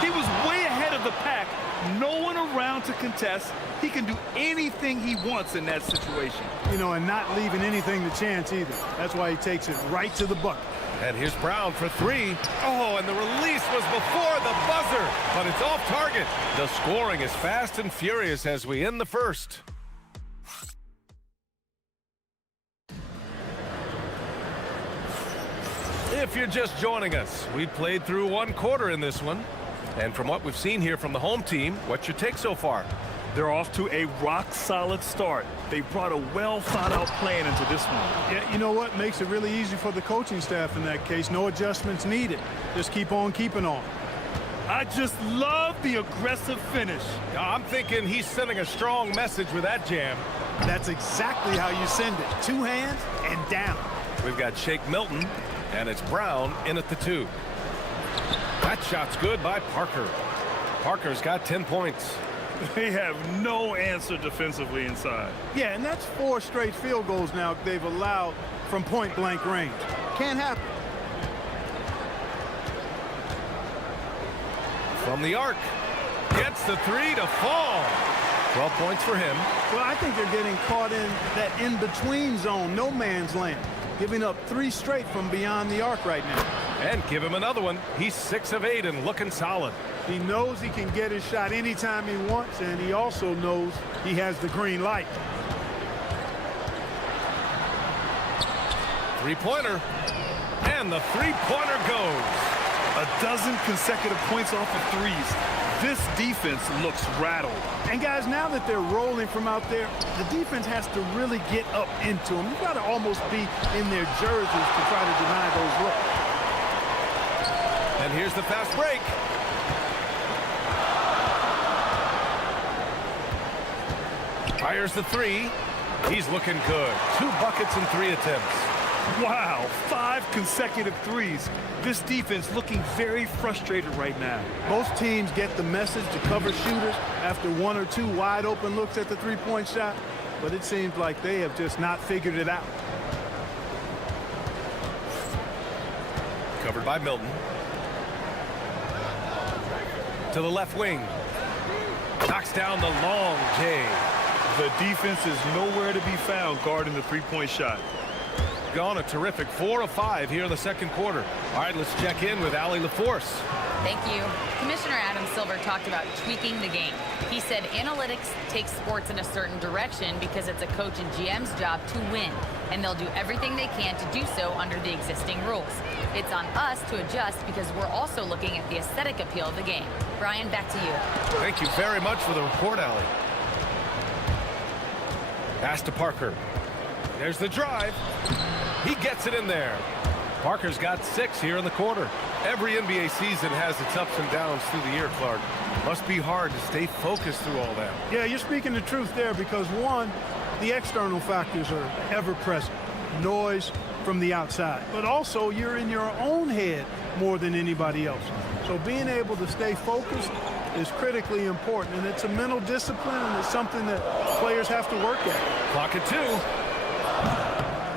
He was way ahead of the pack. No one around to contest. He can do anything he wants in that situation. You know, and not leaving anything to chance either. That's why he takes it right to the bucket. And here's Brown for three. Oh, and the release was before the buzzer, but it's off target. The scoring is fast and furious as we end the first. If you're just joining us, we played through one quarter in this one. And from what we've seen here from the home team, what's your take so far? They're off to a rock-solid start. They brought a well-thought-out plan into this one. Yeah, you know what? Makes it really easy for the coaching staff in that case. No adjustments needed. Just keep on keeping on. I just love the aggressive finish. I'm thinking he's sending a strong message with that jam. That's exactly how you send it. Two hands and down. We've got Shake Milton, and it's Brown in at the two. That shot's good by Parker. Parker's got 10 points. They have no answer defensively inside. Yeah, and that's 4 straight field goals now they've allowed from point-blank range. Can't happen. From the arc. Gets the three to fall. 12 points for him. Well, I think they're getting caught in that in-between zone, no man's land. Giving up 3 straight from beyond the arc right now. And give him another one. He's 6 of 8 and looking solid. He knows he can get his shot anytime he wants, and he also knows he has the green light. Three-pointer. And the three-pointer goes. A dozen consecutive points off of threes. This defense looks rattled. And guys, now that they're rolling from out there, the defense has to really get up into them. You've got to almost be in their jerseys to try to deny those looks. And here's the fast break. Fires the three. He's looking good. 2 buckets and 3 attempts. Wow, 5 consecutive threes. This defense looking very frustrated right now. Most teams get the message to cover shooters after 1 or 2 wide open looks at the three-point shot, but it seems like they have just not figured it out. Covered by Milton. To the left wing. Knocks down the long J. The defense is nowhere to be found guarding the three-point shot. Gone a terrific 4 of 5 here in the second quarter. All right, let's check in with Allie LaForce. Thank you. Commissioner Adam Silver talked about tweaking the game. He said analytics takes sports in a certain direction because it's a coach and GM's job to win, and they'll do everything they can to do so under the existing rules. It's on us to adjust because we're also looking at the aesthetic appeal of the game. Brian, back to you. Thank you very much for the report, Allie. Pass to Parker. There's the drive. He gets it in there. Parker's got 6 here in the quarter. Every NBA season has its ups and downs through the year, Clark. Must be hard to stay focused through all that. Yeah, you're speaking the truth there because, one, the external factors are ever present. Noise from the outside. But also, you're in your own head more than anybody else. So being able to stay focused is critically important, and it's a mental discipline, and it's something that players have to work at. Clock at 2.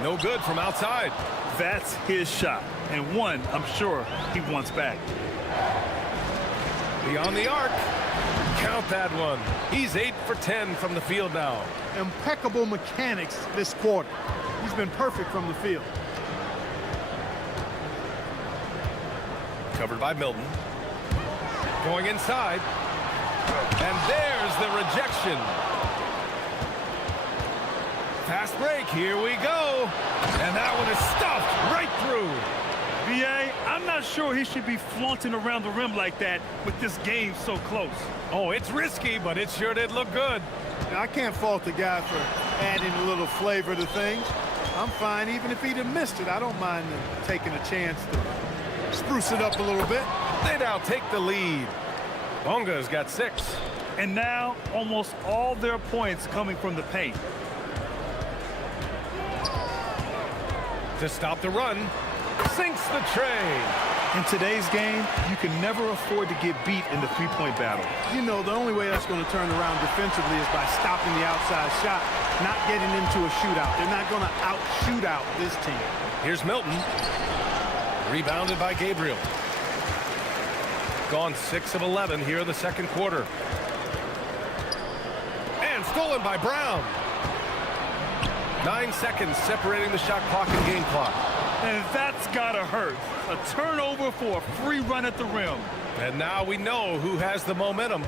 No good from outside. That's his shot, and one I'm sure he wants back. Beyond the arc. Count that one. He's 8 for 10 from the field now. Impeccable mechanics this quarter. He's been perfect from the field. Covered by Milton. Going inside. And there's the rejection. Fast break. Here we go. And that one is stuffed right through. BA, I'm not sure he should be flaunting around the rim like that with this game so close. Oh, it's risky, but it sure did look good. Now, I can't fault the guy for adding a little flavor to things. I'm fine even if he'd have missed it. I don't mind taking a chance to spruce it up a little bit. They now take the lead. Bonga's got 6. And now almost all their points coming from the paint. To stop the run, sinks the tray. In today's game, you can never afford to get beat in the three-point battle. You know, the only way that's going to turn around defensively is by stopping the outside shot, not getting into a shootout. They're not going to out-shoot out this team. Here's Milton. Rebounded by Gabriel. Gone 6 of 11 here in the second quarter. And stolen by Brown. 9 seconds separating the shot clock and game clock. And that's gotta hurt. A turnover for a free run at the rim. And now we know who has the momentum.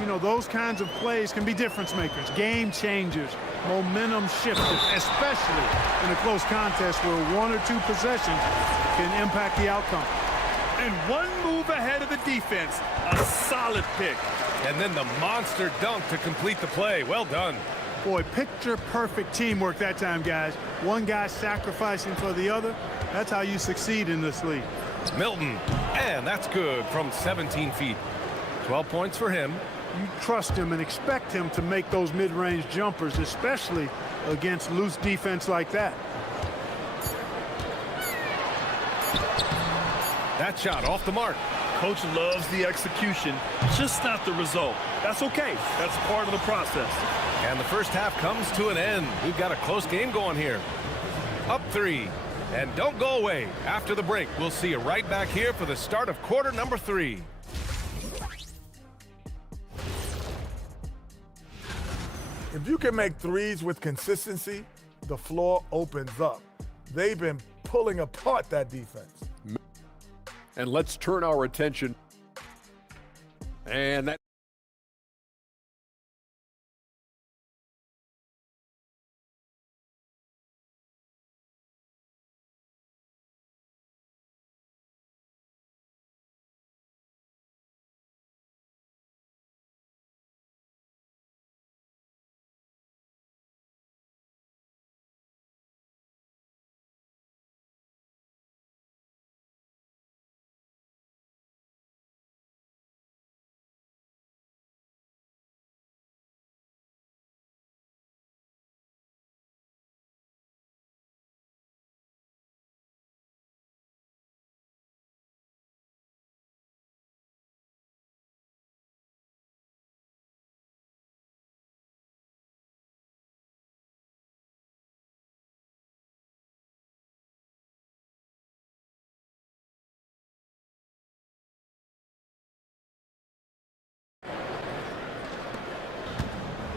You know, those kinds of plays can be difference makers, game changers, momentum shifters, especially in a close contest where 1 or 2 possessions can impact the outcome. And one move ahead of the defense. A solid pick. And then the monster dunk to complete the play. Well done. Boy, picture-perfect teamwork that time, guys. One guy sacrificing for the other. That's how you succeed in this league. Milton, and that's good from 17 feet. 12 points for him. You trust him and expect him to make those mid-range jumpers, especially against loose defense like that. That shot off the mark. Coach loves the execution, just not the result. That's okay. That's part of the process. And the first half comes to an end. We've got a close game going here. Up 3. And don't go away. After the break, we'll see you right back here for the start of quarter number 3. If you can make threes with consistency, the floor opens up. They've been pulling apart that defense. And let's turn our attention. And that.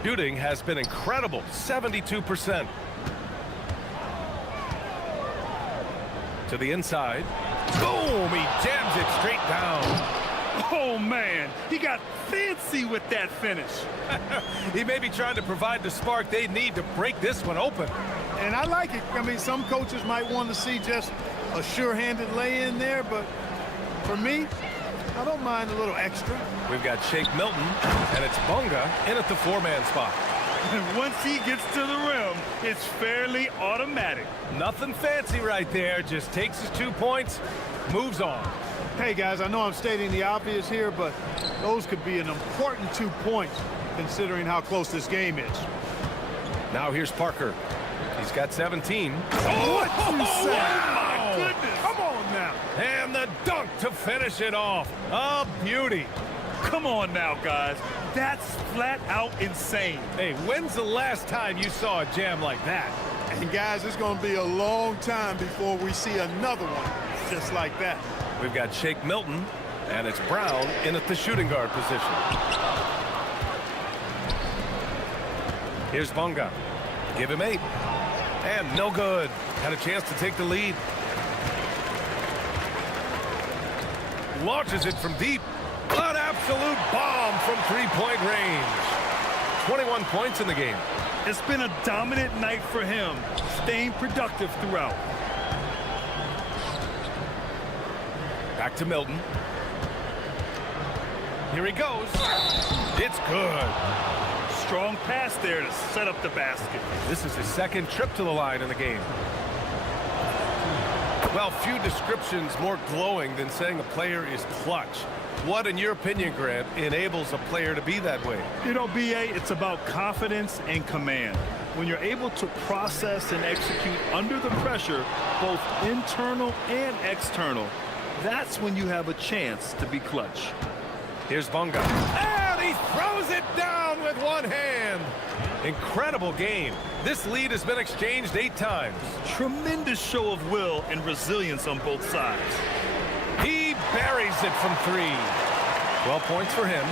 Shooting has been incredible, 72%. To the inside. Boom! He jams it straight down. Oh, man. He got fancy with that finish. He may be trying to provide the spark they need to break this one open. And I like it. I mean, some coaches might want to see just a sure-handed lay-in there, but for me, I don't mind a little extra. We've got Shake Milton, and it's Bonga in at the 4-man spot. And once he gets to the rim, it's fairly automatic. Nothing fancy right there. Just takes his 2 points, moves on. Hey, guys, I know I'm stating the obvious here, but those could be an important 2 points considering how close this game is. Now here's Parker. He's got 17. What you say? Wow. My goodness. Come on now. And the dunk to finish it off. A beauty. Come on now, guys. That's flat out insane. Hey, when's the last time you saw a jam like that? And guys, it's going to be a long time before we see another one just like that. We've got Shake Milton, and it's Brown in at the shooting guard position. Here's Bonga. Give him 8. And no good. Had a chance to take the lead. Launches it from deep. An absolute bomb from three-point range. 21 points in the game. It's been a dominant night for him, staying productive throughout. Back to Milton. Here he goes. It's good. Strong pass there to set up the basket. This is his second trip to the line in the game. Well, few descriptions more glowing than saying a player is clutch. What, in your opinion, Grant, enables a player to be that way? You know, BA, it's about confidence and command. When you're able to process and execute under the pressure, both internal and external, that's when you have a chance to be clutch. Here's Bunga. And he throws it down with one hand. Incredible game. This lead has been exchanged 8 times. Tremendous show of will and resilience on both sides. He buries it from 3. 12 points for him.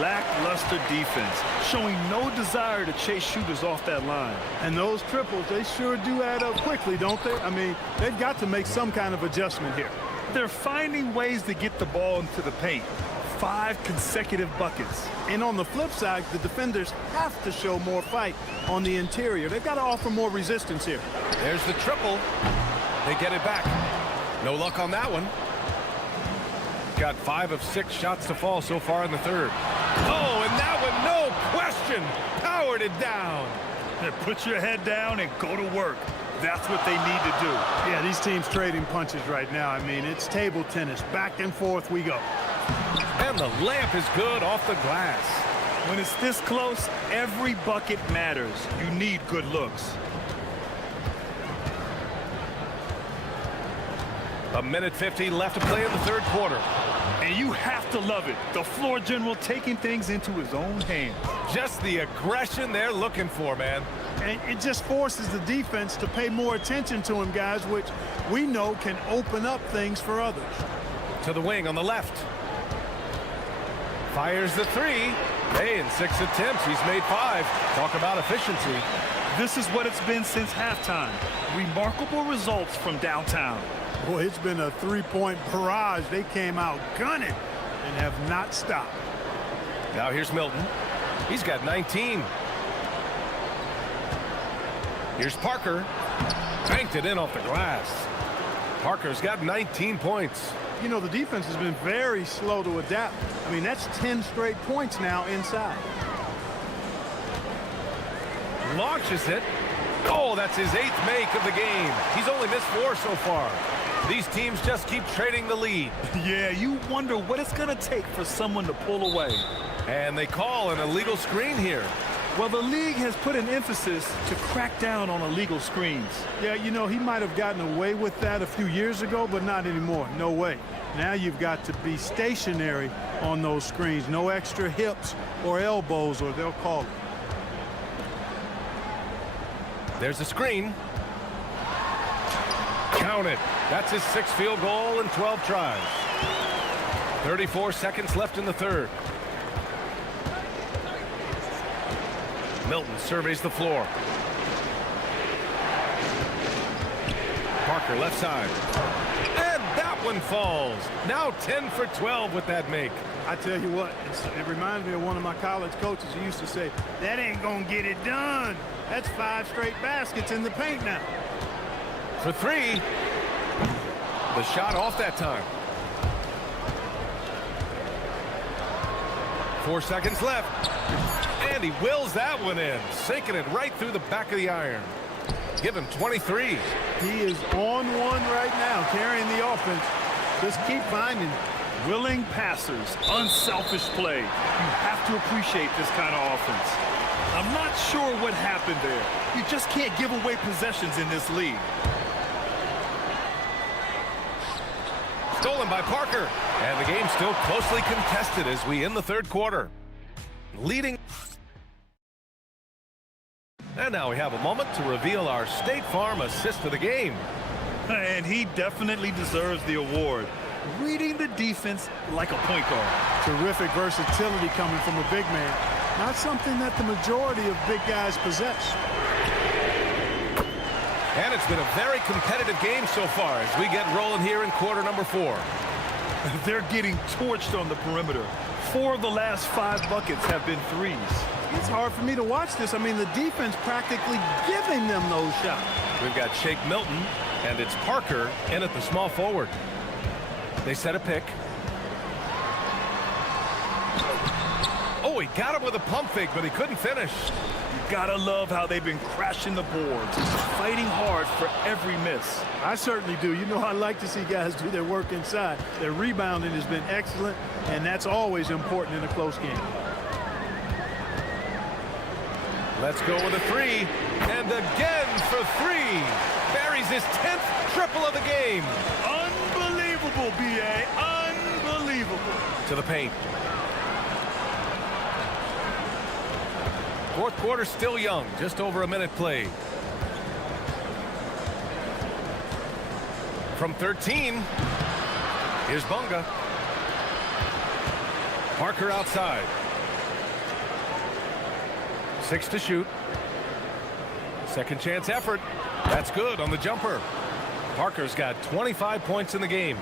Lackluster defense, showing no desire to chase shooters off that line. And those triples, they sure do add up quickly, don't they? I mean, they've got to make some kind of adjustment here. They're finding ways to get the ball into the paint. 5 consecutive buckets. And on the flip side, the defenders have to show more fight on the interior. They've got to offer more resistance here. There's the triple. They get it back. No luck on that one. Got 5 of 6 shots to fall so far in the third. Oh, and that one, no question, powered it down. Put your head down and go to work. That's what they need to do. Yeah, these teams trading punches right now. I mean, it's table tennis. Back and forth we go. And the layup is good off the glass. When it's this close, every bucket matters. You need good looks. A minute 50 left to play in the third quarter. And you have to love it. The floor general taking things into his own hands. Just the aggression they're looking for, man. And it just forces the defense to pay more attention to him, guys, which we know can open up things for others. To the wing on the left. Fires the 3. Hey, in 6 attempts, he's made 5. Talk about efficiency. This is what it's been since halftime. Remarkable results from downtown. Boy, it's been a 3-point barrage. They came out gunning and have not stopped. Now here's Milton. He's got 19. Here's Parker. Banked it in off the glass. Parker's got 19 points. You know, the defense has been very slow to adapt. I mean, that's 10 straight points now inside. Launches it. Oh, that's his 8th make of the game. He's only missed 4 so far. These teams just keep trading the lead. Yeah, you wonder what it's going to take for someone to pull away. And they call an illegal screen here. Well, the league has put an emphasis to crack down on illegal screens. Yeah, you know, he might have gotten away with that a few years ago, but not anymore. No way. Now you've got to be stationary on those screens. No extra hips or elbows, or they'll call it. There's a screen. Count it. That's his 6th field goal in 12 tries. 34 seconds left in the third. Milton surveys the floor. Parker left side. And that one falls. Now 10 for 12 with that make. I tell you what, it reminds me of one of my college coaches who used to say, that ain't gonna get it done. That's 5 straight baskets in the paint now. For 3. The shot off that time. 4 seconds left. And he wills that one in, sinking it right through the back of the iron. Give him 23. He is on one right now, carrying the offense. Just keep finding it. Willing passers, unselfish play. You have to appreciate this kind of offense. I'm not sure what happened there. You just can't give away possessions in this league. Stolen by Parker. And the game's still closely contested as we end the third quarter. Leading. And now we have a moment to reveal our State Farm assist of the game. And he definitely deserves the award. Reading the defense like a point guard. Terrific versatility coming from a big man. Not something that the majority of big guys possess. And it's been a very competitive game so far as we get rolling here in quarter number 4. They're getting torched on the perimeter. 4 of the last 5 buckets have been threes. It's hard for me to watch this. I mean, the defense practically giving them those shots. We've got Shake Milton, and it's Parker in at the small forward. They set a pick. Oh, he got him with a pump fake, but he couldn't finish. You gotta love how they've been crashing the boards, fighting hard for every miss. I certainly do. You know, I like to see guys do their work inside. Their rebounding has been excellent, and that's always important in a close game. Let's go with a three. And again for three. Buries his 10th triple of the game. Unbelievable, B.A. Unbelievable. To the paint. Fourth quarter still young. Just over a minute played. From 13. Here's Bunga. Parker outside. 6 to shoot. Second chance effort. That's good on the jumper. Parker's got 25 points in the game.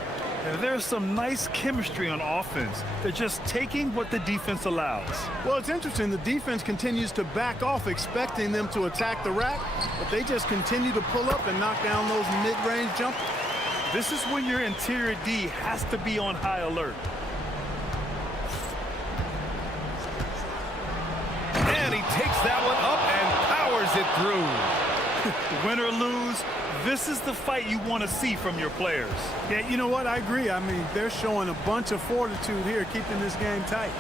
There's some nice chemistry on offense. They're just taking what the defense allows. Well, it's interesting. The defense continues to back off, expecting them to attack the rack, but they just continue to pull up and knock down those mid-range jumpers. This is when your interior D has to be on high alert. And he takes that one up and powers it through. Win or lose, this is the fight you want to see from your players. Yeah, you know what? I agree. I mean, they're showing a bunch of fortitude here, keeping this game tight.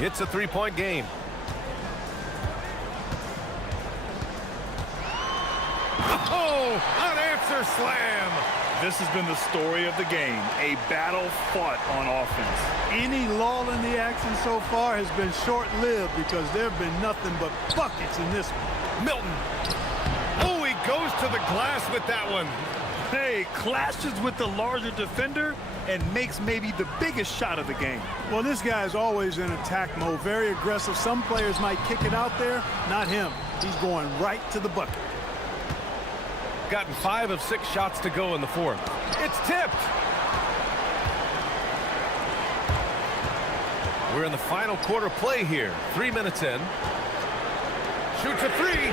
It's a three-point game. Oh, unanswered slam. This has been the story of the game, a battle fought on offense. Any lull in the action so far has been short-lived because there have been nothing but buckets in this one. Milton. Oh, he goes to the glass with that one. Hey, clashes with the larger defender and makes maybe the biggest shot of the game. Well, this guy is always in attack mode, very aggressive. Some players might kick it out there, not him. He's going right to the bucket. Gotten 5 of 6 shots to go in the fourth. It's tipped. We're in the final quarter play here. 3 minutes in. Shoots a three.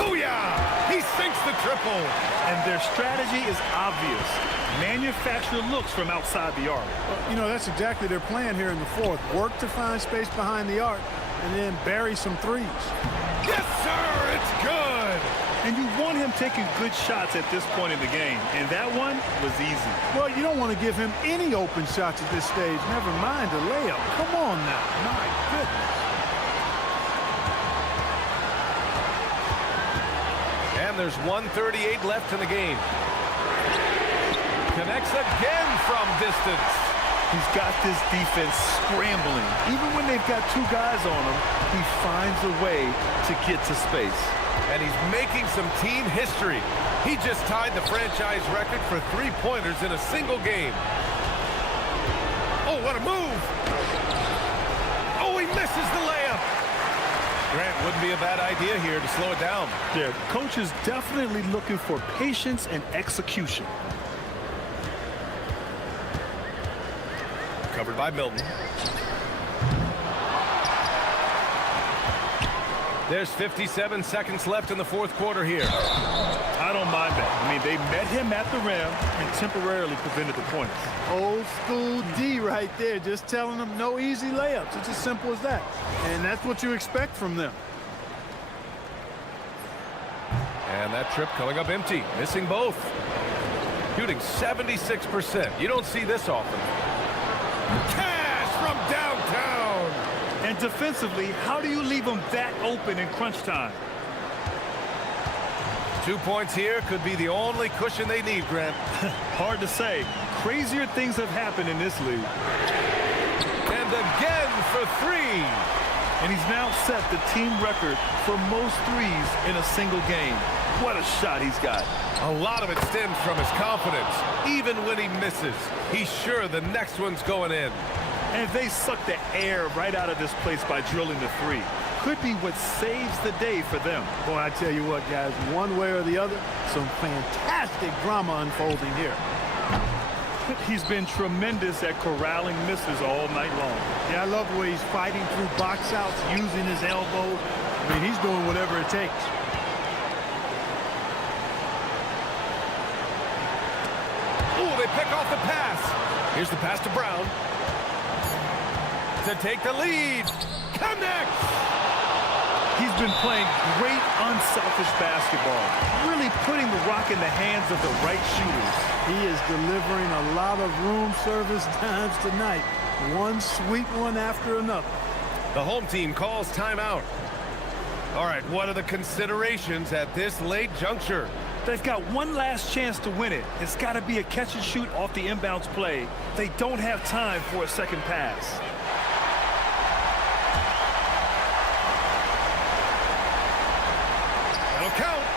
Booyah! He sinks the triple. And their strategy is obvious. Manufacture looks from outside the arc. Well, you know, that's exactly their plan here in the fourth. Work to find space behind the arc and then bury some threes. Yes, sir! It's good! And you want him taking good shots at this point in the game. And that one was easy. Well, you don't want to give him any open shots at this stage. Never mind a layup. Come on now. My goodness. And there's 1:38 left in the game. Connects again from distance. He's got this defense scrambling. Even when they've got 2 guys on him, he finds a way to get to space. And he's making some team history. He just tied the franchise record for 3-pointers in a single game. Oh, what a move! Oh, he misses the layup. Grant, wouldn't be a bad idea here to slow it down. Yeah, the coach is definitely looking for patience and execution. Covered by Milton. There's 57 seconds left in the fourth quarter here. I don't mind that. I mean, they met him at the rim and temporarily prevented the points. Old school D right there, just telling them no easy layups. It's as simple as that. And that's what you expect from them. And that trip coming up empty, missing both. Shooting 76%. You don't see this often. Cash from downtown. And defensively, how do you leave them that open in crunch time? 2 points here could be the only cushion they need, Grant. Hard to say. Crazier things have happened in this league. And again for 3. And he's now set the team record for most threes in a single game. What a shot he's got. A lot of it stems from his confidence. Even when he misses, he's sure the next one's going in. And they suck the air right out of this place by drilling the 3. Could be what saves the day for them. Boy, I tell you what, guys, one way or the other, some fantastic drama unfolding here. He's been tremendous at corralling misses all night long. Yeah, I love the way he's fighting through box outs, using his elbow. I mean, he's doing whatever it takes. Ooh, they pick off the pass. Here's the pass to Brown. To take the lead. Connects! He's been playing great, unselfish basketball, really putting the rock in the hands of the right shooters. He is delivering a lot of room service times tonight. One sweet one after another. The home team calls timeout. All right, what are the considerations at this late juncture? They've got one last chance to win it. It's got to be a catch and shoot off the inbounds play. They don't have time for a second pass. That'll count.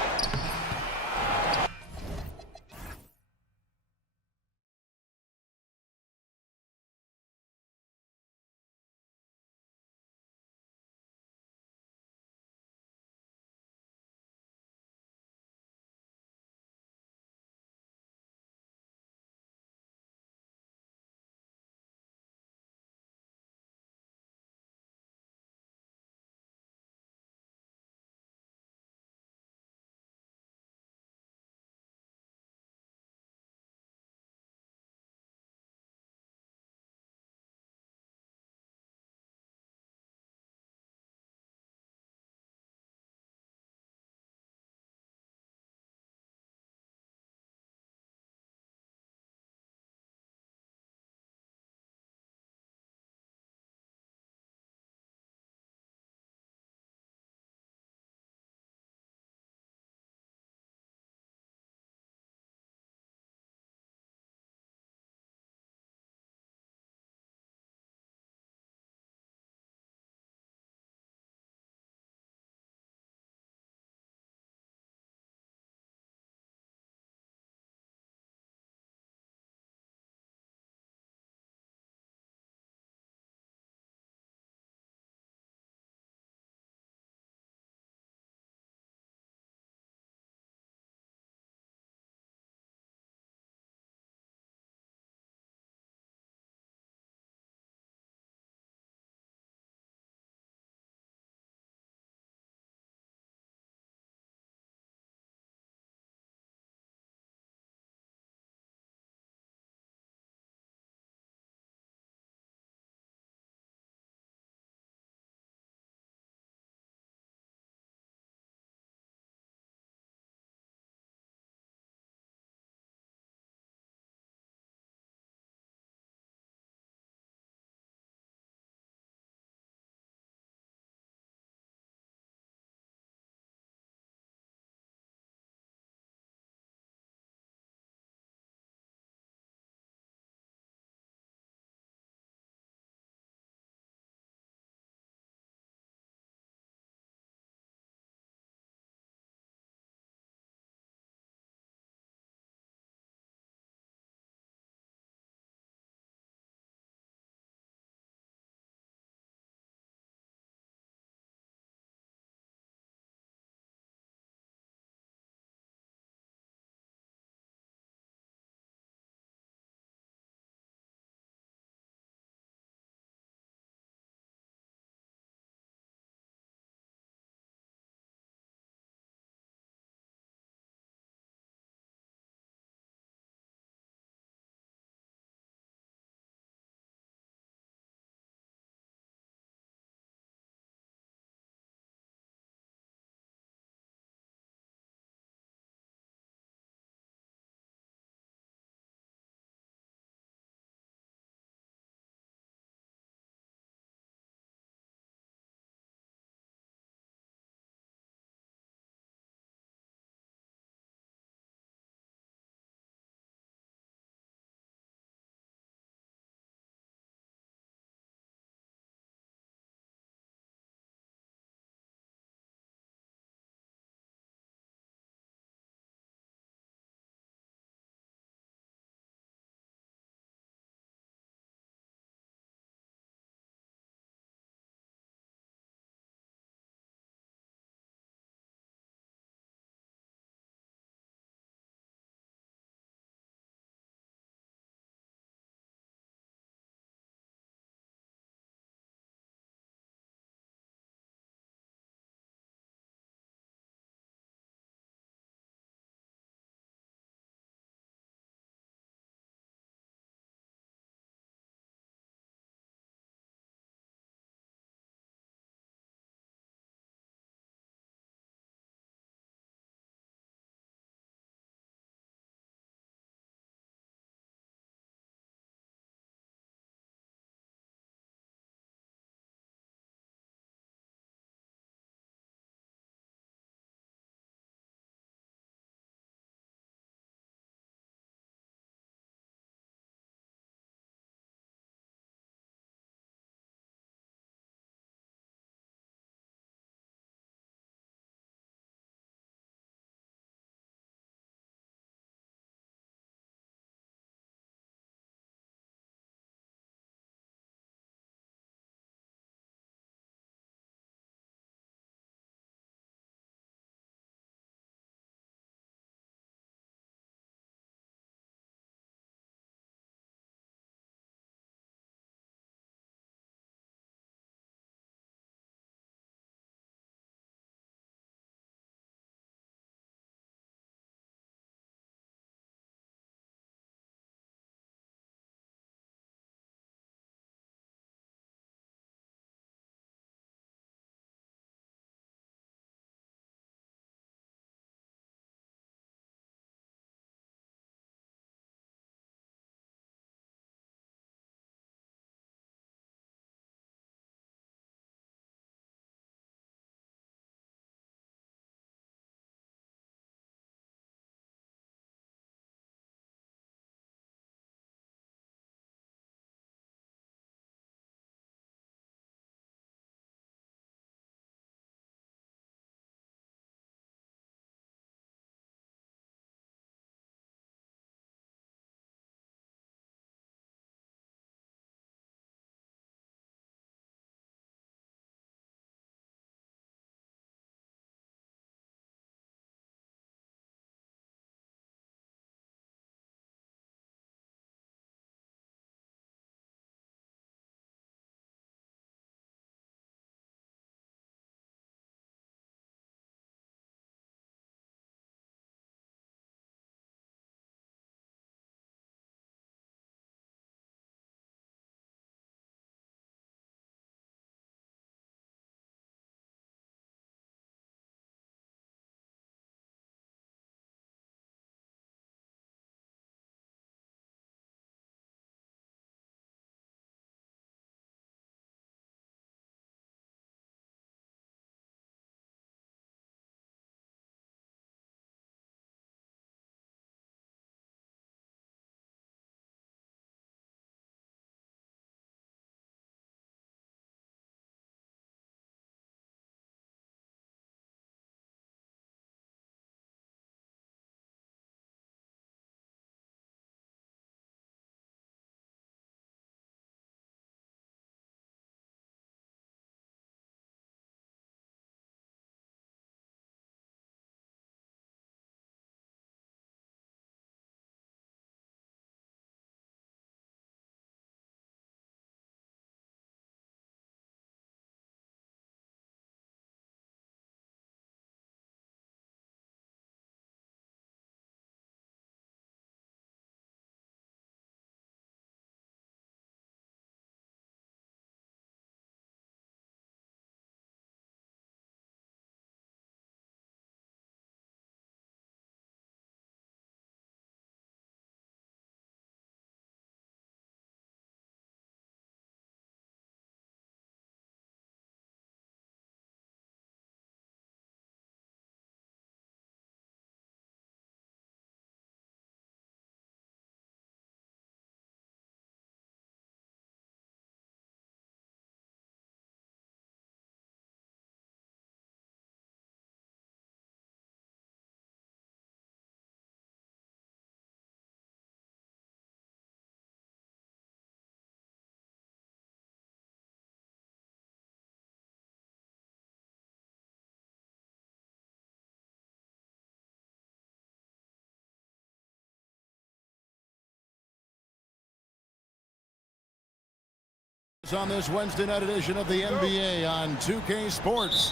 highlights on this Wednesday night edition of the NBA on 2K Sports.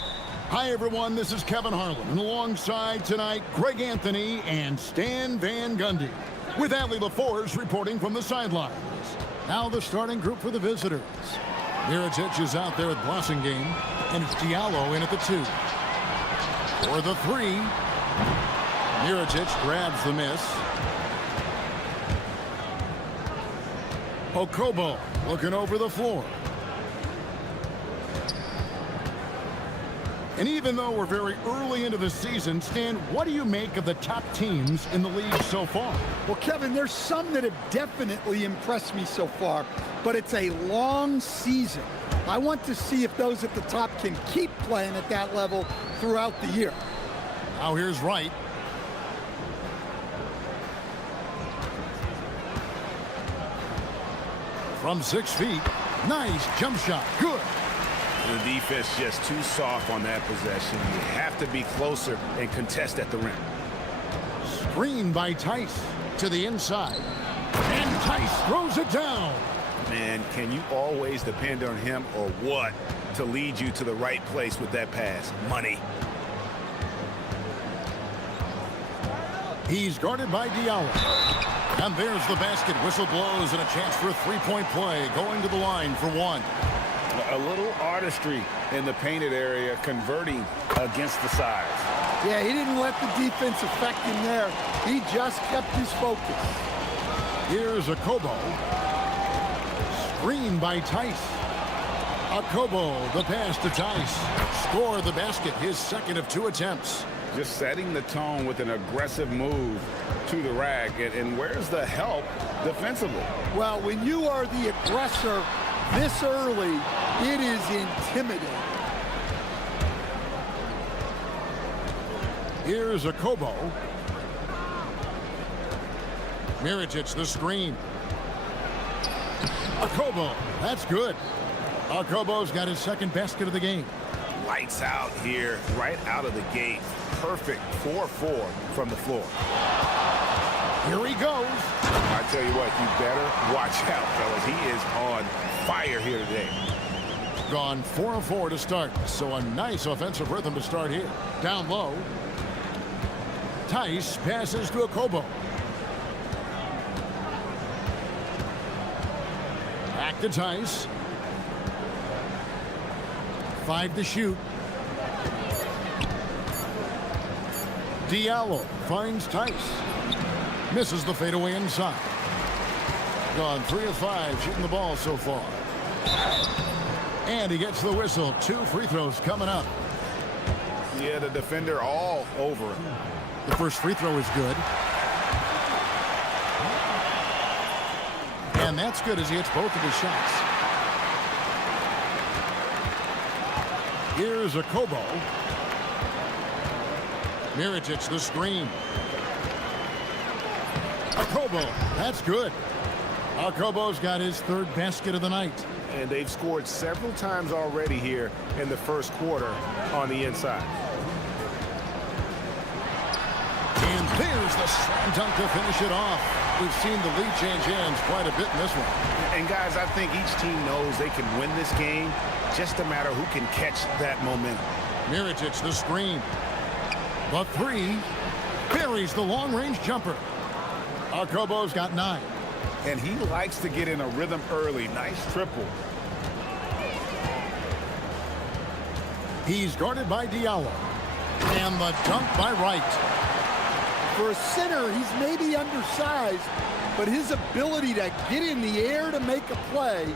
Hi, everyone. This is Kevin Harlan, and alongside tonight, Greg Anthony and Stan Van Gundy, with Allie LaForce reporting from the sidelines. Now the starting group for the visitors. Mirotic is out there at Blossingame, and it's Diallo in at the 2. For the 3, Mirotic grabs the miss. Okobo looking over the floor. And even though we're very early into the season, Stan, what do you make of the top teams in the league so far? Well, Kevin, there's some that have definitely impressed me so far, but it's a long season. I want to see if those at the top can keep playing at that level throughout the year. Now here's Wright. From 6 feet, nice jump shot, good. The defense just too soft on that possession. You have to be closer and contest at the rim. Screen by Tice to the inside. And Tice throws it down. Man, can you always depend on him or what to lead you to the right place with that pass? Money. He's guarded by Diallo. And there's the basket. Whistle blows and a chance for a three-point play. Going to the line for 1. A little artistry in the painted area, converting against the size. Yeah, he didn't let the defense affect him there. He just kept his focus. Here's Okobo. Screen by Tice. Okobo, the pass to Tice. Score the basket, his second of 2 attempts. Just setting the tone with an aggressive move to the rack. And where's the help defensively? Well, when you are the aggressor this early, it is intimidating. Here's Okobo. Mirotic, the screen. Okobo, that's good. Okobo's got his second basket of the game. Lights out here, right out of the gate. Perfect 4-4 from the floor. Here he goes. I tell you what, you better watch out, fellas. He is on fire here today. Gone 4 of 4 to start, so a nice offensive rhythm to start here. Down low. Tice passes to Okobo. Back to Tice. 5 to shoot. Diallo finds Tice. Misses the fadeaway inside. Gone 3 of 5 shooting the ball so far. And he gets the whistle. 2 free throws coming up. Yeah, the defender all over him. The first free throw is good. And that's good as he hits both of his shots. Here's Okobo. Mirotic, the screen. Okobo, that's good. Okobo's got his 3rd basket of the night. And they've scored several times already here in the first quarter on the inside. And there's the slam dunk to finish it off. We've seen the lead change hands quite a bit in this one. And guys, I think each team knows they can win this game. Just a matter who can catch that momentum. Mirotic, the screen. The 3 buries the long-range jumper. Okobo's got 9. And he likes to get in a rhythm early. Nice triple. He's guarded by Diallo. And the dunk by Wright. For a center, he's maybe undersized, but his ability to get in the air to make a play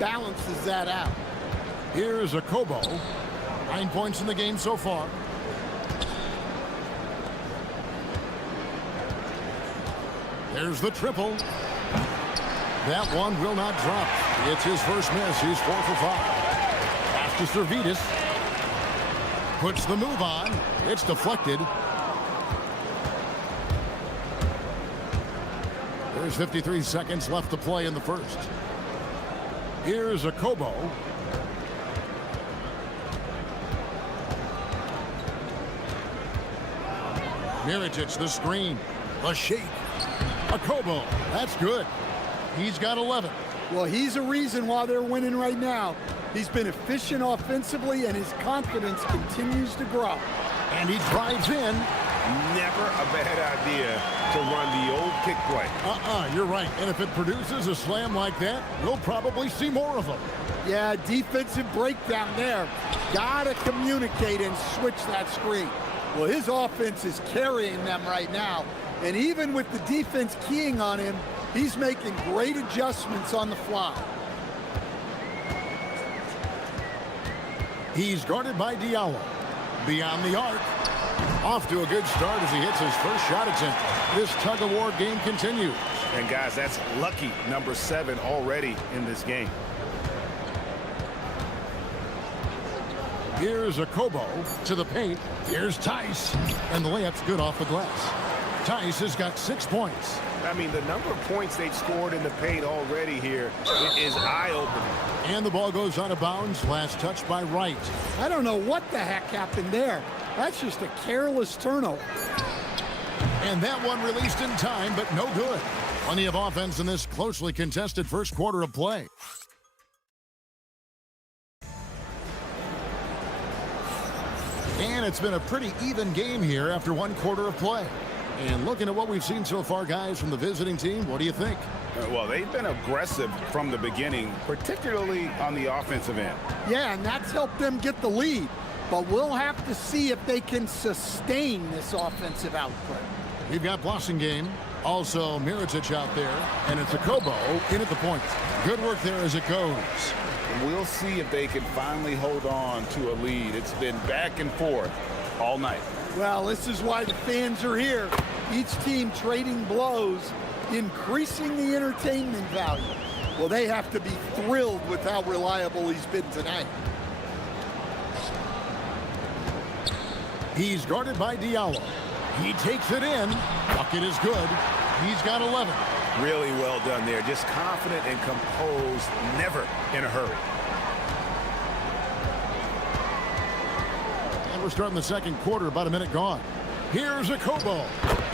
balances that out. Here's Okobo. 9 points in the game so far. There's the triple. That one will not drop. It's his first miss. He's 4 for 5. Pass to Servidis. Puts the move on. It's deflected. There's 53 seconds left to play in the first. Here's Okobo. Mirotic, the screen. A shake. Okobo, that's good. He's got 11. Well, he's a reason why they're winning right now. He's been efficient offensively, and his confidence continues to grow. And he drives in. Never a bad idea to run the old kick play. You're right. And if it produces a slam like that, we'll probably see more of them. Yeah, defensive breakdown there. Gotta communicate and switch that screen. Well, his offense is carrying them right now. And even with the defense keying on him, he's making great adjustments on the fly. He's guarded by Diallo. Beyond the arc. Off to a good start as he hits his first shot attempt. This tug-of-war game continues. And guys, that's lucky number 7 already in this game. Here's a Kobo to the paint. Here's Tice. And the layup's good off the glass. Tice has got 6 points. I mean, the number of points they've scored in the paint already here is eye-opening. And the ball goes out of bounds. Last touch by Wright. I don't know what the heck happened there. That's just a careless turnover. And that one released in time, but no good. Plenty of offense in this closely contested first quarter of play. And it's been a pretty even game here after one quarter of play. And looking at what we've seen so far, guys, from the visiting team, what do you think? Well, they've been aggressive from the beginning, particularly on the offensive end. Yeah, and that's helped them get the lead. But we'll have to see if they can sustain this offensive output. We've got Blossingame, also Mirotic out there, and it's a Kobo in at the point. Good work there as it goes. We'll see if they can finally hold on to a lead. It's been back and forth all night. Well, this is why the fans are here. Each team trading blows, increasing the entertainment value. Well, they have to be thrilled with how reliable he's been tonight. He's guarded by Diallo. He takes it in. Bucket is good. He's got 11. Really well done there. Just confident and composed, never in a hurry. And we're starting the second quarter, about a minute gone. Here's a Kobo.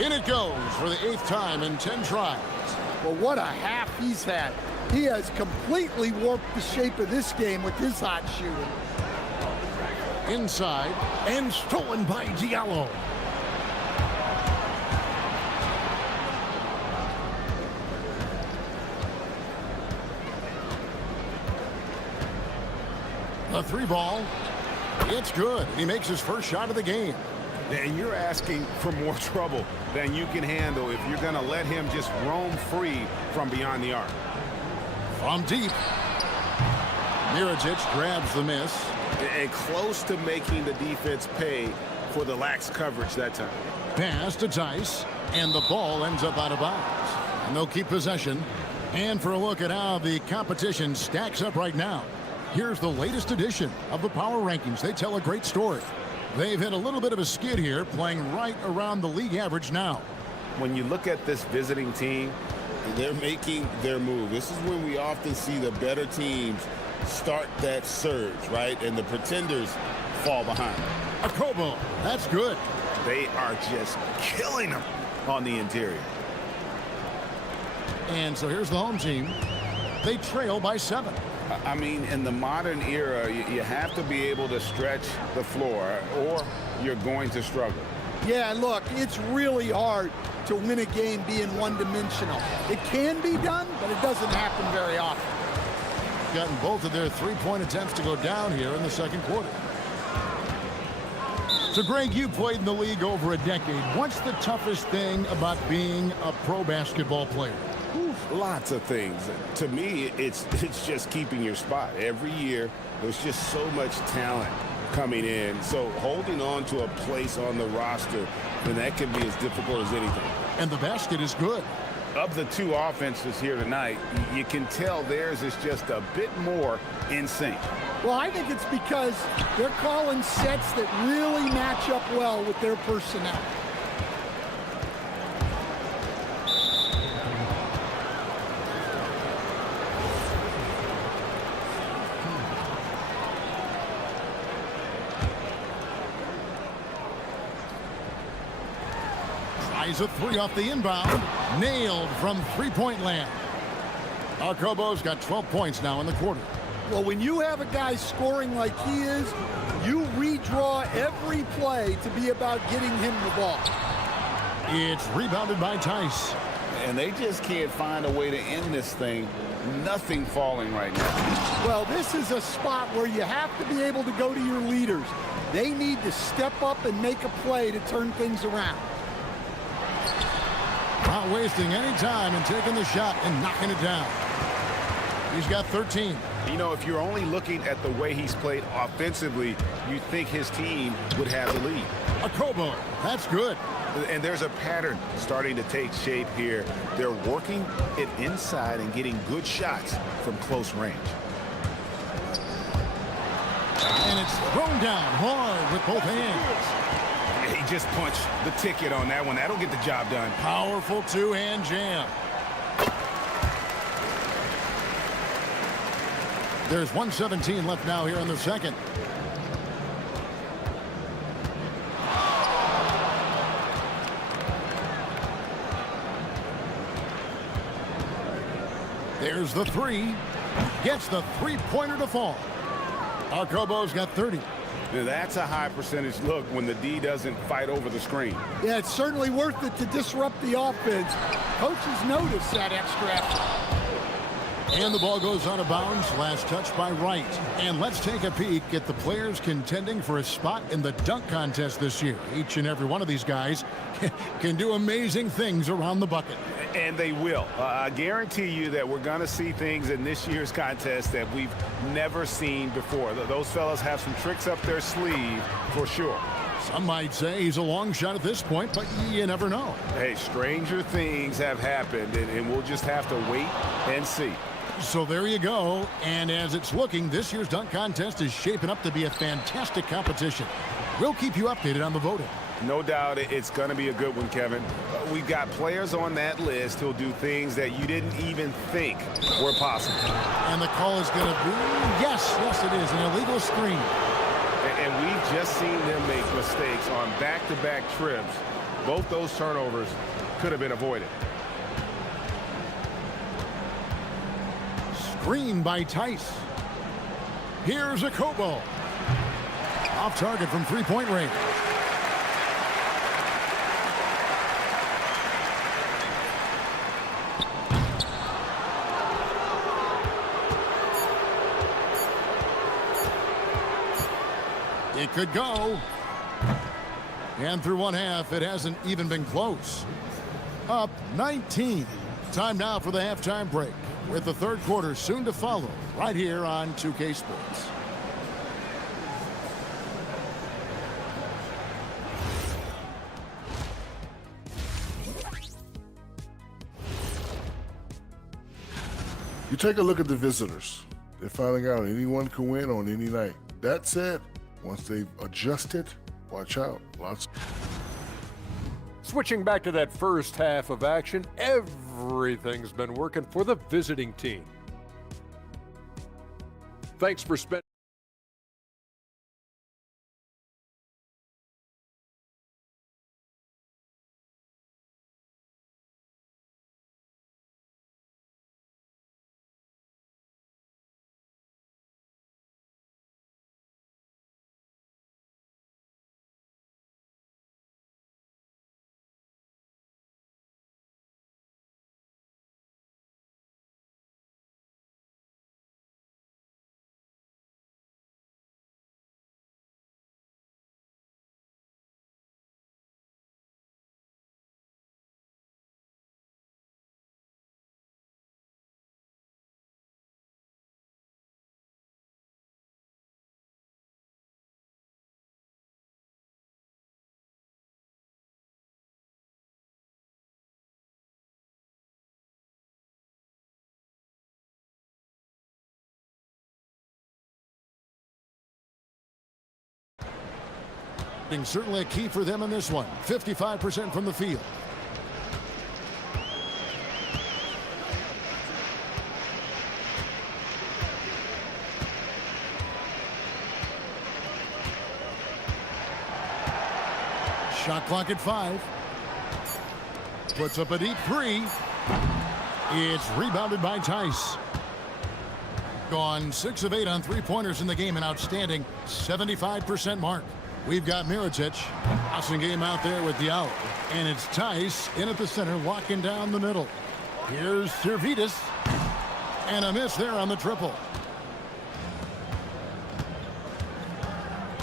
In it goes for the 8th time in 10 tries. Well, what a half he's had. He has completely warped the shape of this game with his hot shooting. Inside, and stolen by Diallo. A 3-ball. It's good. He makes his first shot of the game. And you're asking for more trouble than you can handle if you're going to let him just roam free from beyond the arc. From deep. Mirotic grabs the miss. And close to making the defense pay for the lax coverage that time. Pass to Tice, and the ball ends up out of bounds. And they'll keep possession. And for a look at how the competition stacks up right now, here's the latest edition of the Power Rankings. They tell a great story. They've hit a little bit of a skid here, playing right around the league average now. When you look at this visiting team, they're making their move. This is when we often see the better teams start that surge, right? And the pretenders fall behind. A Kobo. That's good. They are just killing them on the interior. And so here's the home team. They trail by 7. I mean, in the modern era, you have to be able to stretch the floor or you're going to struggle. Yeah, look, it's really hard to win a game being one-dimensional. It can be done, but it doesn't happen very often. Gotten both of their 3-point attempts to go down here in the second quarter. So, Greg, you played in the league over a decade. What's the toughest thing about being a pro basketball player? Lots of things. To me, it's just keeping your spot. Every year, there's just so much talent coming in. So holding on to a place on the roster, then that can be as difficult as anything. And the basket is good. Of the two offenses here tonight, you can tell theirs is just a bit more in sync. Well, I think it's because they're calling sets that really match up well with their personnel. Tries a 3 off the inbound. Nailed from 3-point land. Arcobo's got 12 points now in the quarter. Well, when you have a guy scoring like he is, you redraw every play to be about getting him the ball. It's rebounded by Tice. And they just can't find a way to end this thing. Nothing falling right now. Well, this is a spot where you have to be able to go to your leaders. They need to step up and make a play to turn things around. Not wasting any time and taking the shot and knocking it down. He's got 13. You know, if you're only looking at the way he's played offensively, you'd think his team would have the lead. Arcobo, that's good. And there's a pattern starting to take shape here. They're working it inside and getting good shots from close range. And it's thrown down hard with both hands. He just punched the ticket on that one. That'll get the job done. Powerful two-hand jam. There's 1:17 left now here in the second. There's the three. Gets the three-pointer to fall. Arcobo's got 30. Now that's a high percentage look when the D doesn't fight over the screen. Yeah, it's certainly worth it to disrupt the offense. Coaches notice that extra effort. And the ball goes out of bounds. Last touch by Wright. And let's take a peek at the players contending for a spot in the dunk contest this year. Each and every one of these guys can do amazing things around the bucket. And they will. I guarantee you that we're going to see things in this year's contest that we've never seen before. Those fellas have some tricks up their sleeve for sure. Some might say he's a long shot at this point, but you never know. Hey, stranger things have happened, and we'll just have to wait and see. So there you go. And as it's looking, this year's dunk contest is shaping up to be a fantastic competition. We'll keep you updated on the voting. No doubt it's going to be a good one, Kevin. We've got players on that list who'll do things that you didn't even think were possible. And the call is going to be, yes, it is, an illegal screen. And we've just seen them make mistakes on back-to-back trips. Both those turnovers could have been avoided. Screen by Tice. Here's a Kobo. Off target from three-point range. It could go. And through one half, it hasn't even been close. Up 19. Time now for the halftime break, with the third quarter soon to follow, right here on 2K Sports. You take a look at the visitors. They're finding out anyone can win on any night. That said, once they've adjusted, watch out. Switching back to that first half of action, everything's been working for the visiting team. Thanks for spending. Certainly a key for them in this one. 55% from the field. Shot clock at 5. Puts up a deep three. It's rebounded by Tice. Gone 6 of 8 on three-pointers in the game, an outstanding 75% mark. We've got Mirotic. Awesome game out there with Diallo. And it's Tice in at the center, locking down the middle. Here's Servidis. And a miss there on the triple.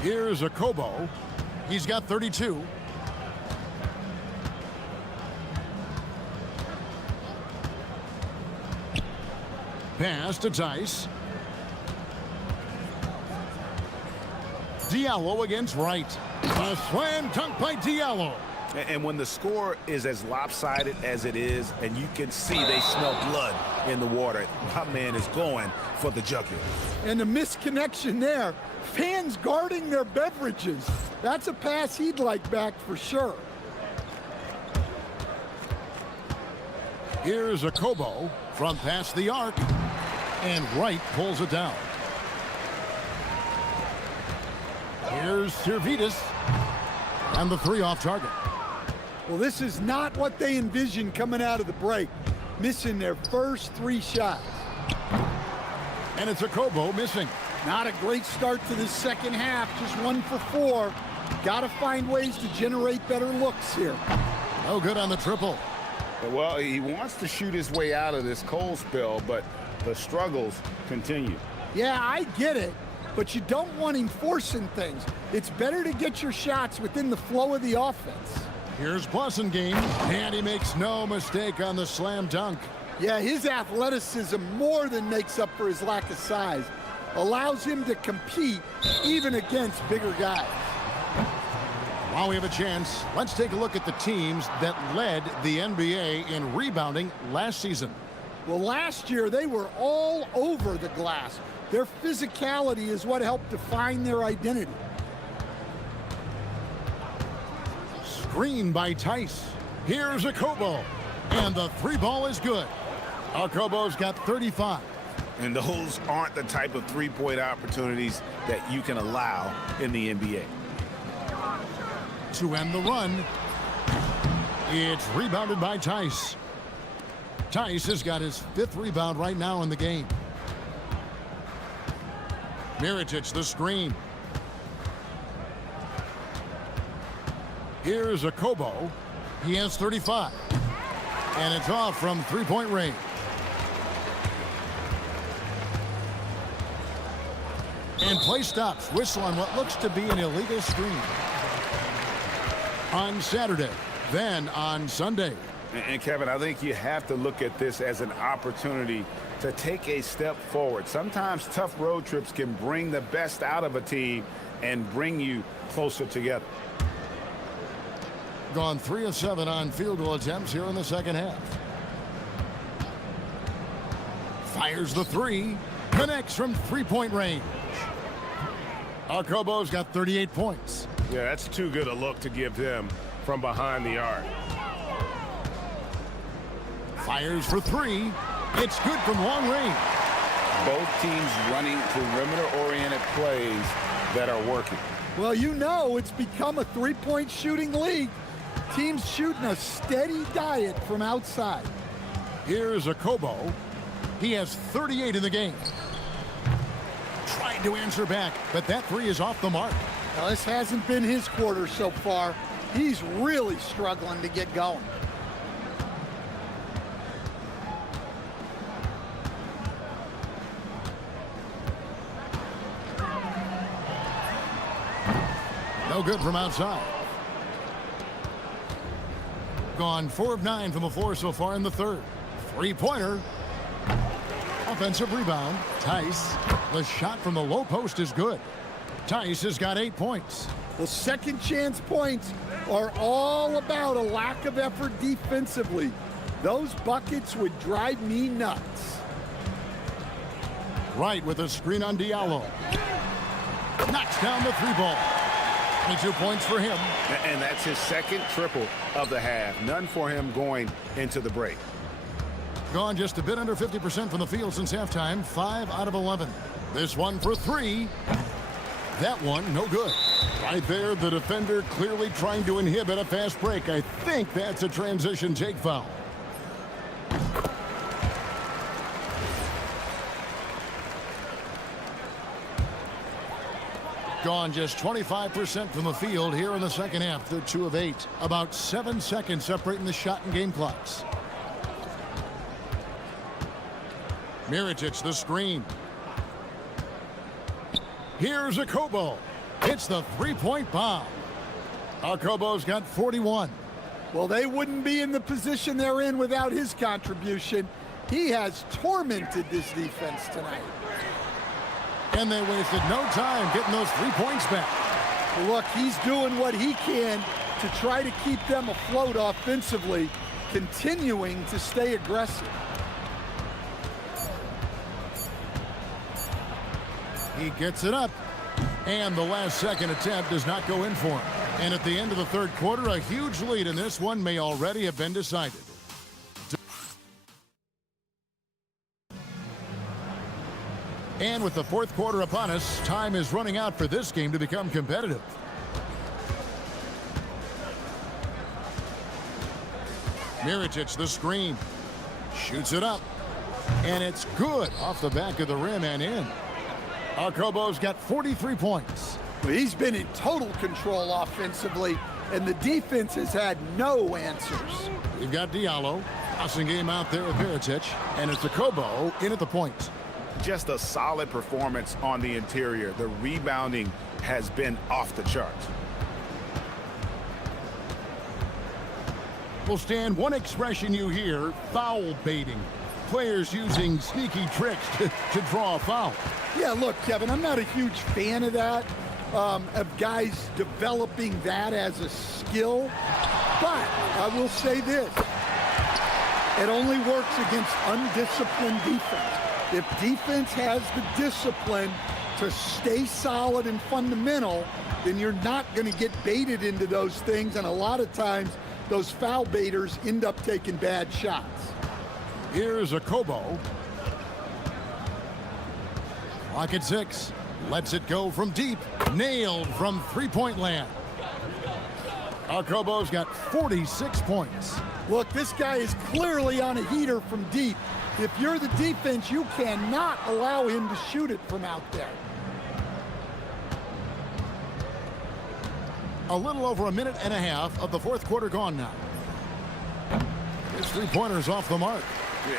Here's Akobo. He's got 32. Pass to Tice. Diallo against Wright. A slam dunk by Diallo. And when the score is as lopsided as it is, and you can see they smell blood in the water, my man is going for the jugular. And a misconnection there. Fans guarding their beverages. That's a pass he'd like back for sure. Here's Akobo from past the arc. And Wright pulls it down. Here's Servidis. And the three off target. Well, this is not what they envisioned coming out of the break. Missing their first 3 shots. And it's Akobo missing. Not a great start to the second half. Just 1 for 4. Got to find ways to generate better looks here. No good on the triple. Well, he wants to shoot his way out of this cold spell, but the struggles continue. Yeah, I get it, but you don't want him forcing things. It's better to get your shots within the flow of the offense. Here's Blasingame, and he makes no mistake on the slam dunk. Yeah, his athleticism more than makes up for his lack of size. Allows him to compete even against bigger guys. While we have a chance, let's take a look at the teams that led the NBA in rebounding last season. Well, last year they were all over the glass. Their physicality is what helped define their identity. Screen by Tice. Here's Akobo. And the 3 ball is good. Akobo's got 35. And those aren't the type of three-point opportunities that you can allow in the NBA. To end the run, it's rebounded by Tice. Tice has got his 5th rebound right now in the game. Mirotic the screen. Here's Akobo. He has 35. And it's off from 3-point range. And play stops. Whistle on what looks to be an illegal screen. On Saturday, then on Sunday. And Kevin, I think you have to look at this as an opportunity to take a step forward. Sometimes tough road trips can bring the best out of a team and bring you closer together. Gone 3 of 7 on field goal attempts here in the second half. Fires the 3. Connects from 3-point range. Akobo's got 38 points. Yeah, that's too good a look to give him from behind the arc. Fires for 3. It's good from long range. Both teams running perimeter-oriented plays that are working. Well, you know it's become a 3-point shooting league. Teams shooting a steady diet from outside. Here's Akobo. He has 38 in the game. Tried to answer back, but that 3 is off the mark. Now, this hasn't been his quarter so far. He's really struggling to get going. No good from outside. Gone 4 of 9 from the floor so far in the third. 3-pointer. Offensive rebound. Tice. The shot from the low post is good. Tice has got 8 points. Well, second chance points are all about a lack of effort defensively. Those buckets would drive me nuts. Right with a screen on Diallo. Knocks down the 3 ball. 22 points for him. And that's his second triple of the half. None for him going into the break. Gone just a bit under 50% from the field since halftime. 5 out of 11. This one for 3. That one, no good. Right there, the defender clearly trying to inhibit a fast break. I think that's a transition take foul. gone just 25% from the field here in the second half. They're 2 of 8. About 7 seconds separating the shot and game clocks. Mirotic, the screen. Here's Akobo. It's the three-point bomb. Akobo's got 41. Well, they wouldn't be in the position they're in without his contribution. He has tormented this defense tonight. And they wasted no time getting those 3 points back. Look, he's doing what he can to try to keep them afloat offensively, continuing to stay aggressive. He gets it up. And the last second attempt does not go in for him. And at the end of the third quarter, a huge lead in this one may already have been decided. And with the fourth quarter upon us, time is running out for this game to become competitive. Mirotic, the screen. Shoots it up. And it's good off the back of the rim and in. Akobo's got 43 points. He's been in total control offensively, and the defense has had no answers. We've got Diallo. Passing game out there with Mirotic. And it's Akobo in at the point. Just a solid performance on the interior. The rebounding has been off the charts. Will stand one expression you hear, foul baiting. Players using sneaky tricks to draw a foul. Yeah, look, Kevin, I'm not a huge fan of that, of guys developing that as a skill. But I will say this, it only works against undisciplined defense. If defense has the discipline to stay solid and fundamental, then you're not going to get baited into those things, and a lot of times those foul baiters end up taking bad shots. Here's Akobo. Clock at 6. Lets it go from deep. Nailed from three-point land. Akobo's got 46 points. Look, this guy is clearly on a heater from deep. If you're the defense, you cannot allow him to shoot it from out there. A little over a minute and a half of the fourth quarter gone now. His three-pointer's off the mark.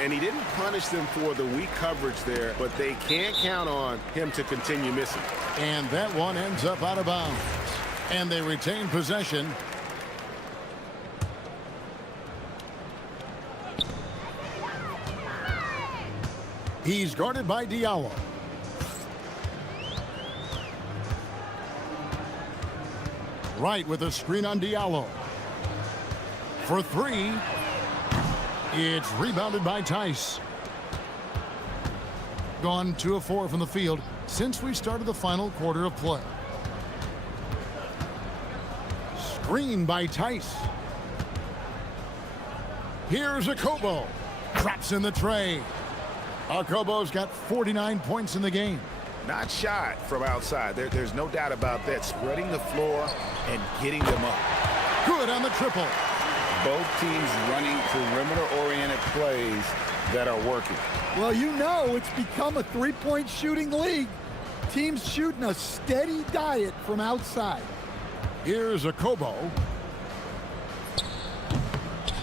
And he didn't punish them for the weak coverage there, but they can't count on him to continue missing. And that one ends up out of bounds. And they retain possession. He's guarded by Diallo. Right with a screen on Diallo. For three. It's rebounded by Tice. Gone 2 of 4 from the field since we started the final quarter of play. Screen by Tice. Here's Akobo. Drops in the tray. Akobo's got 49 points in the game. Not shy from outside. There's no doubt about that. Spreading the floor and getting them up. Good on the triple. Both teams running perimeter-oriented plays that are working. Well, you know it's become a three-point shooting league. Teams shooting a steady diet from outside. Here's Akobo.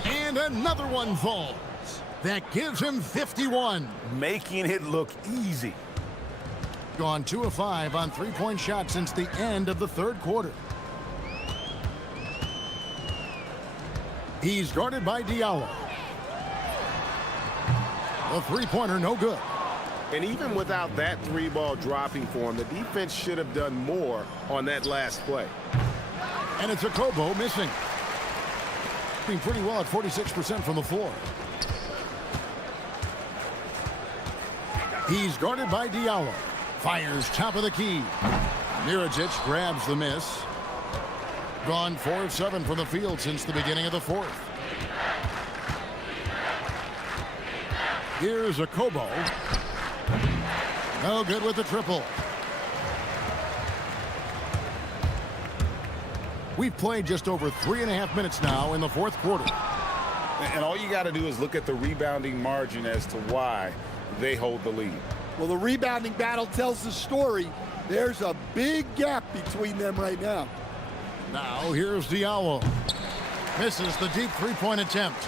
And another one falls. That gives him 51. Making it look easy. Gone 2 of 5 on three-point shots since the end of the third quarter. He's guarded by Diallo. The three-pointer no good. And even without that three ball dropping for him, the defense should have done more on that last play. And it's Akobo missing. Being pretty well at 46% from the floor. He's guarded by Diallo. Fires top of the key. Mirotic grabs the miss. Gone 4 of 7 from the field since the beginning of the fourth. Here's Akobo. No good with the triple. We've played just over 3.5 minutes now in the fourth quarter. And all you got to do is look at the rebounding margin as to why they hold the lead. Well, the rebounding battle tells the story. There's a big gap between them right now. Now here's Diallo. Misses the deep three-point attempt.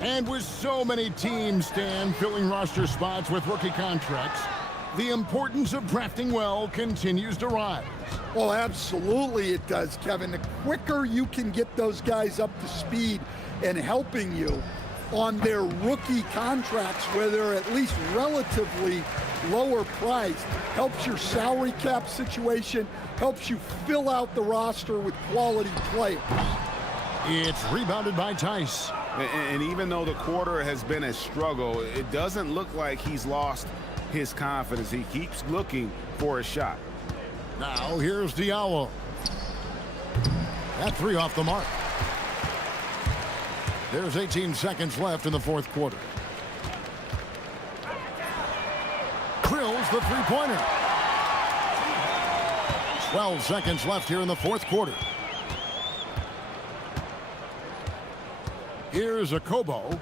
And with so many teams, Stan, filling roster spots with rookie contracts, the importance of drafting well continues to rise. Well, absolutely it does, Kevin. The quicker you can get those guys up to speed and helping you on their rookie contracts, where they're at least relatively lower priced, helps your salary cap situation, helps you fill out the roster with quality players. It's rebounded by Tice. And even though the quarter has been a struggle, it doesn't look like he's lost his confidence. He keeps looking for a shot. Now here's Diallo. That three off the mark. There's 18 seconds left in the fourth quarter. Drills the three-pointer. 12 seconds left here in the fourth quarter. Here's a Kobo.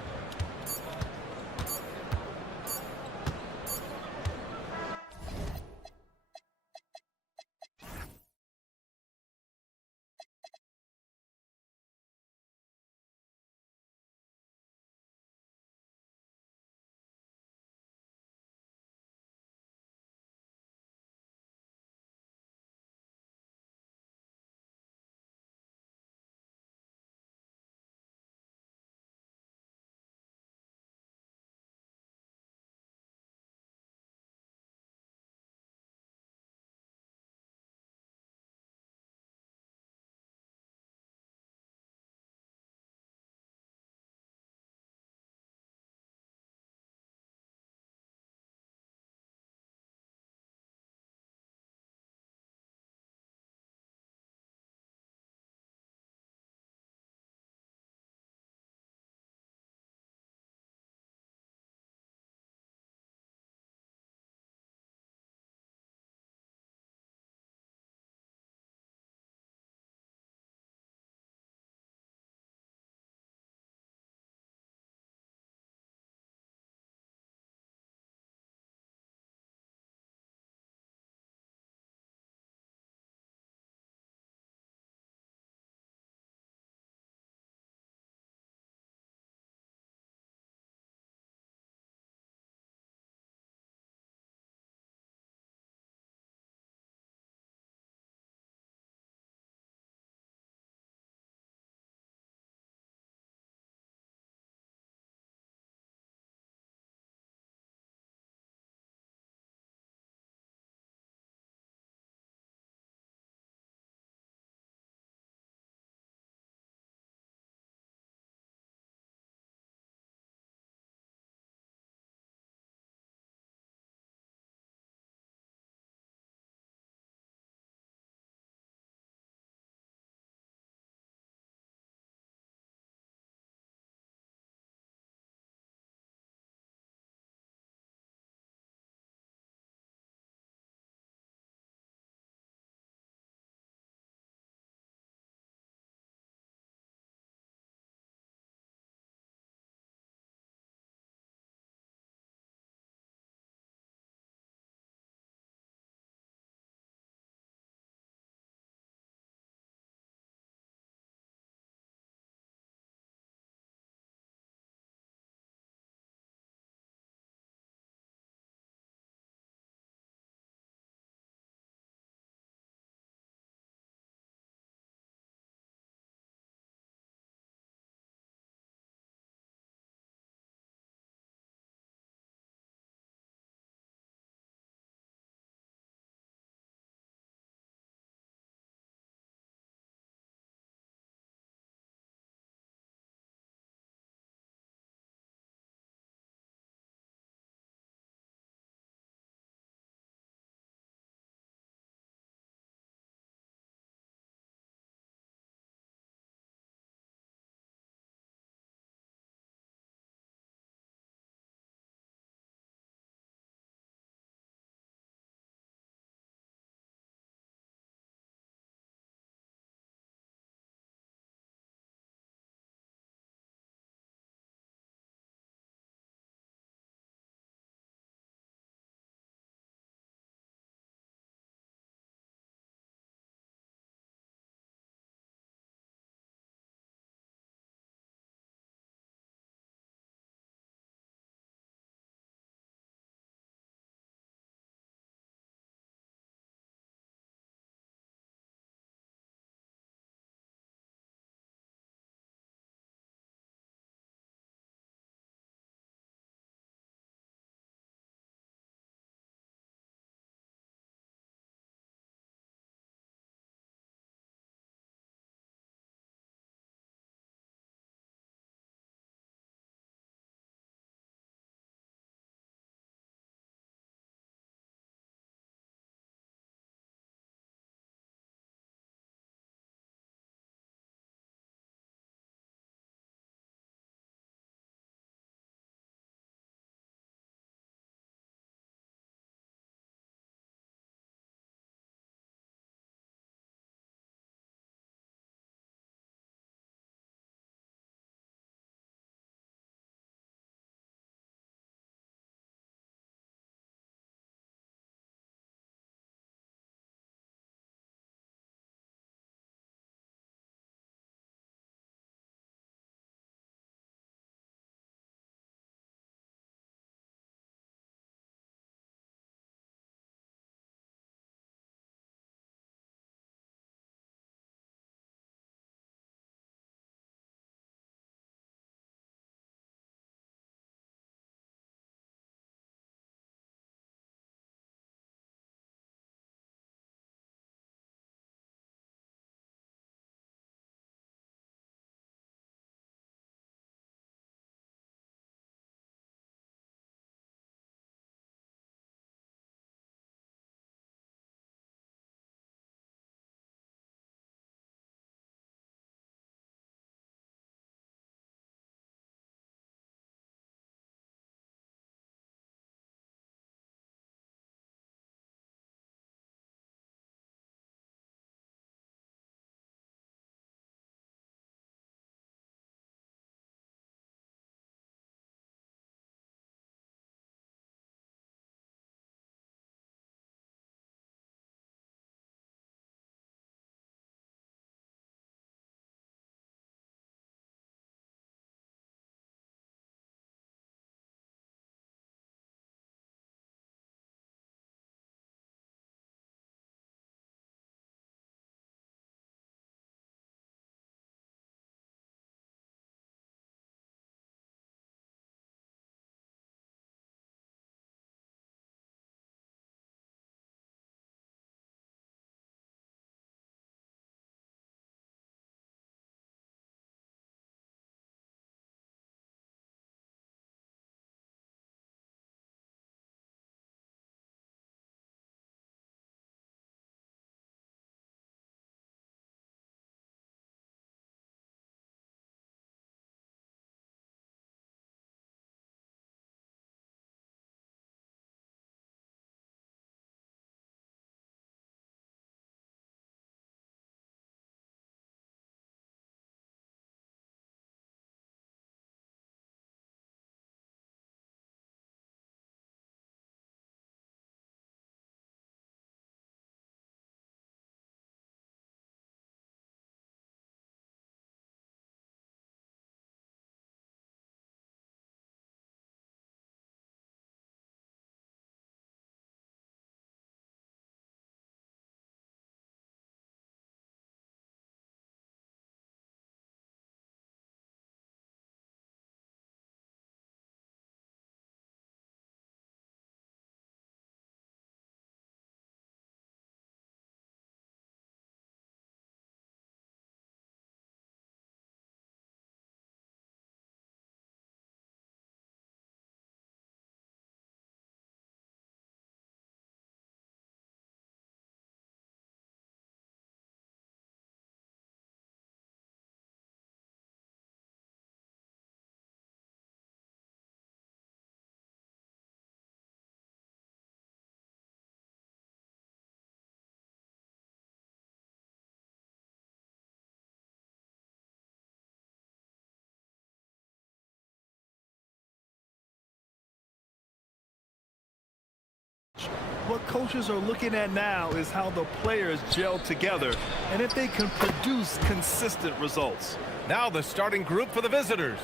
What coaches are looking at now is how the players gel together and if they can produce consistent results. Now the starting group for the visitors.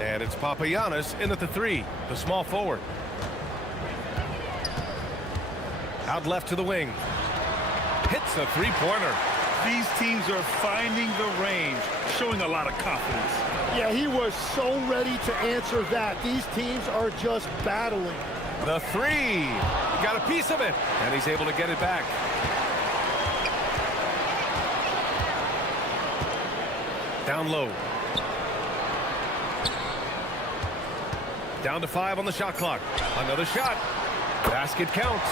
And it's Papagiannis in at the 3, the small forward. Out left to the wing. Hits a three-pointer. These teams are finding the range, showing a lot of confidence. Yeah, he was so ready to answer that. These teams are just battling. The 3. He got a piece of it, and he's able to get it back. Down low. Down to 5 on the shot clock. Another shot. Basket counts.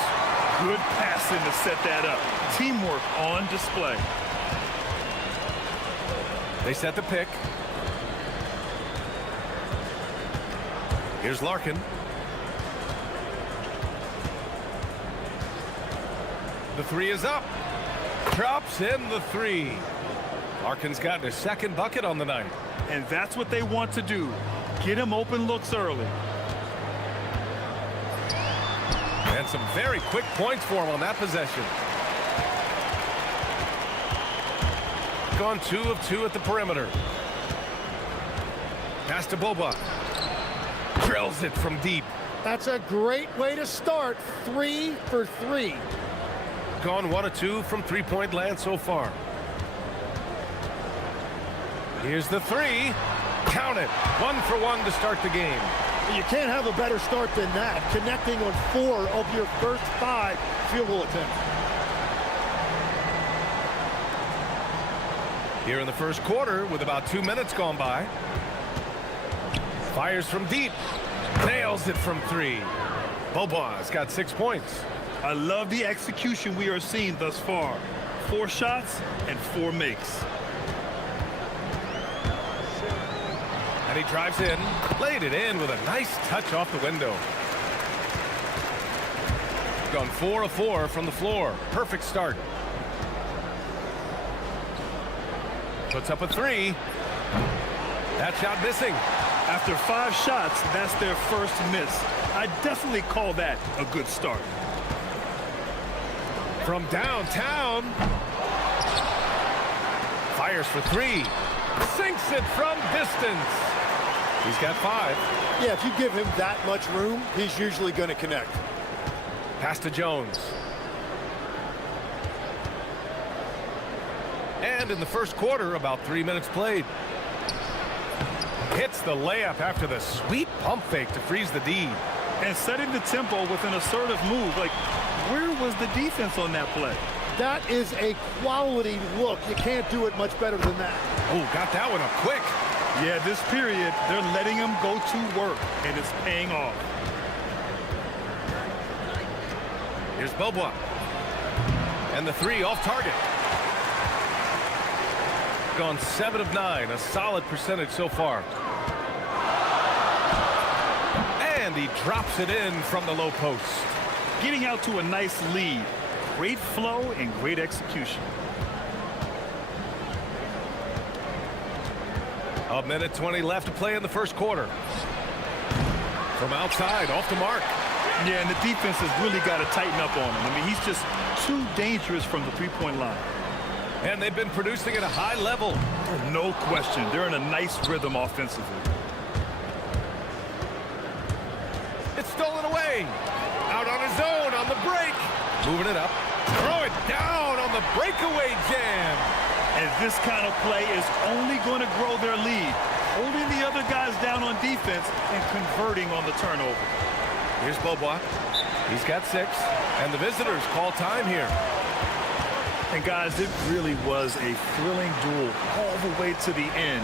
Good passing to set that up. Teamwork on display. They set the pick. Here's Larkin. The 3 is up. Drops in the 3. Larkin's gotten his second bucket on the night. And that's what they want to do. Get him open looks early. And some very quick points for him on that possession. Gone 2 of 2 at the perimeter. Pass to Boba. Drills it from deep. That's a great way to start. 3 for 3. Gone 1 of 2 from three-point land so far. Here's the 3. Count it. 1 for 1 to start the game. You can't have a better start than that. Connecting on 4 of your first 5 field goal attempts. Here in the first quarter with about 2 minutes gone by. Fires from deep. Nails it from 3. Boba's got 6 points. I love the execution we are seeing thus far. 4 shots and 4 makes. And he drives in, laid it in with a nice touch off the window. Gone 4 of 4 from the floor. Perfect start. Puts up a 3. That shot missing. After 5 shots, that's their first miss. I definitely call that a good start. From downtown. Fires for 3. Sinks it from distance. He's got 5. Yeah, if you give him that much room, he's usually going to connect. Pass to Jones. And in the first quarter, about 3 minutes played. Hits the layup after the sweet pump fake to freeze the D. And setting the tempo with an assertive move. Like, where was the defense on that play? That is a quality look. You can't do it much better than that. Oh, got that one up quick. Yeah, this period, they're letting him go to work, and it's paying off. Here's Boba. And the 3 off target. Gone 7 of 9, a solid percentage so far. And he drops it in from the low post. Getting out to a nice lead. Great flow and great execution. A minute 20 left to play in the first quarter. From outside, off the mark. Yeah, and the defense has really got to tighten up on him. I mean, he's just too dangerous from the three-point line. And they've been producing at a high level. No question. They're in a nice rhythm offensively. It's stolen away. Out on his own on the break. Moving it up. Throw it down on the breakaway jam. And this kind of play is only going to grow their lead. Holding the other guys down on defense and converting on the turnover. Here's Boba. He's got 6. And the visitors call time here. And guys, it really was a thrilling duel all the way to the end.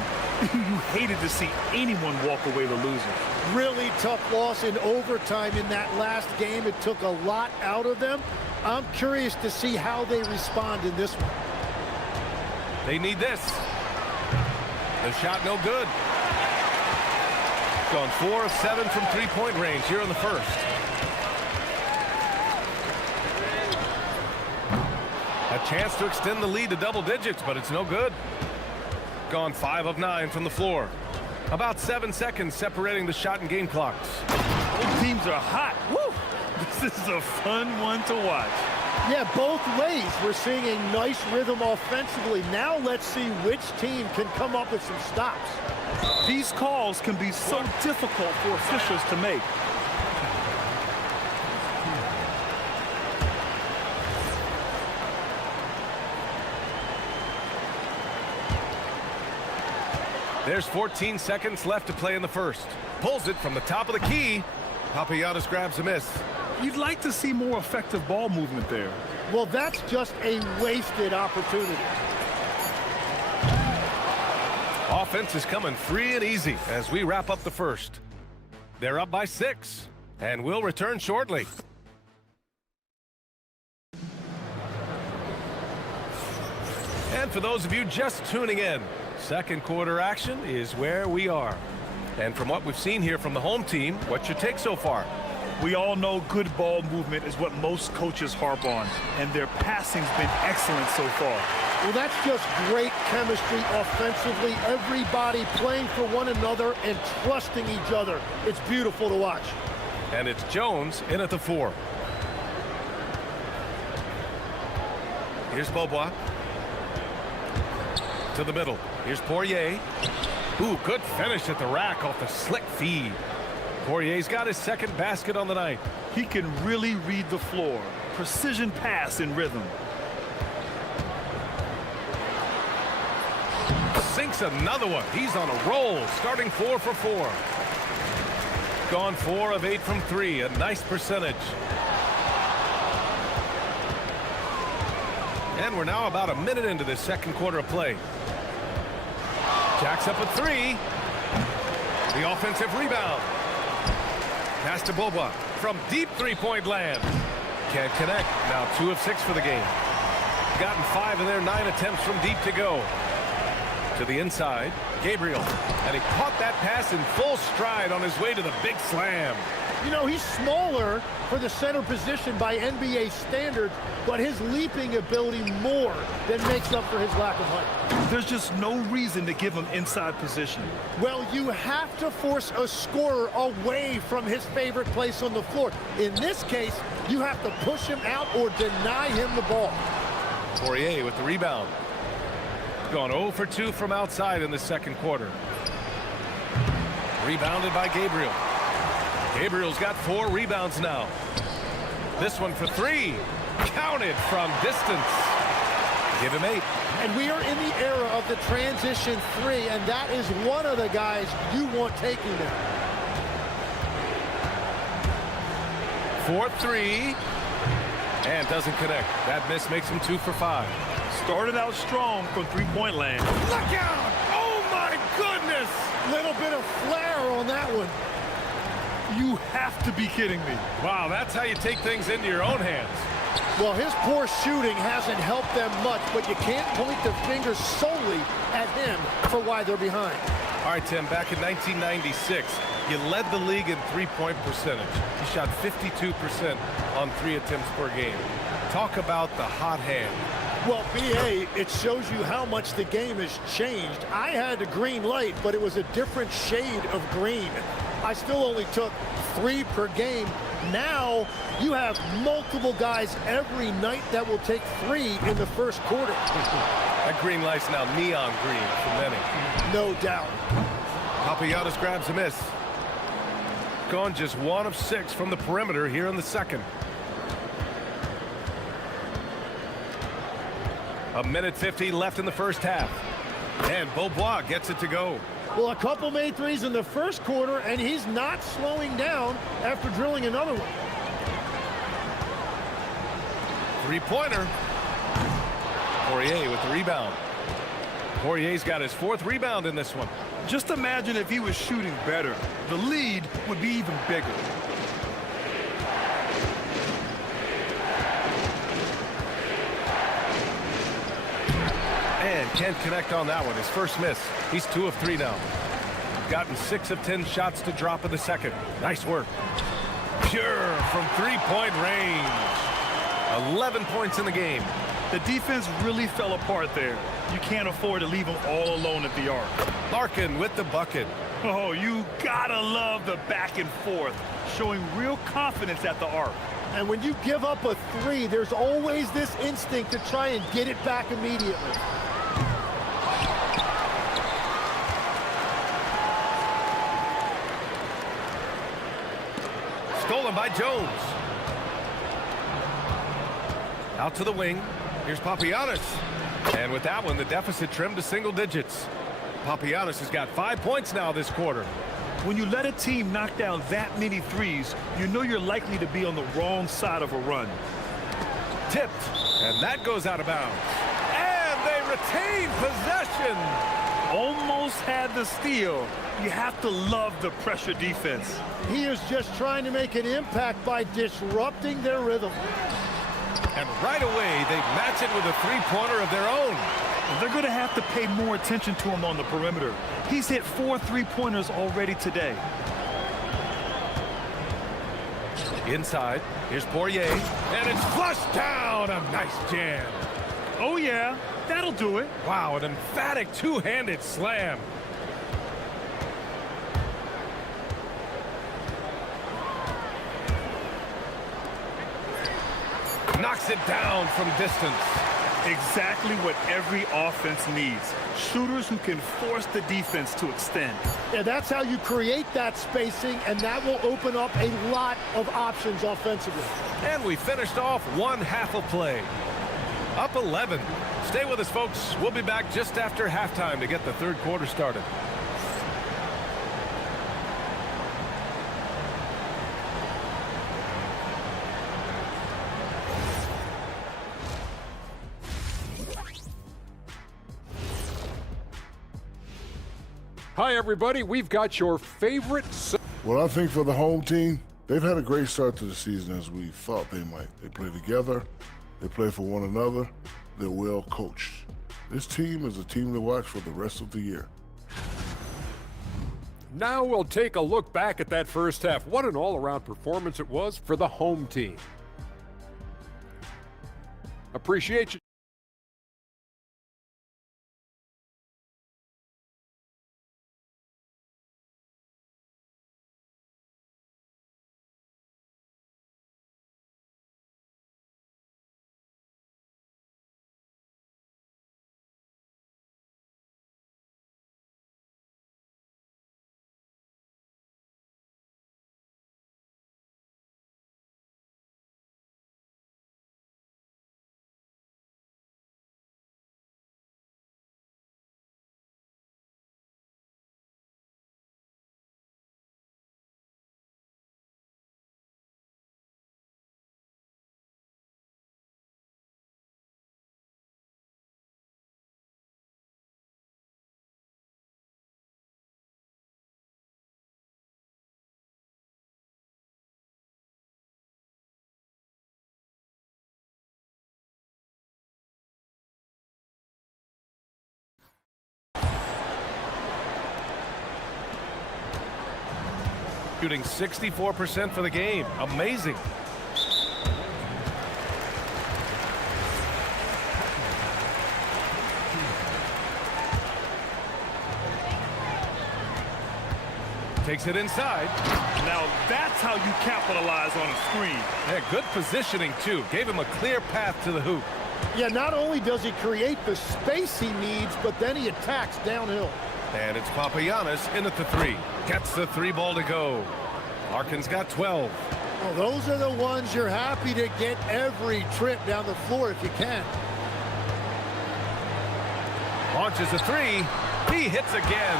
You hated to see anyone walk away the loser. Really tough loss in overtime in that last game. It took a lot out of them. I'm curious to see how they respond in this one. They need this. The shot no good. Gone 4 of 7 from three-point range here in the first. A chance to extend the lead to double digits, but it's no good. Gone 5 of 9 from the floor. About 7 seconds separating the shot and game clocks. Both teams are hot. Woo! This is a fun one to watch. Yeah, both ways. We're seeing a nice rhythm offensively. Now let's see which team can come up with some stops. These calls can be so difficult for officials to make. There's 14 seconds left to play in the first. Pulls it from the top of the key. Papagiannis grabs a miss. You'd like to see more effective ball movement there. Well, that's just a wasted opportunity. Offense is coming free and easy as we wrap up the first. They're up by 6, and we'll return shortly. And for those of you just tuning in, second quarter action is where we are. And from what we've seen here from the home team, what's your take so far? We all know good ball movement is what most coaches harp on, and their passing's been excellent so far. Well, that's just great chemistry offensively. Everybody playing for one another and trusting each other. It's beautiful to watch. And it's Jones in at the 4. Here's Beaubois. To the middle. Here's Poirier. Ooh, good finish at the rack off the slick feed. Poirier's got his second basket on the night. He can really read the floor. Precision pass in rhythm. Sinks another one. He's on a roll, starting 4 for 4. Gone 4 of 8 from 3. A nice percentage. And we're now about a minute into this second quarter of play. Jacks up a 3. The offensive rebound. Pass to Beaubois from deep three-point land. Can't connect. Now 2 of 6 for the game. Gotten 5 of their 9 attempts from deep to go. To the inside, Gabriel. And he caught that pass in full stride on his way to the big slam. You know, he's smaller for the center position by NBA standards, but his leaping ability more than makes up for his lack of height. There's just no reason to give him inside position. Well, you have to force a scorer away from his favorite place on the floor. In this case, you have to push him out or deny him the ball. Poirier with the rebound. Gone 0 for 2 from outside in the second quarter. Rebounded by Gabriel. Gabriel's got 4 rebounds now. This one for 3. Counted from distance. Give him 8. And we are in the era of the transition 3, and that is one of the guys you want taking there. 4-3. And doesn't connect. That miss makes him 2 for 5. Started out strong from three-point land. Look out! Oh, my goodness! Little bit of flair on that one. You have to be kidding me. Wow, that's how you take things into your own hands. Well, his poor shooting hasn't helped them much, but you can't point the finger solely at him for why they're behind. All right, Tim, back in 1996, you led the league in three-point percentage. You shot 52% on 3 attempts per game. Talk about the hot hand. Well, BA, it shows you how much the game has changed. I had a green light, but it was a different shade of green. I still only took 3 per game. Now you have multiple guys every night that will take 3 in the first quarter. That green light's now neon green for many. No doubt. Papagiannis grabs a miss. Gone just 1 of 6 from the perimeter here in the second. A minute 50 left in the first half. And Beaubois gets it to go. Well, a couple made threes in the first quarter, and he's not slowing down after drilling another one. Three-pointer. Poirier with the rebound. Poirier's got his 4th rebound in this one. Just imagine if he was shooting better. The lead would be even bigger. And can't connect on that one. His first miss. He's 2 of 3 now. Gotten 6 of 10 shots to drop in the second. Nice work. Pure from three-point range. 11 points in the game. The defense really fell apart there. You can't afford to leave them all alone at the arc. Larkin with the bucket. Oh, you gotta love the back and forth, showing real confidence at the arc. And when you give up a three, there's always this instinct to try and get it back immediately. Stolen by Jones. Out to the wing. Here's Papagiannis. And with that one, the deficit trimmed to single digits. Papagiannis has got 5 points now this quarter. When you let a team knock down that many threes, you know you're likely to be on the wrong side of a run. Tipped, and that goes out of bounds. And they retain possession. Almost had the steal. You have to love the pressure defense. He is just trying to make an impact by disrupting their rhythm. And right away, they match it with a three-pointer of their own. They're going to have to pay more attention to him on the perimeter. He's hit 4 3-pointers already today. Inside, here's Poirier, and it's flushed down. A nice jam. Oh, yeah, that'll do it. Wow, an emphatic two-handed slam. Knocks it down from distance. Exactly what every offense needs. Shooters who can force the defense to extend. Yeah, that's how you create that spacing, and that will open up a lot of options offensively. And we finished off one half of play. Up 11. Stay with us, folks. We'll be back just after halftime to get the third quarter started. Hi, everybody. We've got your favorite... Well, I think for the home team, they've had a great start to the season as we thought they might. They play together. They play for one another. They're well coached. This team is a team to watch for the rest of the year. Now we'll take a look back at that first half. What an all-around performance it was for the home team. Appreciate you. Shooting 64% for the game. Amazing. Takes it inside. Now that's how you capitalize on a screen. Yeah, good positioning, too. Gave him a clear path to the hoop. Yeah, not only does he create the space he needs, but then he attacks downhill. And it's Papagiannis in at the three. Gets the three ball to go. Larkin's got 12. Well, those are the ones you're happy to get every trip down the floor if you can. Launches a three. He hits again.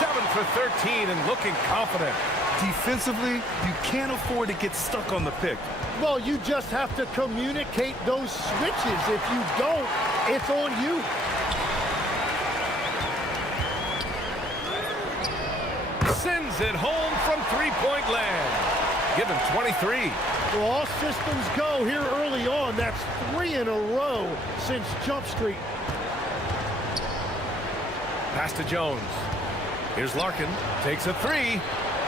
7 for 13 and looking confident. Defensively, you can't afford to get stuck on the pick. Well, you just have to communicate those switches. If you don't, it's on you. Sends it home from three-point land. Give him 23. Well, all systems go here early on. That's 3 in a row since Jump Street. Pass to Jones. Here's Larkin. Takes a three.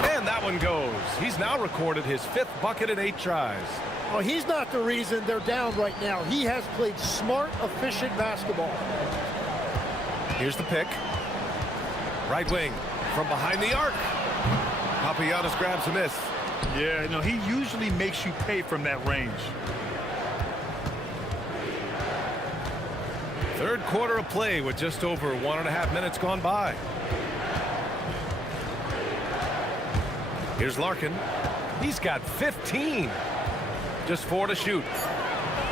And that one goes. He's now recorded his 5th bucket in 8 tries. Well, he's not the reason they're down right now. He has played smart, efficient basketball. Here's the pick. Right wing. from behind the arc. Papagiannis grabs a miss. Yeah, no, he usually makes you pay from that range. Third quarter of play with just over 1.5 minutes gone by. Here's Larkin. He's got 15. Just 4 to shoot.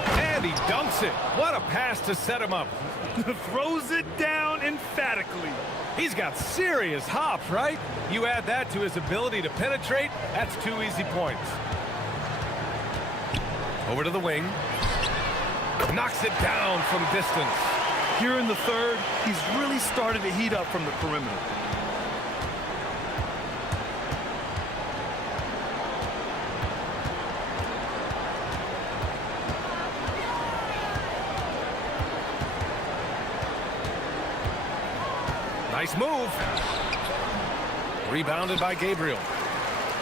And he dunks it. What a pass to set him up. Throws it down emphatically. He's got serious hop, right? You add that to his ability to penetrate, that's 2 easy points. Over to the wing. Knocks it down from distance. Here in the third, he's really started to heat up from the perimeter. Nice move. Rebounded by Gabriel.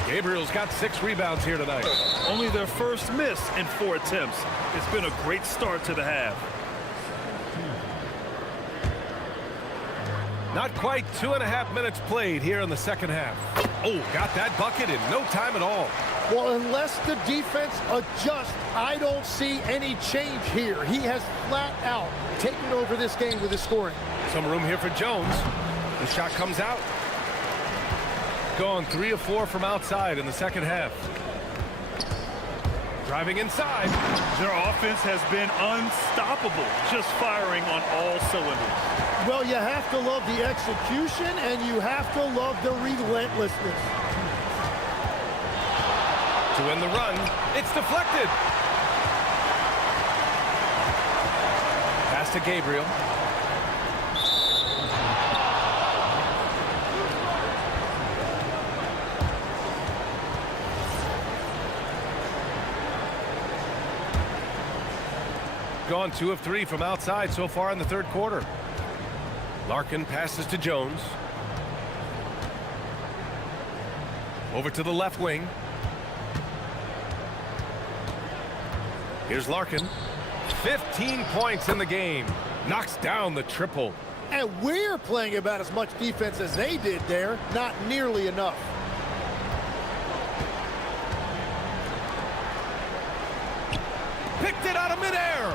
Gabriel's got 6 rebounds here tonight. Only their first miss in 4 attempts. It's been a great start to the half. Not quite 2.5 minutes played here in the second half. Oh, got that bucket in no time at all. Well, unless the defense adjusts, I don't see any change here. He has flat out taken over this game with his scoring. Some room here for Jones. The shot comes out. Gone 3 of 4 from outside in the second half. Driving inside. Their offense has been unstoppable, just firing on all cylinders. Well, you have to love the execution, and you have to love the relentlessness. To win the run, it's deflected. Pass to Gabriel. Gone 2 of 3 from outside so far in the third quarter. Larkin passes to Jones. Over to the left wing. Here's Larkin. 15 points in the game. Knocks down the triple. And we're playing about as much defense as they did there. Not nearly enough. Picked it out of midair.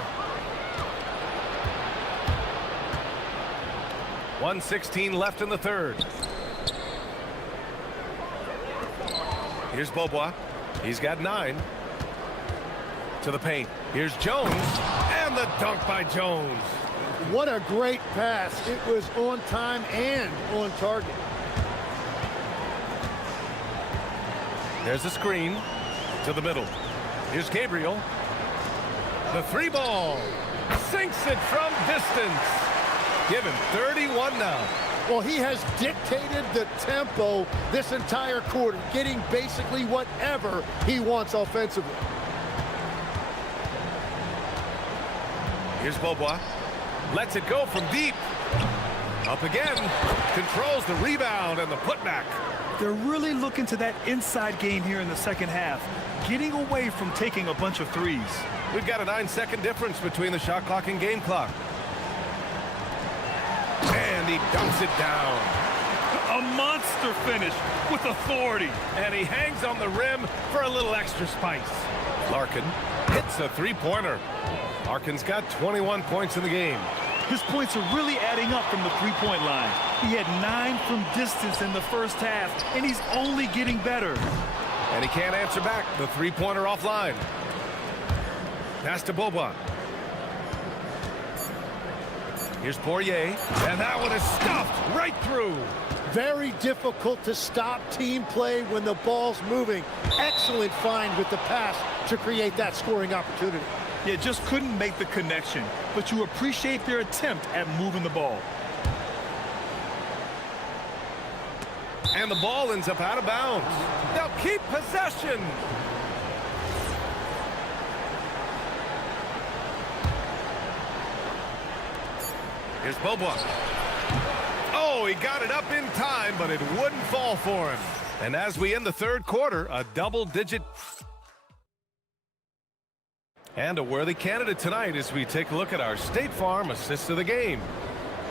1:16 left in the third. Here's Beaubois. He's got 9. To the paint. Here's Jones. And the dunk by Jones. What a great pass. It was on time and on target. There's a screen. To the middle. Here's Gabriel. The 3 ball. Sinks it from distance. Give him 31 now. Well, he has dictated the tempo this entire quarter, getting basically whatever he wants offensively. Here's Beaubois. Lets it go from deep. Up again. Controls the rebound and the putback. They're really looking to that inside game here in the second half, getting away from taking a bunch of threes. We've got a 9-second difference between the shot clock and game clock. And he dunks it down. A monster finish with authority. And he hangs on the rim for a little extra spice. Larkin hits a 3-pointer. Larkin's got 21 points in the game. His points are really adding up from the 3-point line. He had 9 from distance in the first half, and he's only getting better. And he can't answer back. The 3-pointer offline. Pass to Beaubois. Here's Poirier. And that one is stuffed right through. Very difficult to stop team play when the ball's moving. Excellent find with the pass to create that scoring opportunity. Yeah, just couldn't make the connection, but you appreciate their attempt at moving the ball. And the ball ends up out of bounds. They'll keep possession. Here's Beaubois. Oh, he got it up in time, but it wouldn't fall for him. And as we end the third quarter, a double-digit and a worthy candidate tonight as we take a look at our State Farm assists of the game.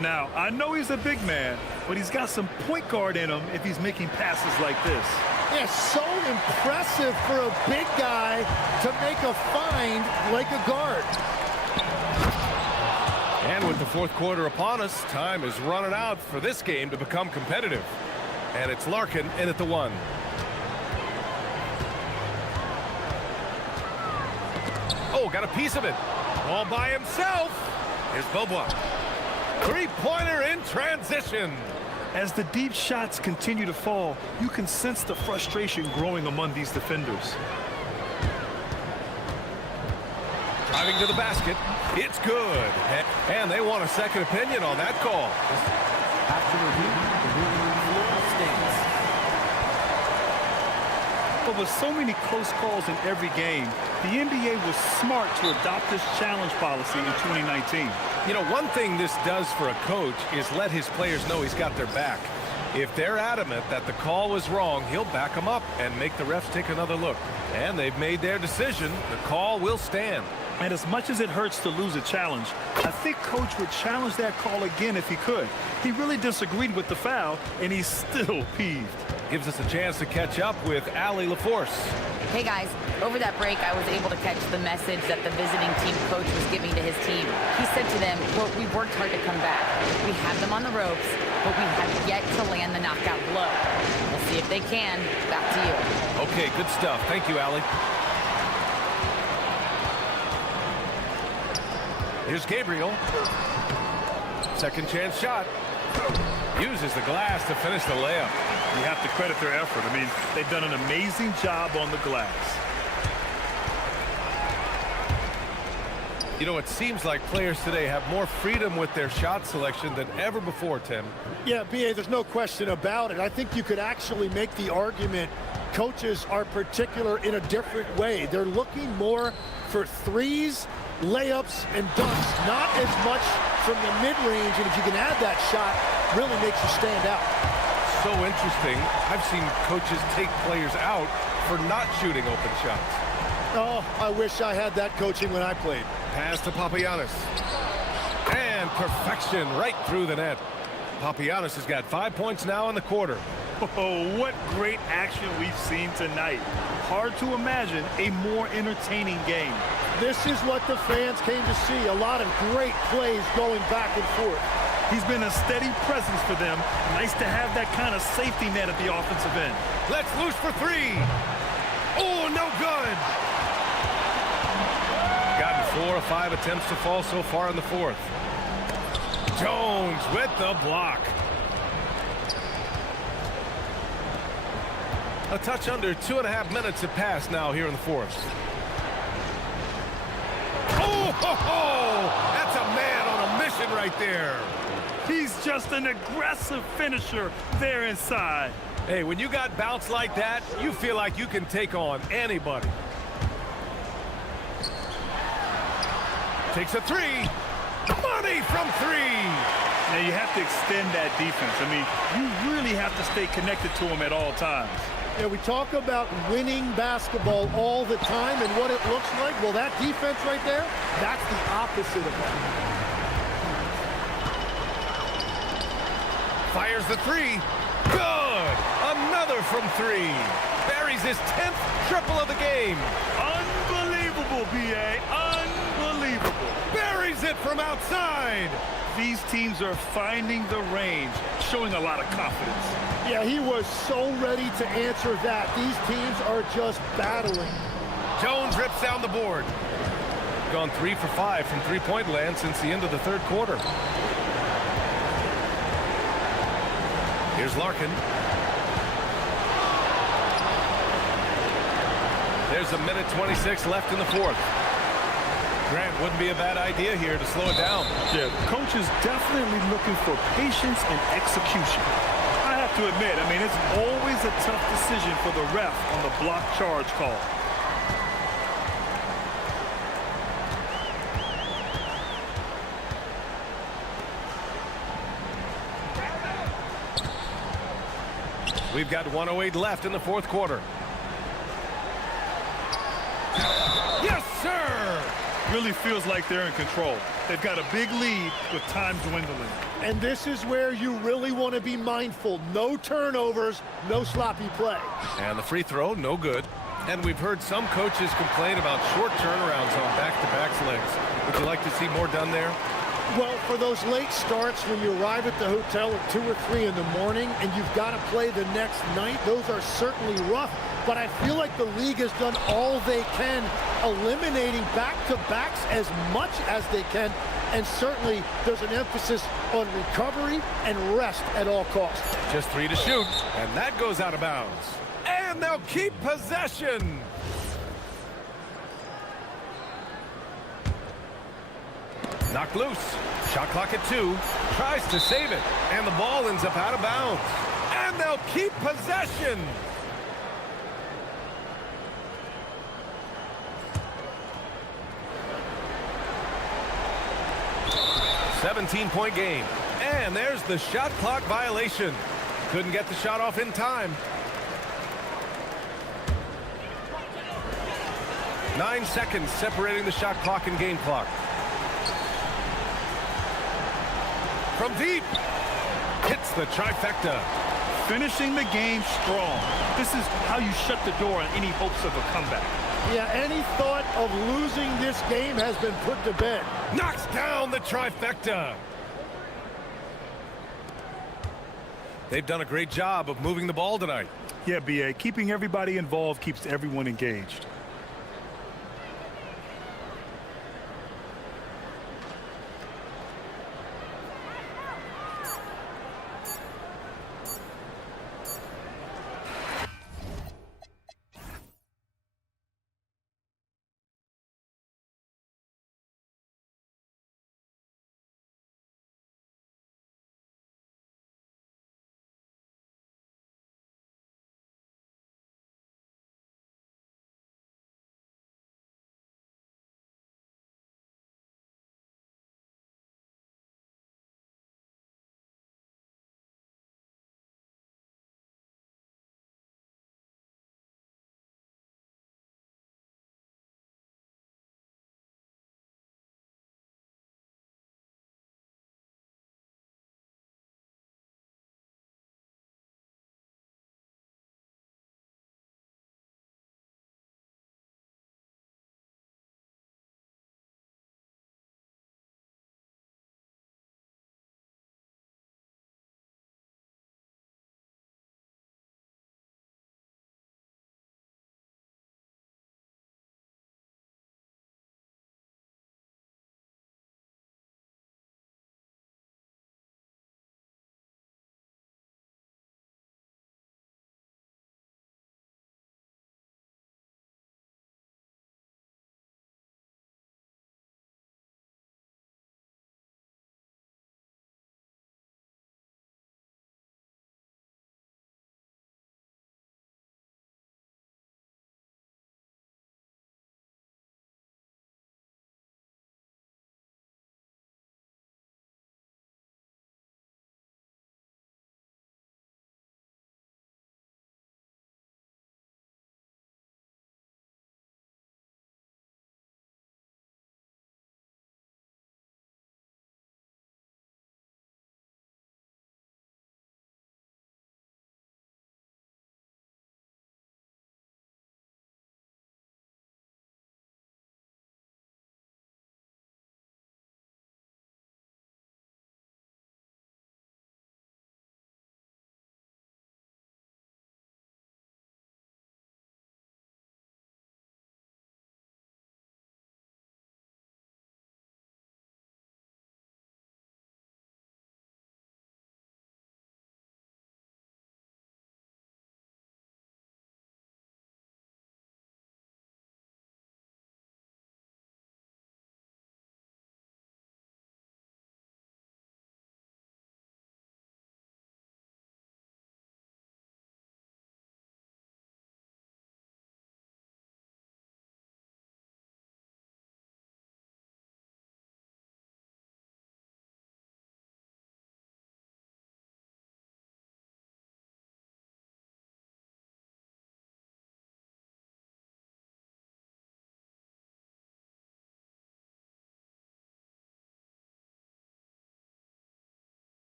Now, I know he's a big man, but he's got some point guard in him if he's making passes like this. It's so impressive for a big guy to make a find like a guard. And with the fourth quarter upon us, time is running out for this game to become competitive. And it's Larkin in at the 1. Oh, got a piece of it. All by himself. Here's Bobois. Three-pointer in transition. As the deep shots continue to fall, you can sense the frustration growing among these defenders. Driving to the basket. It's good. And they want a second opinion on that call. After review, the ruling on the floor stands. But with so many close calls in every game, the NBA was smart to adopt this challenge policy in 2019. You know, one thing this does for a coach is let his players know he's got their back. If they're adamant that the call was wrong, he'll back them up and make the refs take another look. And they've made their decision. The call will stand. And as much as it hurts to lose a challenge, I think Coach would challenge that call again if he could. He really disagreed with the foul, and he's still peeved. Gives us a chance to catch up with Allie LaForce. Hey guys, over that break I was able to catch the message that the visiting team coach was giving to his team. He said to them, quote, "We worked hard to come back. We had them on the ropes, but we have yet to land the knockout blow. We'll see if they can." Back to you. Okay, good stuff. Thank you, Allie. Here's Gabriel. Second chance shot. Uses the glass to finish the layup. You have to credit their effort. I mean, they've done an amazing job on the glass. You know, it seems like players today have more freedom with their shot selection than ever before, Tim. Yeah, B.A., there's no question about it. I think you could actually make the argument coaches are particular in a different way. They're looking more for threes, layups, and dunks, not as much from the mid-range, and if you can add that shot, really makes you stand out. So interesting. I've seen coaches take players out for not shooting open shots. Oh, I wish I had that coaching when I played. Pass to Papagiannis. And perfection right through the net. Papagiannis has got 5 points now in the quarter. Oh, what great action we've seen tonight. Hard to imagine a more entertaining game. This is what the fans came to see. A lot of great plays going back and forth. He's been a steady presence for them. Nice to have that kind of safety net at the offensive end. Let's loose for three. Oh, no good. Gotten 4 of 5 attempts to fall so far in the fourth. Jones with the block. A touch under 2.5 minutes have passed now here in the fourth. Oh, ho, ho! That's a man on a mission right there. He's just an aggressive finisher there inside. Hey, when you got bounce like that, you feel like you can take on anybody. Takes a three. Money from three. Now you have to extend that defense. I mean, you really have to stay connected to him at all times. Yeah, we talk about winning basketball all the time and what it looks like. Well, that defense right there, that's the opposite of that. Fires the three. Good. Another from three. Buries his 10th triple of the game. Unbelievable, B.A. Unbelievable. Buries it from outside. These teams are finding the range, showing a lot of confidence. Yeah, he was so ready to answer that. These teams are just battling. Jones rips down the board. Gone 3 for 5 from three-point land since the end of the third quarter. Here's Larkin. There's a minute 26 left in the fourth. Grant, wouldn't be a bad idea here to slow it down. Yeah, the coach is definitely looking for patience and execution. I have to admit, I mean, it's always a tough decision for the ref on the block charge call. We've got 1:08 left in the fourth quarter. Yes, sir! really feels like they're in control. They've got a big lead with time dwindling. And this is where you really want to be mindful. No turnovers, no sloppy play. And the free throw, no good. And we've heard some coaches complain about short turnarounds on back-to-back slings. Would you like to see more done there? Well, for those late starts when you arrive at the hotel at 2 or 3 in the morning and you've got to play the next night, those are certainly rough. But I feel like the league has done all they can, eliminating back-to-backs as much as they can. And certainly there's an emphasis on recovery and rest at all costs. Just 3 to shoot, and that goes out of bounds. And they'll keep possession. Knocked loose. Shot clock at 2. Tries to save it, and the ball ends up out of bounds. And they'll keep possession. 17-point game. And there's the shot clock violation. Couldn't get the shot off in time. 9 seconds separating the shot clock and game clock. From deep. Hits the trifecta. Finishing the game strong. This is how you shut the door on any hopes of a comeback. Yeah, any thought of losing this game has been put to bed. Knocks down the trifecta. They've done a great job of moving the ball tonight. Yeah, BA, keeping everybody involved keeps everyone engaged.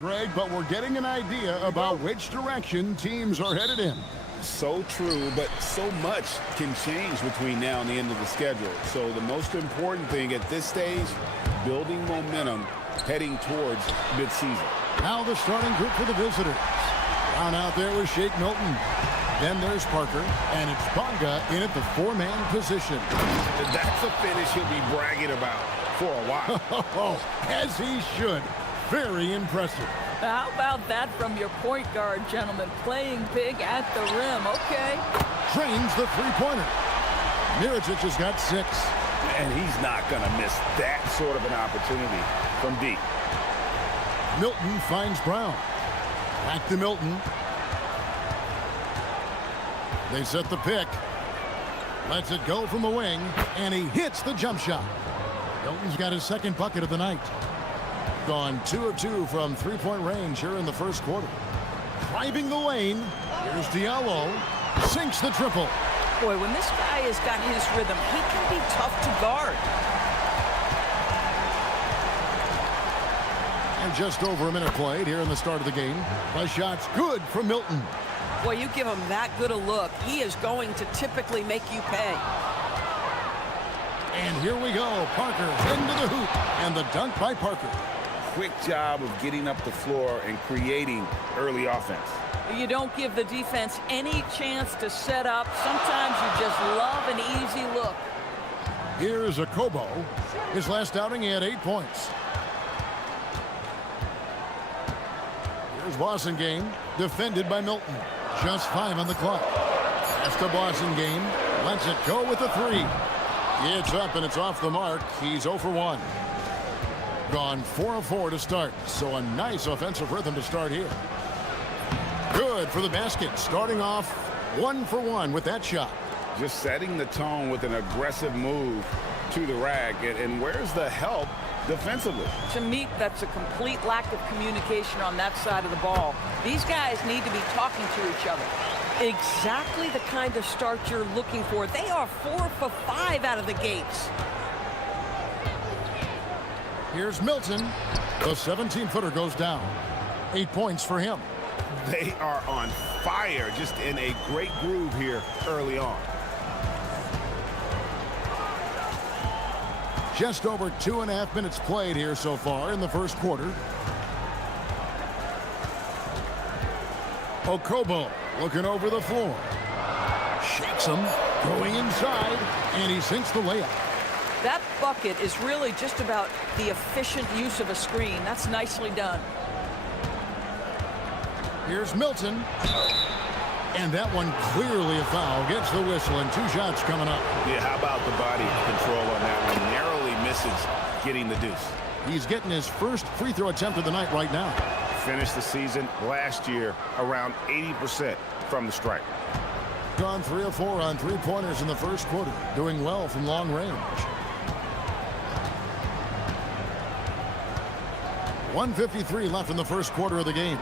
Greg, but we're getting an idea about which direction teams are headed in. So true, but so much can change between now and the end of the schedule. So the most important thing at this stage, building momentum heading towards midseason. Now the starting group for the visitors. Down out there with Shake Milton. Then there's Parker, and it's Bonga in at the four-man position. That's a finish he'll be bragging about for a while. As he should. Very impressive. How about that from your point guard, gentlemen? Playing big at the rim. Okay. Drains the three-pointer. Mirotic has got 6. And he's not going to miss that sort of an opportunity from deep. Milton finds Brown. Back to Milton. They set the pick. Lets it go from the wing, and he hits the jump shot. Milton's got his second bucket of the night. Gone 2 of 2 from three-point range here in the first quarter. Driving the lane. Here's Diallo. Sinks the triple. Boy, when this guy has got his rhythm, he can be tough to guard. And just over a minute played here in the start of the game. My shot's good from Milton. Boy, you give him that good a look, he is going to typically make you pay. And here we go. Parker into the hoop. And the dunk by Parker. Quick job of getting up the floor and creating early offense. You don't give the defense any chance to set up. Sometimes you just love an easy look. Here's Okobo. His last outing, he had 8 points. Here's Blasingame, defended by Milton. Just 5 on the clock. That's the Blasingame. Lets it go with the 3. It's up and it's off the mark. He's 0 for 1. Gone 4 of 4 to start. So a nice offensive rhythm to start here. Good for the basket. Starting off 1 for 1 with that shot. Just setting the tone with an aggressive move to the rack. And where's the help defensively? To me, that's a complete lack of communication on that side of the ball. These guys need to be talking to each other. Exactly the kind of start you're looking for. They are 4 for 5 out of the gates. Here's Milton. The 17-footer goes down. 8 points for him. They are on fire, just in a great groove here early on. Just over 2.5 minutes played here so far in the first quarter. Okobo looking over the floor. Shakes him, going inside, and he sinks the layup. That bucket is really just about the efficient use of a screen. That's nicely done. Here's Milton. And that one clearly a foul. Gets the whistle and 2 shots coming up. Yeah, how about the body control on that one? Narrowly misses getting the deuce. He's getting his first free throw attempt of the night right now. Finished the season last year around 80% from the stripe. Gone 3 of 4 on three-pointers in the first quarter. Doing well from long range. 1:53 left in the first quarter of the game.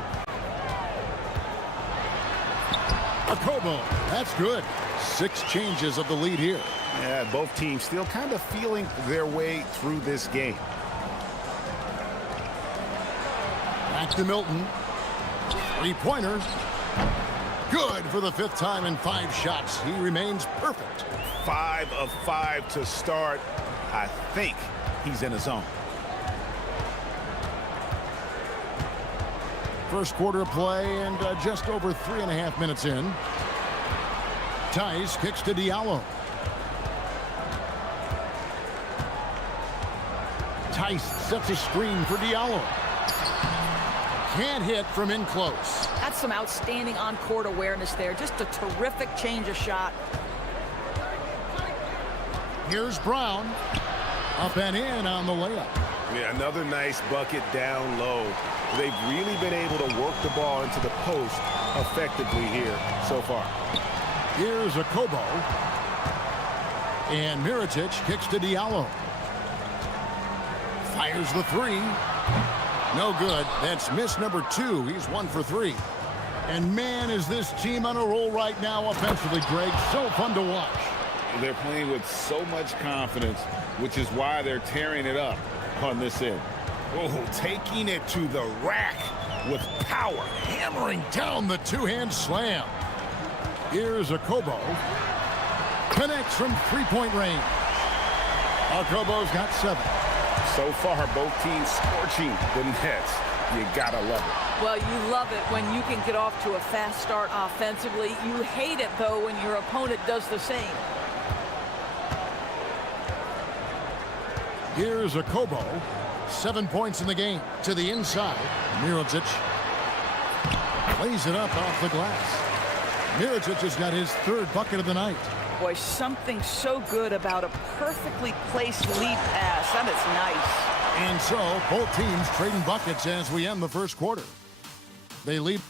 Okobo, that's good. 6 changes of the lead here. Yeah, both teams still kind of feeling their way through this game. Back to Milton. 3-pointer. Good for the 5th time in 5 shots. He remains perfect. 5 of 5 to start. I think he's in his zone. First quarter of play and just over 3.5 minutes in. Tice kicks to Diallo. Tice sets a screen for Diallo. Can't hit from in close. That's some outstanding on-court awareness there. Just a terrific change of shot. Here's Brown. Up and in on the layup. Yeah, another nice bucket down low. They've really been able to work the ball into the post effectively here so far. Here's Okobo. And Mirotic kicks to Diallo. Fires the 3. No good. That's miss number 2. He's 1 for 3. And man, is this team on a roll right now offensively, Greg. So fun to watch. They're playing with so much confidence, which is why they're tearing it up on this end. Oh, taking it to the rack with power. Hammering down the two-hand slam. Here's Okobo. Connects from three-point range. Okobo's got 7. So far, both teams scorching the nets. You gotta love it. Well, you love it when you can get off to a fast start offensively. You hate it, though, when your opponent does the same. Here's Okobo. 7 points in the game. To the inside. Mirotic plays it up off the glass. Mirotic has got his 3rd bucket of the night. Boy, something so good about a perfectly placed lead pass. That is nice. And so, both teams trading buckets as we end the first quarter. They lead.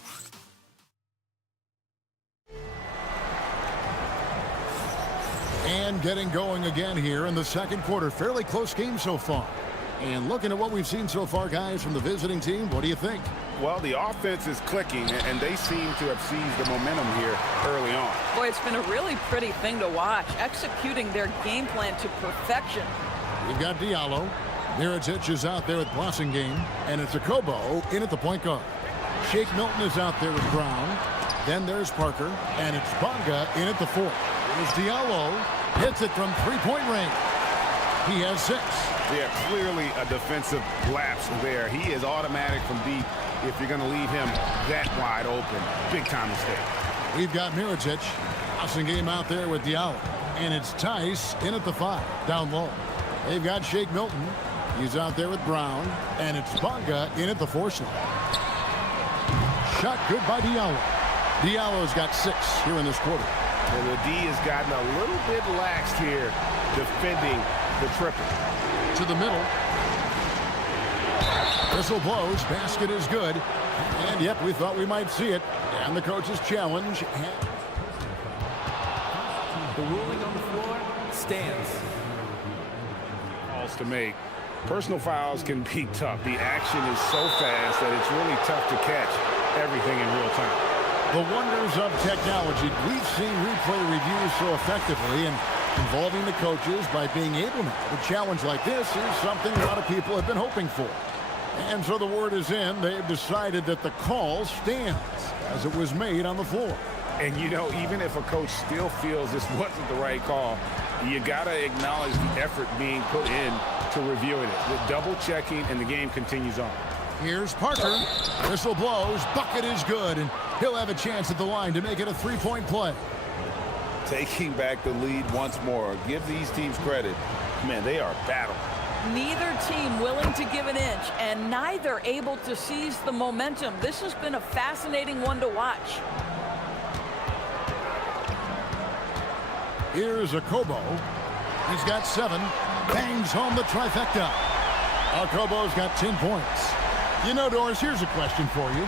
And getting going again here in the second quarter. Fairly close game so far. And looking at what we've seen so far, guys, from the visiting team, what do you think? Well, the offense is clicking, and they seem to have seized the momentum here early on. Boy, it's been a really pretty thing to watch, executing their game plan to perfection. We've got Diallo. Mirotic is out there with Blossingame, and it's Okobo in at the point guard. Shake Milton is out there with Brown. Then there's Parker, and it's Bonga in at the 4. Here's Diallo. Hits it from three-point range. He has 6. Yeah, clearly a defensive lapse there. He is automatic from deep if you're going to leave him that wide open. Big-time mistake. We've got Mirotic. Blossingame out there with Diallo. And it's Tice in at the 5, down low. They've got Shake Milton. He's out there with Brown. And it's Bonga in at the 4 slot. Shot good by Diallo. Diallo's got 6 here in this quarter. Well, the D has gotten a little bit laxed here defending the triple. To the middle. Whistle blows. Basket is good. And yep, we thought we might see it. And the coach's challenge. The ruling on the floor stands. Calls to make. Personal fouls can be tough. The action is so fast that it's really tough to catch everything in real time. The wonders of technology. We've seen replay reviews so effectively, and involving the coaches by being able to challenge like this is something a lot of people have been hoping for. And so the word is in. They've decided that the call stands as it was made on the floor. And, you know, even if a coach still feels this wasn't the right call, you got to acknowledge the effort being put in to reviewing it. The double checking, and the game continues on. Here's Parker. Whistle blows. Bucket is good, and he'll have a chance at the line to make it a three-point play. Taking back the lead once more. Give these teams credit. Man, they are battling. Neither team willing to give an inch, and neither able to seize the momentum. This has been a fascinating one to watch. Here's Okobo. He's got 7. Bangs home the trifecta. Okobo's got 10 points. You know, Doris, here's a question for you.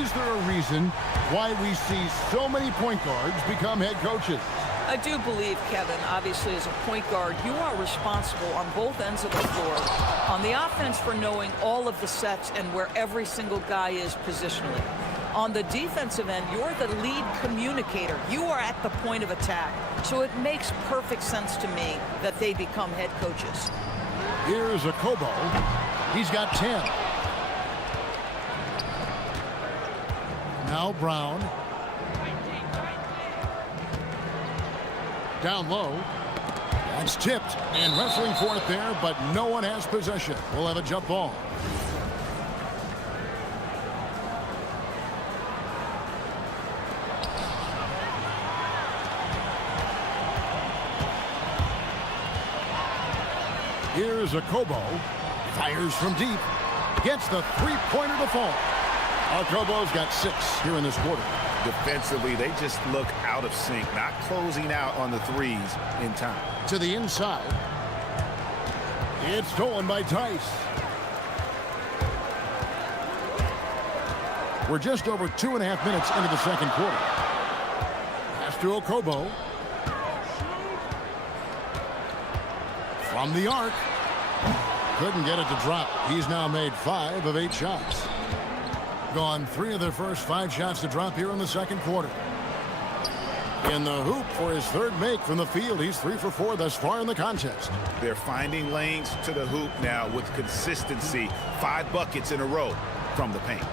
Is there a reason why we see so many point guards become head coaches? I do believe, Kevin, obviously as a point guard, you are responsible on both ends of the floor. On the offense for knowing all of the sets and where every single guy is positionally. On the defensive end, you're the lead communicator. You are at the point of attack. So it makes perfect sense to me that they become head coaches. Here's Okobo. He's got 10. Now Brown. Down low. That's tipped and wrestling for it there, but no one has possession. We'll have a jump ball. Here's Okobo. Fires from deep. Gets the three-pointer to fall. Okobo's got 6 here in this quarter. Defensively, they just look out of sync, not closing out on the threes in time. To the inside. It's stolen by Tice. We're just over 2.5 minutes into the second quarter. Pass to Okobo. From the arc. Couldn't get it to drop. He's now made 5 of 8 shots. Gone 3 of their first 5 shots to drop here in the second quarter. In the hoop for his 3rd make from the field. He's 3 for 4 thus far in the contest. They're finding lanes to the hoop now with consistency. 5 buckets in a row from the paint.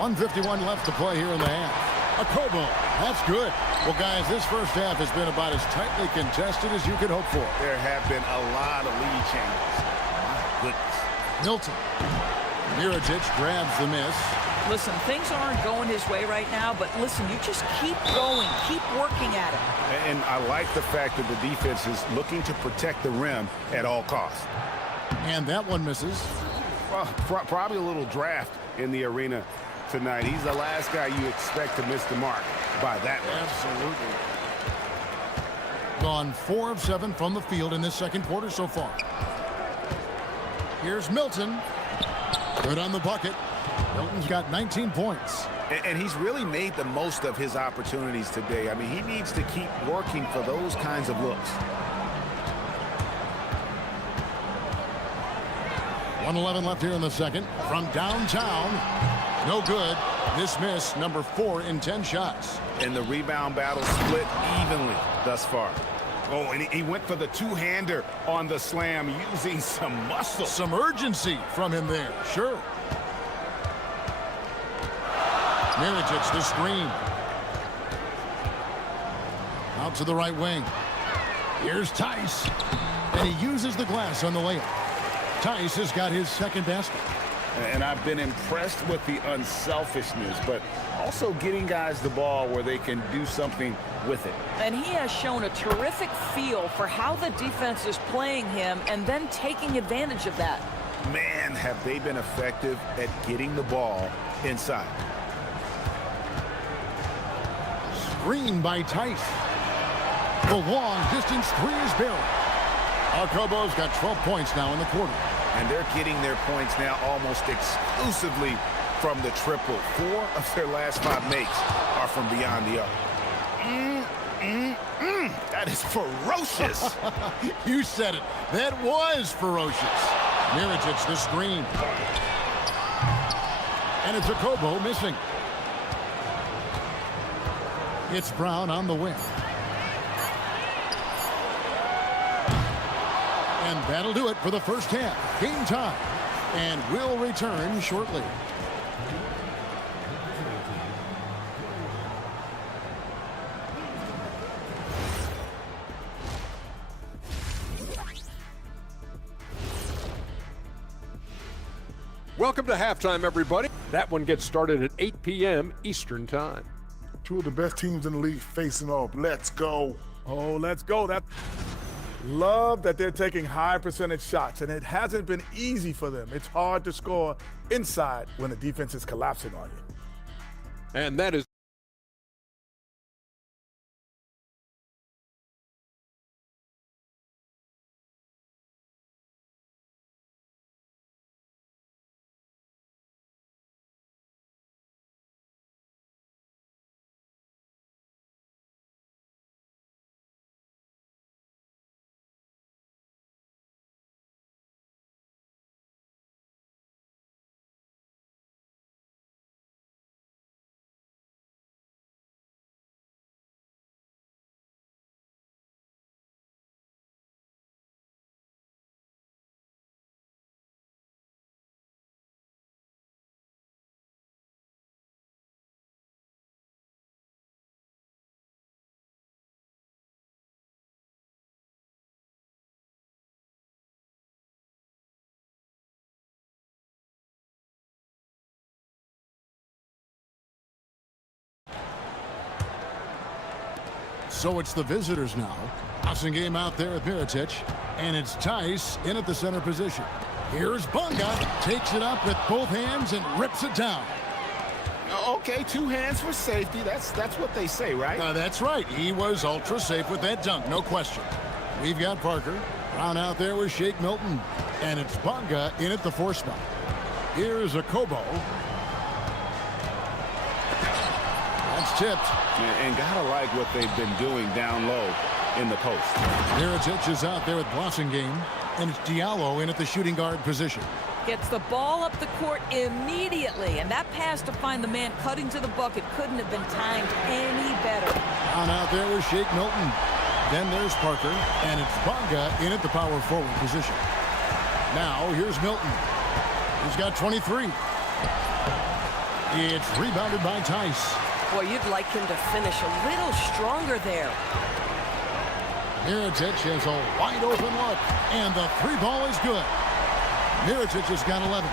1:51 left to play here in the half. A Kobo. That's good. Well, guys, this first half has been about as tightly contested as you could hope for. There have been a lot of lead changes. My goodness. Milton. Mirotic grabs the miss. Listen, things aren't going his way right now, but listen, you just keep going, keep working at it. And I like the fact that the defense is looking to protect the rim at all costs. And that one misses. Well, probably a little draft in the arena tonight. He's the last guy you expect to miss the mark by that much. Absolutely. Gone 4 of 7 from the field in this second quarter so far. Here's Milton. Good on the bucket. Milton's got 19 points. And he's really made the most of his opportunities today. I mean, he needs to keep working for those kinds of looks. 1:11 left here in the second. From downtown. No good. This miss, number 4 in 10 shots. And the rebound battle split evenly thus far. Oh, and he went for the two-hander on the slam using some muscle. Some urgency from him there. Sure. Mirotic, the screen. Out to the right wing. Here's Tice. And he uses the glass on the layup. Tice has got his second basket. And I've been impressed with the unselfishness, but also getting guys the ball where they can do something with it. And he has shown a terrific feel for how the defense is playing him and then taking advantage of that. Man, have they been effective at getting the ball inside. Screen by Tice. The long distance three is barreled. Kobo's got 12 points now in the quarter. And they're getting their points now almost exclusively from the triple. 4 of their last 5 makes are from beyond the arc. That is ferocious. You said it. That was ferocious. Mirotic, the screen. And it's a Kobo missing. It's Brown on the wing. And that'll do it for the first half. Game time. And we'll return shortly. Welcome to halftime, everybody. That one gets started at 8 p.m. Eastern Time. 2 of the best teams in the league facing off. Let's go. Oh, let's go. Love that they're taking high percentage shots, and it hasn't been easy for them. It's hard to score inside when the defense is collapsing on you. And that is So it's the visitors now. Passing game out there with Mirotic. And it's Tice in at the center position. Here's Bunga. Takes it up with both hands and rips it down. Okay, 2 hands for safety. That's what they say, right? That's right. He was ultra safe with that dunk, no question. We've got Parker. Brown out there with Shake Milton. And it's Bunga in at the 4 spot. Here's a Kobo. That's tipped. And gotta like what they've been doing down low in the post. Mirotic is out there with Blossingame, and it's Diallo in at the shooting guard position. Gets the ball up the court immediately, and that pass to find the man cutting to the bucket couldn't have been timed any better. Down out there with Shake Milton. Then there's Parker, and it's Bunga in at the power forward position. Now here's Milton. He's got 23. It's rebounded by Tice. Boy, you'd like him to finish a little stronger there. Mirotic has a wide open look, and the three ball is good. Mirotic has got 11,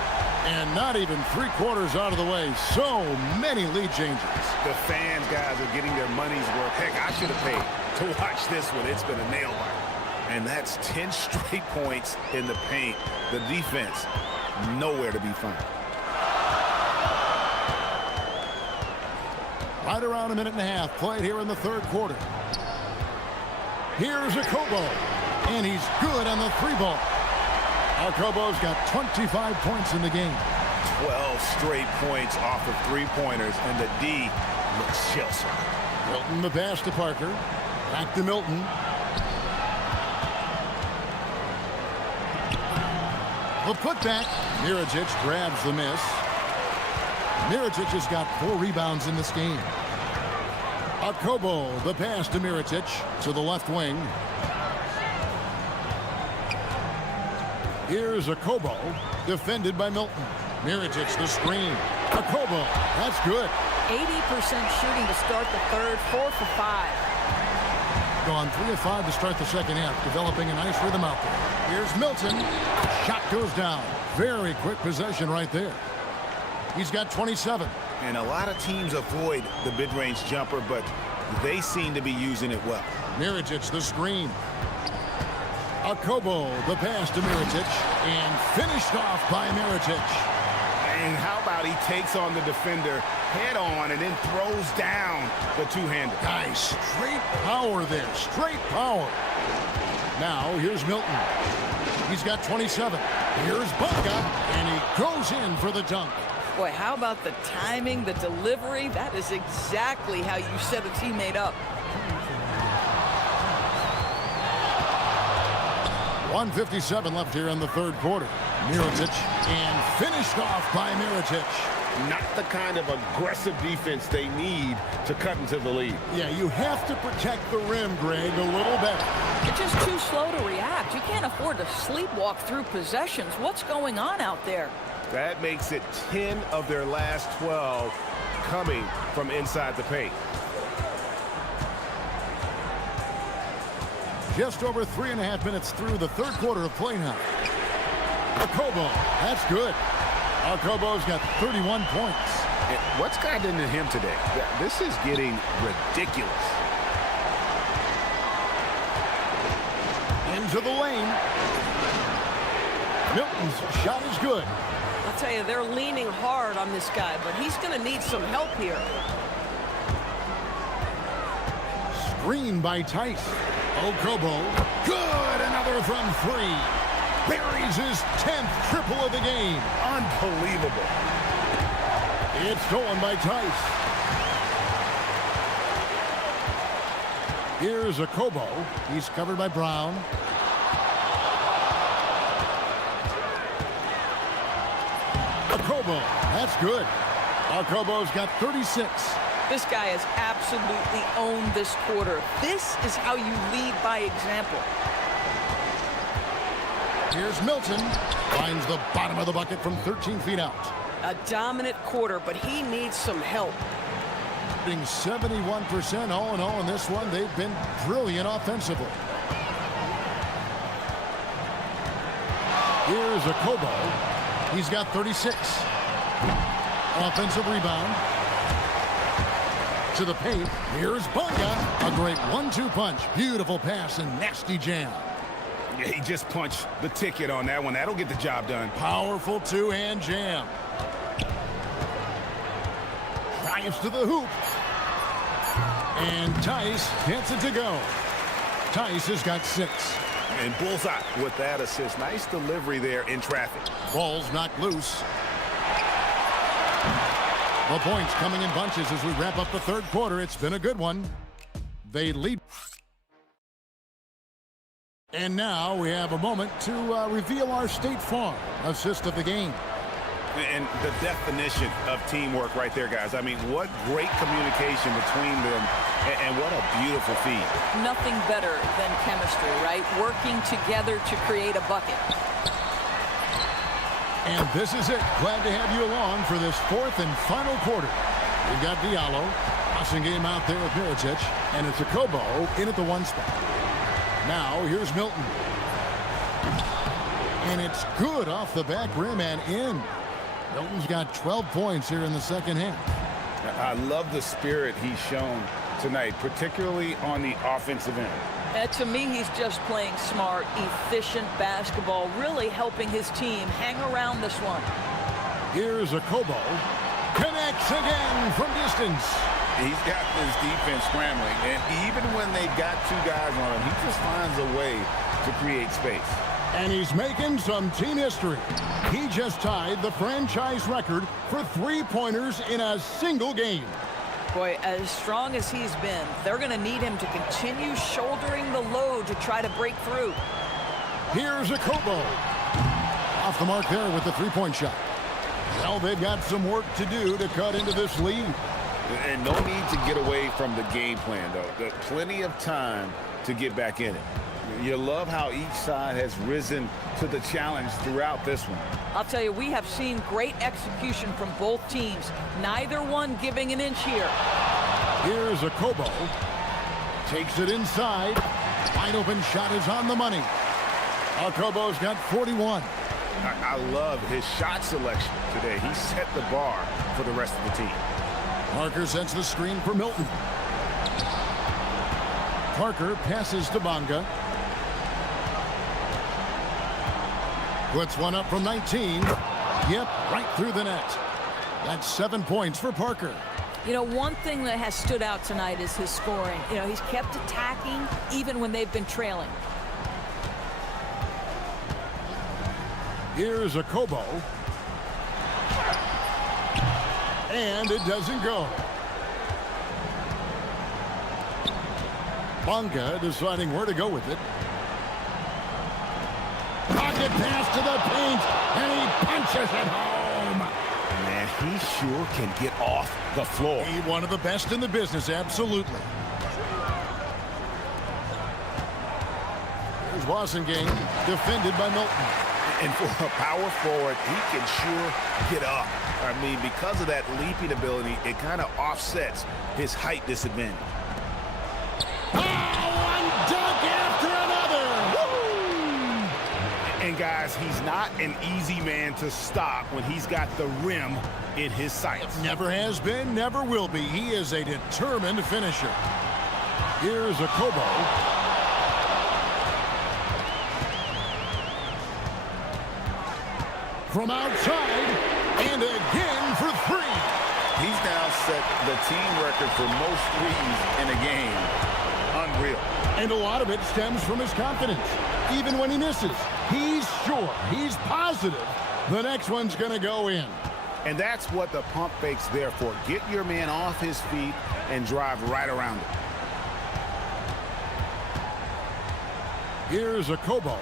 and not even 3/4 out of the way. So many lead changes. The fans, guys, are getting their money's worth. Heck, I should have paid to watch this one. It's been a nail biter. And that's 10 straight points in the paint. The defense, nowhere to be found. Right around a minute and a half played here in the third quarter. Here's Akobo, and he's good on the three ball. Akobo's got 25 points in the game. 12 straight points off of three-pointers, and the D looks shell-shocked. Milton the pass to Parker. Back to Milton. The putback. Mirotic grabs the miss. Mirotic has got 4 rebounds in this game. Akobo, the pass to Mirotic to the left wing. Here's Akobo, defended by Milton. Mirotic the screen. Akobo, that's good. 80% shooting to start the third, 4 for 5. Gone 3 of 5 to start the second half, developing a nice rhythm out there. Here's Milton. Shot goes down. Very quick possession right there. He's got 27. And a lot of teams avoid the mid-range jumper, but they seem to be using it well. Mirotic the screen. Akobo, the pass to Mirotic, and finished off by Mirotic. And how about he takes on the defender head-on and then throws down the two-hander. Nice straight power there, straight power. Now here's Milton. He's got 27. Here's Bunga, and he goes in for the dunk. Boy, how about the timing, the delivery? That is exactly how you set a teammate up. 1:57 left here in the third quarter. Mirotic, and finished off by Mirotic. Not the kind of aggressive defense they need to cut into the lead. Yeah, you have to protect the rim, Greg, a little better. You're just too slow to react. You can't afford to sleepwalk through possessions. What's going on out there? That makes it 10 of their last 12 coming from inside the paint. Just over 3.5 minutes through the third quarter of play now. Akobo, that's good. Akobo's got 31 points. And what's gotten into him today? This is getting ridiculous. Into the lane. Milton's shot is good. I'll tell you, they're leaning hard on this guy, but he's going to need some help here. Screen by Tice. Akobo, good, another from 3. Buries his 10th triple of the game. Unbelievable. It's stolen by Tice. Here's Akobo. He's covered by Brown. Akobo, that's good. Akobo's got 36. This guy has absolutely owned this quarter. This is how you lead by example. Here's Milton. Finds the bottom of the bucket from 13 feet out. A dominant quarter, but he needs some help. Being 71% all in all in this one, they've been brilliant offensively. Here's Akobo. He's got 36. Offensive rebound. To the paint. Here's Bunga. A great 1-2 punch. Beautiful pass and nasty jam. Yeah, he just punched the ticket on that one. That'll get the job done. Powerful two-hand jam. Drives to the hoop. And Tice gets it to go. Tice has got 6. And bullseye with that assist. Nice delivery there in traffic. Ball's knocked loose. The points coming in bunches as we wrap up the third quarter. It's been a good one. They lead. And now we have a moment to reveal our State Farm assist of the game. And the definition of teamwork right there, guys. I mean, what great communication between them, and what a beautiful feed. Nothing better than chemistry, right? Working together to create a bucket. And this is it. Glad to have you along for this fourth and final quarter. We've got Diallo. Passing game out there with Milicic. And it's a Kobo in at the one spot. Now here's Milton. And it's good off the back rim and in. Milton's got 12 points here in the second half. I love the spirit he's shown tonight, particularly on the offensive end. To me, he's just playing smart, efficient basketball, really helping his team hang around this one. Here's a Kobo. Connects again from distance. He's got this defense scrambling, and even when they've got two guys on him, he just finds a way to create space. And he's making some team history. He just tied the franchise record for three-pointers in a single game. Boy, as strong as he's been, they're going to need him to continue shouldering the load to try to break through. Here's a Kobo. Off the mark there with the three-point shot. Well, they've got some work to do to cut into this lead. And no need to get away from the game plan, though. There's plenty of time to get back in it. You love how each side has risen to the challenge throughout this one. I'll tell you, we have seen great execution from both teams. Neither one giving an inch here. Here's a Kobo. Takes it inside. Wide open shot is on the money. Kobo's got 41. I love his shot selection today. He set the bar for the rest of the team. Parker sets the screen for Milton. Parker passes to Bonga. Puts one up from 19. Yep, right through the net. That's 7 points for Parker. You know, one thing that has stood out tonight is his scoring. You know, he's kept attacking even when they've been trailing. Here's a Kobo. And it doesn't go. Bonga deciding where to go with it. Pocket pass to the paint, and he punches it home. Man, he sure can get off the floor. He's one of the best in the business, absolutely. Here's Wassengang, defended by Milton. And for a power forward, he can sure get up. I mean, because of that leaping ability, it kind of offsets his height disadvantage. One dunk after another! Woo! And guys, he's not an easy man to stop when he's got the rim in his sights. Never has been, never will be. He is a determined finisher. Here's a Kobo. From outside, and again for three. He's now set the team record for most threes in a game. Unreal. And a lot of it stems from his confidence. Even when he misses, he's sure, he's positive the next one's going to go in. And that's what the pump fake's there for. Get your man off his feet and drive right around it. Here's a Kobo.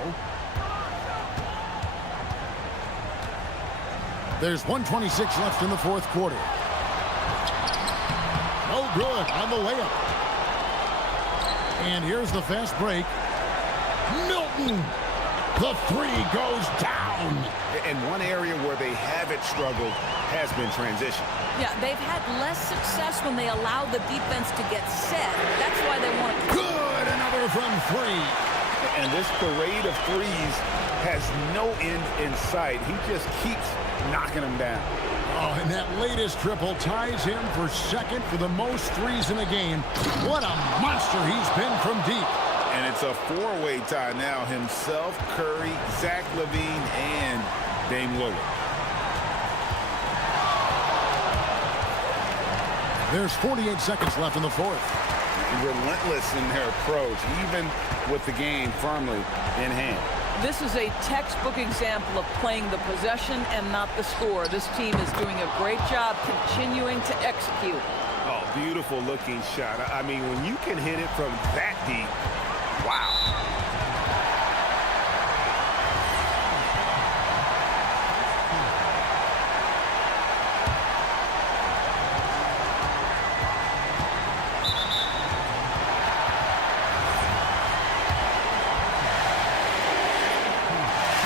There's 1:26 left in the fourth quarter. No good on the layup. And here's the fast break. Milton! The three goes down. And one area where they haven't struggled has been transition. Yeah, they've had less success when they allow the defense to get set. That's why they want to... Good! Another from three. And this parade of threes has no end in sight. He just keeps knocking them down. Oh, and that latest triple ties him for second for the most threes in a game. What a monster he's been from deep. And it's a four-way tie now. Himself, Curry, Zach LaVine, and Dame Lillard. There's 48 seconds left in the fourth. Relentless in their approach, even with the game firmly in hand. This is a textbook example of playing the possession and not the score. This team is doing a great job continuing to execute. Oh, beautiful looking shot. I mean, when you can hit it from that deep, wow.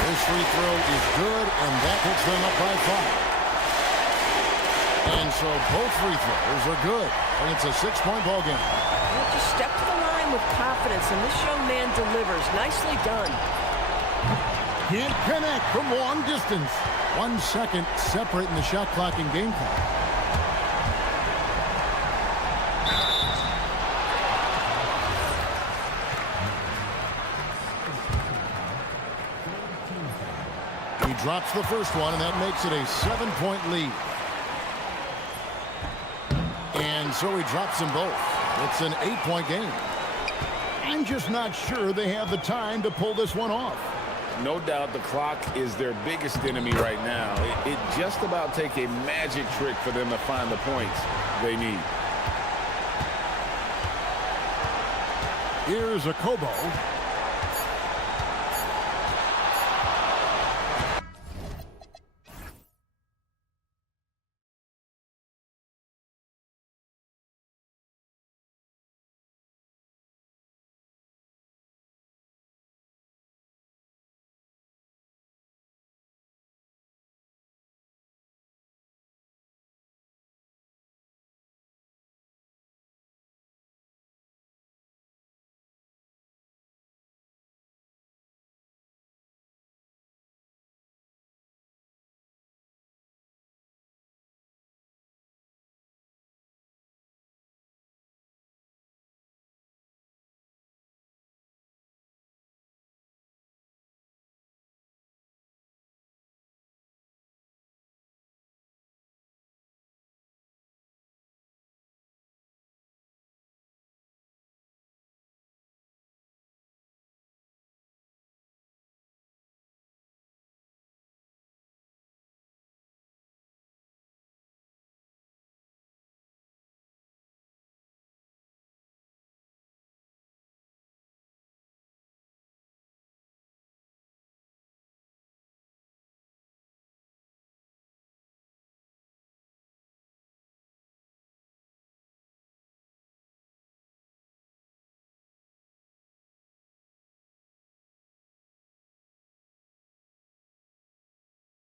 His free throw is good, and that puts them up by 5. And so both free throws are good. And it's a 6-point ball game. Well, just step to the line with confidence, and this young man delivers. Nicely done. Can't connect from long distance. 1 second separating the shot clock and game clock. He drops the first one, and that makes it a 7-point lead. And so he drops them both. It's an 8-point game. I'm just not sure they have the time to pull this one off. No doubt the clock is their biggest enemy right now. It just about take a magic trick for them to find the points they need. Here's a Kobo.